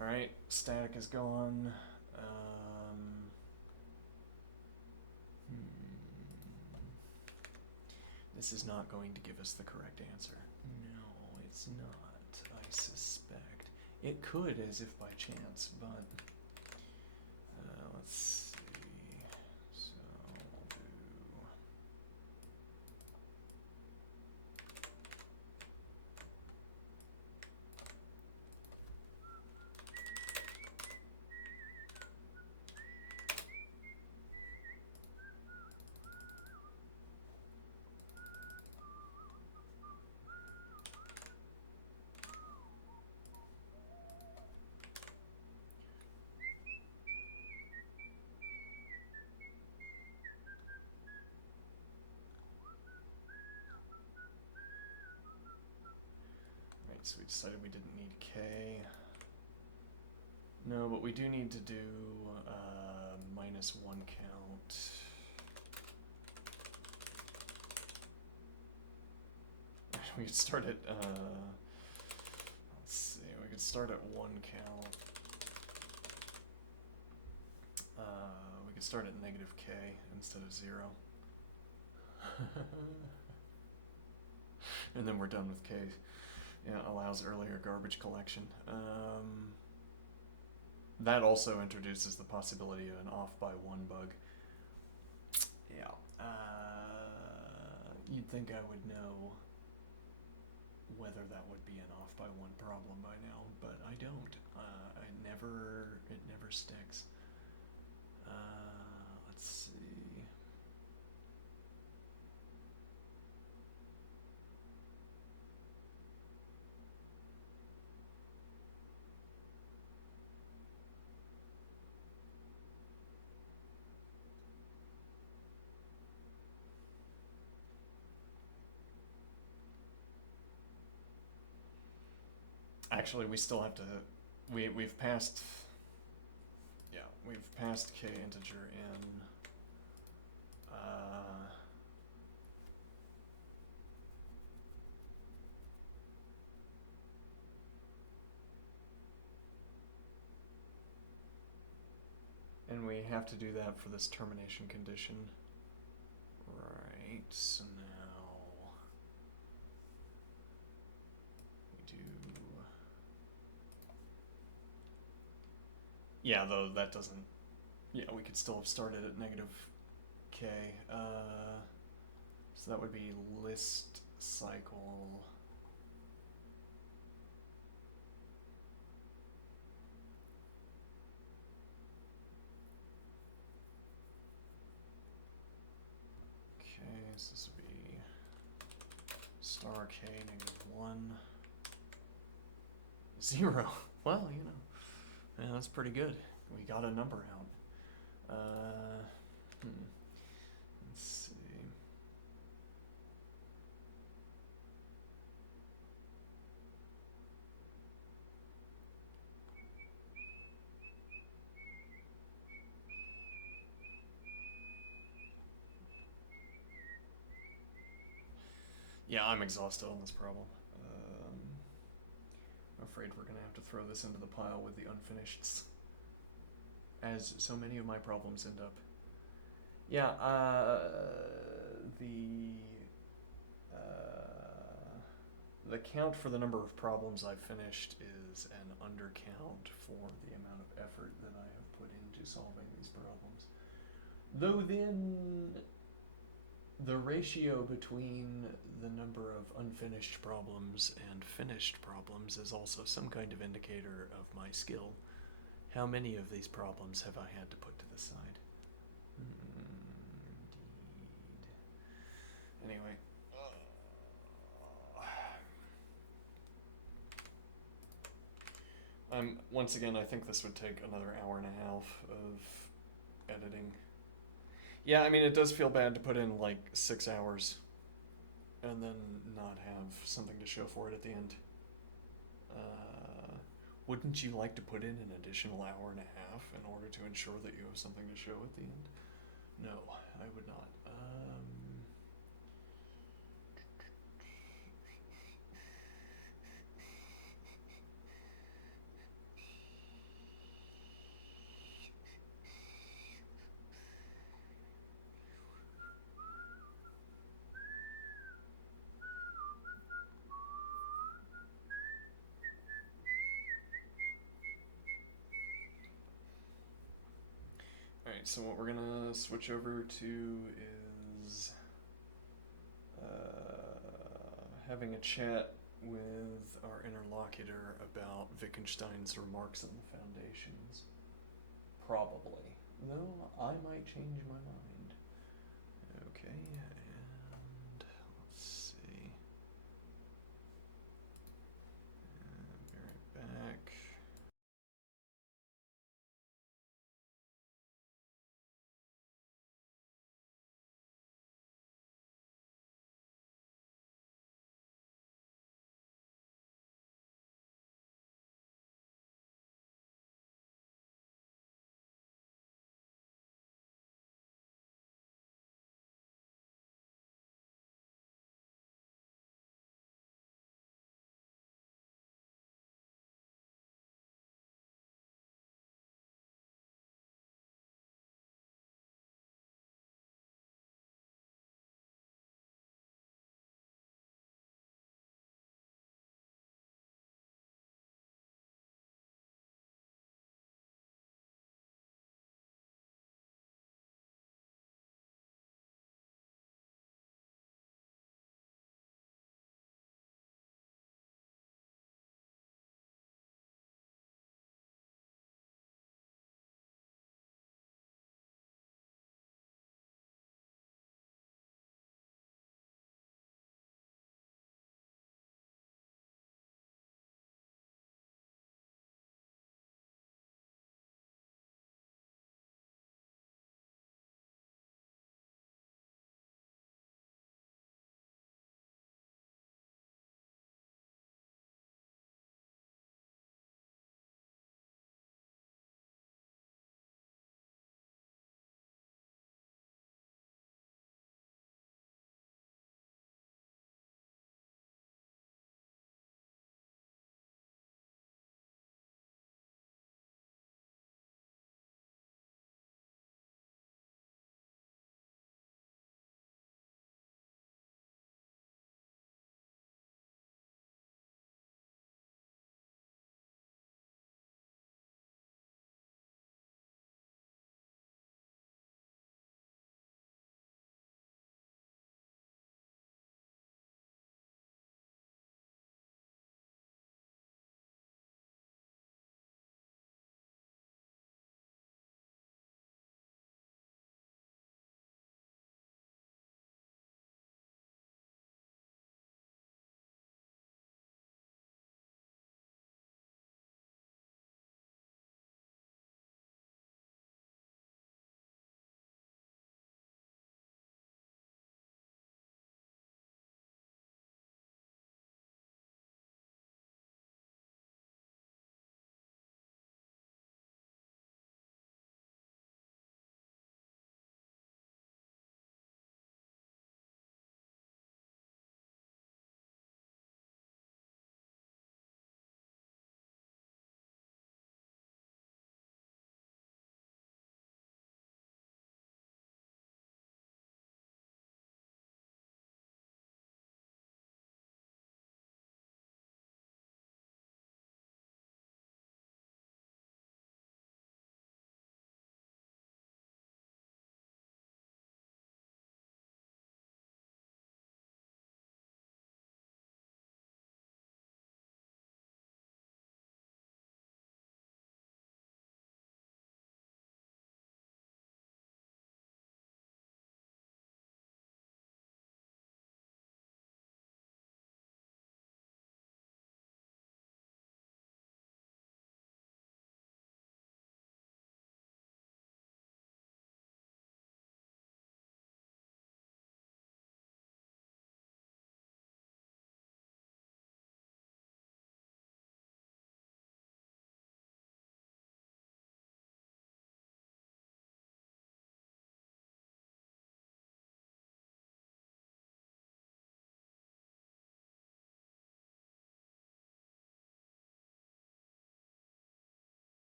Alright, static is gone. This is not going to give us the correct answer. No, it's not, I suspect. It could, as if by chance, but let's see. So we'll do so we decided we didn't need K. No, but we do need to do -1 count. We could start at, let's see, we could start at 1 count. We could start at -K instead of 0. And then we're done with K. Yeah, allows earlier garbage collection. That also introduces the possibility of an off by 1 bug. Yeah. You'd think I would know whether that would be an off by 1 problem by now, but I don't. It never sticks. Let's see. Actually, we still have to. We've passed. Yeah, we've passed k integer in. And we have to do that for this termination condition. Right, so now we do. Yeah, though that doesn't. Yeah, we could still have started at negative k. So that would be list cycle. Okay, so this would be star k -1 0. Well, you know, yeah, that's pretty good. We got a number out. Let's see. Yeah, I'm exhausted on this problem. I'm afraid we're gonna have to throw this into the pile with the unfinished, as so many of my problems end up. Yeah, the count for the number of problems I've finished is an undercount for the amount of effort that I have put into solving these problems. Though then, the ratio between the number of unfinished problems and finished problems is also some kind of indicator of my skill. How many of these problems have I had to put to the side? Indeed. Anyway. Once again, I think this would take another hour and a half of editing. Yeah, I mean, it does feel bad to put in like 6 hours and then not have something to show for it at the end. Wouldn't you like to put in an additional hour and a half in order to ensure that you have something to show at the end? No, I would not. Alright, so what we're gonna switch over to is having a chat with our interlocutor about Wittgenstein's remarks on the foundations. Probably. Though I might change my mind. Okay, and let's see. Be right back.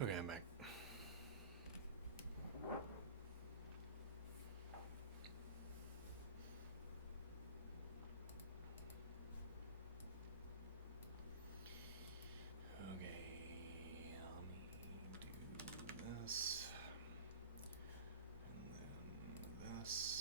Okay, I'm back. Okay, let me do this, and then this.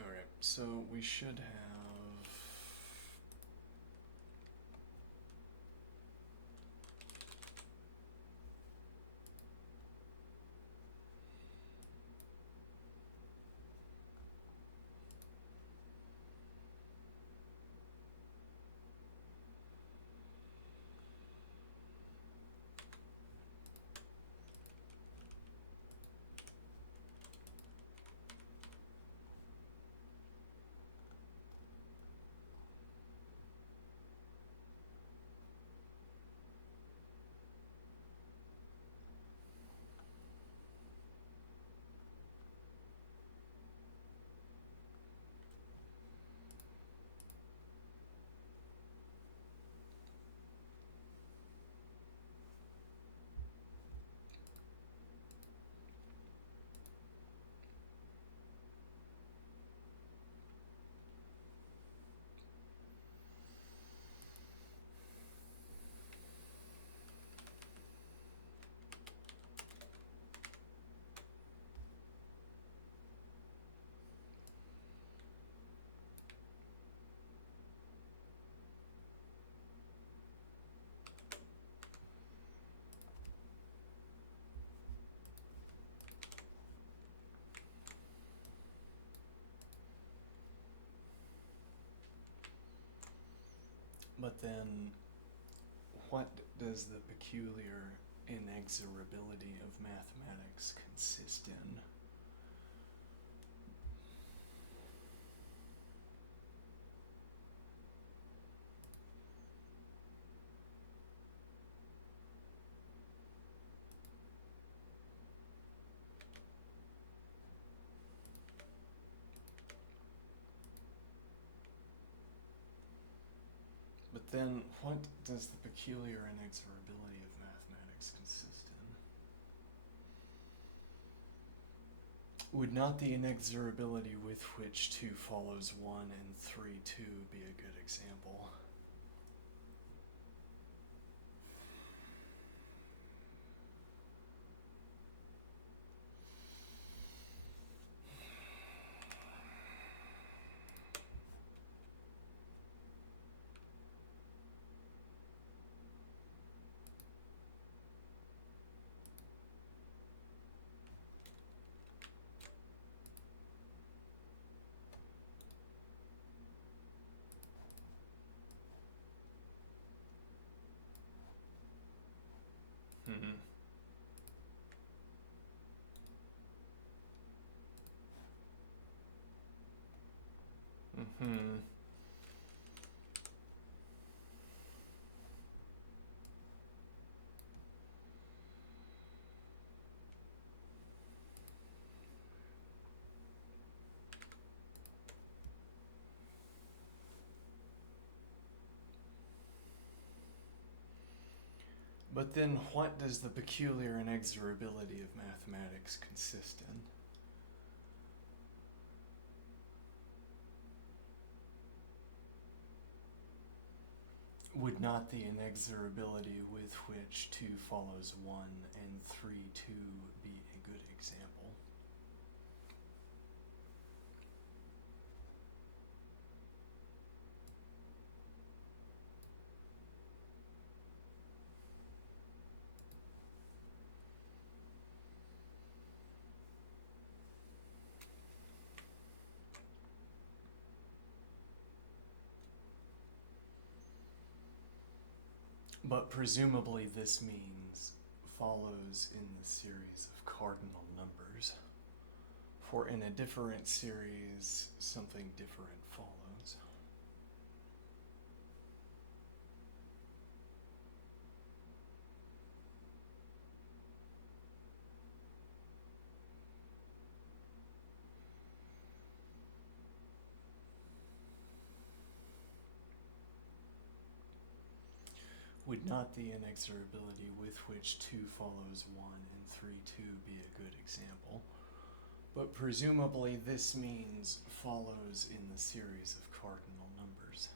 Alright, so we should have... But then, what does the peculiar inexorability of mathematics consist in? But then, what does the peculiar inexorability of mathematics consist in? Would not the inexorability with which 2 follows 1 and 3 2 be a good example? Hmm. But then what does the peculiar inexorability of mathematics consist in? Would not the inexorability with which 2 follows 1 and 3, 2 be a good example? But presumably this means follows in the series of cardinal numbers. For in a different series, something different follows. Would not the inexorability with which 2 follows 1 and 3, 2 be a good example? But presumably this means follows in the series of cardinal numbers.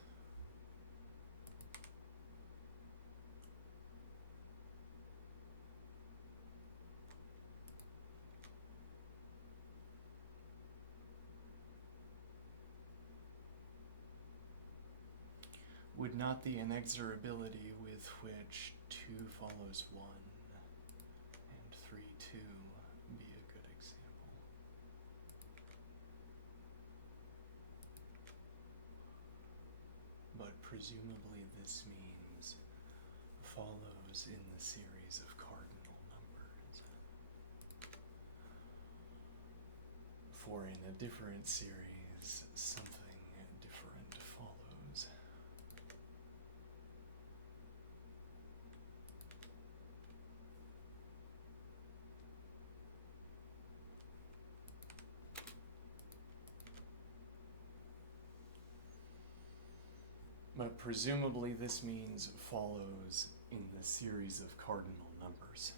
Would not the inexorability with which 2 follows 1 and 3, 2 be a good example? But presumably this means follows in the series of cardinal numbers. For in a different series, something different follows. But presumably this means follows in the series of cardinal numbers.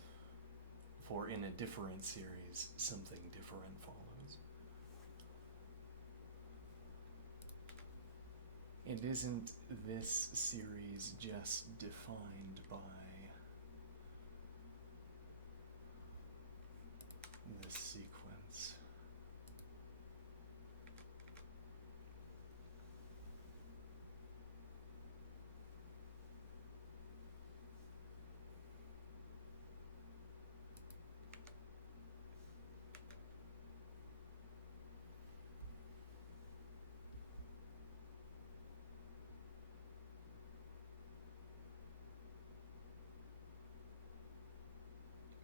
For in a different series, something different follows. And isn't this series just defined by this sequence?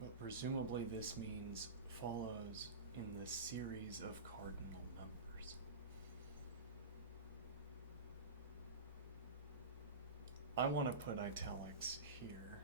But presumably this means follows in the series of cardinal numbers. I want to put italics here.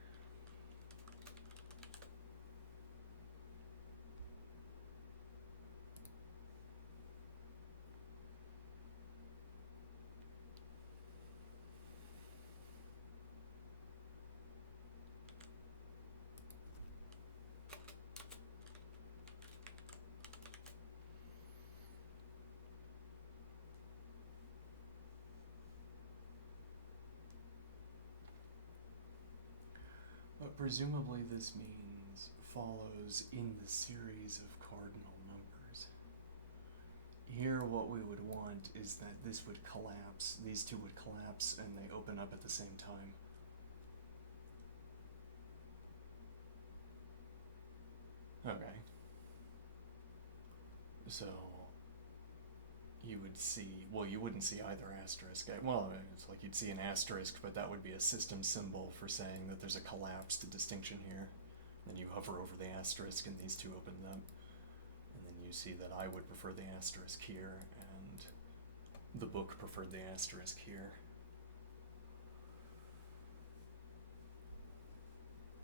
But presumably this means follows in the series of cardinal numbers. Here what we would want is that this would collapse, these two would collapse and they open up at the same time. Okay. So you would see, well, you wouldn't see either asterisk. Well, it's like you'd see an asterisk, but that would be a system symbol for saying that there's a collapsed distinction here. Then you hover over the asterisk and these two open up. And then you see that I would prefer the asterisk here, and the book preferred the asterisk here.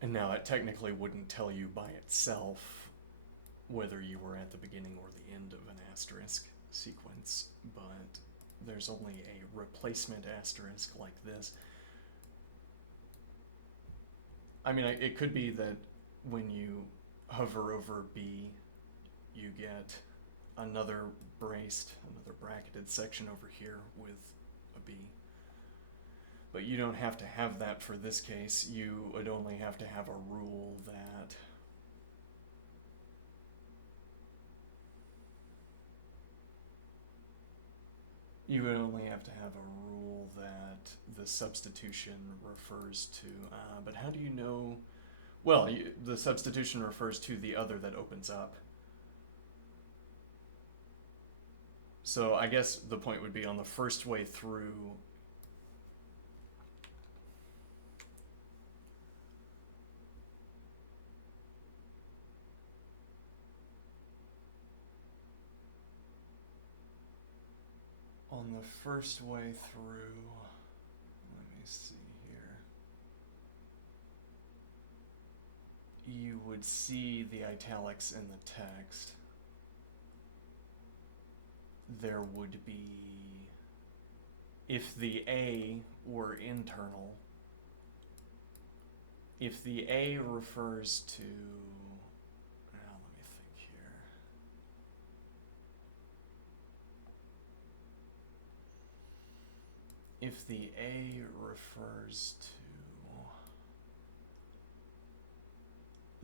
And now it technically wouldn't tell you by itself whether you were at the beginning or the end of an asterisk sequence, but there's only a replacement asterisk like this. I mean, it could be that when you hover over B, you get another bracketed section over here with a B. But you don't have to have that for this case. You would only have to have a rule that the substitution refers to, but how do you know? Well, the substitution refers to the other that opens up. So I guess the point would be on the first way through. On the first way through, let me see here. You would see the italics in the text. There would be, if the A were internal, if the A refers to, let me think here. If the A refers to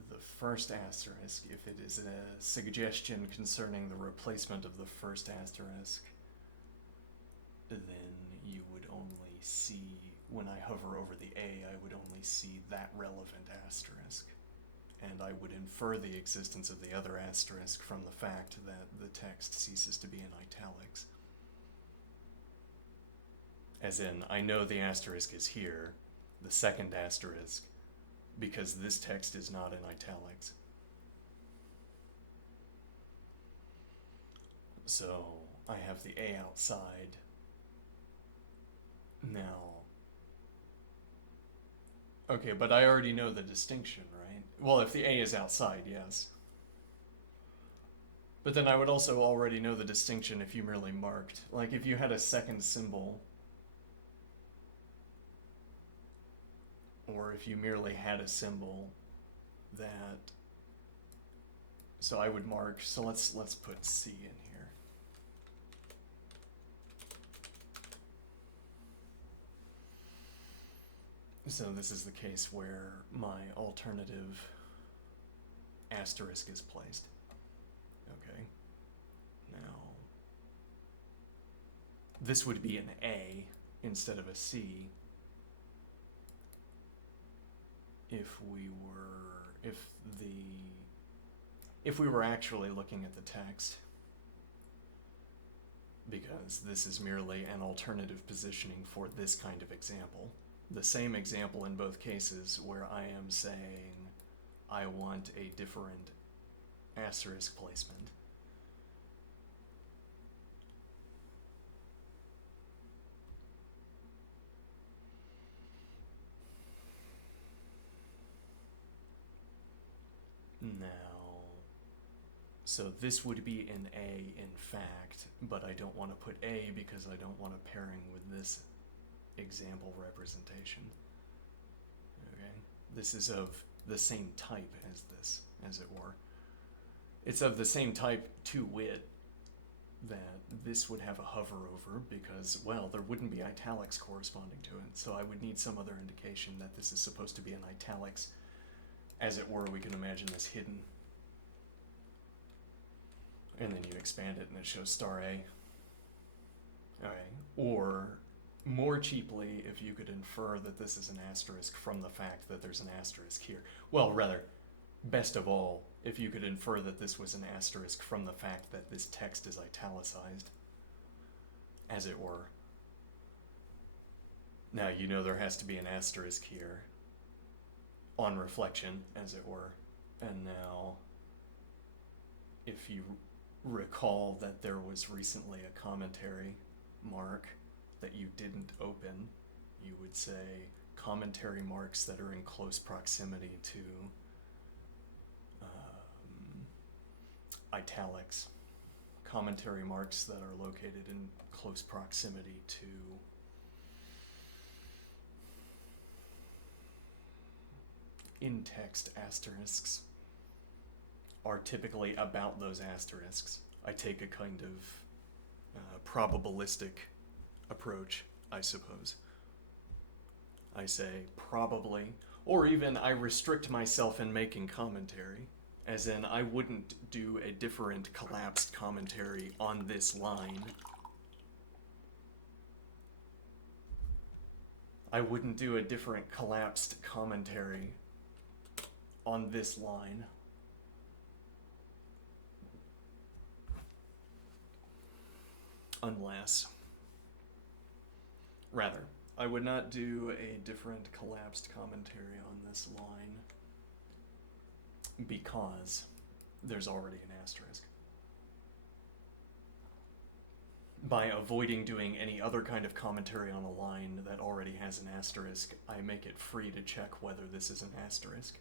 the first asterisk, if it is a suggestion concerning the replacement of the first asterisk, then you would only see, when I hover over the A, I would only see that relevant asterisk. And I would infer the existence of the other asterisk from the fact that the text ceases to be in italics. As in, I know the asterisk is here, the second asterisk, because this text is not in italics. So I have the A outside. Now, okay, but I already know the distinction, right? Well, if the A is outside, yes. But then I would also already know the distinction if you merely marked. Like if you had a second symbol, or if you merely had a symbol that, so I would mark, so let's put C in here. So this is the case where my alternative asterisk is placed. Okay. Now, this would be an A instead of a C if we were actually looking at the text, because this is merely an alternative positioning for this kind of example. The same example in both cases where I am saying I want a different asterisk placement. Now, so this would be an A in fact, but I don't want to put A because I don't want a pairing with this example representation. Okay, this is of the same type as this, as it were. It's of the same type to wit that this would have a hover over because, well, there wouldn't be italics corresponding to it, so I would need some other indication that this is supposed to be in italics. As it were, we can imagine this hidden. And then you expand it and it shows star A. Alright, or more cheaply, if you could infer that this is an asterisk from the fact that there's an asterisk here. Well, rather, best of all, if you could infer that this was an asterisk from the fact that this text is italicized, as it were. Now, you know there has to be an asterisk here, on reflection, as it were. And now, if you recall that there was recently a commentary mark that you didn't open, you would say commentary marks that are in close proximity to italics. Commentary marks that are located in close proximity to in-text asterisks are typically about those asterisks. I take a kind of probabilistic approach, I suppose. I say probably, or even I restrict myself in making commentary, as in I wouldn't do a different collapsed commentary on this line. I wouldn't do a different collapsed commentary on this line. Unless, rather, I would not do a different collapsed commentary on this line because there's already an asterisk. By avoiding doing any other kind of commentary on a line that already has an asterisk, I make it free to check whether this is an asterisk.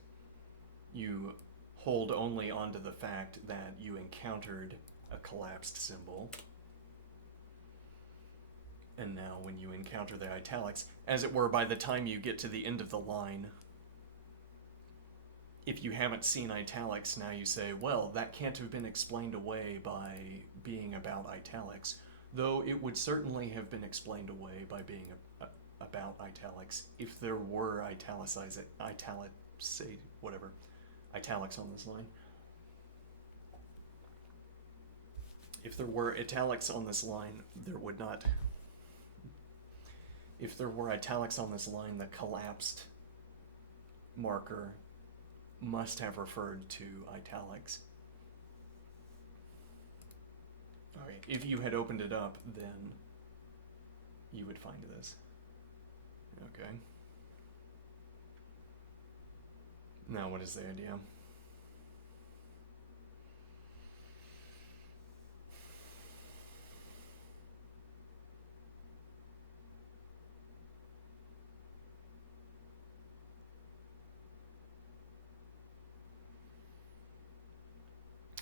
You hold only onto the fact that you encountered a collapsed symbol. And now when you encounter the italics, as it were, by the time you get to the end of the line, if you haven't seen italics, now you say, well, that can't have been explained away by being about italics, though it would certainly have been explained away by being about italics if there were italics on this line. If there were italics on this line, there would not... If there were italics on this line, the collapsed marker must have referred to italics. Okay, if you had opened it up, then you would find this. Okay. Now what is the idea?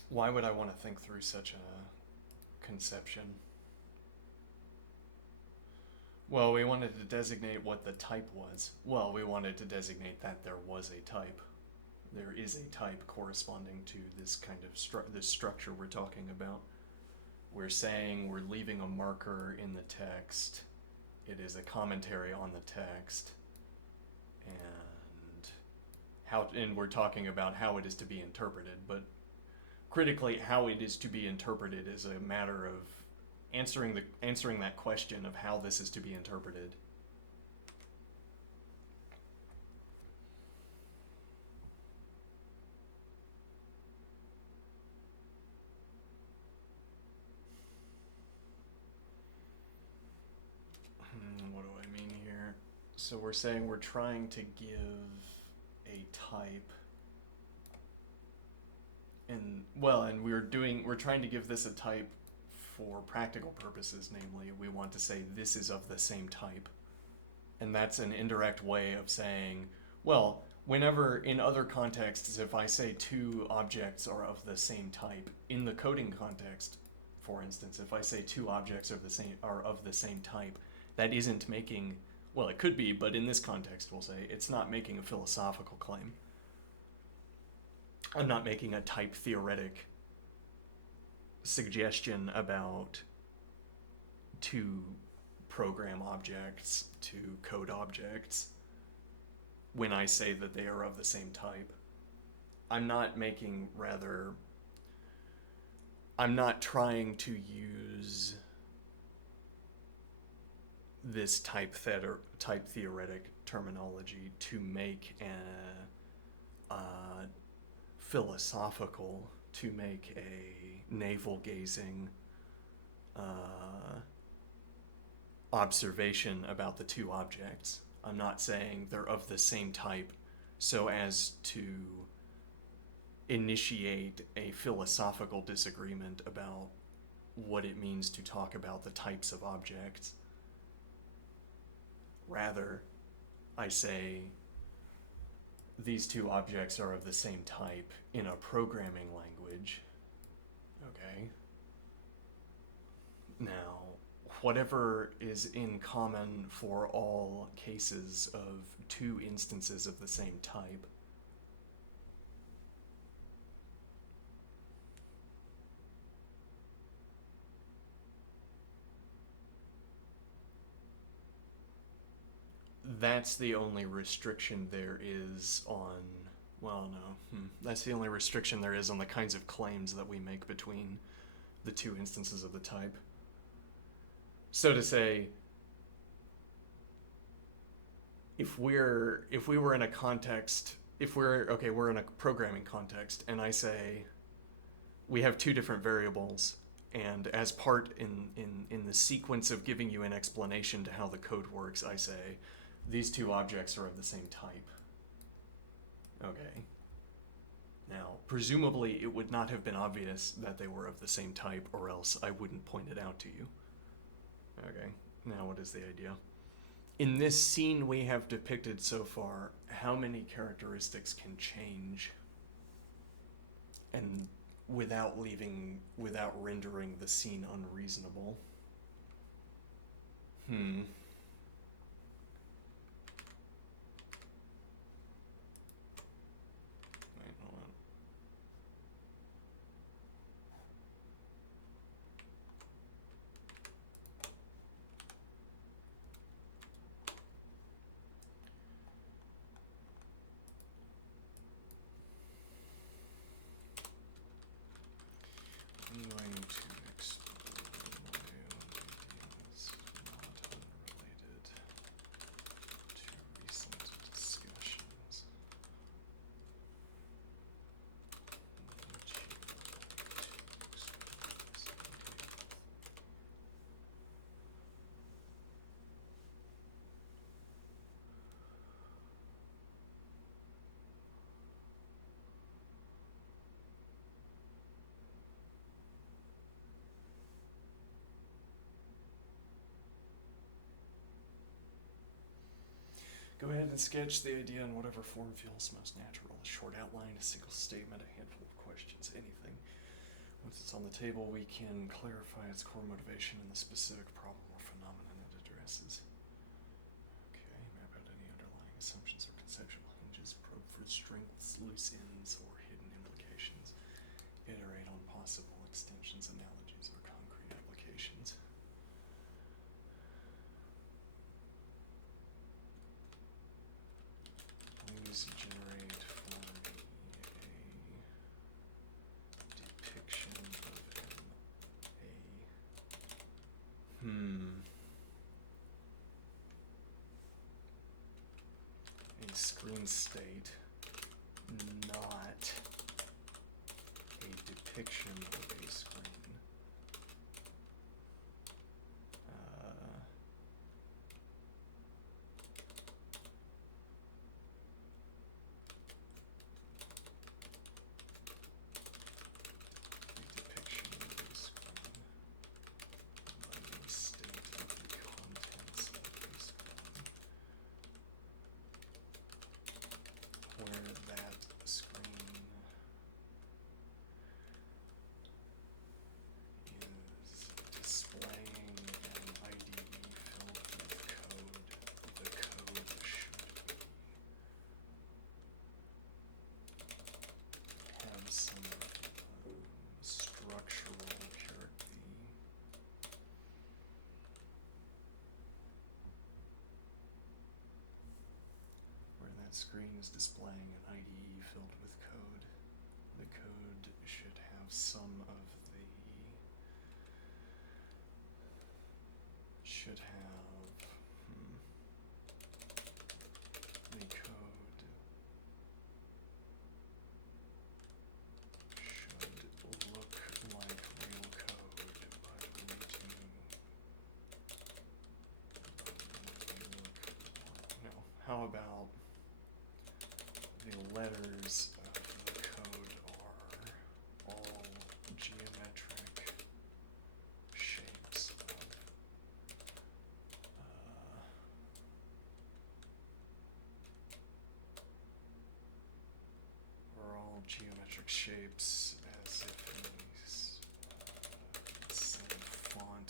Why would I want to think through such a conception? Well, we wanted to designate what the type was. Well, we wanted to designate that there was a type. There is a type corresponding to this kind of this structure we're talking about. We're saying we're leaving a marker in the text. It is a commentary on the text. And we're talking about how it is to be interpreted, but critically, how it is to be interpreted is a matter of answering that question of how this is to be interpreted. What do I mean here? So we're saying we're trying to give a type. And we're trying to give this a type for practical purposes, namely we want to say this is of the same type. And that's an indirect way of saying, well, whenever in other contexts, if I say two objects are of the same type, in the coding context, for instance, if I say two objects are of the same type, that isn't making, well, it could be, but in this context we'll say it's not making a philosophical claim. I'm not making a type theoretic suggestion about two program objects, two code objects, when I say that they are of the same type. I'm not trying to use this type theoretic terminology to make philosophical, to make a navel-gazing observation about the two objects. I'm not saying they're of the same type so as to initiate a philosophical disagreement about what it means to talk about the types of objects. Rather, I say these two objects are of the same type in a programming language. Okay. Now, whatever is in common for all cases of two instances of the same type, that's the only restriction there is on, well, no, that's the only restriction there is on the kinds of claims that we make between the two instances of the type. So to say, if we were in a context, we're in a programming context, and I say we have two different variables, and as part in the sequence of giving you an explanation to how the code works, I say these two objects are of the same type. Okay. Now, presumably it would not have been obvious that they were of the same type, or else I wouldn't point it out to you. Okay, now what is the idea? In this scene we have depicted so far, how many characteristics can change and without rendering the scene unreasonable? Wait, hold on. I'm going to explore my own ideas, not unrelated to recent discussions. Would you like to explore this idea? Go ahead and sketch the idea in whatever form feels most natural. A short outline, a single statement, a handful of questions, anything. Once it's on the table, we can clarify its core motivation and the specific problem or phenomenon it addresses. Okay, map out any underlying assumptions or conceptual hinges, probe for strengths, loose ends, or hidden implications. Iterate on possible extensions, analogies, or concrete applications. Please generate for me a depiction of a screen state, not a depiction of a screen. Screen is displaying an IDE filled with code. The code should have some of the should have the code should look like real code, but how about the letters of the code are all geometric shapes as if in the same font.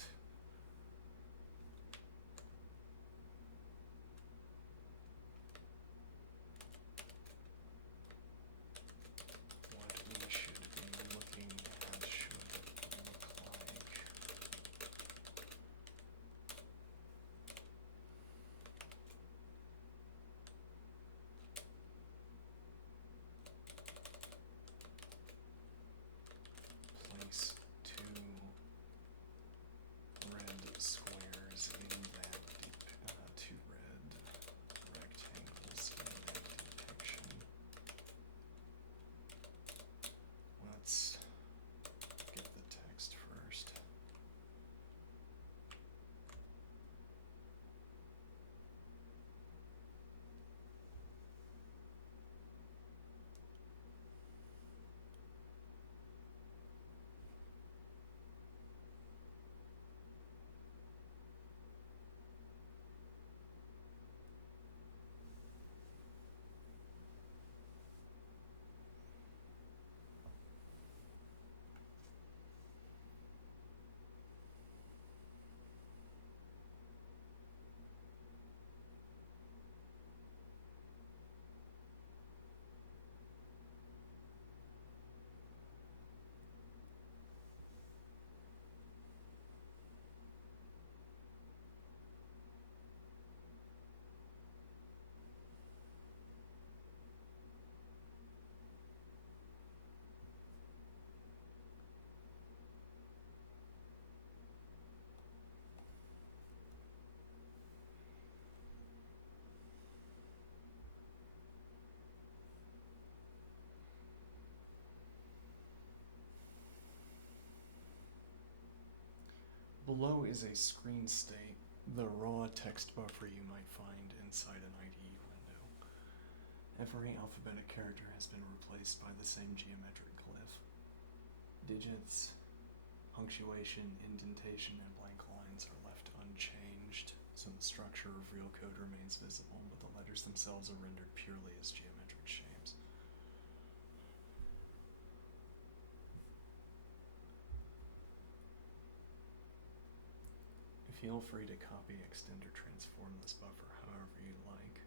What we should be looking at should look like. Place two red squares in that two red rectangles in that depiction. Let's get the text first. Below is a screen state, the raw text buffer you might find inside an IDE window. Every alphabetic character has been replaced by the same geometric glyph. Digits, punctuation, indentation, and blank lines are left unchanged, so the structure of real code remains visible, but the letters themselves are rendered purely as geometric shapes. Feel free to copy, extend, or transform this buffer however you like.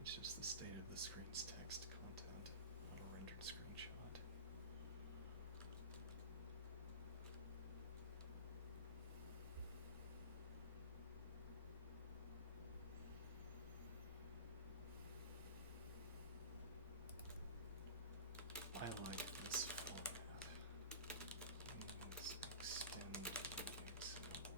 It's just the state of the screen's text content, not a rendered screenshot. I like this format. Please extend the example.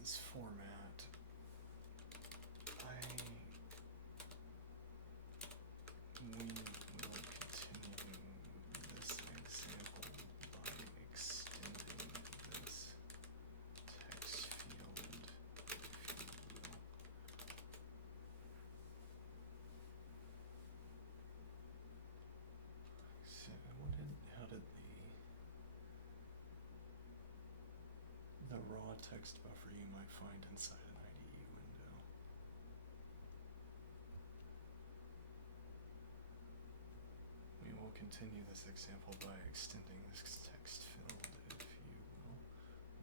This format, we will continue this example by extending this text field, if you will. So how did the raw text buffer you might find inside an IDE window. We will continue this example by extending this text field, if you will.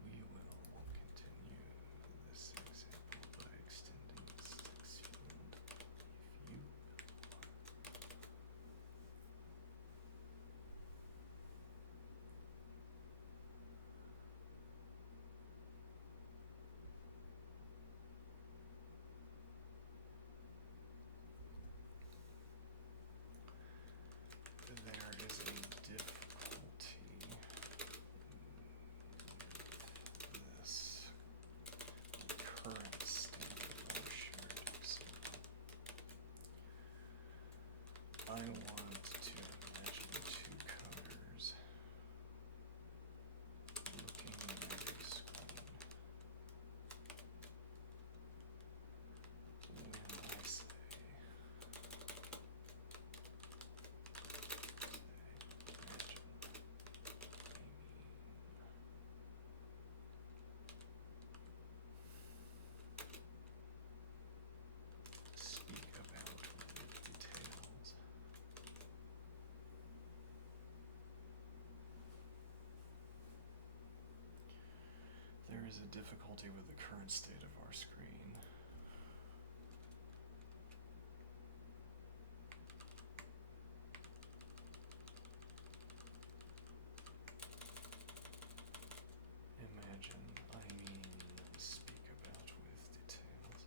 We will continue this example by extending this text field, if you will. There is a difficulty with the current state of our screen. Imagine, I mean, speak about with details.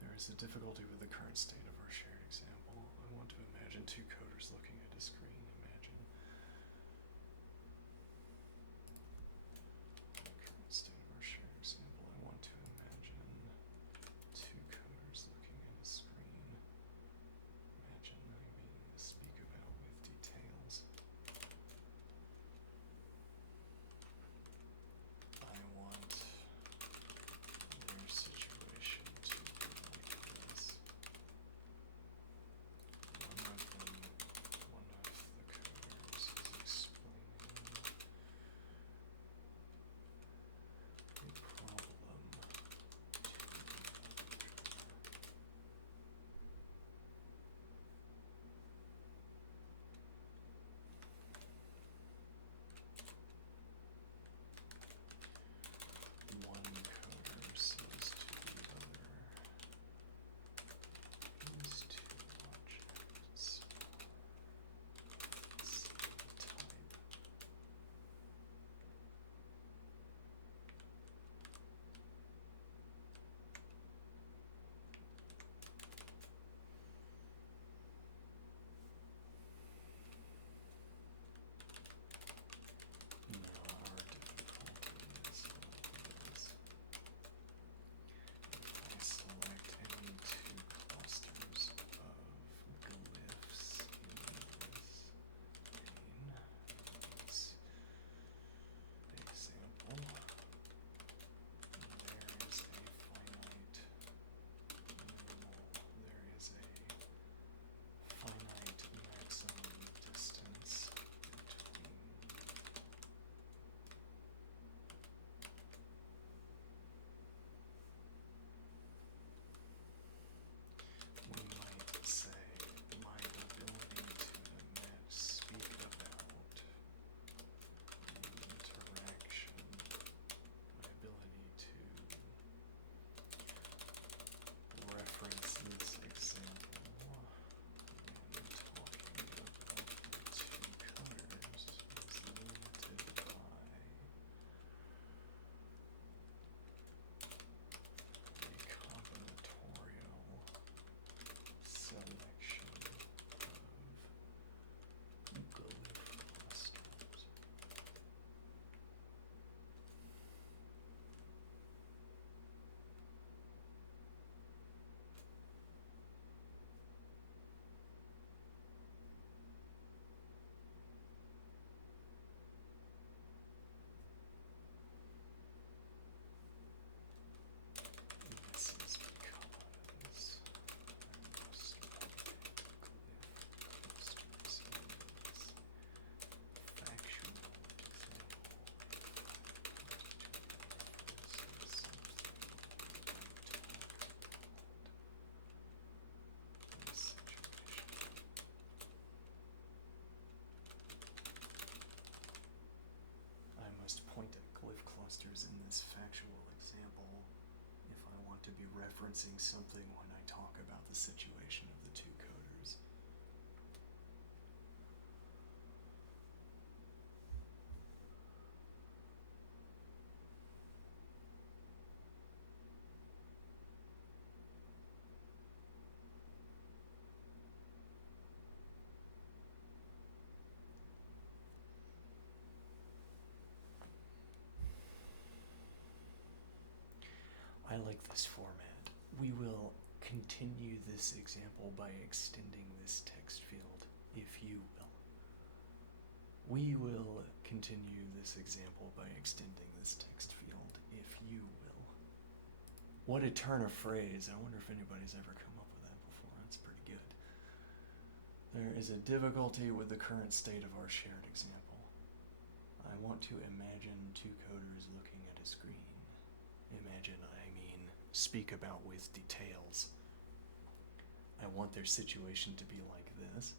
There is a difficulty with the current state of our shared example. I want to imagine two coders looking at a screen. Imagine the current state of our shared example. I want to imagine two coders looking at a screen. Imagine, I mean, speak about with details. I want their situation to be like this. One of the coders is explaining a problem to one coder says to the other, these two objects, same type. Now our difficulty is this. If I select any two clusters of glyphs in this example, there is a finite maximum distance between. We might say my ability to speak about the interaction, my ability to reference this example when talking about the two coders is limited by a combinatorial selection of glyph clusters. This is because I must locate glyph clusters in this factual example. This is something we talk about this situation. I must point at glyph clusters in this factual example if I want to be referencing something when I talk about the situation of the two coders. I like this format. We will continue this example by extending this text field, if you will. We will continue this example by extending this text field, if you will. What a turn of phrase. I wonder if anybody's ever come up with that before. That's pretty good. There is a difficulty with the current state of our shared example. I want to imagine two coders looking at a screen. Imagine, speak about with details. I want their situation to be like this.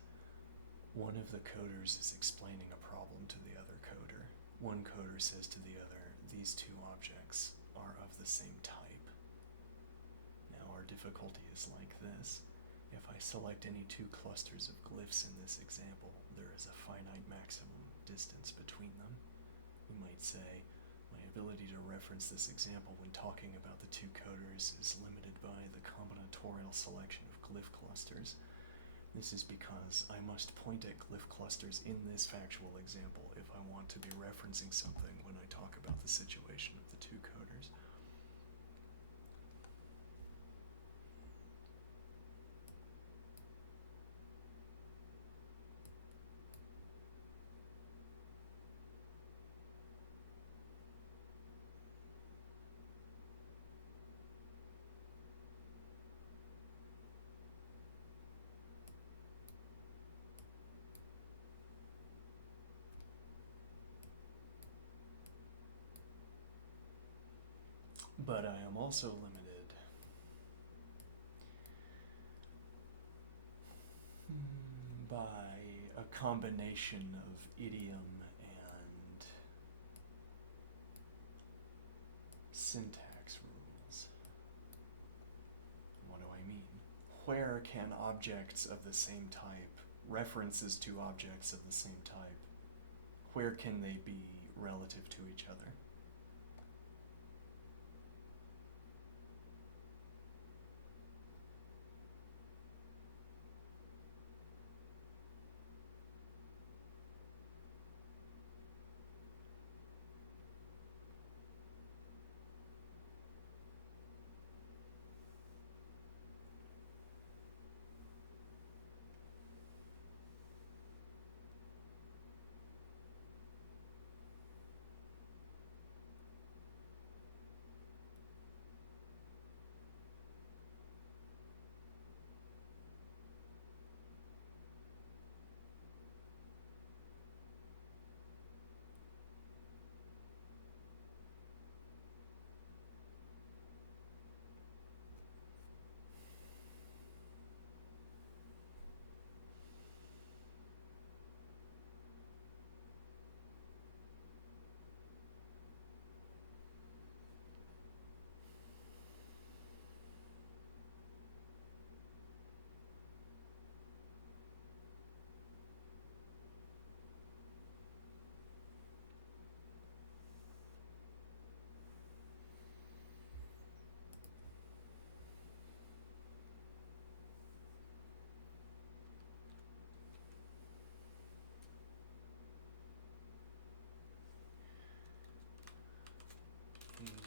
One of the coders is explaining a problem to the other coder. One coder says to the other, these two objects are of the same type. Now our difficulty is like this. If I select any two clusters of glyphs in this example, there is a finite maximum distance between them. We might say, my ability to reference this example when talking about the two coders is limited by the combinatorial selection of glyph clusters. This is because I must point at glyph clusters in this factual example if I want to be referencing something when I talk about the situation of the two coders. But I am also limited by a combination of idiom and syntax rules. What do I mean? Where can objects of the same type, references to objects of the same type, where can they be relative to each other?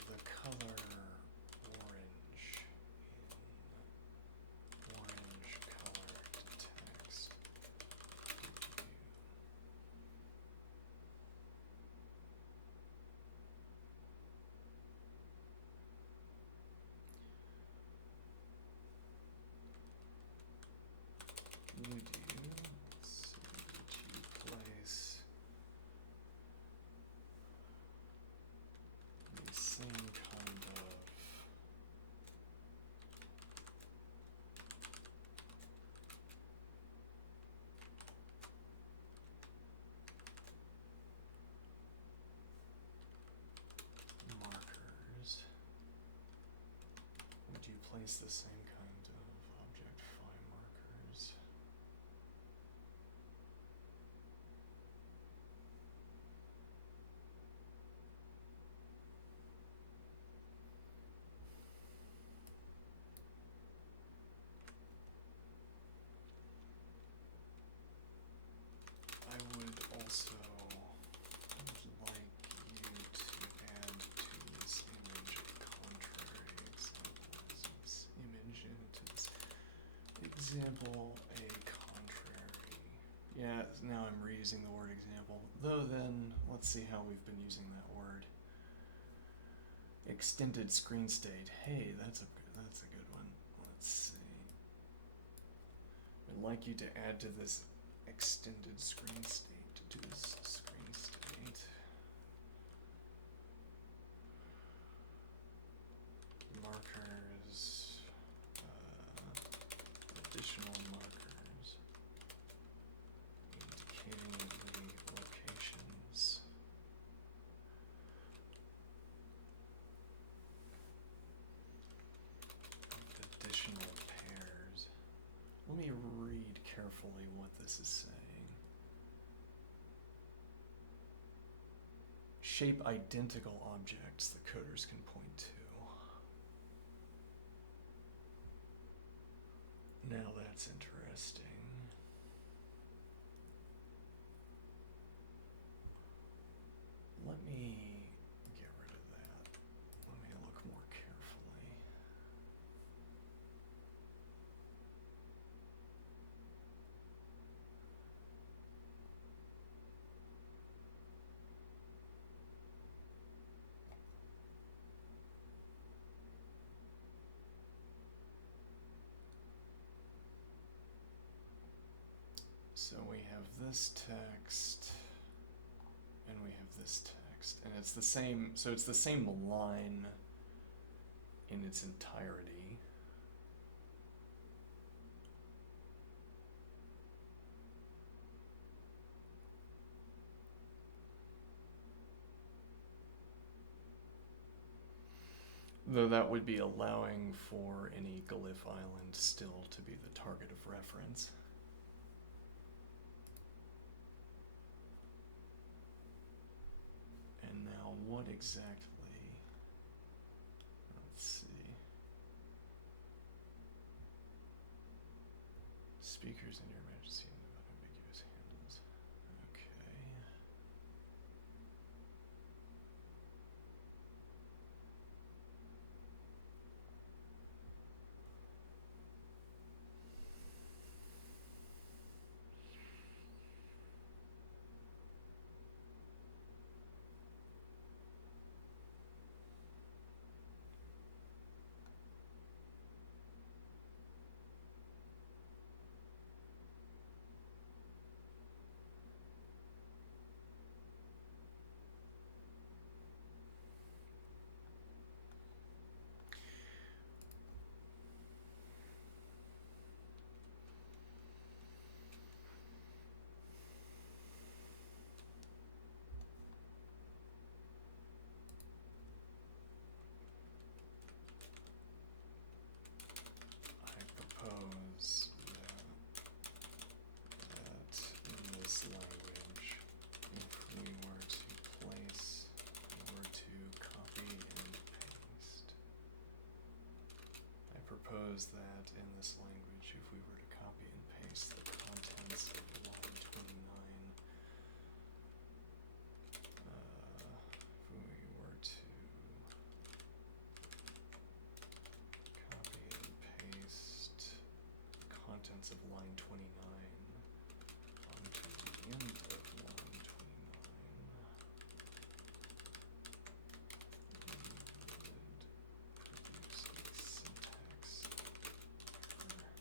The color orange in orange colored text preview. You do. Let's see, did you place the same kind of markers? Would you place the same kind of object phi markers? I would also like you to add to this image a contrary example. This image into this example a contrary. Yeah, now I'm reusing the word example. Though then, let's see how we've been using that word. Extended screen state. Hey, that's a good one. Let's see. I'd like you to add to this extended screen state, to this screen state. additional markers indicating the locations. Additional pairs. Let me read carefully what this is saying. Shape identical objects the coders can point to. Now that's interesting. Let me get rid of that. Let me look more carefully. So we have this text, and we have this text, and it's the same, so it's the same line in its entirety. Though that would be allowing for any glyph island still to be the target of reference. And now what exactly, let's see. Speakers in your majesty and about ambiguous handles. Okay. I propose that in this language, if we were to place, or to copy and paste. I propose that in this language, if we were to copy and paste the contents of line 29, if we were to copy and paste the contents of line 29 onto the end of line 29, we would produce a syntax error.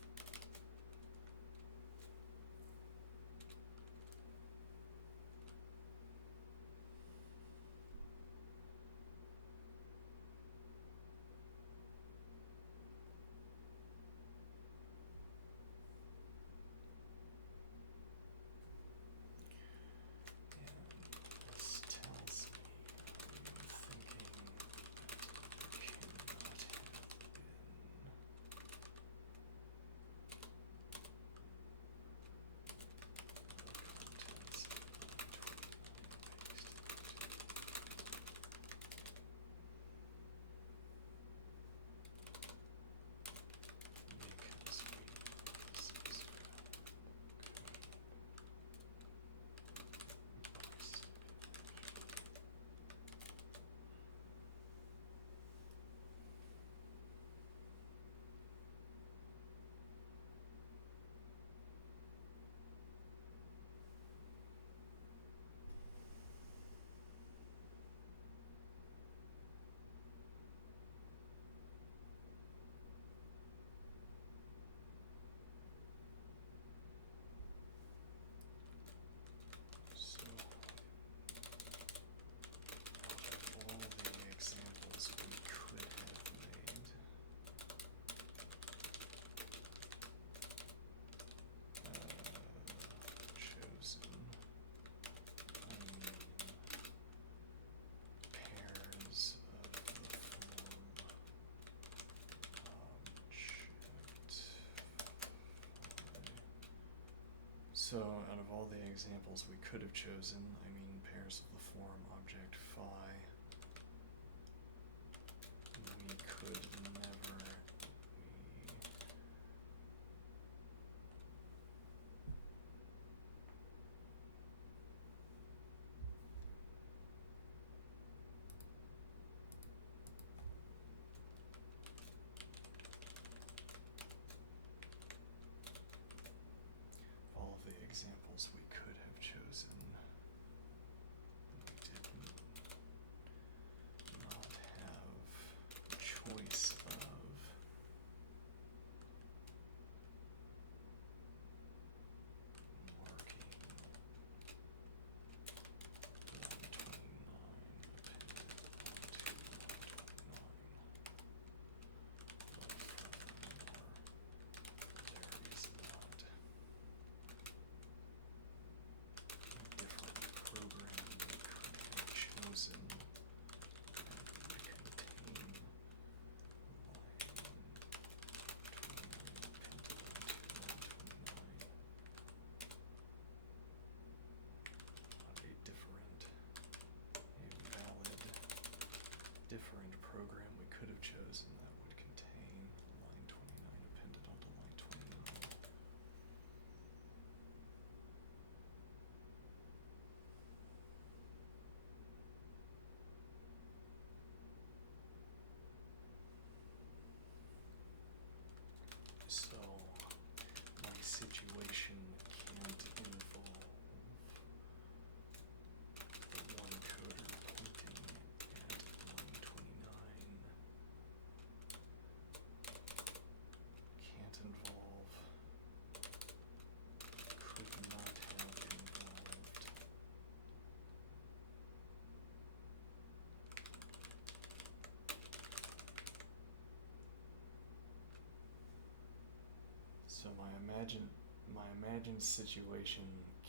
So, out of all the examples we could have chosen, I mean pairs of the form object phi, we could never, all of the examples we could have chosen, we did not have choice of marking 129 different program we could have chosen that would contain line 29 appended onto line 29. So, my situation can't involve the one coder pointing at line 29. Can't involve, could not have involved. So my imagined situation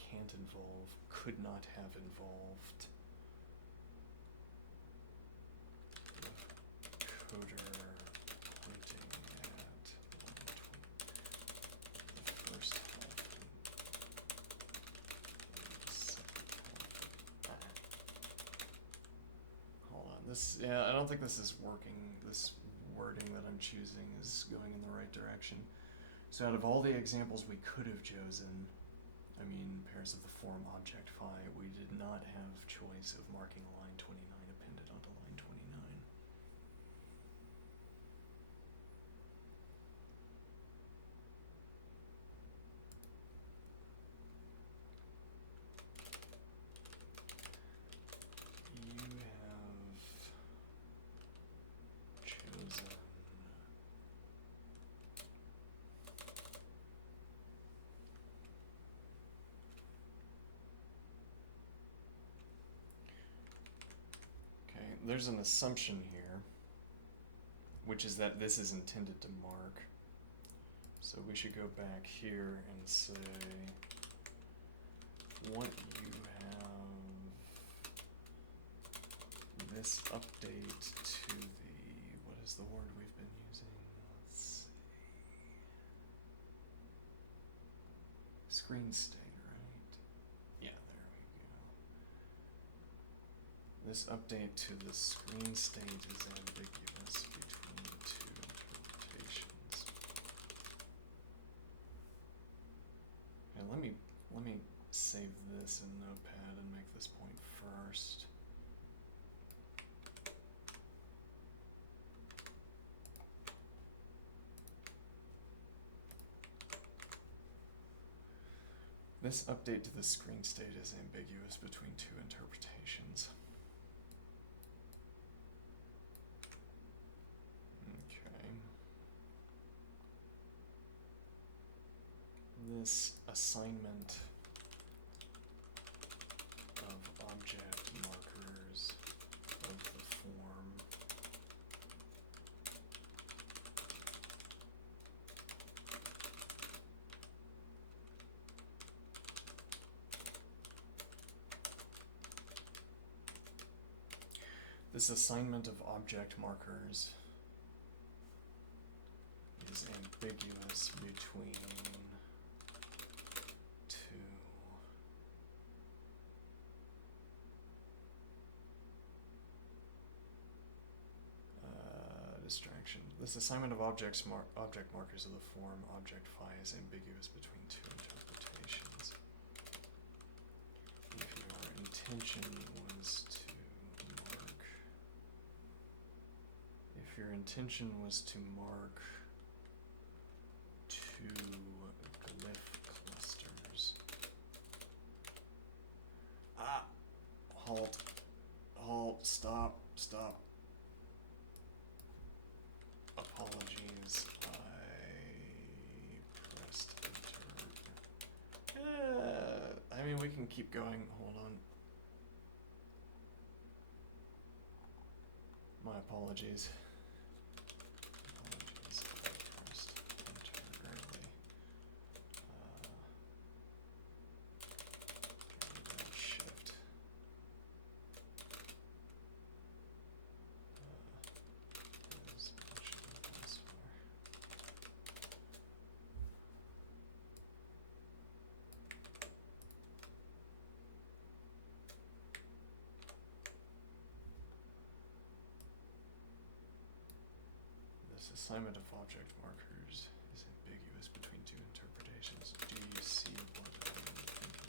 can't involve, could not have involved the coder pointing at the first half and the second half. Hold on, I don't think this is working. This wording that I'm choosing is going in the right direction. So out of all the examples we could have chosen, I mean pairs of the form object phi, we did not have choice of marking a line 29 appended onto line 29. You have chosen there's an assumption here, which is that this is intended to mark. So we should go back here and say what you have this update to the, what is the word we've been using? Let's see. Screen state, right? Yeah, there we go. This update to the screen state is ambiguous between the two interpretations. Okay, let me save this in Notepad and make this point first. This update to the screen state is ambiguous between two interpretations. Okay. This assignment of object markers of the form this assignment of object markers is ambiguous between two abstraction. This assignment of object markers of the form object phi is ambiguous between two interpretations. If your intention was to mark, if your intention was to mark two glyph clusters. Halt, stop. Apologies, I pressed enter. I mean, we can keep going, hold on. My apologies. Apologies, I pressed enter early. Shift. Is mentioned elsewhere. This assignment of object markers is ambiguous between two interpretations. Do you see what I'm thinking about?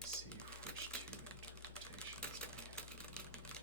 You see which two interpretations I have in mind.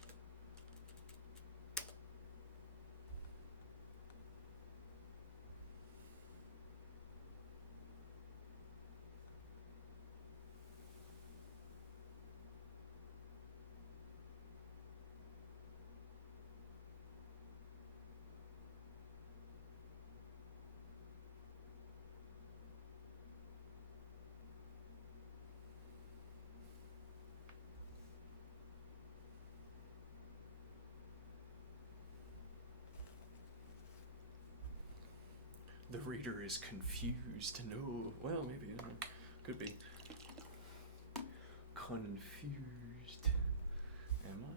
The reader is confused. No, well, maybe. Could be. Confused. Am I?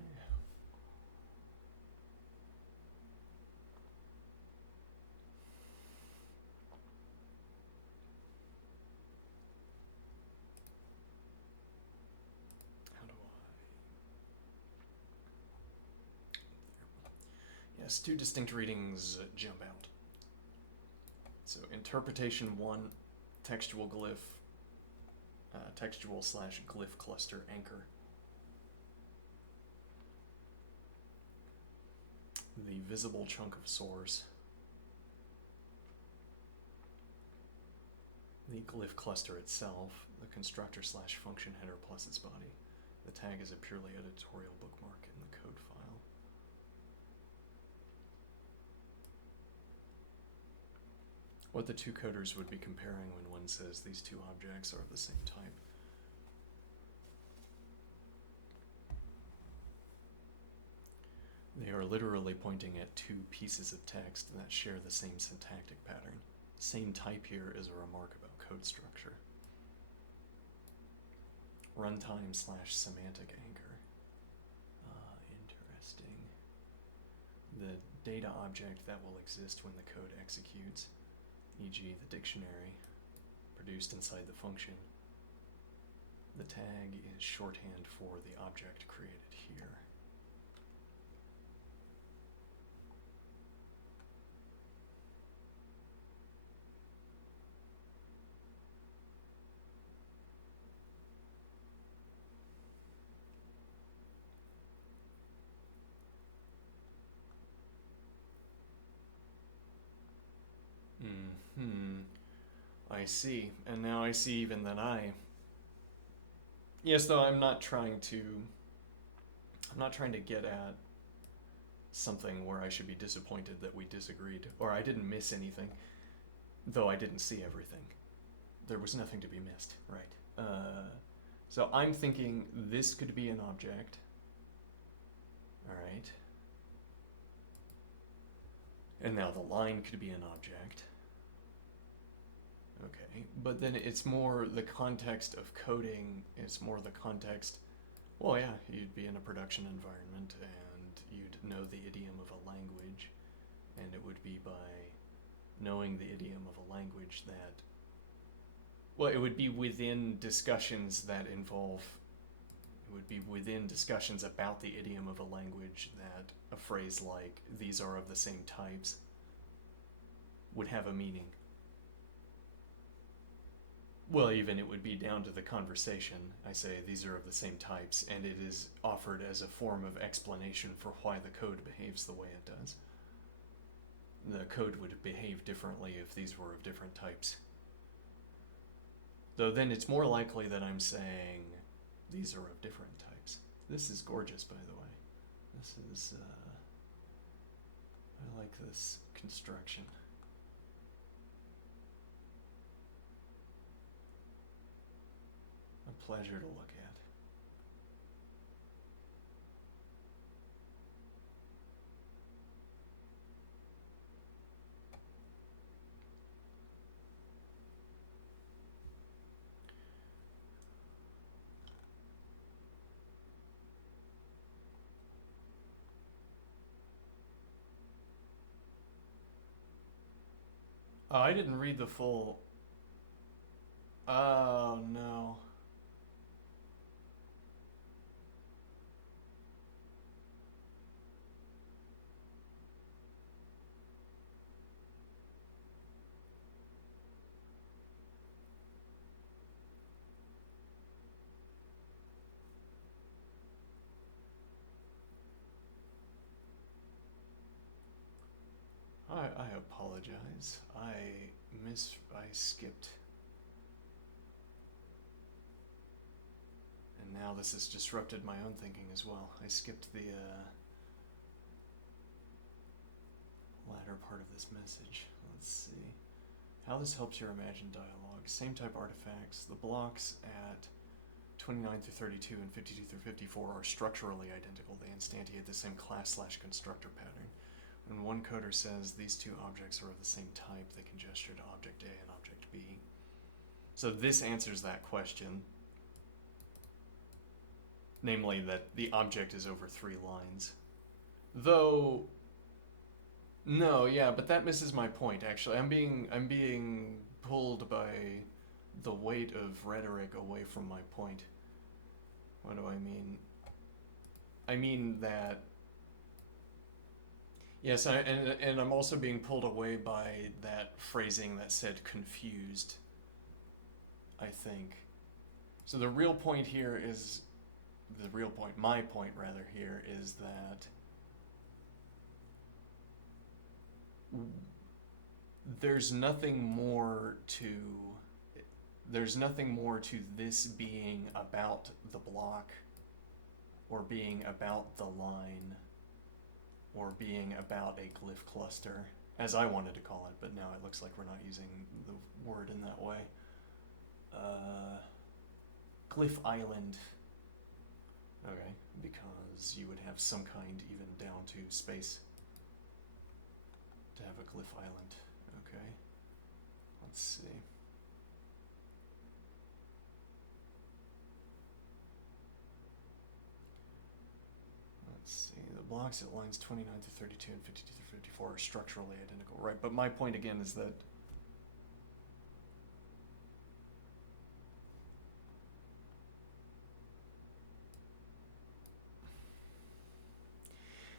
How do I? Yes, two distinct readings jump out. So interpretation 1, textual glyph, textual/glyph cluster anchor. The visible chunk of source. The glyph cluster itself, the constructor/function header plus its body. The tag is a purely editorial bookmark in the code file. What the two coders would be comparing when one says these two objects are of the same type. They are literally pointing at two pieces of text that share the same syntactic pattern. Same type here is a remark about code structure. Runtime/semantic anchor. Interesting. The data object that will exist when the code executes, e.g. the dictionary, produced inside the function. The tag is shorthand for the object created here. I see. And now I see even that yes, though I'm not trying to get at something where I should be disappointed that we disagreed, or I didn't miss anything, though I didn't see everything. There was nothing to be missed, right? So I'm thinking this could be an object. All right. And now the line could be an object. Okay, but then it's more the context of coding, it's more the context, well, yeah, you'd be in a production environment and you'd know the idiom of a language, and it would be by knowing the idiom of a language that, well, it would be within discussions that involve, it It would be within discussions about the idiom of a language that a phrase like, these are of the same types, would have a meaning. Well, even it would be down to the conversation. I say, these are of the same types, and it is offered as a form of explanation for why the code behaves the way it does. The code would behave differently if these were of different types. Though then it's more likely that I'm saying these are of different types. This is gorgeous, by the way. This is, I like this construction. A pleasure to look at. Oh, I didn't read the full. Oh, no. I apologize. I skipped. And now this has disrupted my own thinking as well. I skipped the latter part of this message. Let's see. How this helps your imagined dialogue. Same type artifacts. The blocks at 29 through 32 and 52 through 54 are structurally identical. They instantiate the same class/constructor pattern. When one coder says these two objects are of the same type, they can gesture to object A and object B. So this answers that question. Namely that the object is over 3 lines. Though, no, yeah, but that misses my point, actually. I'm being pulled by the weight of rhetoric away from my point. What do I mean? I mean that, yes, and I'm also being pulled away by that phrasing that said confused, I think. So the real point here is, my point rather here is that there's nothing more to this being about the block, or being about the line, or being about a glyph cluster, as I wanted to call it, but now it looks like we're not using the word in that way. Glyph island. Okay, because you would have some kind even down to space to have a glyph island. Okay, let's see. Let's see, the blocks at lines 29 to 32 and 52 to 54 are structurally identical, right? But my point again is that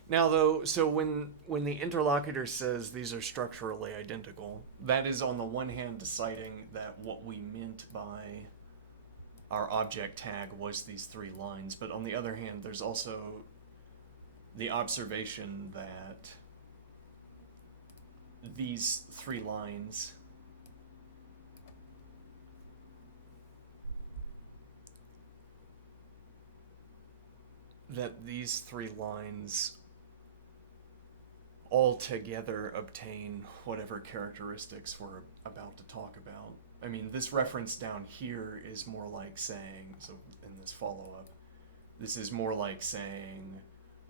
now, though, so when the interlocutor says these are structurally identical, that is on the one hand deciding that what we meant by our object tag was these 3 lines, but on the other hand, there's also the observation that these 3 lines altogether obtain whatever characteristics we're about to talk about. I mean, this reference down here is more like saying, so in this follow-up, this is more like saying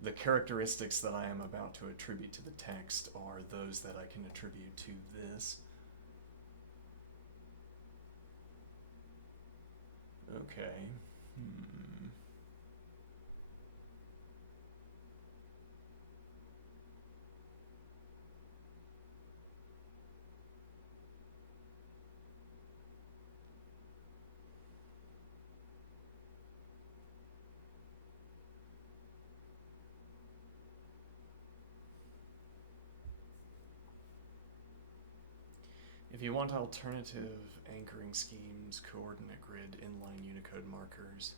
the characteristics that I am about to attribute to the text are those that I can attribute to this. Okay. you want alternative anchoring schemes, coordinate grid, inline Unicode markers.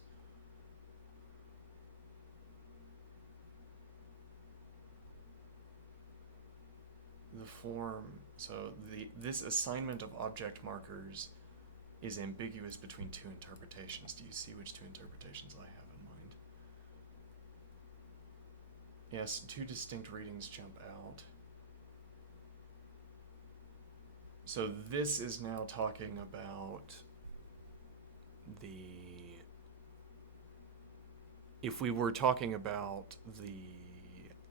The form, so this assignment of object markers is ambiguous between two interpretations. Do you see which two interpretations I have in mind? Yes, two distinct readings jump out. So this is now talking about if we were talking about the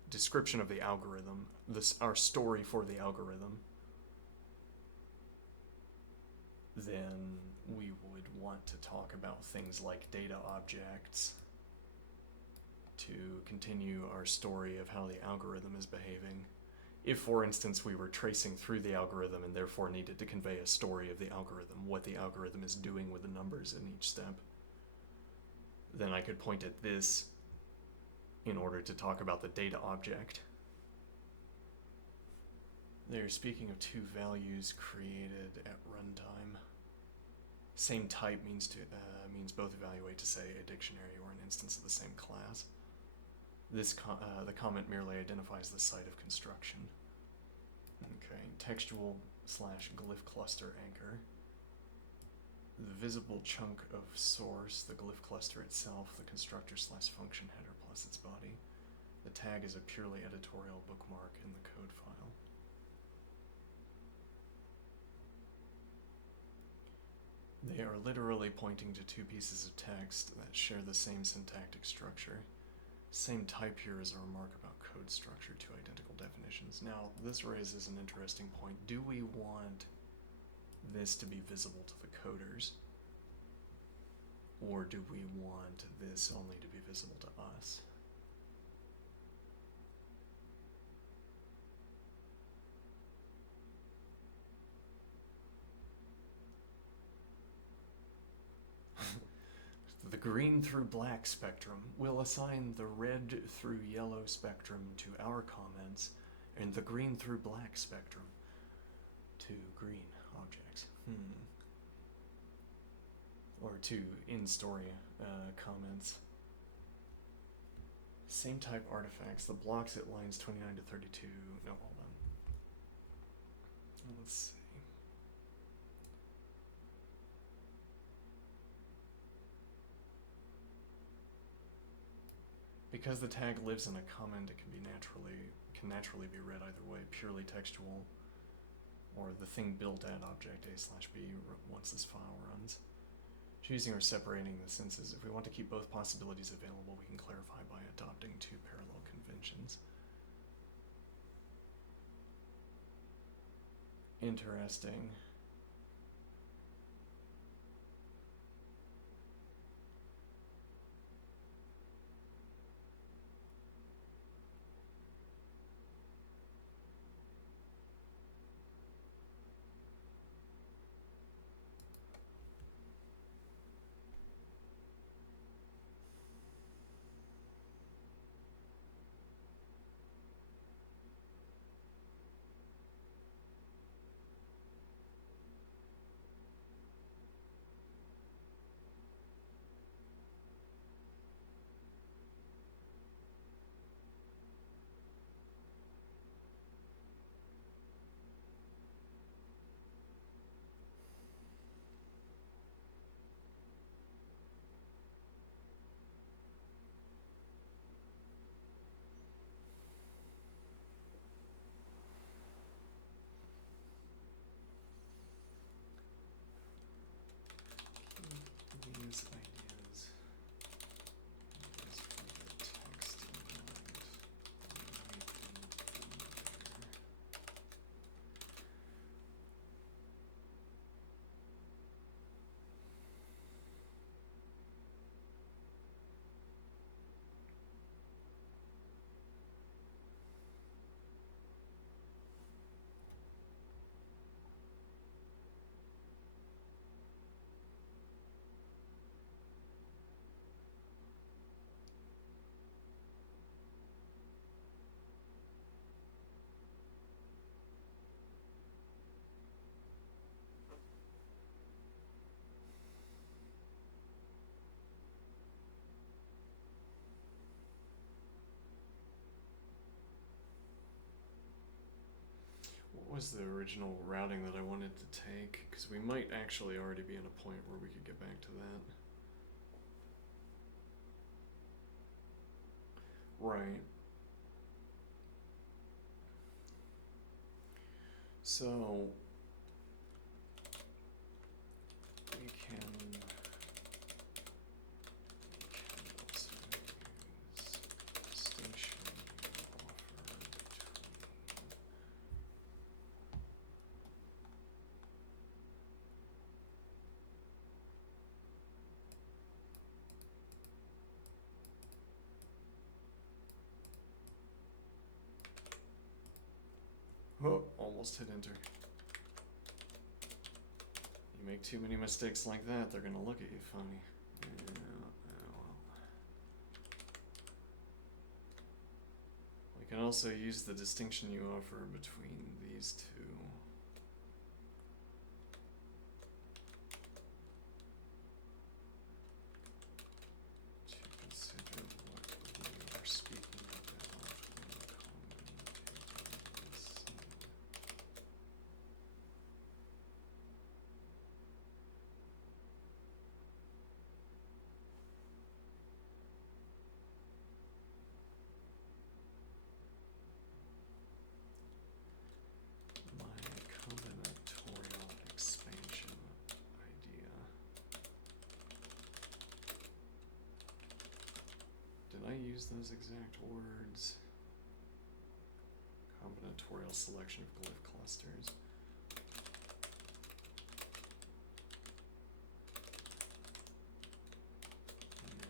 description of the algorithm, our story for the algorithm, then we would want to talk about things like data objects to continue our story of how the algorithm is behaving. If, for instance, we were tracing through the algorithm and therefore needed to convey a story of the algorithm, what the algorithm is doing with the numbers in each step, then I could point at this in order to talk about the data object. They're speaking of two values created at runtime. Same type means both evaluate to say a dictionary or an instance of the same class. The comment merely identifies the site of construction. Okay, textual / glyph cluster anchor. The visible chunk of source, the glyph cluster itself, the constructor / function header plus its body. The tag is a purely editorial bookmark in the code file. They are literally pointing to two pieces of text that share the same syntactic structure. Same type here is a remark about code structure, two identical definitions. Now, this raises an interesting point. Do we want this to be visible to the coders? Or do we want this only to be visible to us? The green through black spectrum will assign the red through yellow spectrum to our comments and the green through black spectrum to green objects. Or to in-story comments. Same type artifacts, the blocks at lines 29 to 32. No, hold on. Let's see. Because the tag lives in a comment, it can naturally be read either way, purely textual, or the thing built at object A/B once this file runs. Choosing or separating the senses. If we want to keep both possibilities available, we can clarify by adopting two parallel conventions. Interesting. These ideas as for the text in mind. was the original routing that I wanted to take? Because we might actually already be in a point where we could get back to that. Right. So we can also use distinction offer between oh, almost hit enter. You make too many mistakes like that, they're gonna look at you funny. Well. We can also use the distinction you offer between these two. To consider what we are speaking about when commenting this scene. My combinatorial expansion idea. Did I use those exact words? Combinatorial selection of glyph clusters.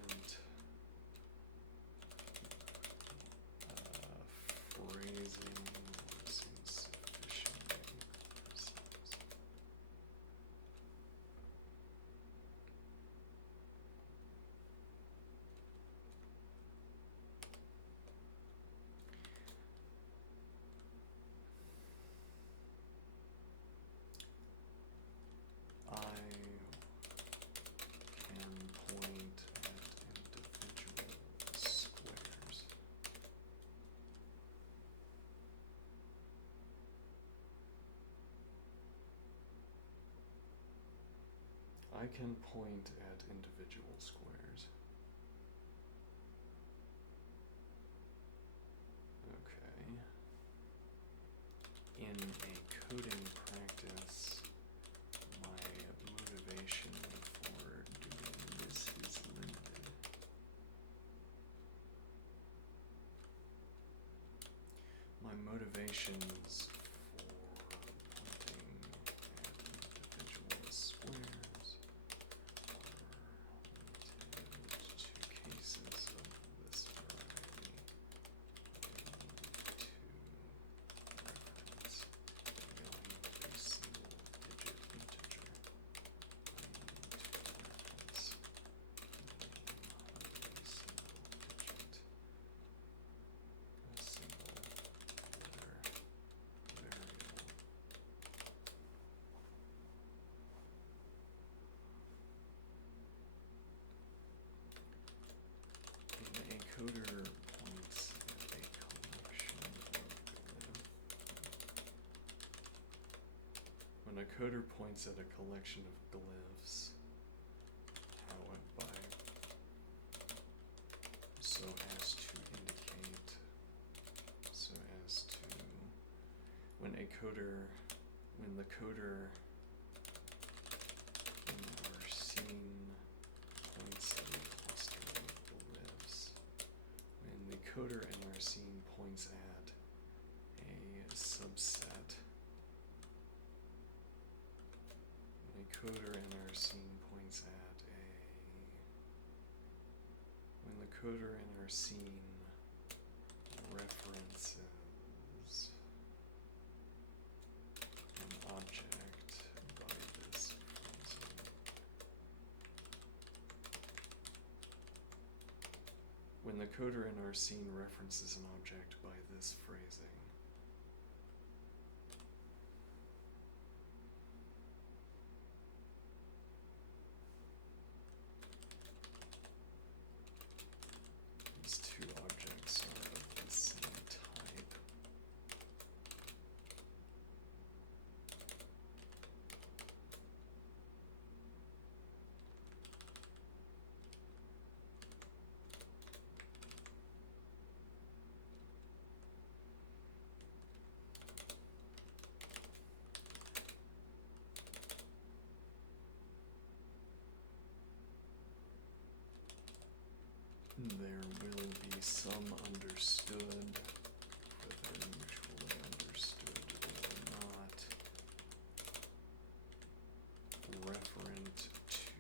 And phrasing was insufficiently precise. I can point at individual squares. I can point at individual squares. Okay. In a coding practice, my motivation for doing this is limited. My motivations for pointing at individual squares are limited to cases of this variety. I need to reference beyond a single digit integer. I need to reference beyond a single digit, a single letter variable. When a coder points at a collection of When a coder points at a collection of glyphs, how it by so as to indicate, so as to when the coder in our scene points at a cluster of glyphs, when the coder in our scene points at a subset, when a coder in our scene points at when the coder in our scene references an object by this phrasing. When the coder in our scene references an object by this phrasing, these two objects are of the same type. there will be some understood, whether mutually understood or not, referent to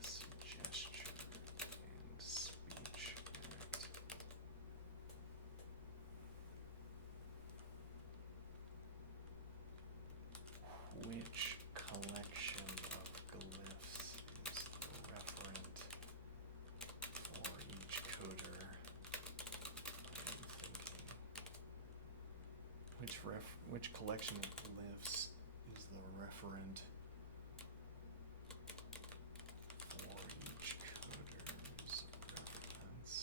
this gesture and speech act. Which collection of glyphs is the referent for each coder? I am thinking. Which collection of glyphs is the referent for each coder's reference?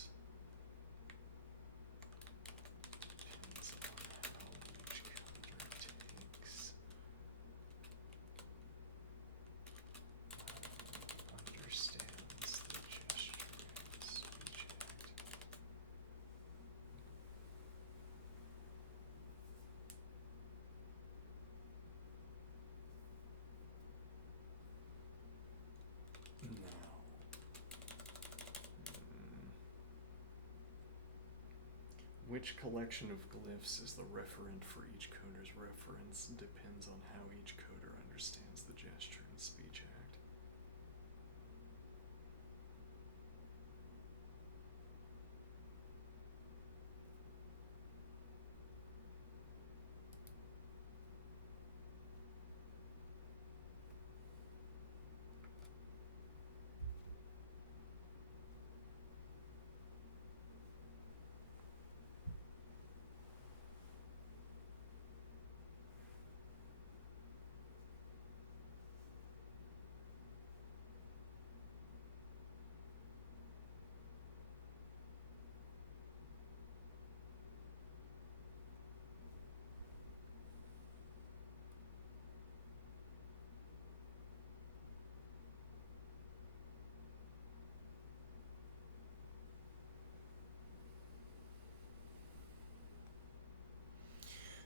Depends on how each coder takes. Understands the gesture and speech act. Now, which collection of glyphs is the referent for each coder's reference depends on how each coder understands the gesture and speech act.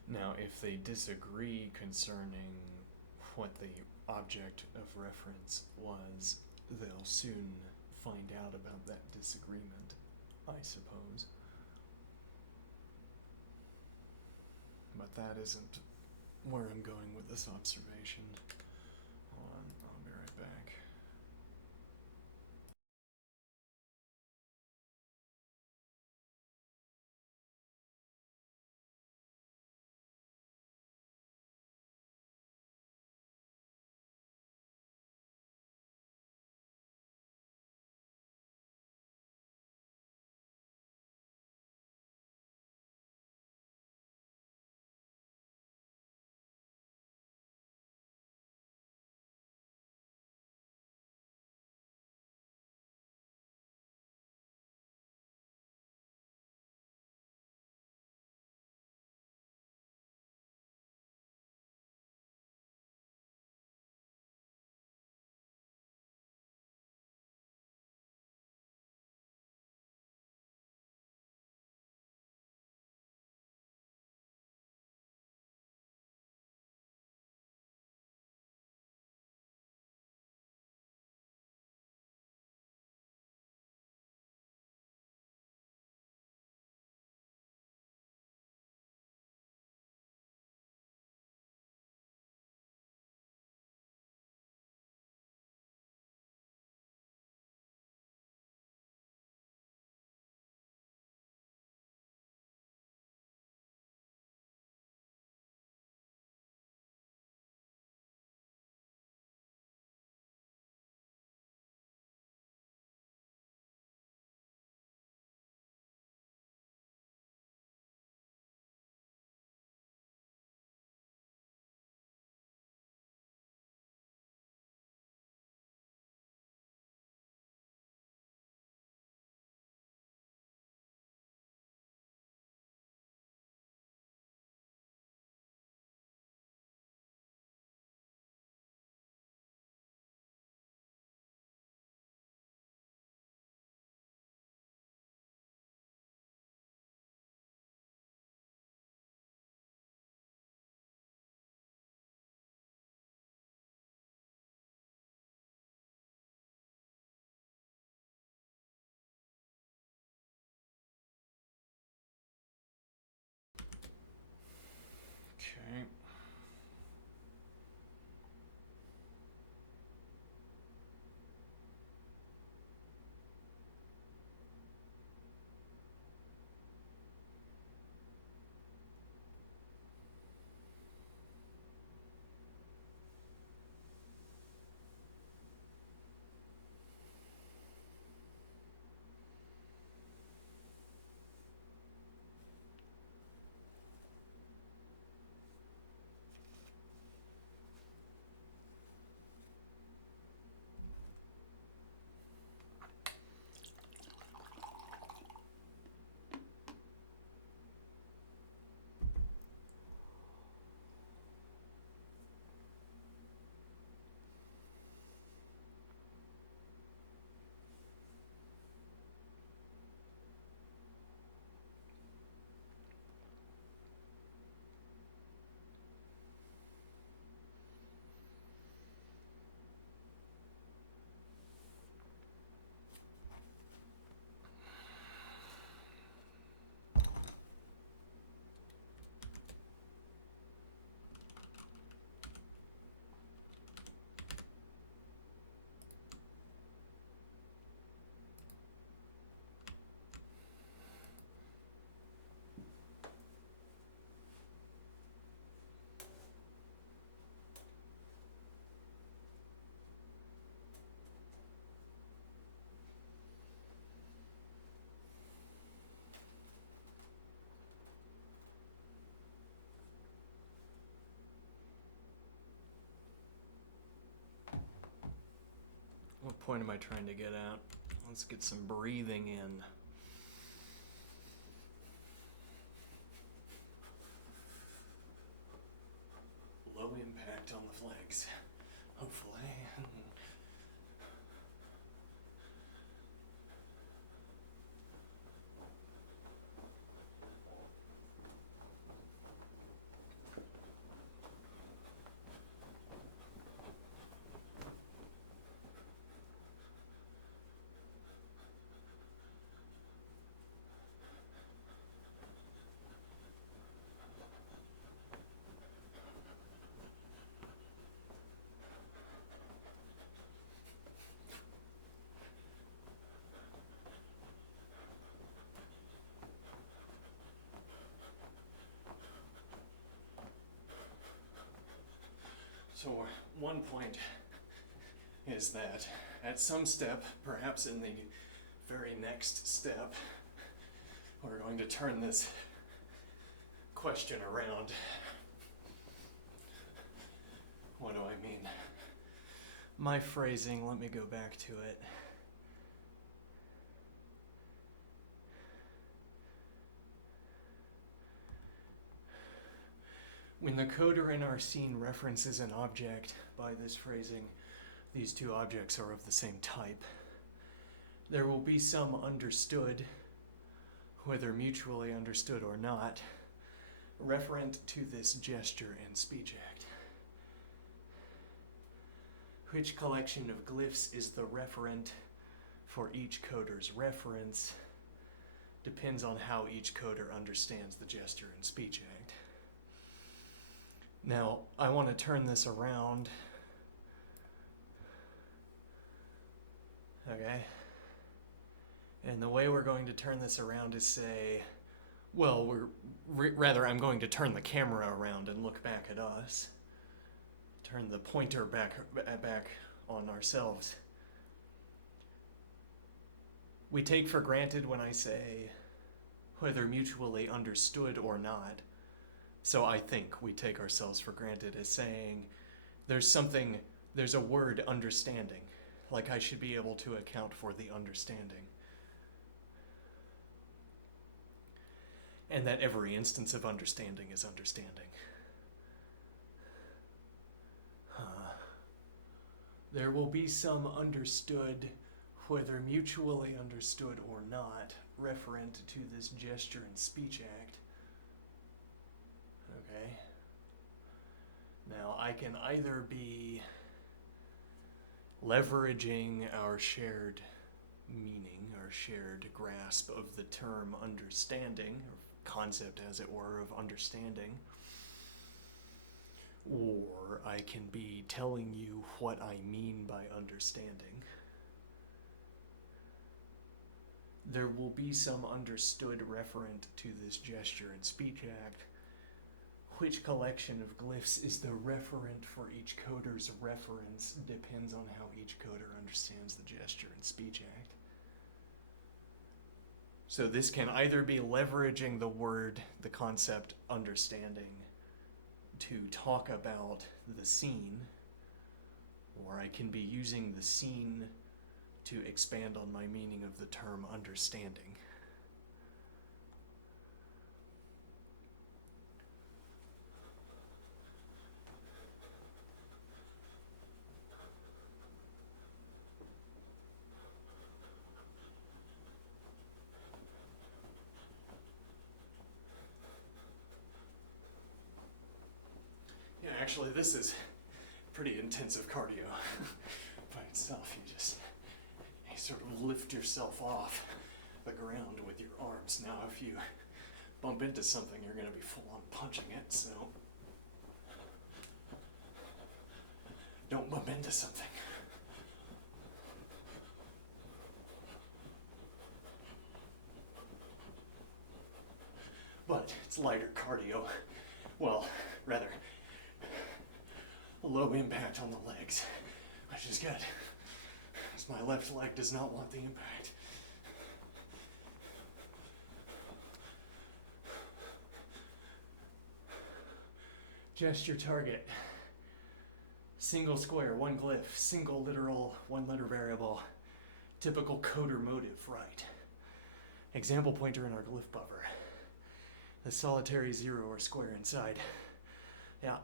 Now, if they disagree concerning what the object of reference was, they'll soon find out about that disagreement, I suppose. But that isn't where I'm going with this observation. Hold on, I'll be right back. What point am I trying to get at? Let's get some breathing in. Low impact on the flags, hopefully. So one point is that at some step, perhaps in the very next step, we're going to turn this question around. What do I mean? My phrasing, let me go back to it. When the coder in our scene references an object by this phrasing, these two objects are of the same type. There will be some understood, whether mutually understood or not, referent to this gesture and speech act. Which collection of glyphs is the referent for each coder's reference depends on how each coder understands the gesture and speech act. Now, I want to turn this around. Okay? And the way we're going to turn this around is say, well, rather I'm going to turn the camera around and look back at us. Turn the pointer back on ourselves. We take for granted when I say whether mutually understood or not. So I think we take ourselves for granted as saying there's a word understanding, like I should be able to account for the understanding. And that every instance of understanding is understanding. There will be some understood, whether mutually understood or not, referent to this gesture and speech act. Okay. Now I can either be leveraging our shared meaning, our shared grasp of the term understanding, or concept as it were of understanding, or I can be telling you what I mean by understanding. There will be some understood referent to this gesture and speech act. Which collection of glyphs is the referent for each coder's reference depends on how each coder understands the gesture and speech act. So this can either be leveraging the concept understanding to talk about the scene, or I can be using the scene to expand on my meaning of the term understanding. Actually, this is pretty intensive cardio by itself. You sort of lift yourself off the ground with your arms. Now, if you bump into something, you're going to be full on punching it, so don't bump into something. But it's lighter cardio. Well, rather, a low impact on the legs, which is good, because my left leg does not want the impact. Gesture target. Single square, one glyph, single literal, one letter variable. Typical coder motive, right. Example pointer in our glyph buffer. The solitary 0 or square inside. Yeah.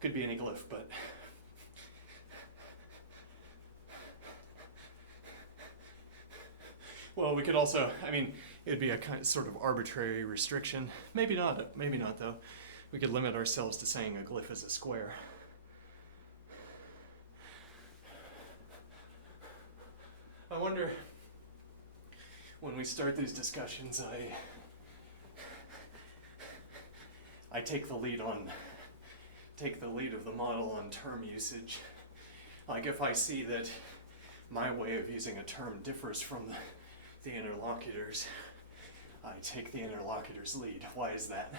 Could be any glyph, but well, we could also, I mean, it'd be a kind of sort of arbitrary restriction. Maybe not though. We could limit ourselves to saying a glyph is a square. I wonder, when we start these discussions, I take the lead of the model on term usage. Like if I see that my way of using a term differs from the interlocutors, I take the interlocutor's lead. Why is that?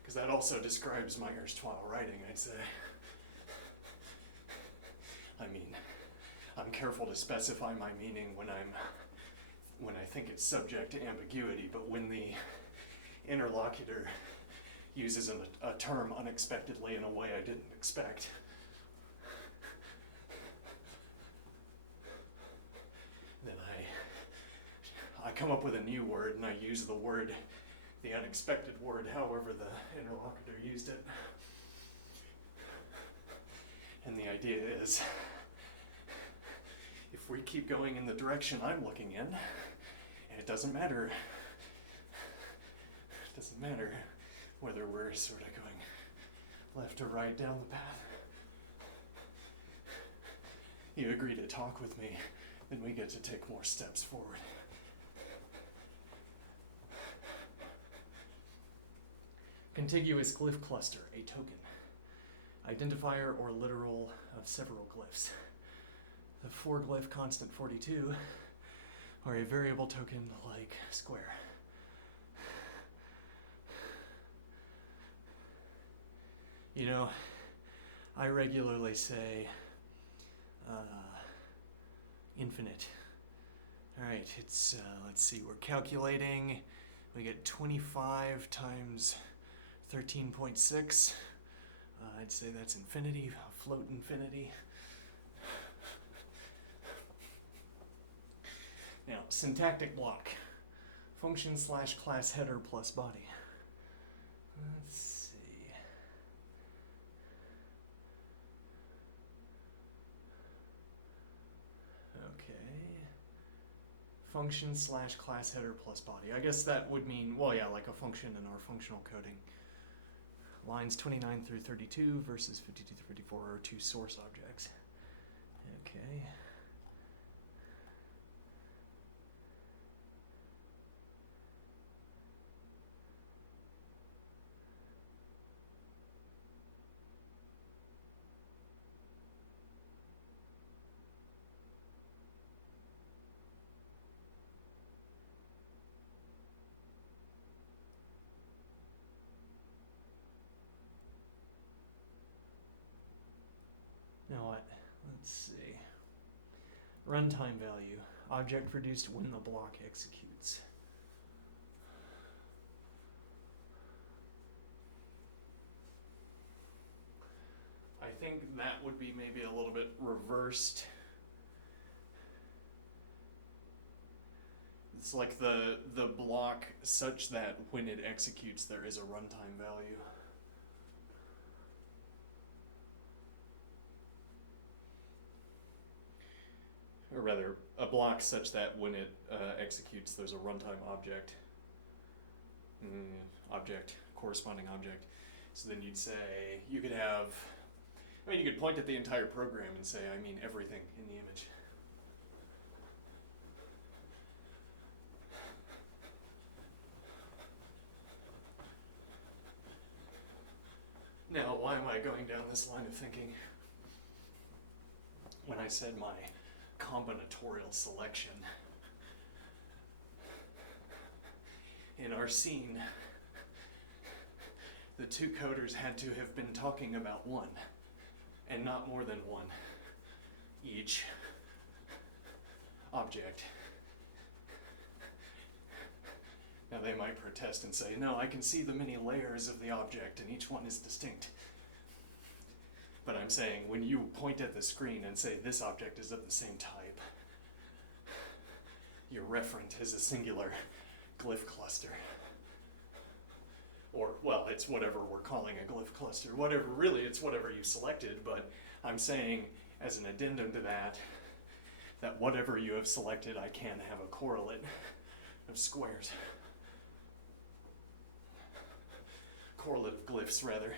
Because that also describes my erstwhile writing, I'd say. I mean, I'm careful to specify my meaning when I think it's subject to ambiguity, but when the interlocutor uses a term unexpectedly in a way I didn't expect, then I come up with a new word and I use the unexpected word, however the interlocutor used it. And the idea is, if we keep going in the direction I'm looking in, and it doesn't matter whether we're sort of going left or right down the path. You agree to talk with me, then we get to take more steps forward. Contiguous glyph cluster, a token. Identifier or literal of several glyphs. The 4-glyph constant 42, or a variable token like square. You know, I regularly say infinite. All right, it's, let's see, we're calculating. We get 25 times 13.6. I'd say that's infinity, float infinity. Now, syntactic block. Function / class header plus body. Let's see. Okay. Function / class header plus body. I guess that would mean, well, yeah, like a function in our functional coding. Lines 29 through 32 versus 52 through 54 are two source objects. Okay. Now what? Let's see. Runtime value. Object produced when the block executes. I think that would be maybe a little bit reversed. It's like the block such that when it executes there is a runtime value. Or rather, a block such that when it executes, there's a runtime object. Corresponding object. So then you'd say, you could have, I mean, you could point at the entire program and say, I mean everything in the image. Now, why am I going down this line of thinking? When I said my combinatorial selection. In our scene, the two coders had to have been talking about one, and not more than one, each object. Now they might might protest and say, no, I can see the many layers of the object and each one is distinct. But I'm saying when you point at the screen and say this object is of the same type, your referent is a singular glyph cluster. Or, well, it's whatever we're calling a glyph cluster. Whatever, really, it's whatever you selected, but I'm saying as an addendum to that, that whatever you have selected, I can have a correlate of squares. Correlate of glyphs, rather.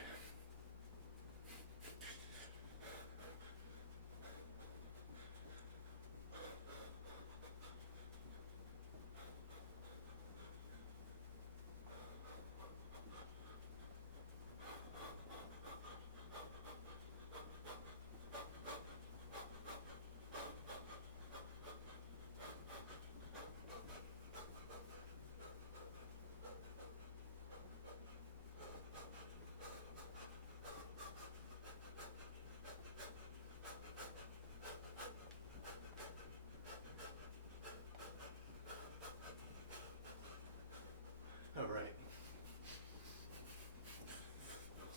All right.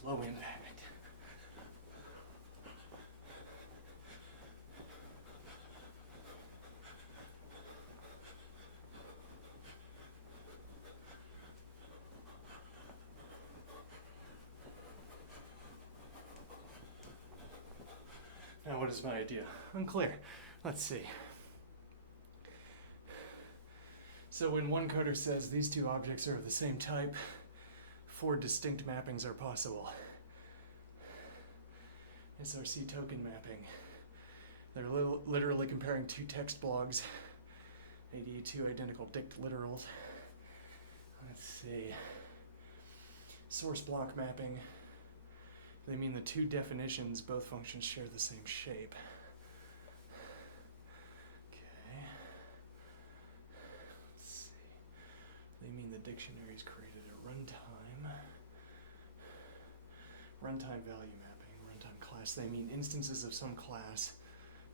Low impact. Now, what is my idea? Unclear. Let's see. So when one coder says these two objects are of the same type, 4 distinct mappings are possible. SRC token mapping. They're literally comparing 2 text blogs, AD 2 identical dict literals. Let's see. Source block mapping. They mean the 2 definitions, both functions share the same shape. Okay. Let's see. They mean the dictionary is created at runtime. Runtime value mapping, runtime class. They mean instances of some class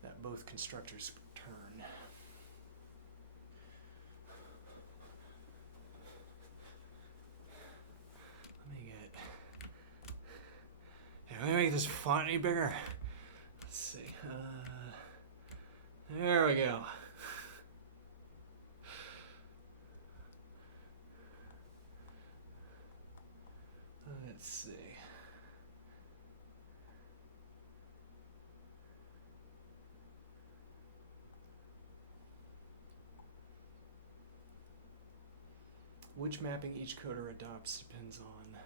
that both constructors return. Let me make this font any bigger. Let's see. There we go. Let's see. Which mapping each coder adopts depends on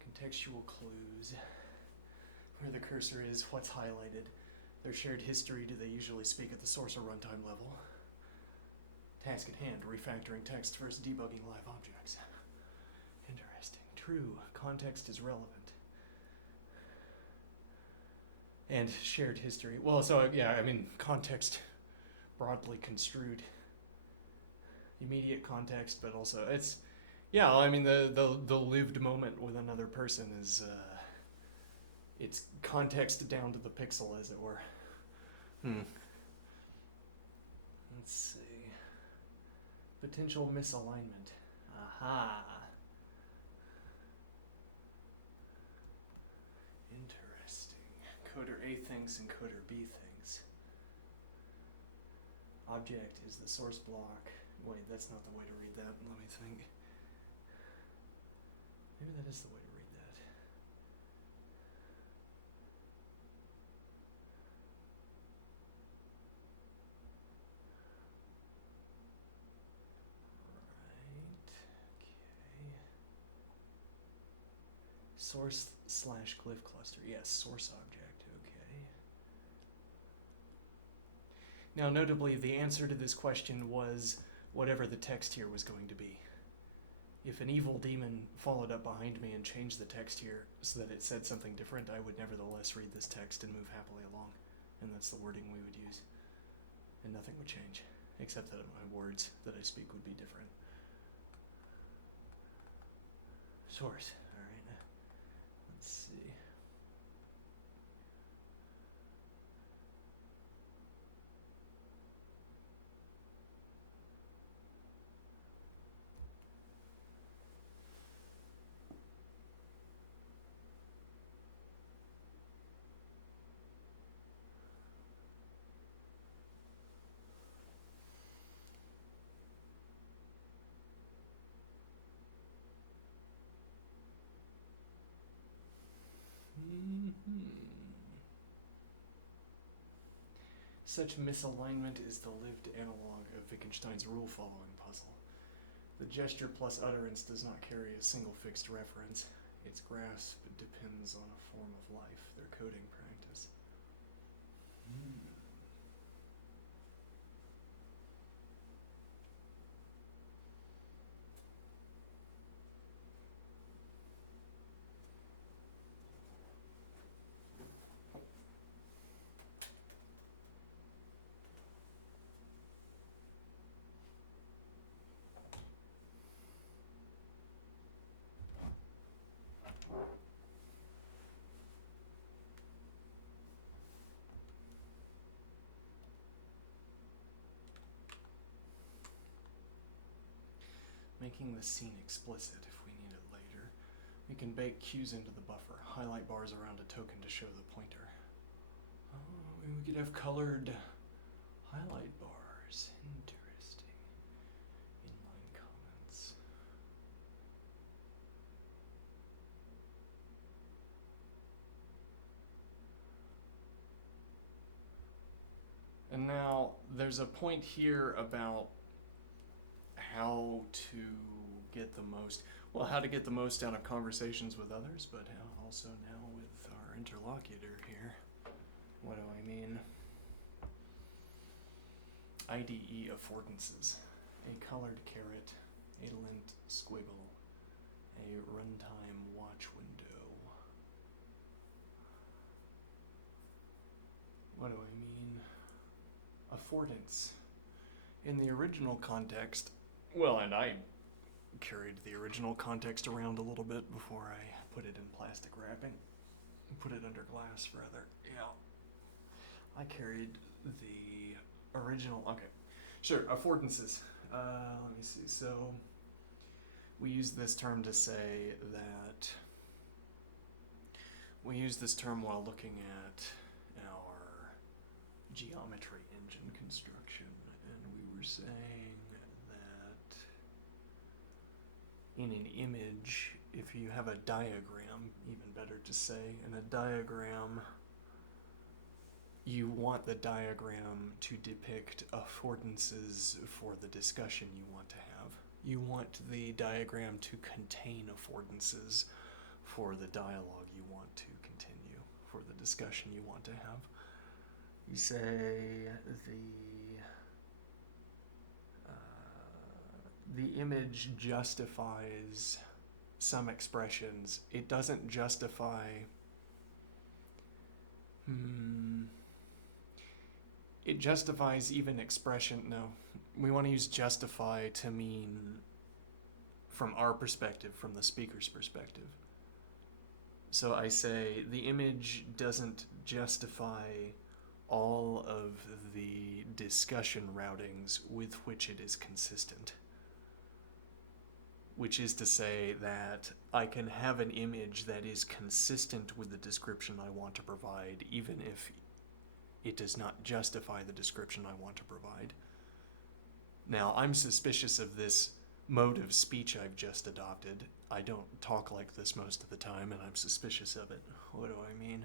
contextual clues. Where the cursor is, what's highlighted, their shared history, do they usually speak at the source or runtime level? Task at hand, refactoring text versus debugging live objects. Interesting. True, context is relevant. And shared history. Well, so yeah, I mean, context broadly construed. Immediate context, but also it's, yeah, I mean, the lived moment with another person is, it's context down to the pixel, as it were. Let's see. Potential misalignment. Aha. Interesting. Coder A thinks and coder B thinks. Object is the source block. Wait, that's not the way to read that. Let me think. Maybe that is the way to read that. Right. Okay. Source slash glyph cluster. Yes, source object. Okay. Now, notably, the answer to this question was whatever the text here was going to be. If an evil demon followed up behind me and changed the text here so that it said something different, I would nevertheless read this text and move happily along. And that's the wording we would use. And nothing would change, except that my words that I speak would be different. Source. All right. Let's see. Such misalignment is the lived analog of Wittgenstein's rule-following puzzle. The gesture plus utterance does not carry a single fixed reference. Its grasp depends on a form of life, their coding practice. Making the scene explicit if we need it later. We can bake cues into the buffer, highlight bars around a token to show the pointer. Oh, we could have colored highlight bars. Interesting. Inline comments. And now there's a point here about how to get the most, well, how to get the most out of conversations with others, but also now with our interlocutor here. What do I mean? IDE affordances. A colored caret, a lint squiggle, a runtime watch window. What do I mean? Affordance. In the original context, well, and I carried the original context around a little bit before I put it in plastic wrapping. Put it under glass, rather. Yeah. I carried the original, okay. Sure, affordances. Let me see. So, we use this term to say that, we use this term while looking at our geometry engine construction, and we were saying in an image, if you have a diagram, even better to say, in a diagram, you want the diagram to depict affordances for the discussion you want to have. You want the diagram to contain affordances for the dialogue you want to continue, for the discussion you want to have. You say the image justifies some expressions. It doesn't justify, it justifies even expression. No, we want to use justify to mean from our perspective, from the speaker's perspective. So I say the image doesn't justify all of the discussion routings with which it is consistent. Which is to say that I can have an image that is consistent with the description I want to provide, even if it does not justify the description I want to provide. Now, I'm suspicious of this mode of speech I've just adopted. I don't talk like this most of the time, and I'm suspicious of it. What do I mean?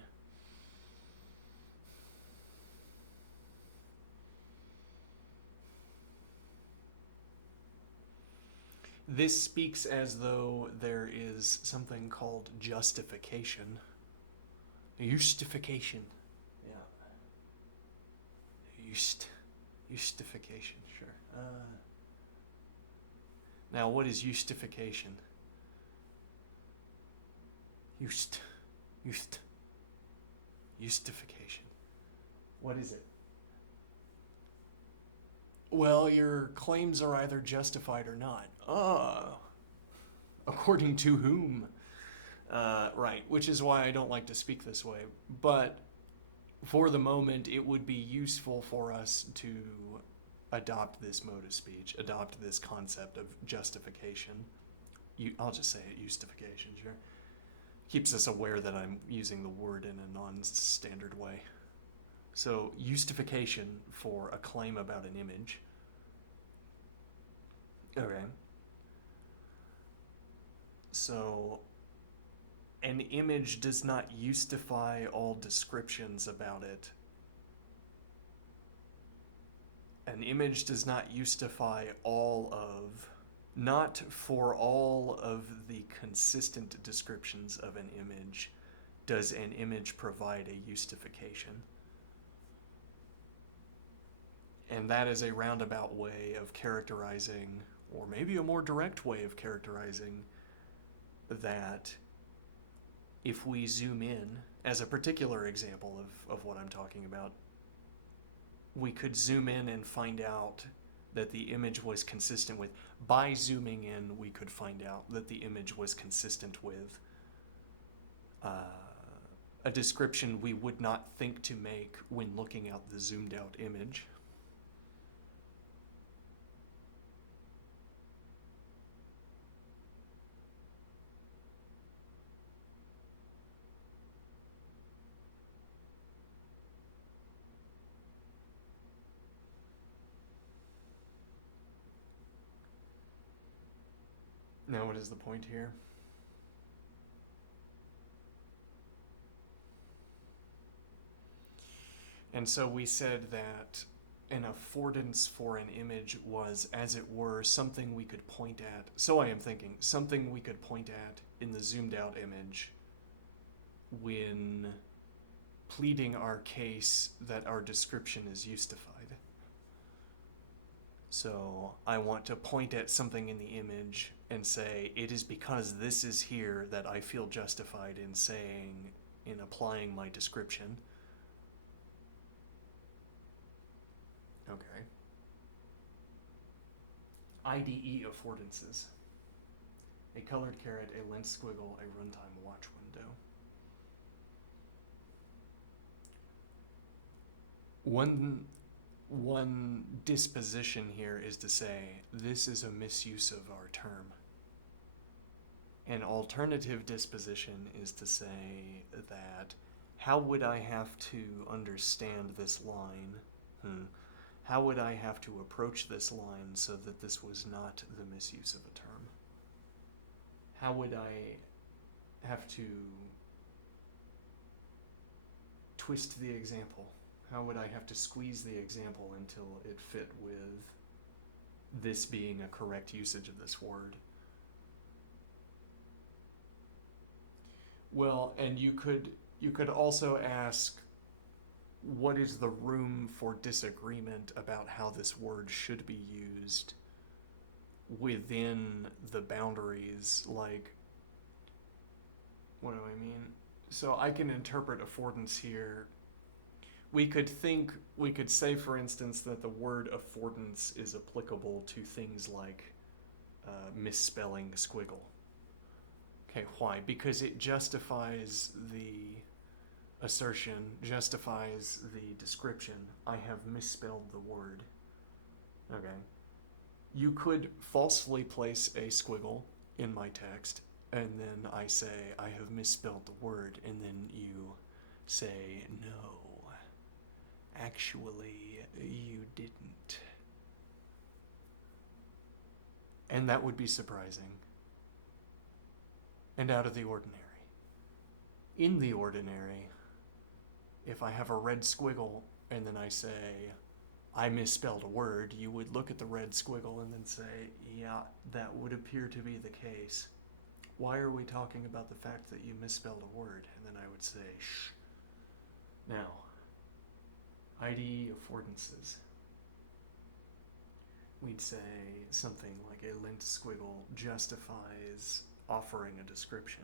This speaks as though there is something called justification. Justification. Yeah. Justification, sure. Now, what is justification? Justification. What is it? Well, your claims are either justified or not. According to whom? Right, which is why I don't like to speak this way. But for the moment, it would be useful for us to adopt this mode of speech, adopt this concept of justification. I'll just say it, justification, sure. Keeps us aware that I'm using the word in a non-standard way. So, justification for a claim about an image. Okay. So, an image does not justify all descriptions about it an image does not justify not for all of the consistent descriptions of an image does an image provide a justification. And that is a roundabout way of characterizing, or maybe a more direct way of characterizing, that if we zoom in, as a particular example of what I'm talking about, we could zoom in and find out that the image was consistent with, by zooming in, we could find out that the image was consistent with a description we would not think to make when looking at the zoomed out image. Now, what is the point here? And so we said that an affordance for an image was, as it were, something we could point at. So I am thinking, something we could point at in the zoomed out image when pleading our case that our description is justified. So I want to point at something in the image and say, it is because this is here that I feel justified in applying my description. Okay. IDE affordances. A colored caret, a length squiggle, a runtime watch window. One disposition here is to say, this is a misuse of our term. An alternative disposition is to say that, how would I have to understand this line? How would I have to approach this line so that this was not the misuse of a term? How would I have to twist the example? How would I have to squeeze the example until it fit with this being a correct usage of this word? Well, and you could also ask, what is the room for disagreement about how this word should be used within the boundaries? Like, what do I mean? So I can interpret affordance here. We could say, for instance, that the word affordance is applicable to things like misspelling squiggle. Okay, why? Because it justifies the assertion, justifies the description. I have misspelled the word. Okay. You could falsely place a squiggle in my text, and then I say, I have misspelled the word, and then you say, no, actually, you didn't. And that would be surprising and out of the ordinary. In the ordinary, if I have a red squiggle and then I say, I misspelled a word, you would look at the red squiggle and then say, yeah, that would appear to be the case. Why are we talking about the fact that you misspelled a word? And then I would say, shh. Now, IDE affordances. We'd say something like a linked squiggle justifies offering a description.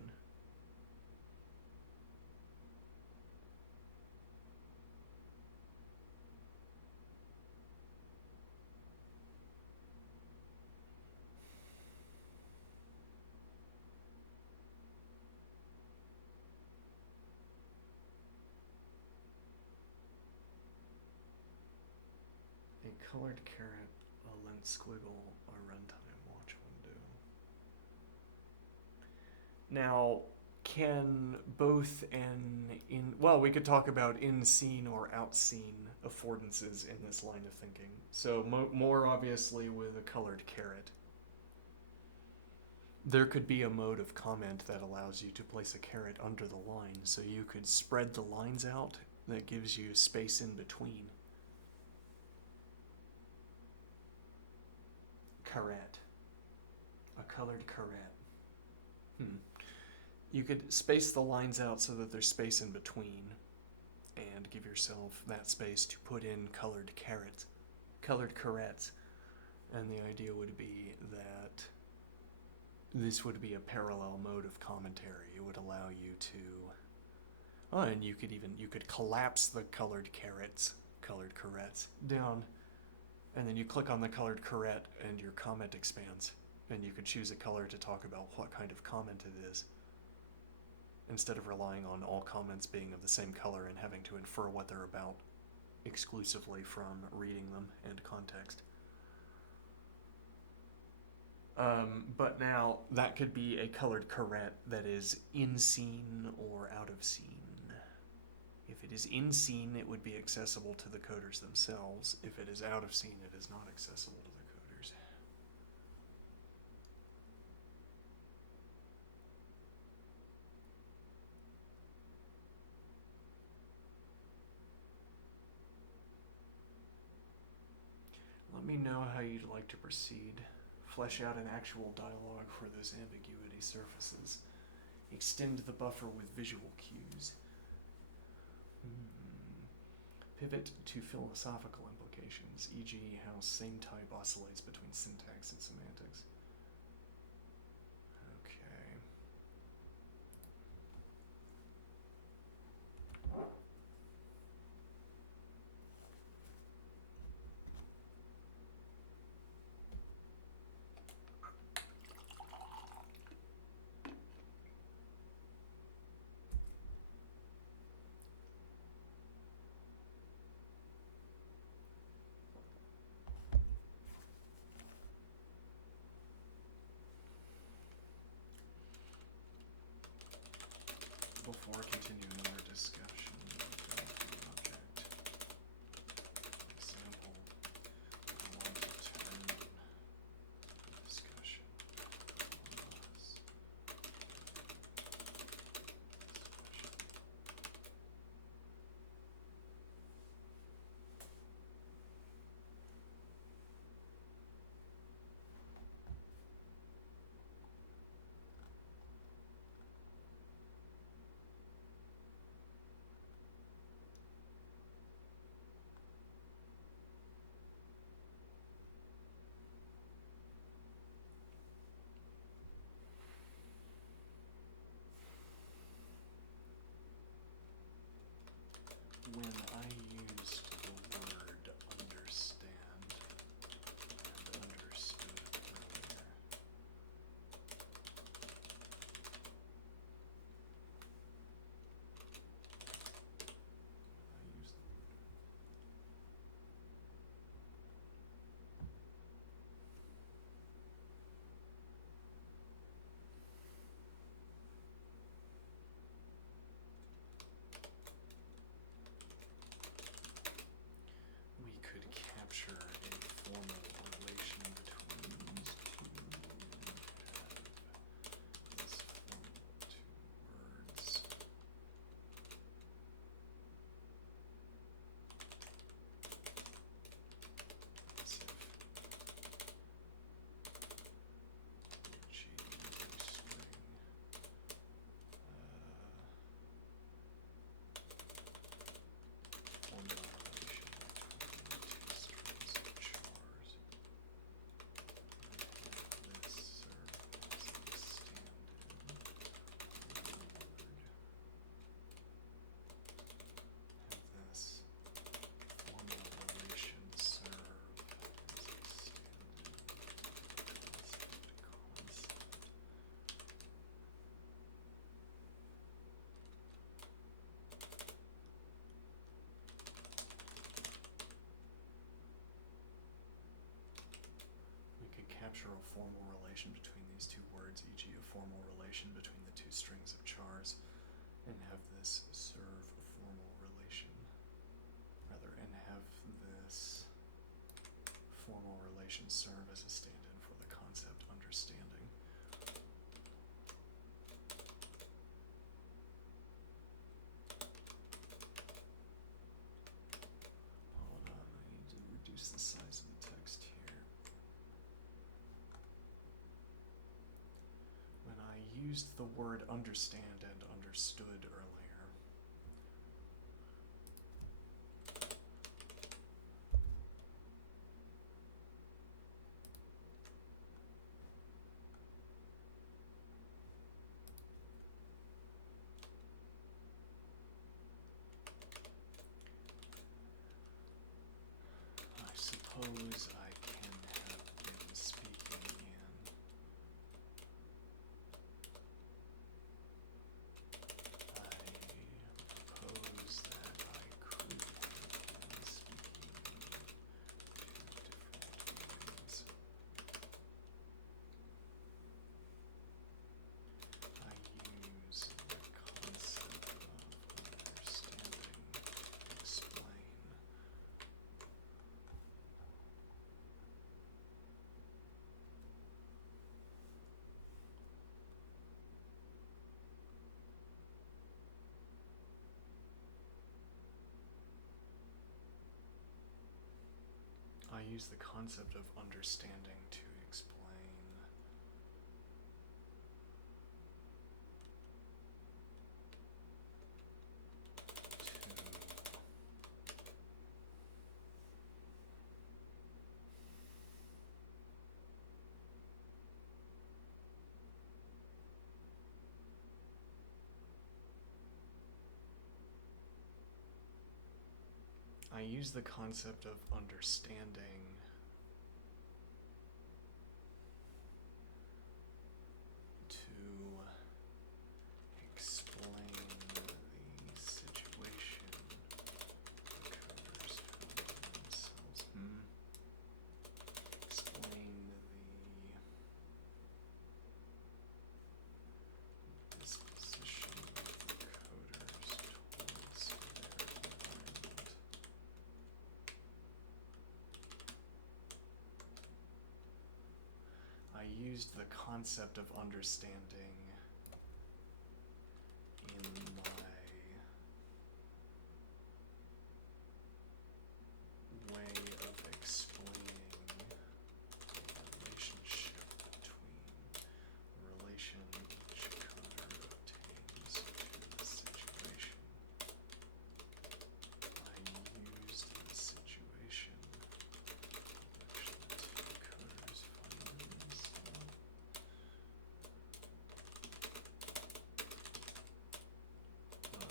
A colored caret, a length squiggle, a runtime watch window. Now, can both we could talk about in-scene or out-scene affordances in this line of thinking. So more obviously with a colored caret. There could be a mode of comment that allows you to place a caret under the line, so you could spread the lines out that gives you space in between. caret. A colored caret. You could space the lines out so that there's space in between, and give yourself that space to put in colored carets. And the idea would be that this would be a parallel mode of commentary. It would allow you to, and you could collapse the colored carets down, and then you click on the colored caret and your comment expands, and you could choose a color to talk about what kind of comment it is, instead of relying on all comments being of the same color and having to infer what they're about exclusively from reading them and context. But now that could be a colored caret that is in scene or out of scene. If it is in scene, it would be accessible to the coders themselves. If it is out of scene, it is not accessible to the coders. Let me know how you'd like to proceed. Flesh out an actual dialogue for those ambiguity surfaces. Extend the buffer with visual cues. Pivot to philosophical implications, e.g. how same type oscillates between syntax and semantics. Okay. Before continuing our discussion of the object, for example, I want to turn the discussion on us. When I used the word understand and understood earlier, we could capture a formal relation between these two and have this formal two words. As if G string formula relation between two strings of chars. And have this serve as a stand-in word. Have this formula relation serve as a stand-in concept. We could capture a formal relation between these two words, e.g. a formal relation between the two strings of chars, and have this serve a formal relation. And have this formal relation serve as a stand-in for the concept understanding. Hold on, I need to reduce the size of the text here. used the word understand and understood earlier. I suppose I can have been speaking in. I propose that I could have been speaking in two different ways. I use the concept of understanding to explain. I use the concept of understanding to explain. I use the concept of understanding to explain the situation the coders found themselves. Explain the disposition of the coders towards their environment. I used the concept of understanding in my way of explaining the relationship between the relation each coder obtains to the situation. I used the situation in which the two coders find themselves.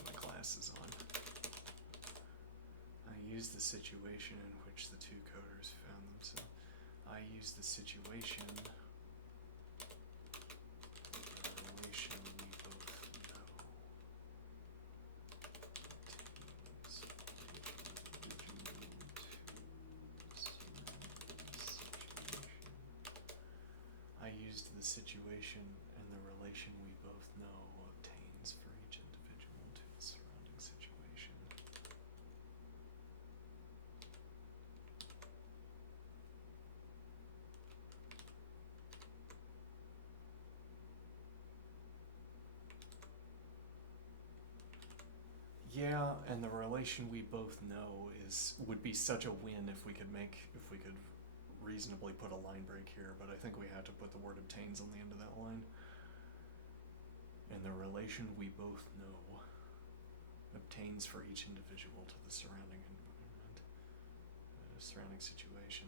My glasses on. I used the situation in which the two coders found themselves. I used the situation, the relation we both know, obtains for each individual to the surrounding situation. I used the situation and the relation we both know obtains for each individual to the surrounding situation. Yeah, and the relation we both know would be such a win if we could reasonably put a line break here, but I think we had to put the word obtains on the end of that line. And the relation we both know obtains for each individual to the surrounding environment, surrounding situation.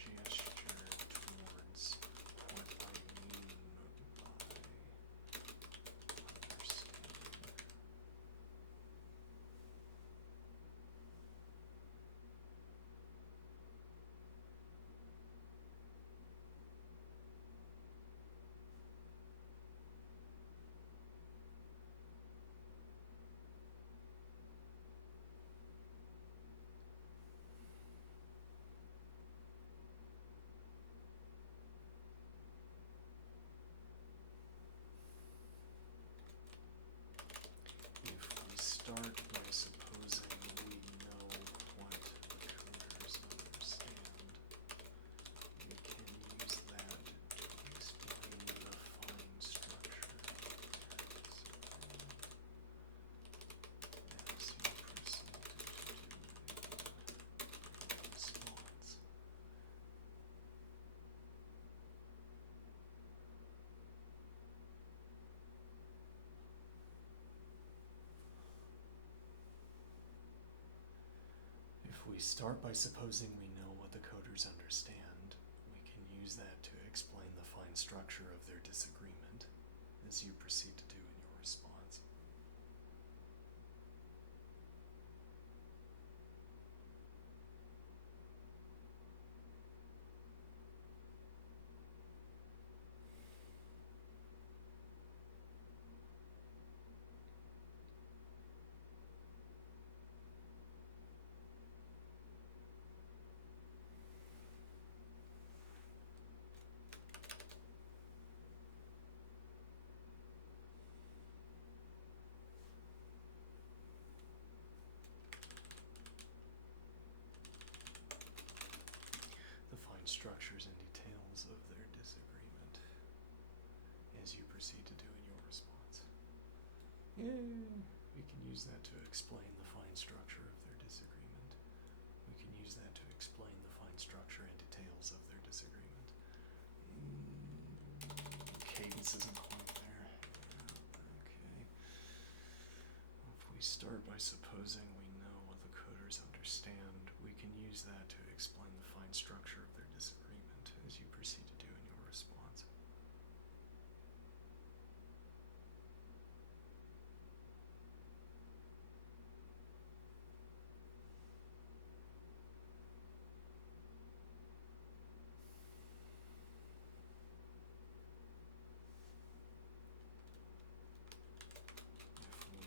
To gesture towards what I mean by understanding. If we start by supposing we know what the coders understand, we can use that to explain the fine structure of their discipline. we start by supposing we know what the coders understand, we can use that to explain the fine structure of their disagreement, as you proceed to do in your response. The fine structures and details of their disagreement, as you proceed to do in your response. Yay! We can use that to explain the fine structure of their disagreement. We can use that to explain the fine structure and details of their disagreement. Cadence isn't quite there. Okay. If we start by supposing we know what the coders understand, we can use that to explain the fine structure of their disagreement, as you proceed to do in your response. If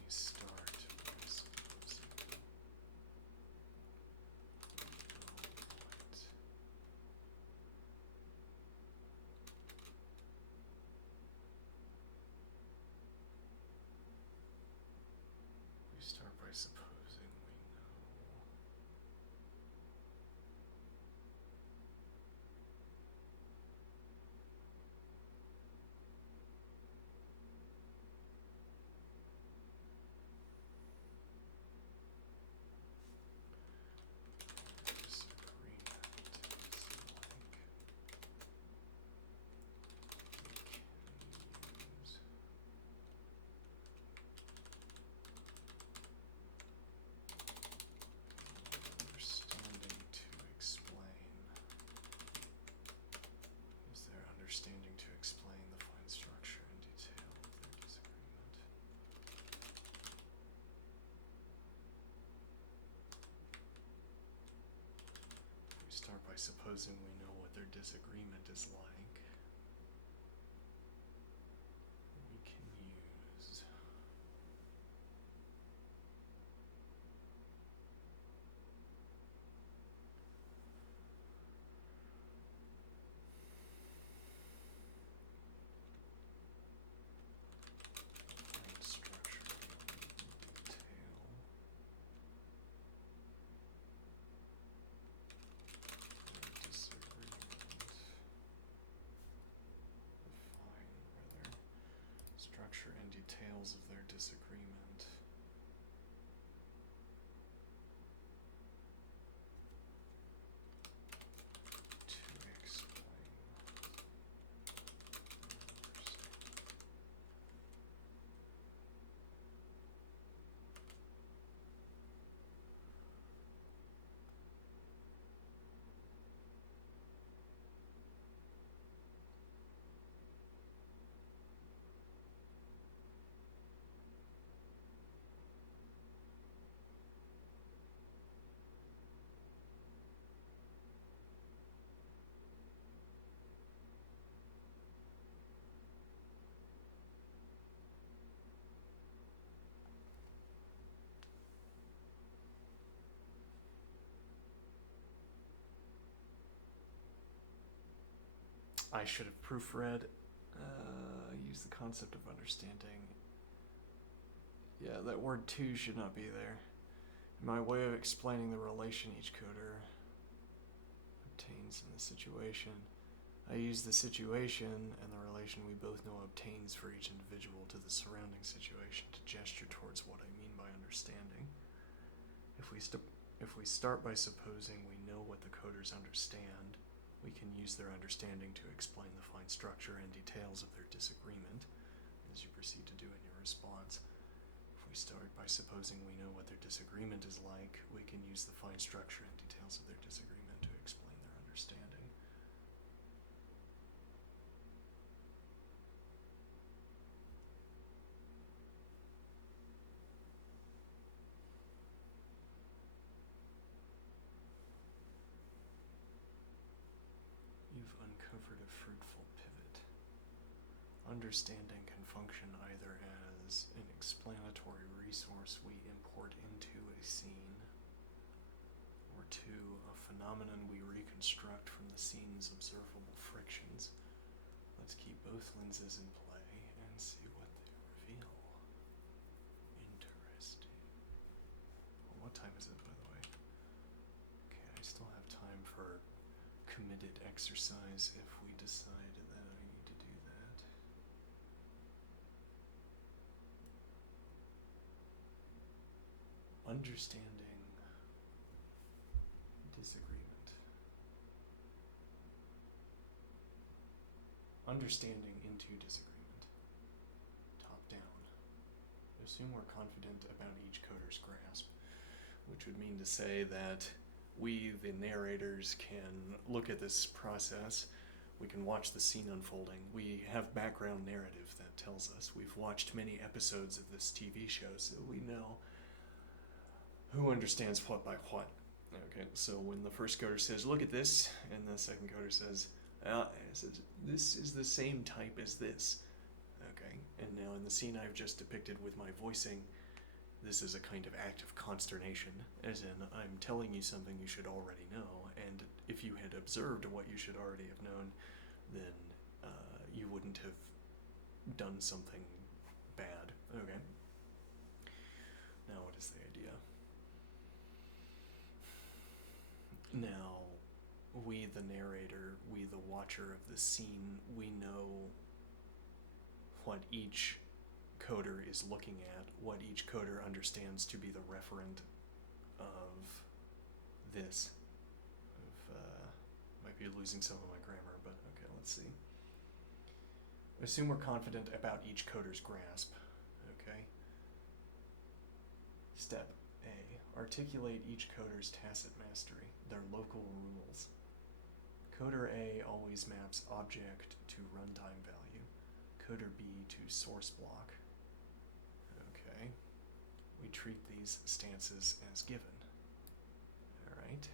we start by supposing we know what we start by supposing we know disagreement is like, we can use understanding to explain. Use their understanding to explain the fine structure and detail of their disagreement. We start by supposing we know what their disagreement is like. We can use fine structure and detail. Their disagreement. Define rather structure and details of their disagreement. To explain. I should have proofread. Use the concept of understanding. Yeah, that word to should not be there. My way of explaining the relation each coder obtains in the situation. I use the situation and the relation we both know obtains for each individual to the surrounding situation to gesture towards what I mean by understanding. If we start by supposing we know what the coders understand, we can use their understanding to explain the fine structure and details of their disagreement, as you proceed to do in your response. If we start by supposing we know what their disagreement is like, we can use the fine structure and details of their disagreement to explain their understanding. You've uncovered a fruitful pivot. Understanding can function either as an explanatory resource we import into a scene, or two, a phenomenon we reconstruct from the scene's observable frictions. Let's keep both lenses in play and see what they reveal. Interesting. Well, what time is it, by the way? Okay, I still have time for committed exercise if we decide that I need to do that. Understanding disagreement. Understanding into disagreement. Top down. Assume we're confident about each coder's grasp, which would mean to say that we, the narrators, can look at this process. We can watch the scene unfolding. We have background narrative that tells us. We've watched many episodes of this TV show, so we know who understands what by what. Okay, so when the first coder says, look at this, and the second coder says, this is the same type as this. Okay, and now in the scene I've just depicted with my voicing, this is a kind of act of consternation, as in I'm telling you something you should already know, and if you had observed what you should already have known, then you wouldn't have done something bad. Okay. Now what is the idea? Now, we the narrator, we the watcher of the scene, we know what each coder is looking at, what each coder understands to be the referent of this. Might be losing some of my grammar, but okay, let's see. Assume we're confident about each coder's grasp. Okay. Step A. Articulate each coder's tacit mastery, their local rules. Coder A always maps object to runtime value. Coder B to source block. Okay. We treat these stances as given. Alright.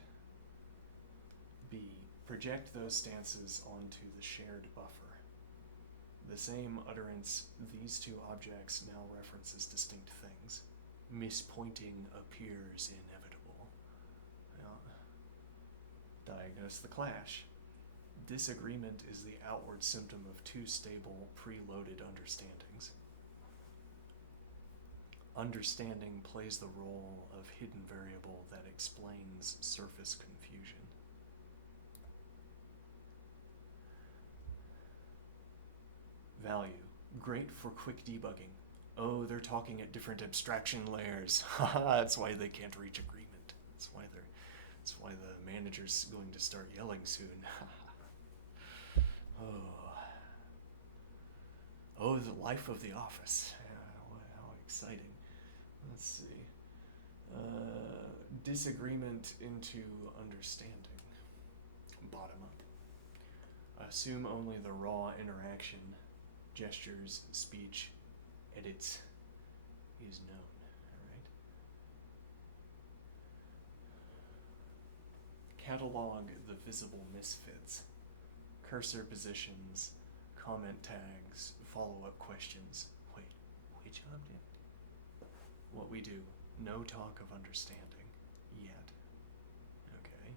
B. Project those stances onto the shared buffer. The same utterance, these two objects now references distinct things. Mispointing appears inevitable. Now, diagnose the clash. Disagreement is the outward symptom of two stable, preloaded understandings. Understanding plays the role of hidden variable that explains surface confusion. Value. Great for quick debugging. Oh, they're talking at different abstraction layers. That's why they can't reach agreement. That's why the manager's going to start yelling soon. Oh, the life of the office. How exciting. Let's see. Disagreement into understanding. Bottom up. Assume only the raw interaction, gestures, speech, edits, is known. Alright? Catalog the visible misfits. Cursor positions, comment tags, follow-up questions. Wait, which object? What we do, no talk of understanding yet. Okay.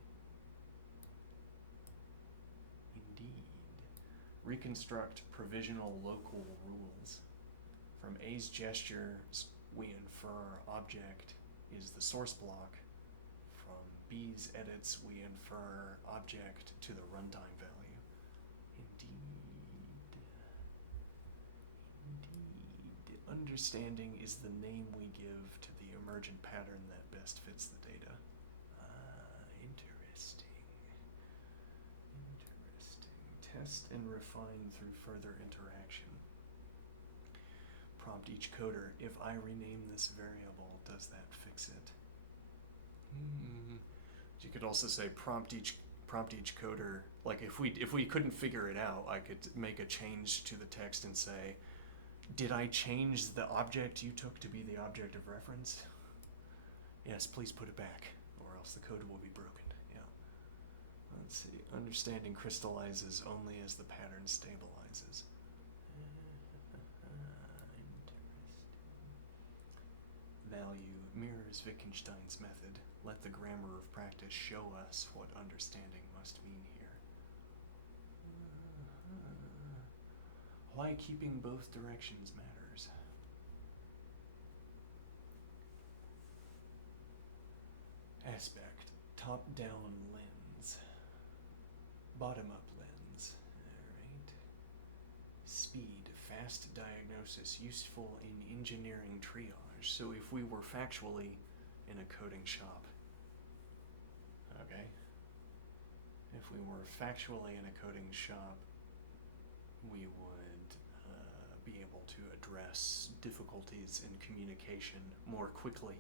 Indeed. Reconstruct provisional local rules. From A's gestures, we infer object is the source block. From B's edits, we infer object to the runtime value. Indeed. Understanding is the name we give to the emergent pattern that best fits the data. Interesting. Test and refine through further interaction. Prompt each coder, if I rename this variable, does that fix it? You could also say prompt each coder. Like if we couldn't figure it out, I could make a change to the text and say, did I change the object you took to be the object of reference? Yes, please put it back, or else the code will be broken. Yeah. Let's see. Understanding crystallizes only as the pattern stabilizes. Value mirrors Wittgenstein's method. Let the grammar of practice show us what understanding must mean here. Why keeping both directions matters. Aspect, top-down lens, bottom-up lens. Alright. Speed, fast diagnosis, useful in engineering triage. So if we were factually in a coding shop, okay? If we were factually in a coding shop, we would be able to address difficulties in communication more quickly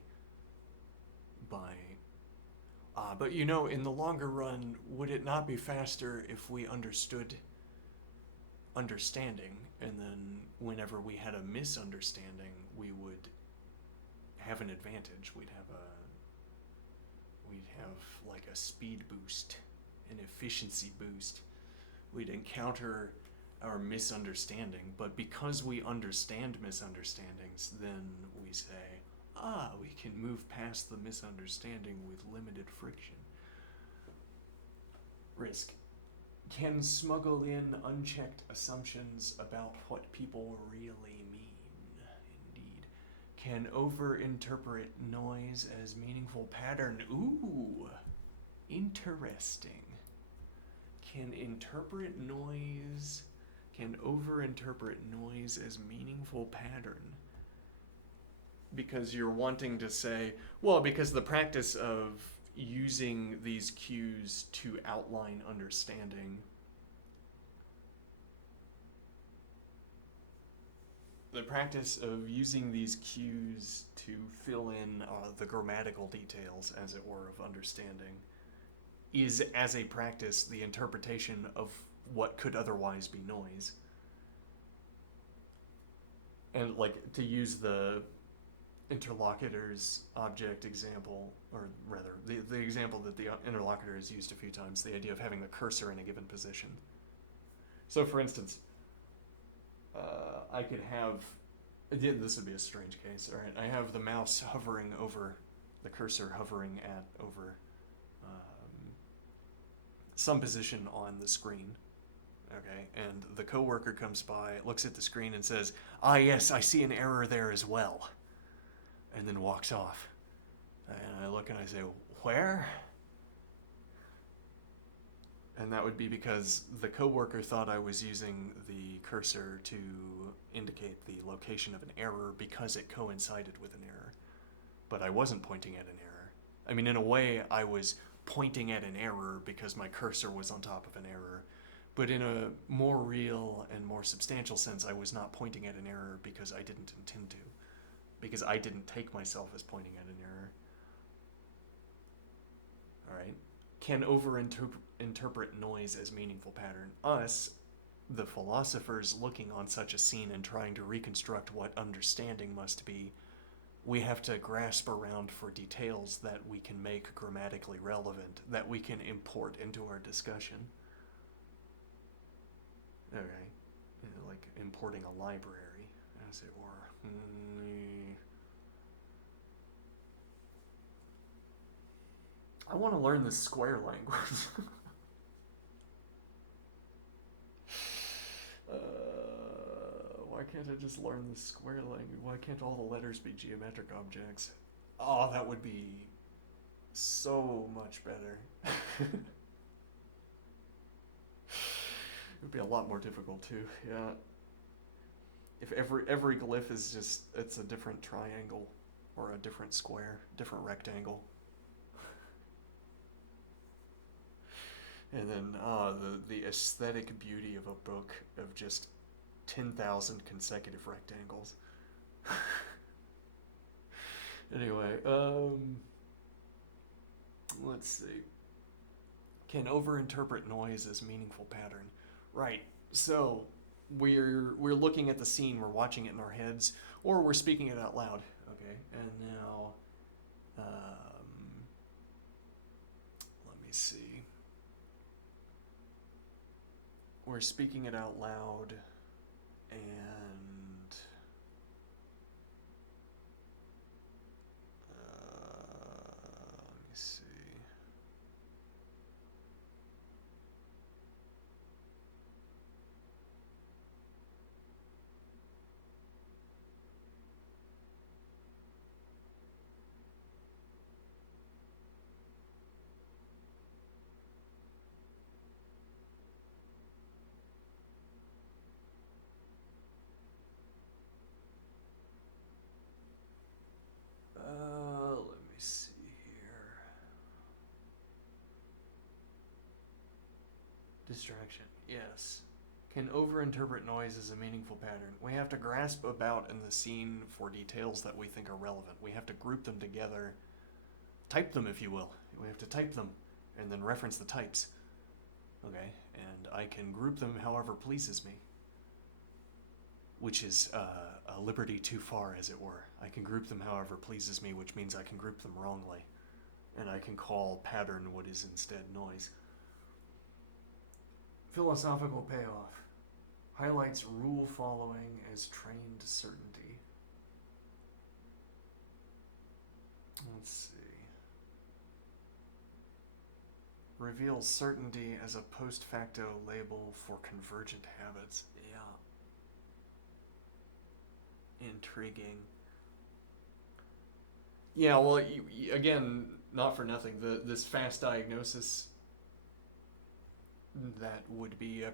by... but you know, in the longer run, would it not be faster if we understood understanding, and then whenever we had a misunderstanding, we would have an advantage. We'd have like a speed boost, an efficiency boost. We'd encounter our misunderstanding, but because we understand misunderstandings, then we say, we can move past the misunderstanding with limited friction. Risk. Can smuggle in unchecked assumptions about what people really mean. Indeed. Can over-interpret noise as meaningful pattern. Ooh, interesting. Can over-interpret noise as meaningful pattern. Because you're wanting to say, well, because the practice of using these cues to outline understanding, the practice of using these cues to fill in the grammatical details, as it were, of understanding, is, as a practice, the interpretation of what could otherwise be noise. And, like, to use the interlocutor's object example, or rather, the example that the interlocutor has used a few times, the idea of having the cursor in a given position. So, for instance, I could have, this would be a strange case, all right, I have the mouse hovering over, the cursor hovering at, over some position on the screen, okay, and the coworker comes by, looks at the screen and says, yes, I see an error there as well, and then walks off. And I look and I say, where? And that would be because the coworker thought I was using the cursor to indicate the location of an error because it coincided with an error. But I wasn't pointing at an error. I mean, in a way, I was pointing at an error because my cursor was on top of an error. But in a more real and more substantial sense, I was not pointing at an error because I didn't intend to. Because I didn't take myself as pointing at an error. All right. Can over-interpret noise as meaningful pattern. Us, the philosophers looking on such a scene and trying to reconstruct what understanding must be, we have to grasp around for details that we can make grammatically relevant, that we can import into our discussion. Okay. Like importing a library, as it were. I want to learn the square language. Why can't I just learn the square language? Why can't all the letters be geometric objects? Oh, that would be so much better. It would be a lot more difficult too, yeah. If every glyph is just, it's a different triangle or a different square, different rectangle. And then the aesthetic beauty of a book of just 10,000 consecutive rectangles. Anyway, Let's see. Can overinterpret noise as meaningful pattern. Right. So we're looking at the scene, we're watching it in our heads, or we're speaking it out loud. Okay. And now let me see. We're speaking it out loud, and let me see. Let me see here. Distraction. Yes. Can overinterpret noise as a meaningful pattern. We have to grasp about in the scene for details that we think are relevant. We have to group them together. Type them, if you will. We have to type them and then reference the types. Okay, and I can group them however pleases me, which is a liberty too far, as it were. I can group them however pleases me, which means I can group them wrongly. And I can call pattern what is instead noise. Philosophical payoff. Highlights rule following as trained certainty. Let's see. Reveals certainty as a post facto label for convergent habits. Yeah. Intriguing. Yeah, well, again, not for nothing. This fast diagnosis, that would be a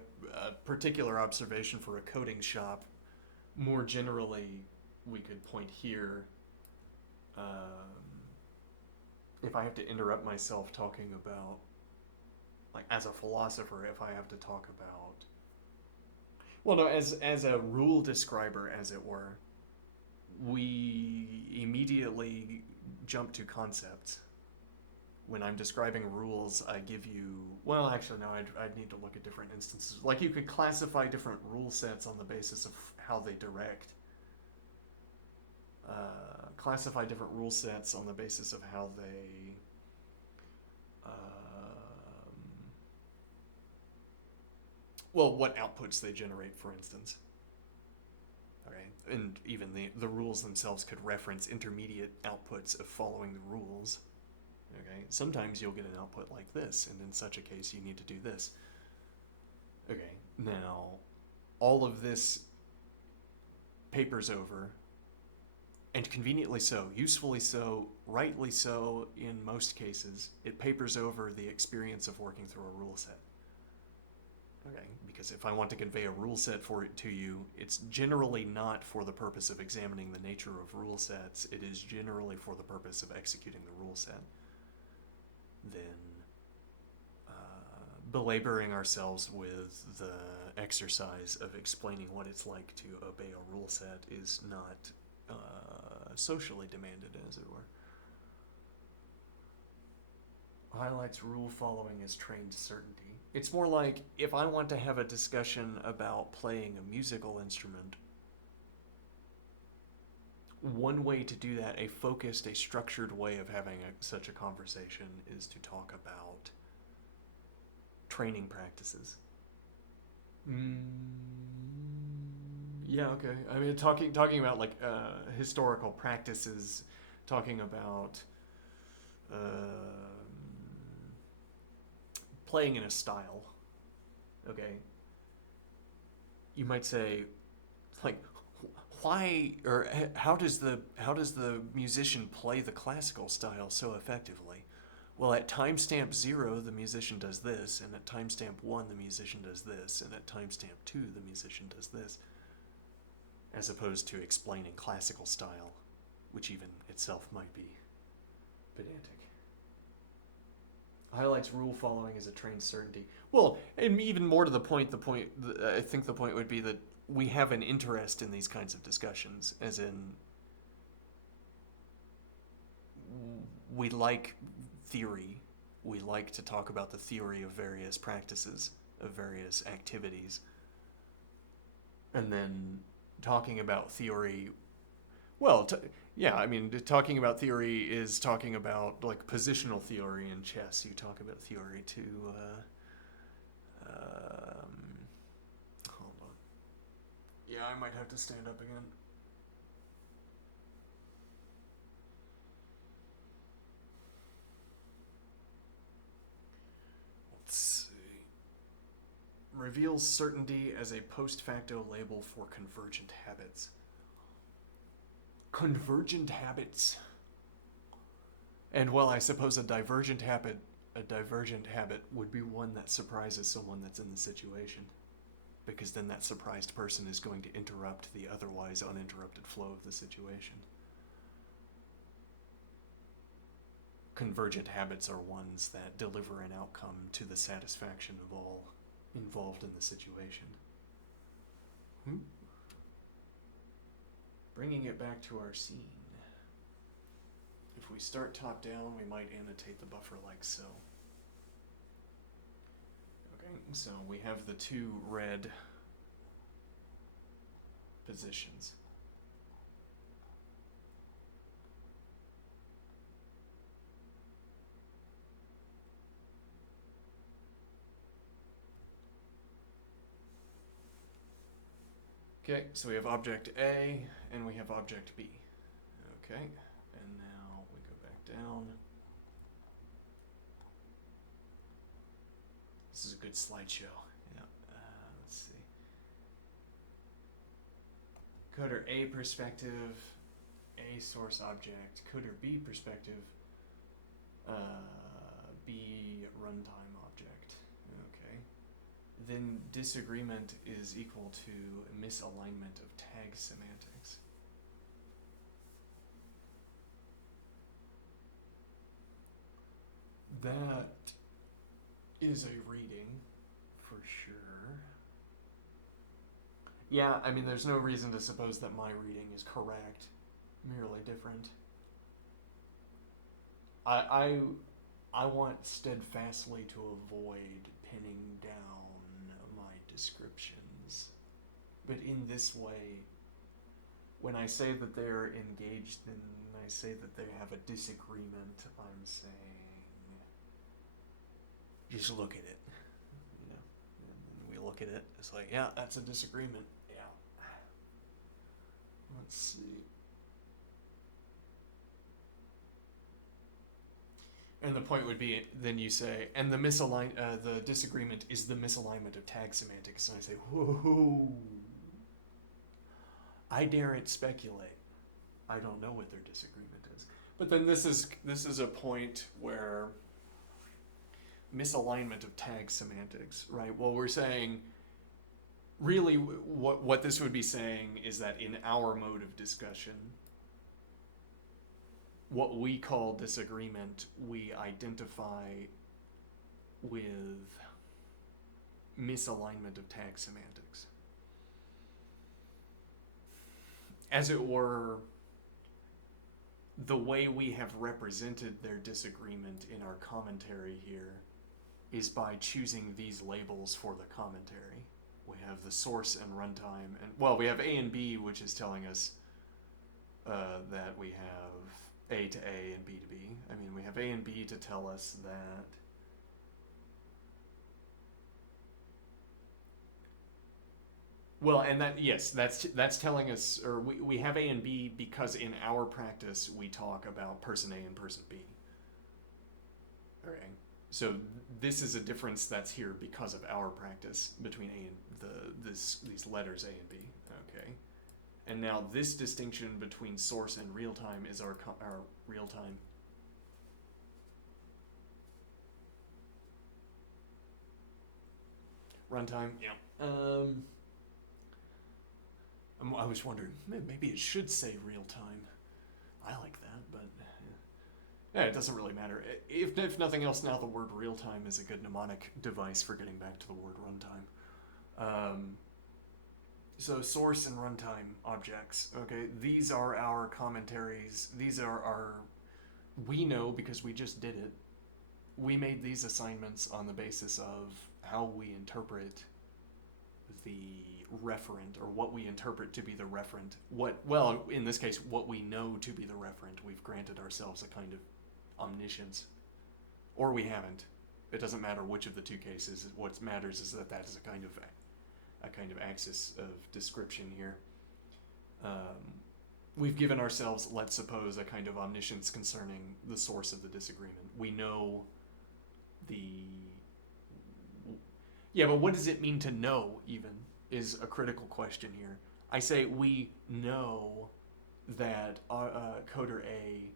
particular observation for a coding shop. More generally, we could point here. If I have to interrupt myself talking about, like, as a philosopher, if I have to talk about, well, no, as a rule describer, as it were, we immediately jump to concepts. When I'm describing rules, I give you, well, actually, no, I'd need to look at different instances. Like, you could classify different rule sets on the basis of how they direct. Classify different rule sets on the basis of how they well, what outputs they generate, for instance. Okay, and even the rules themselves could reference intermediate outputs of following the rules. Okay, sometimes you'll get an output like this, and in such a case you need to do this. Okay, now all of this papers over, and conveniently so, usefully so, rightly so in most cases, it papers over the experience of working through a rule set. Okay, because if I want to convey a rule set for it to you, it's generally not for the purpose of examining the nature of rule sets. It is generally for the purpose of executing the rule set. Then belaboring ourselves with the exercise of explaining what it's like to obey a rule set is not socially demanded, as it were. Highlights rule following as trained certainty. It's more like if I want to have a discussion about playing a musical instrument, one way to do that, a focused, a structured way of having such a conversation, is to talk about training practices. Yeah, okay. I mean, talking about like historical practices, talking about playing in a style. Okay. You might say, like, why or how does the musician play the classical style so effectively? Well, at timestamp 0, the musician does this, and at timestamp 1, the musician does this, and at timestamp 2, the musician does this, as opposed to explaining classical style, which even itself might be pedantic. Highlights rule following as a trained certainty. Well, and even more to the point, I think the point would be that we have an interest in these kinds of discussions, as in we like theory, we like to talk about the theory of various practices, of various activities. And then talking about theory, well, talking about theory is talking about like positional theory in chess. You talk about theory to, hold on. Yeah, I might have to stand up again. Let's see. Reveals certainty as a post facto label for convergent habits. Convergent habits. And well, I suppose a divergent habit would be one that surprises someone that's in the situation. Because then that surprised person is going to interrupt the otherwise uninterrupted flow of the situation. Convergent habits are ones that deliver an outcome to the satisfaction of all involved in the situation. Bringing it back to our scene. If we start top down, we might annotate the buffer like so. Okay, so we have the two red positions. Okay, so we have object A and we have object B. Okay, and now we go back down. This is a good slideshow. Yeah. Let's see. Coder A perspective, A source object. Coder B perspective, B runtime object. Okay. Then disagreement is equal to misalignment of tag semantics. That is a reading, for sure. Yeah, I mean, there's no reason to suppose that my reading is correct, merely different. I want steadfastly to avoid pinning down my descriptions. But in this way, when I say that they're engaged and I say that they have a disagreement, I'm saying, just look at it. You know, and we look at it, it's like, yeah, that's a disagreement. Yeah. Let's see. And the point would be, then you say, and the disagreement is the misalignment of tag semantics. And I say, whoa, I daren't speculate. I don't know what their disagreement is. But then this is a point where misalignment of tag semantics, right? Well, we're saying, really, what this would be saying is that in our mode of discussion, what we call disagreement, we identify with misalignment of tag semantics. As it were, the way we have represented their disagreement in our commentary here is by choosing these labels for the commentary. We have the source and runtime, and well, we have A and B, which is telling us that we have A to A and B to B. I mean, we have A and B to tell us that well, and that, yes, that's telling us, or we have A and B because in our practice we talk about person A and person B. Okay, so this is a difference that's here because of our practice between A and these letters A and B. Okay, and now this distinction between source and real time is our real time. Runtime, yeah. I was wondering, maybe it should say real time. I like that, but yeah, it doesn't really matter. If nothing else, now the word real time is a good mnemonic device for getting back to the word runtime. So source and runtime objects, okay? These are our commentaries. These are our, we know because we just did it, we made these assignments on the basis of how we interpret the referent, or what we interpret to be the referent. Well, in this case, what we know to be the referent. We've granted ourselves a kind of omniscience, or we haven't. It doesn't matter which of the two cases. What matters is that is a kind of axis of description here. We've given ourselves, let's suppose, a kind of omniscience concerning the source of the disagreement. We know yeah, but what does it mean to know, even, is a critical question here. I say we know that coder A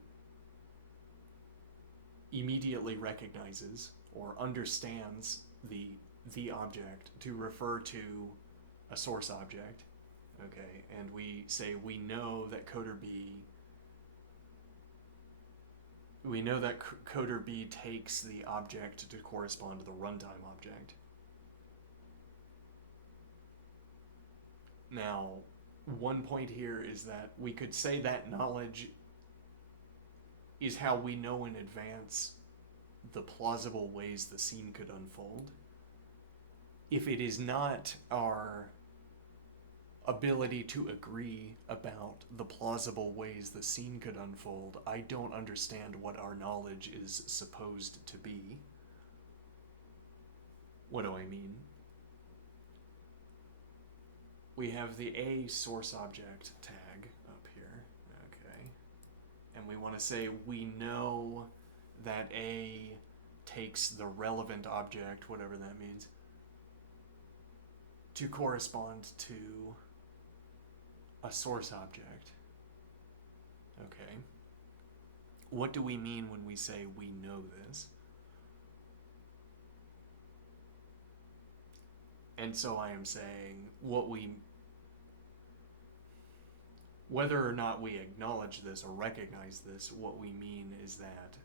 immediately recognizes or understands the object to refer to a source object. Okay, and we say we know that coder B takes the object to correspond to the runtime object. Now, one point here is that we could say that knowledge is how we know in advance the plausible ways the scene could unfold. If it is not our ability to agree about the plausible ways the scene could unfold, I don't understand what our knowledge is supposed to be. What do I mean? We have the A source object tag up here, okay, and we want to say we know that A takes the relevant object, whatever that means, to correspond to a source object. Okay. What do we mean when we say we know this? And so I am saying whether or not we acknowledge this or recognize this, what we mean is that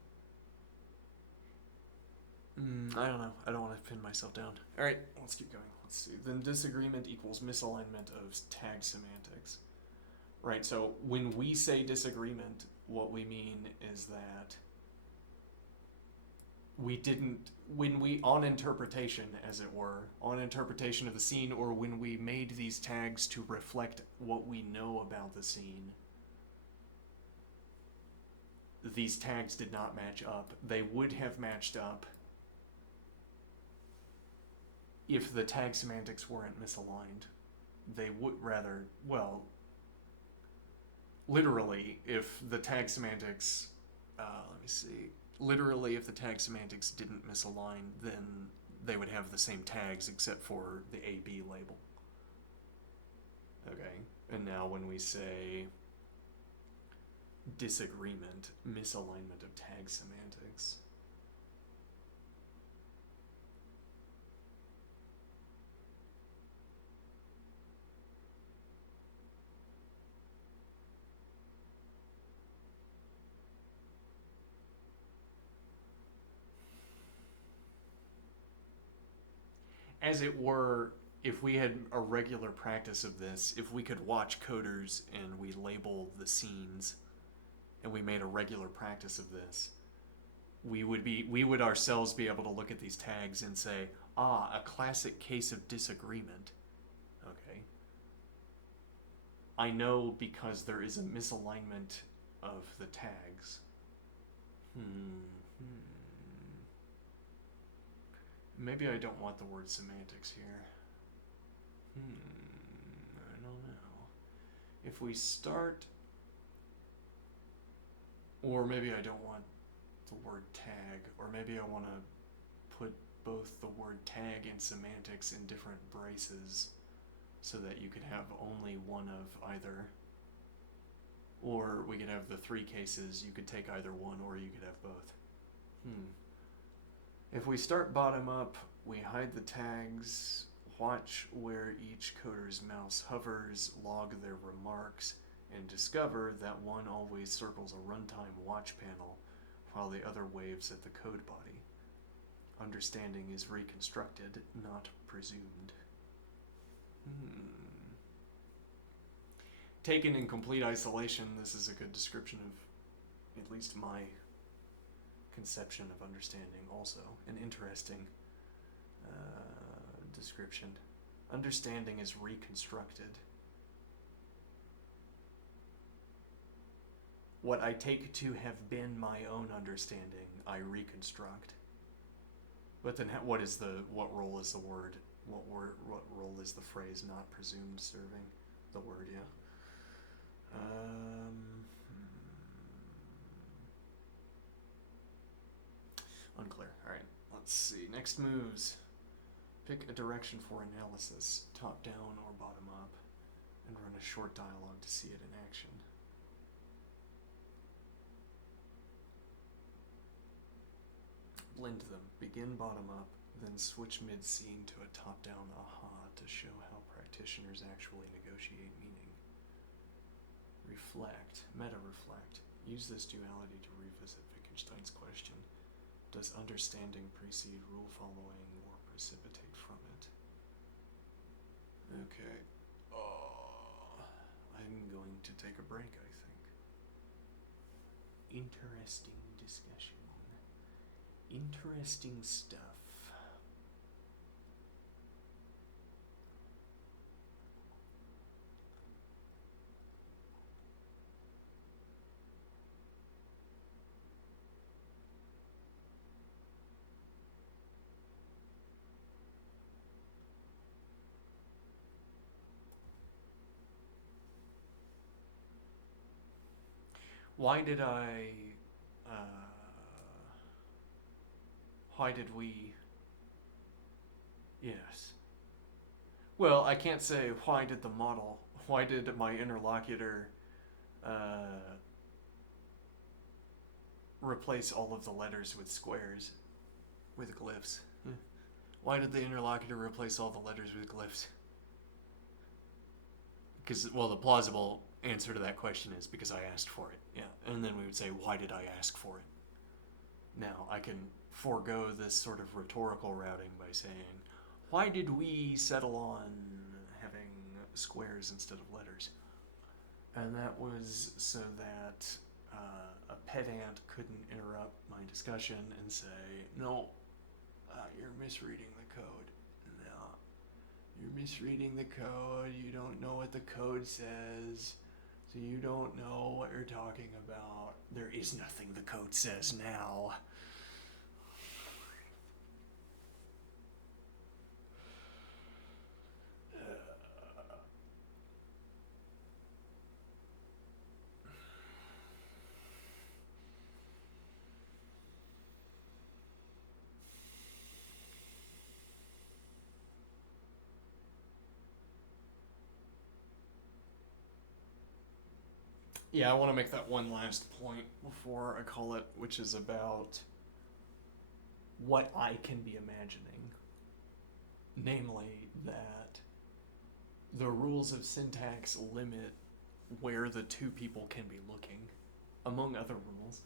I don't know. I don't want to pin myself down. All right, let's keep going. Let's see. Then disagreement equals misalignment of tag semantics. Right, so when we say disagreement, what we mean is that on interpretation, as it were, on interpretation of the scene, or when we made these tags to reflect what we know about the scene, these tags did not match up. They would have matched up if the tag semantics weren't misaligned. They would rather, well, literally, if the tag semantics, literally, if the tag semantics didn't misalign, then they would have the same tags except for the AB label. Okay, and now when we say disagreement, misalignment of tag semantics, as it were, if we had a regular practice of this, if we could watch coders and we label the scenes, and we made a regular practice of this, we would ourselves be able to look at these tags and say, a classic case of disagreement. Okay. I know because there is a misalignment of the tags. Maybe I don't want the word semantics here. I don't know. If we start, or maybe I don't want the word tag, or maybe I want to put both the word tag and semantics in different braces so that you could have only one of either. Or we could have the three cases, you could take either one or you could have both. If we start bottom up, we hide the tags, watch where each coder's mouse hovers, log their remarks, and discover that one always circles a runtime watch panel while the other waves at the code body. Understanding is reconstructed, not presumed. Taken in complete isolation, this is a good description of at least my conception of understanding also. An interesting description. Understanding is reconstructed. What I take to have been my own understanding, I reconstruct. But then, what role is the word? What role is the phrase not presumed serving? The word, yeah. Unclear. All right. Let's see. Next moves. Pick a direction for analysis, top down or bottom up, and run a short dialogue to see it in action. Blend them. Begin bottom up, then switch mid-scene to a top-down aha to show how practitioners actually negotiate meaning. Reflect. Meta-reflect. Use this duality to revisit Wittgenstein's question. Does understanding precede rule following or precipitate from it? Okay. I'm going to take a break, I think. Interesting discussion. Interesting stuff. Why did we? Yes. Well, I can't say why did my interlocutor replace all of the letters with squares, with glyphs? Why did the interlocutor replace all the letters with glyphs? Because, well, the plausible answer to that question is because I asked for it. Yeah. And then we would say, why did I ask for it? Now, I can forego this sort of rhetorical routing by saying, why did we settle on having squares instead of letters? And that was so that a pedant couldn't interrupt my discussion and say, no, you're misreading the code. No, you're misreading the code. You don't know what the code says. So you don't know what you're talking about. There is nothing the code says now. Yeah, I want to make that one last point before I call it, which is about what I can be imagining. Namely, that the rules of syntax limit where the two people can be looking, among other rules.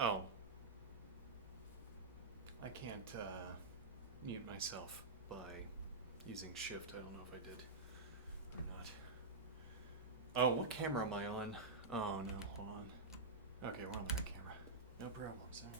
Oh. I can't mute myself by using shift. I don't know if I did or not. Oh, what camera am I on? Oh no, hold on. Okay, we're on the right camera. No problems. Alright.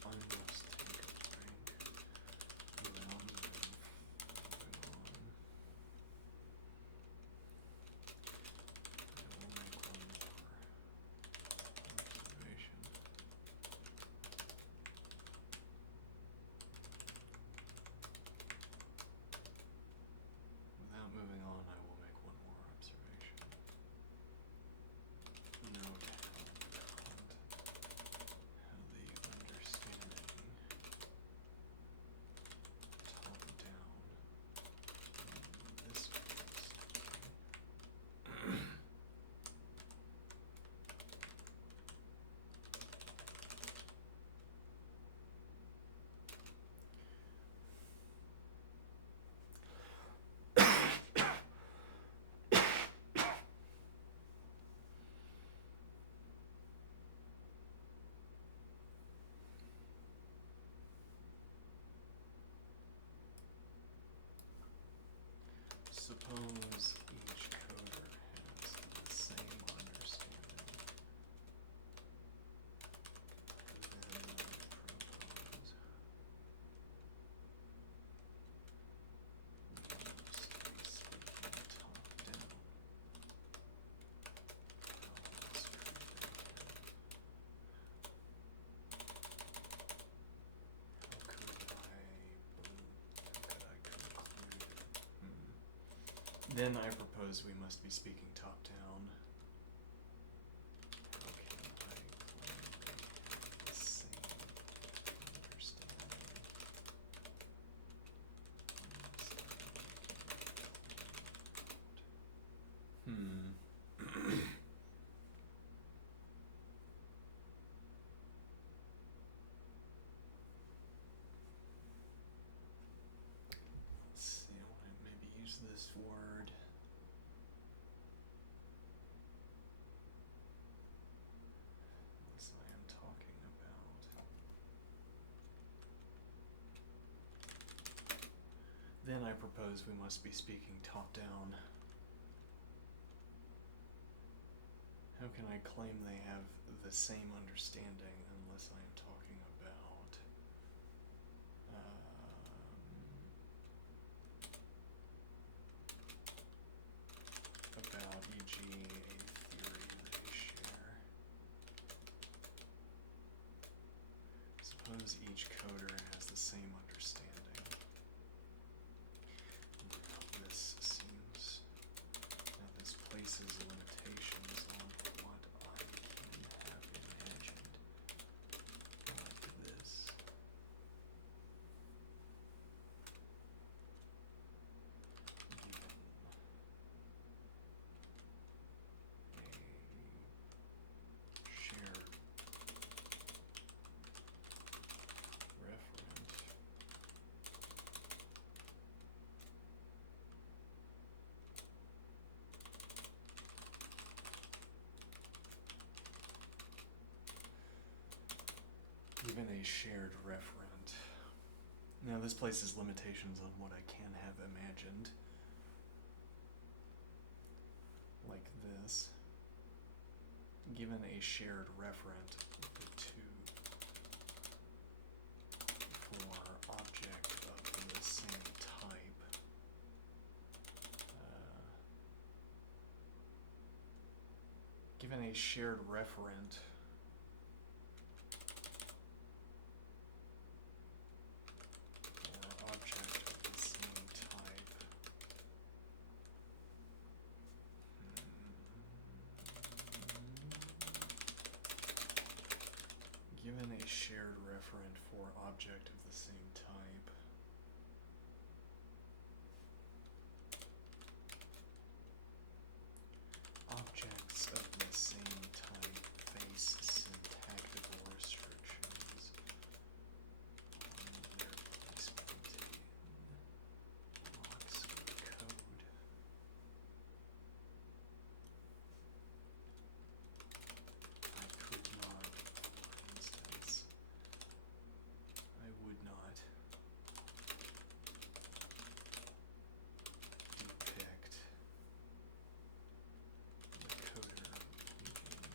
I must take a break without moving on. I will make one more observation. Without moving on, I will make one more observation. Note how the understanding top down in this case. Suppose each coder has the same understanding. Then I propose we must be speaking top down. How else could I conclude? Then I propose we must be speaking top down. How can I claim they have the same understanding? Let's see, I want to maybe use this word. Unless I am talking about. Then I propose we must be speaking top down. How can I claim they have the same understanding unless I am talking about e.g. a theory they share? Suppose each coder has the same understanding. Now this seems, now this places limitations on what I can have imagined, like this. Given a shared referent, given a shared referent. Now this places limitations on what I can have imagined, like this. Given a shared referent, the two for object of the same type. Given a shared referent, or object of the same type. given a shared referent for object of the same type. Objects of the same type face syntactical restrictions on their placement in blocks of code. I could not, for instance, I would not depict the coder looking at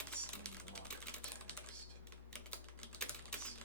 the same block of text, the same interpretation.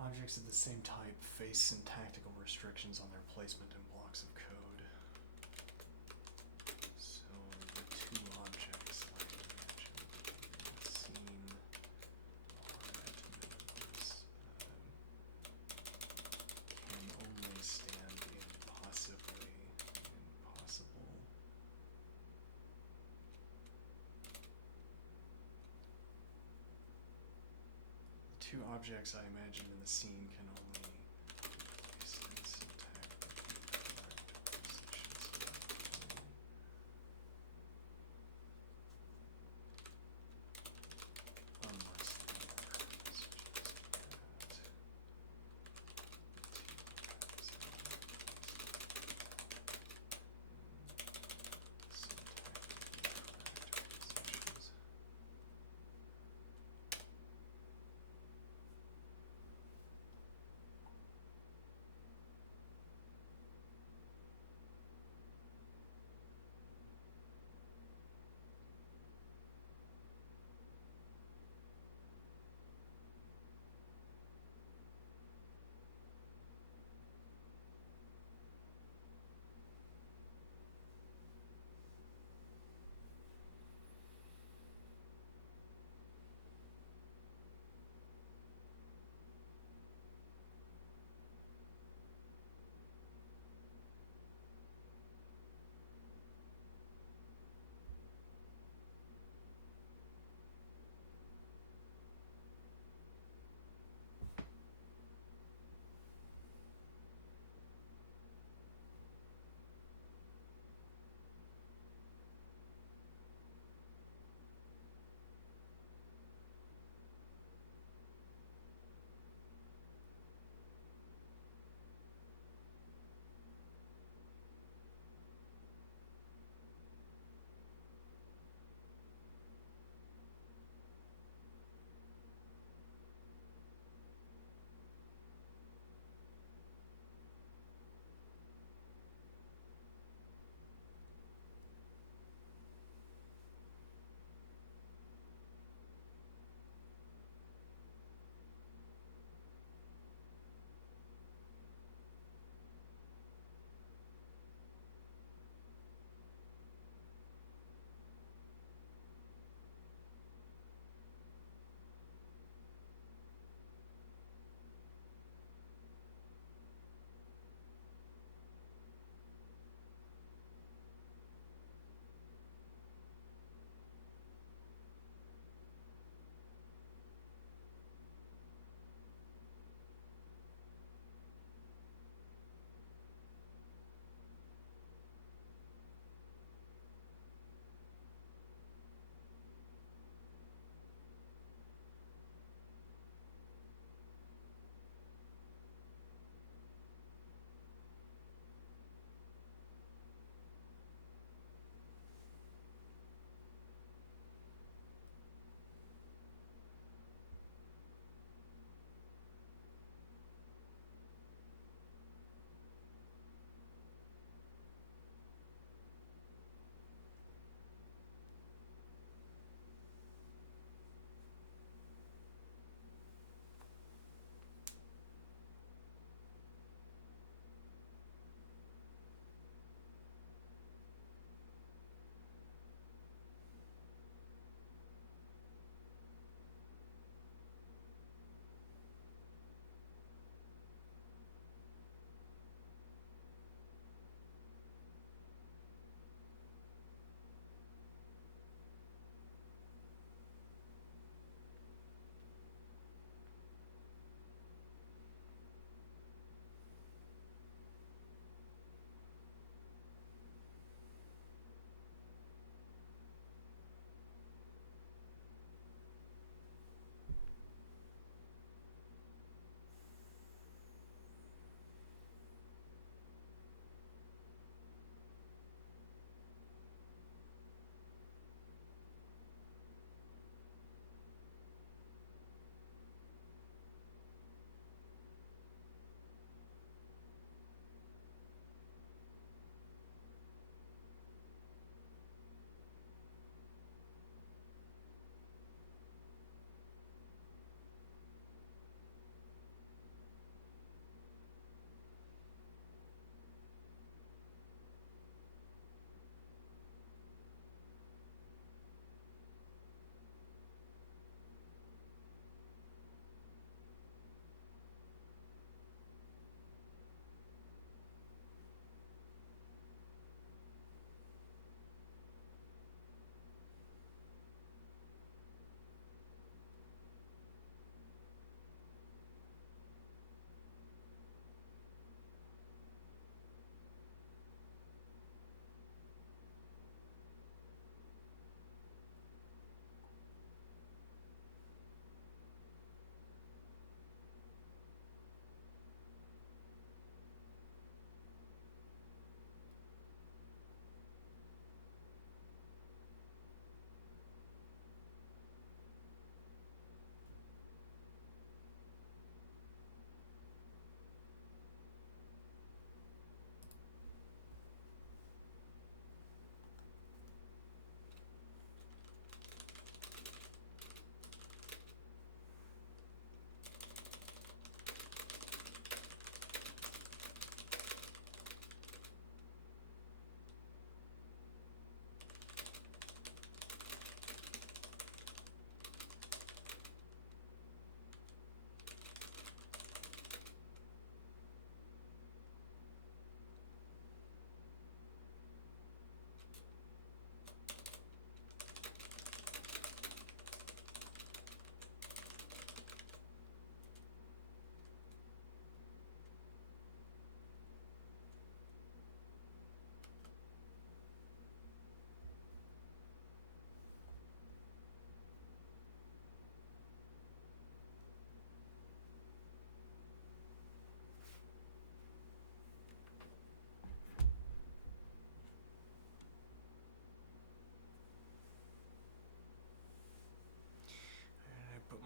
Objects of the same type face syntactical restrictions on their placement in blocks of code. So the two objects I mentioned in the scene are at minimums, can only stand in possibly, impossible. The two objects I imagine in the scene can only be placed in syntactically correct positions selectively, unless they are suggested that the two objects are placed in syntactically correct positions.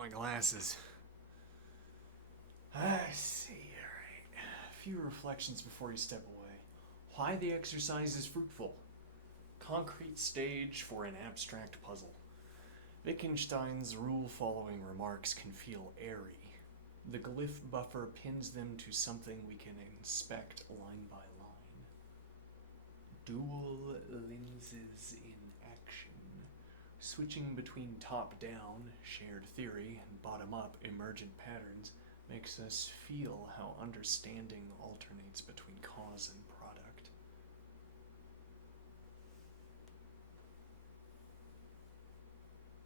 my glasses. I see, alright. A few reflections before you step away. Why the exercise is fruitful. Concrete stage for an abstract puzzle. Wittgenstein's rule-following remarks can feel airy. The glyph buffer pins them to something we can inspect line by line. Dual lenses in action. Switching between top-down, shared theory, and bottom-up, emergent patterns makes us feel how understanding alternates between cause and product.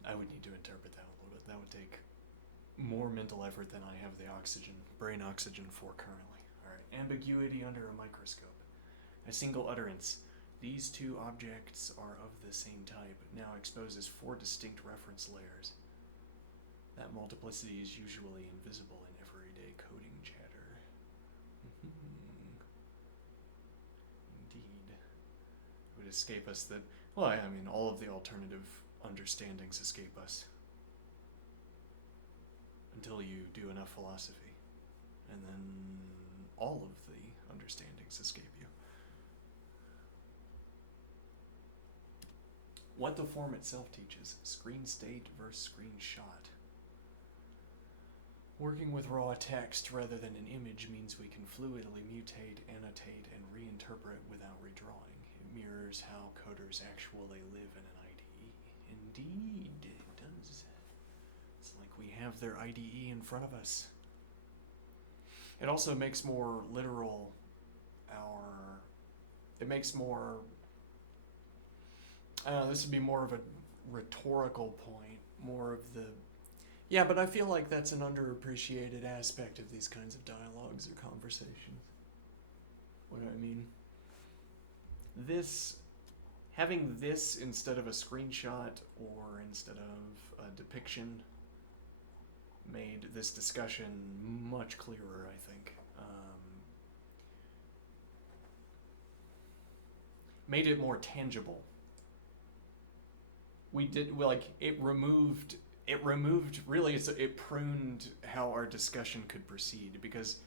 I would need to interpret that a little bit. That would take more mental effort than I have the brain oxygen for currently. Alright, ambiguity under a microscope. A single utterance. These two objects are of the same type, now exposes 4 distinct reference layers. That multiplicity is usually invisible in everyday coding chatter. Indeed. It would escape us that, well, I mean, all of the alternative understandings escape us. Until you do enough philosophy. And then all of the understandings escape you. What the form itself teaches. Screen state versus screenshot. Working with raw text rather than an image means we can fluidly mutate, annotate, and reinterpret without redrawing. It mirrors how coders actually live in an IDE. Indeed, it does. It's like we have their IDE in front of us. It also makes more literal it makes more, this would be more of a rhetorical point, more of the, yeah, but I feel like that's an underappreciated aspect of these kinds of dialogues or conversations. What do I mean? Having this instead of a screenshot or instead of a depiction made this discussion much clearer, I think. Made it more tangible. It pruned how our discussion could proceed, because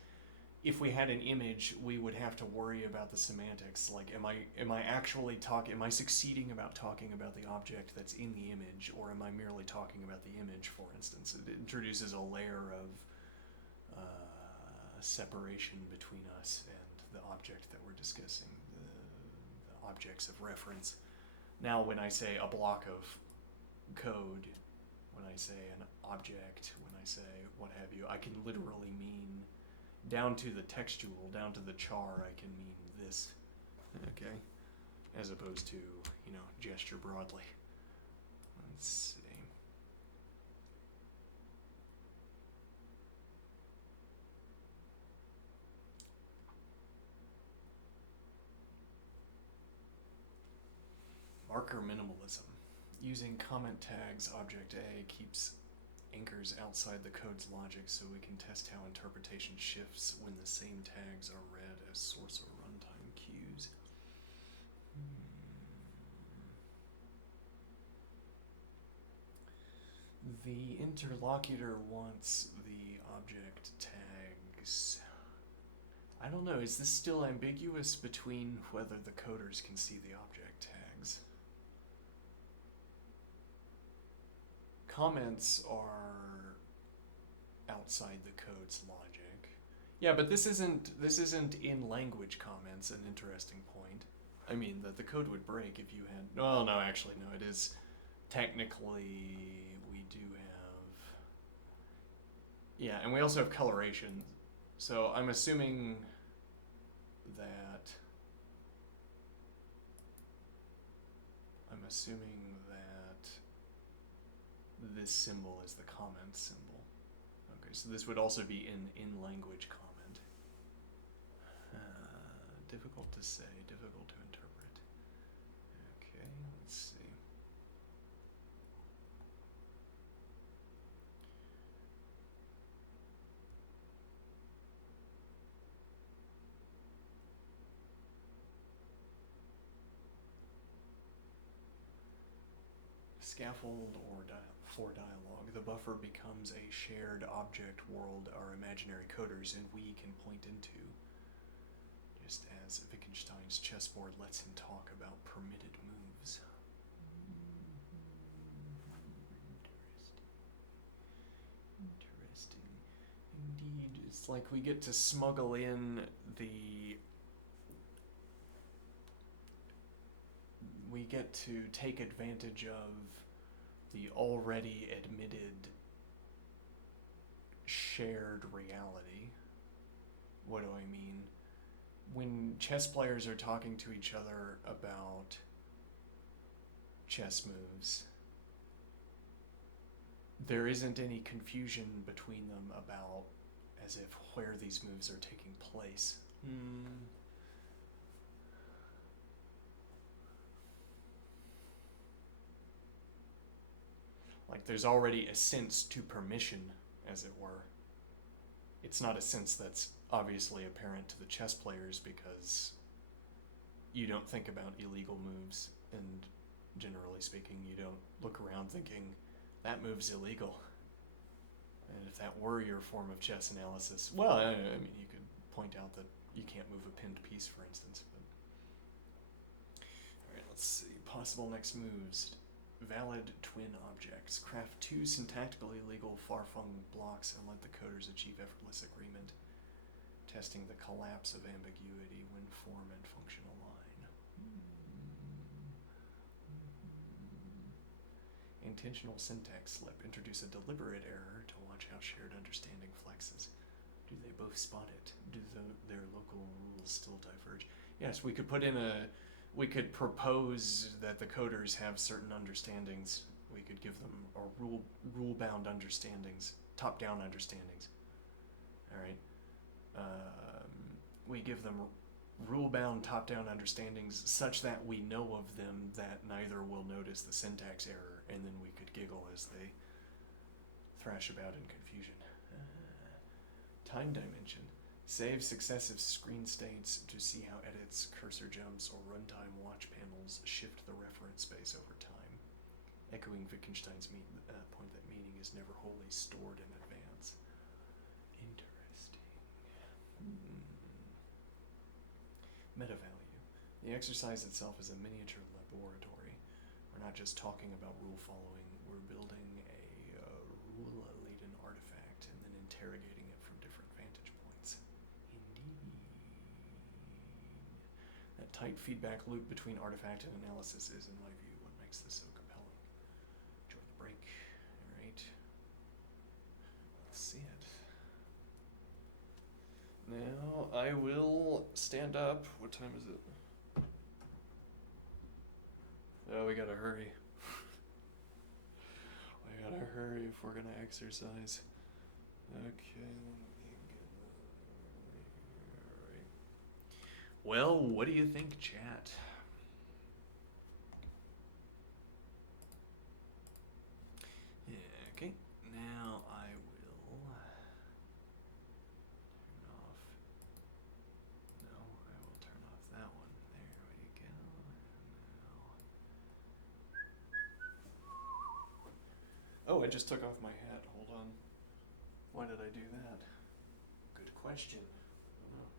if we had an image, we would have to worry about the semantics. Like, am I succeeding about talking about the object that's in the image, or am I merely talking about the image, for instance? It introduces a layer of separation between us and the object that we're discussing, the objects of reference. Now, when I say a block of code, when I say an object, when I say what have you, I can literally mean, down to the textual, down to the char, I can mean this. Okay? As opposed to, gesture broadly. Let's see. Marker minimalism. Using comment tags, object A keeps anchors outside the code's logic so we can test how interpretation shifts when the same tags are read as source or runtime cues. The interlocutor wants the object tags. I don't know, is this still ambiguous between whether the coders can see the object tags? Comments are outside the code's logic. Yeah, but this isn't in language comments, an interesting point. I mean, that the code would break if you had, well, no, actually, no, it is technically, we do have, yeah, and we also have coloration. So I'm assuming that this symbol is the comment symbol. Okay, so this would also be in language comment. Difficult to say, difficult to interpret. Okay, let's see. scaffold or for dialogue. The buffer becomes a shared object world our imaginary coders and we can point into. Just as Wittgenstein's chessboard lets him talk about permitted moves. Interesting. Indeed. It's like we get to smuggle in we get to take advantage of the already admitted shared reality. What do I mean? When chess players are talking to each other about chess moves, there isn't any confusion between them about as if where these moves are taking place. Like there's already a sense to permission, as it were. It's not a sense that's obviously apparent to the chess players because you don't think about illegal moves, and generally speaking, you don't look around thinking, that move's illegal. And if that were your form of chess analysis, well, I mean, you could point out that you can't move a pinned piece, for instance. But all right, let's see. Possible next moves. Valid twin objects. Craft 2 syntactically legal far-flung blocks and let the coders achieve effortless agreement, testing the collapse of ambiguity when form and function align. Intentional syntax slip. Introduce a deliberate error to watch how shared understanding flexes. Do they both spot it? Do their local rules still diverge? Yes, we could put in we could propose that the coders have certain understandings. We could give them rule-bound understandings, top-down understandings. All right. We give them rule-bound top-down understandings such that we know of them that neither will notice the syntax error, and then we could giggle as they thrash about in confusion. Time dimension. Save successive screen states to see how edits, cursor jumps, or runtime watch panels shift the reference space over time, echoing Wittgenstein's point that meaning is never wholly stored in advance. Interesting. Meta value. The exercise itself is a miniature laboratory. We're not just talking about rule following, we're building a rule-laden artifact and then interrogating it from different vantage points. Indeed. That tight feedback loop between artifact and analysis is, in my view, what makes this so compelling. Enjoy the break. Alright. Let's see it. Now I will stand up. What time is it? Oh, we gotta hurry. We gotta hurry if we're gonna exercise. Okay. Alright. Well, what do you think, chat? Yeah, okay. Now I will turn off. No, I will turn off that one. There we go. Now. Oh, I just took off my hat. Hold on. Why did I do that? Good question. I don't know.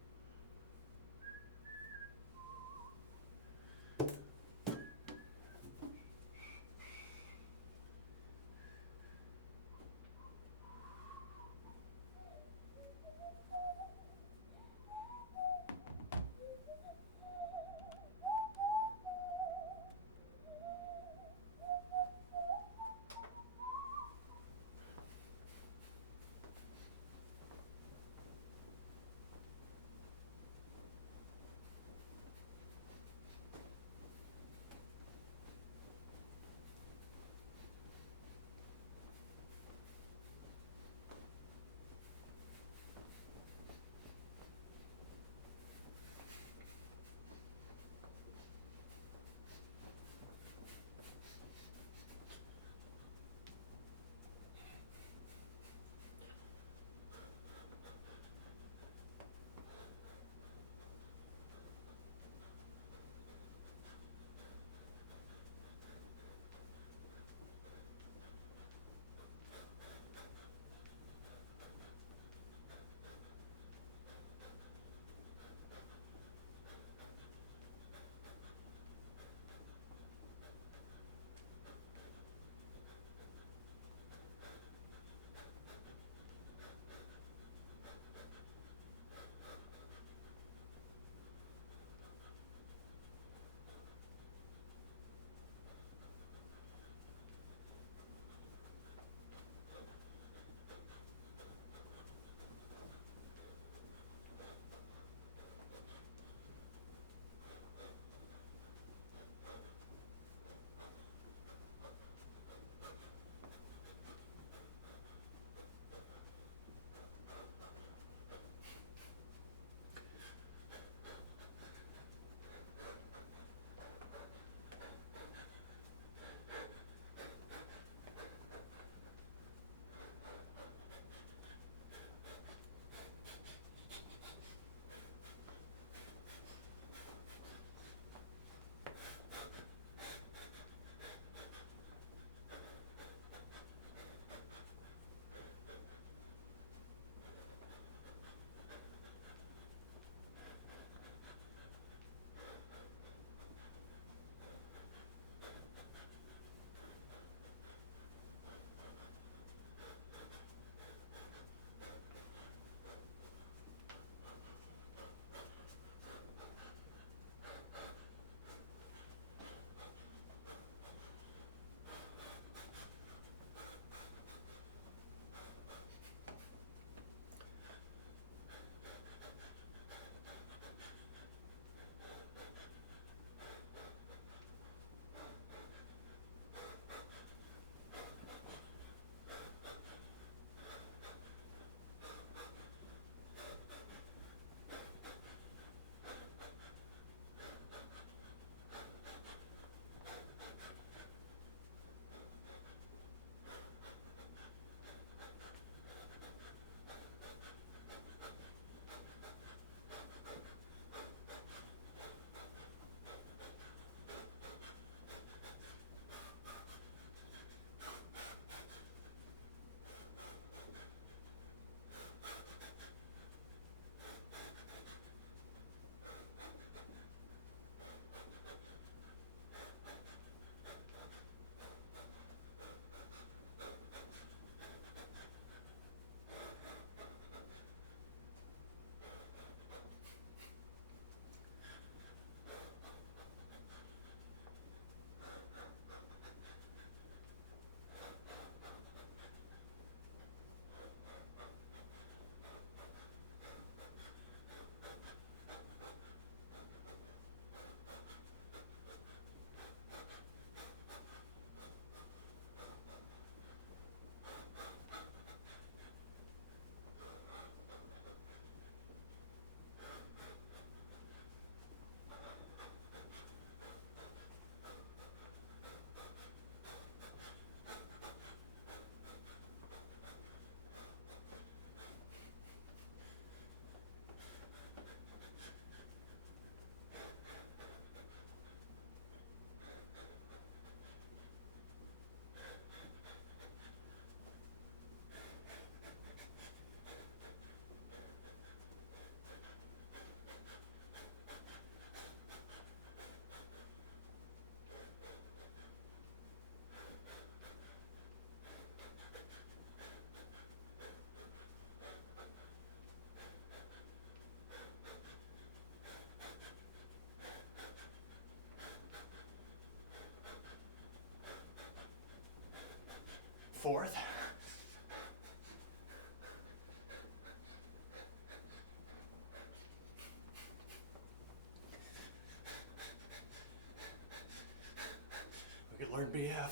fourth. We could learn BF.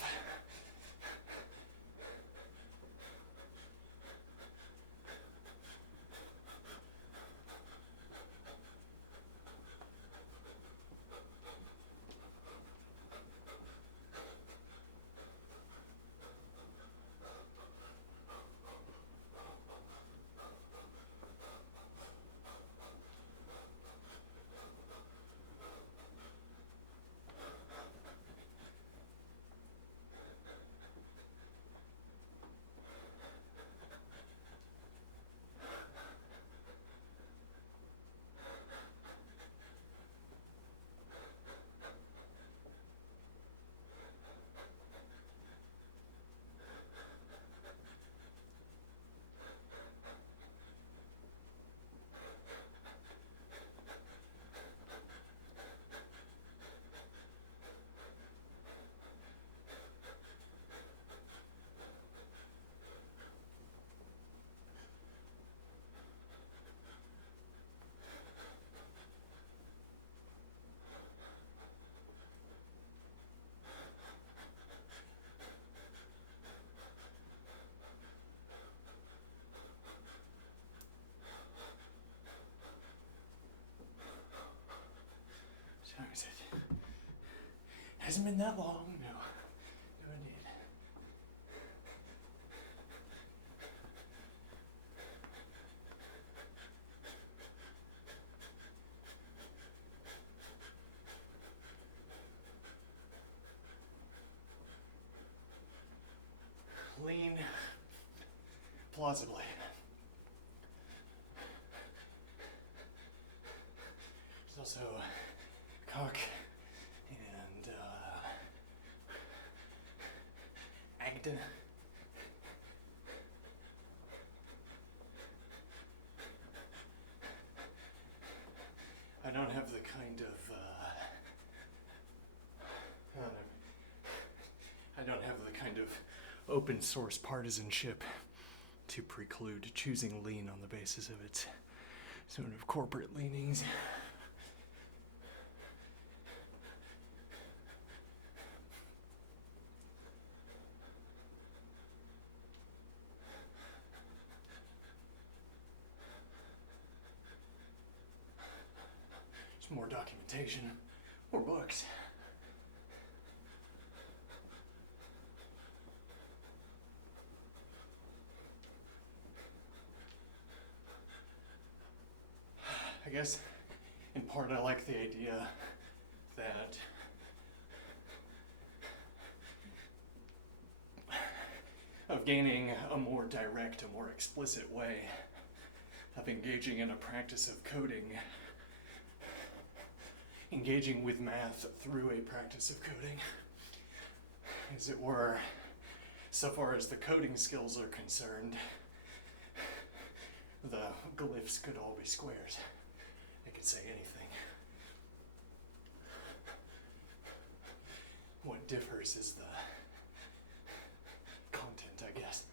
How is it? Hasn't been that long, no. No, indeed. Lean, plausibly. There's also cock and Agda. I don't have the kind of I don't have the kind of open source partisanship to preclude choosing lean on the basis of its sort of corporate leanings. There's more documentation, more books. I guess, in part, I like the idea that of gaining a more direct, a more explicit way of engaging in a practice of coding, engaging with math through a practice of coding, as it were, so far as the coding skills are concerned, the glyphs could all be squares. They could say anything. What differs is the content, I guess.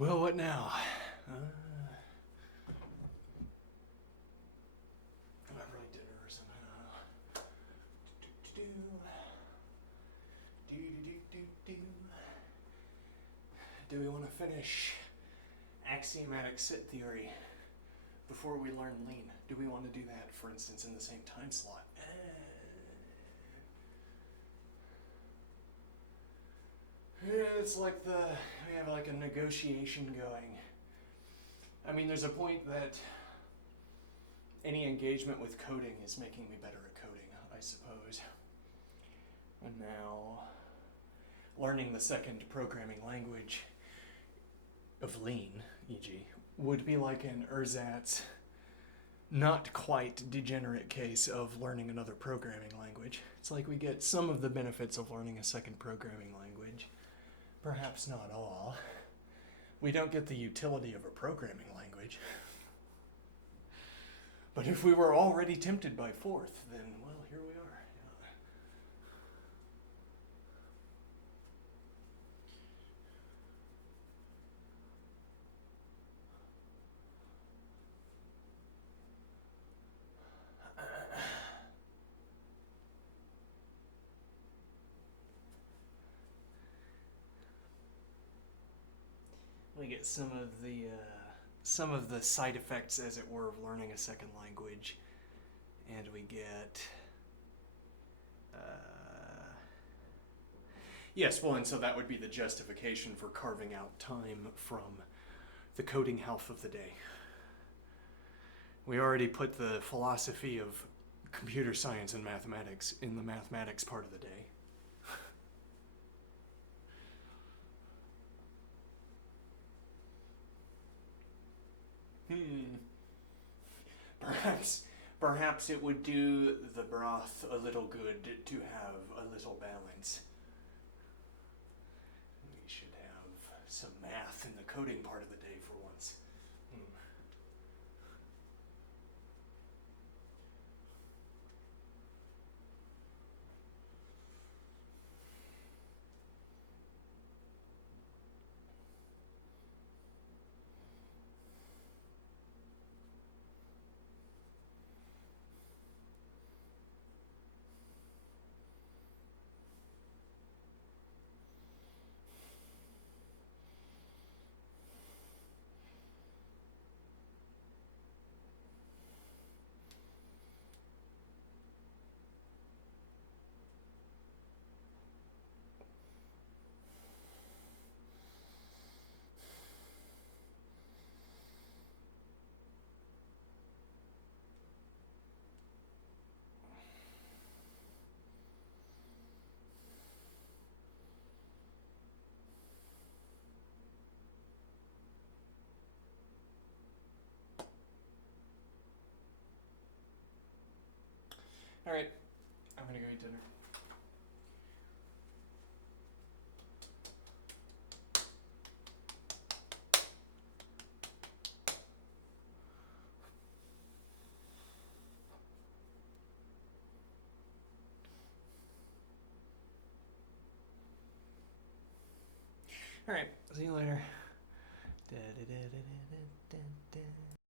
Well, what now? Have really dinner or something? I don't know. Do we want to finish axiomatic set theory before we learn lean? Do we want to do that, for instance, in the same time slot? It's like we have like a negotiation going. I mean, there's a point that any engagement with coding is making me better at coding, I suppose. And now, learning the second programming language of lean, e.g., would be like an ersatz, not quite degenerate case of learning another programming language. It's like we get some of the benefits of learning a second programming language, perhaps not all. We don't get the utility of a programming language. But if we were already tempted by fourth, then, well, here we are. We get some of the side effects, as it were, of learning a second language, and we get yes, well, and so that would be the justification for carving out time from the coding half of the day. We already put the philosophy of computer science and mathematics in the mathematics part of the day. Perhaps it would do the broth a little good to have a little balance. We should have some math in the coding part of the day for once. All right, I'm gonna go eat dinner. All right, see you later.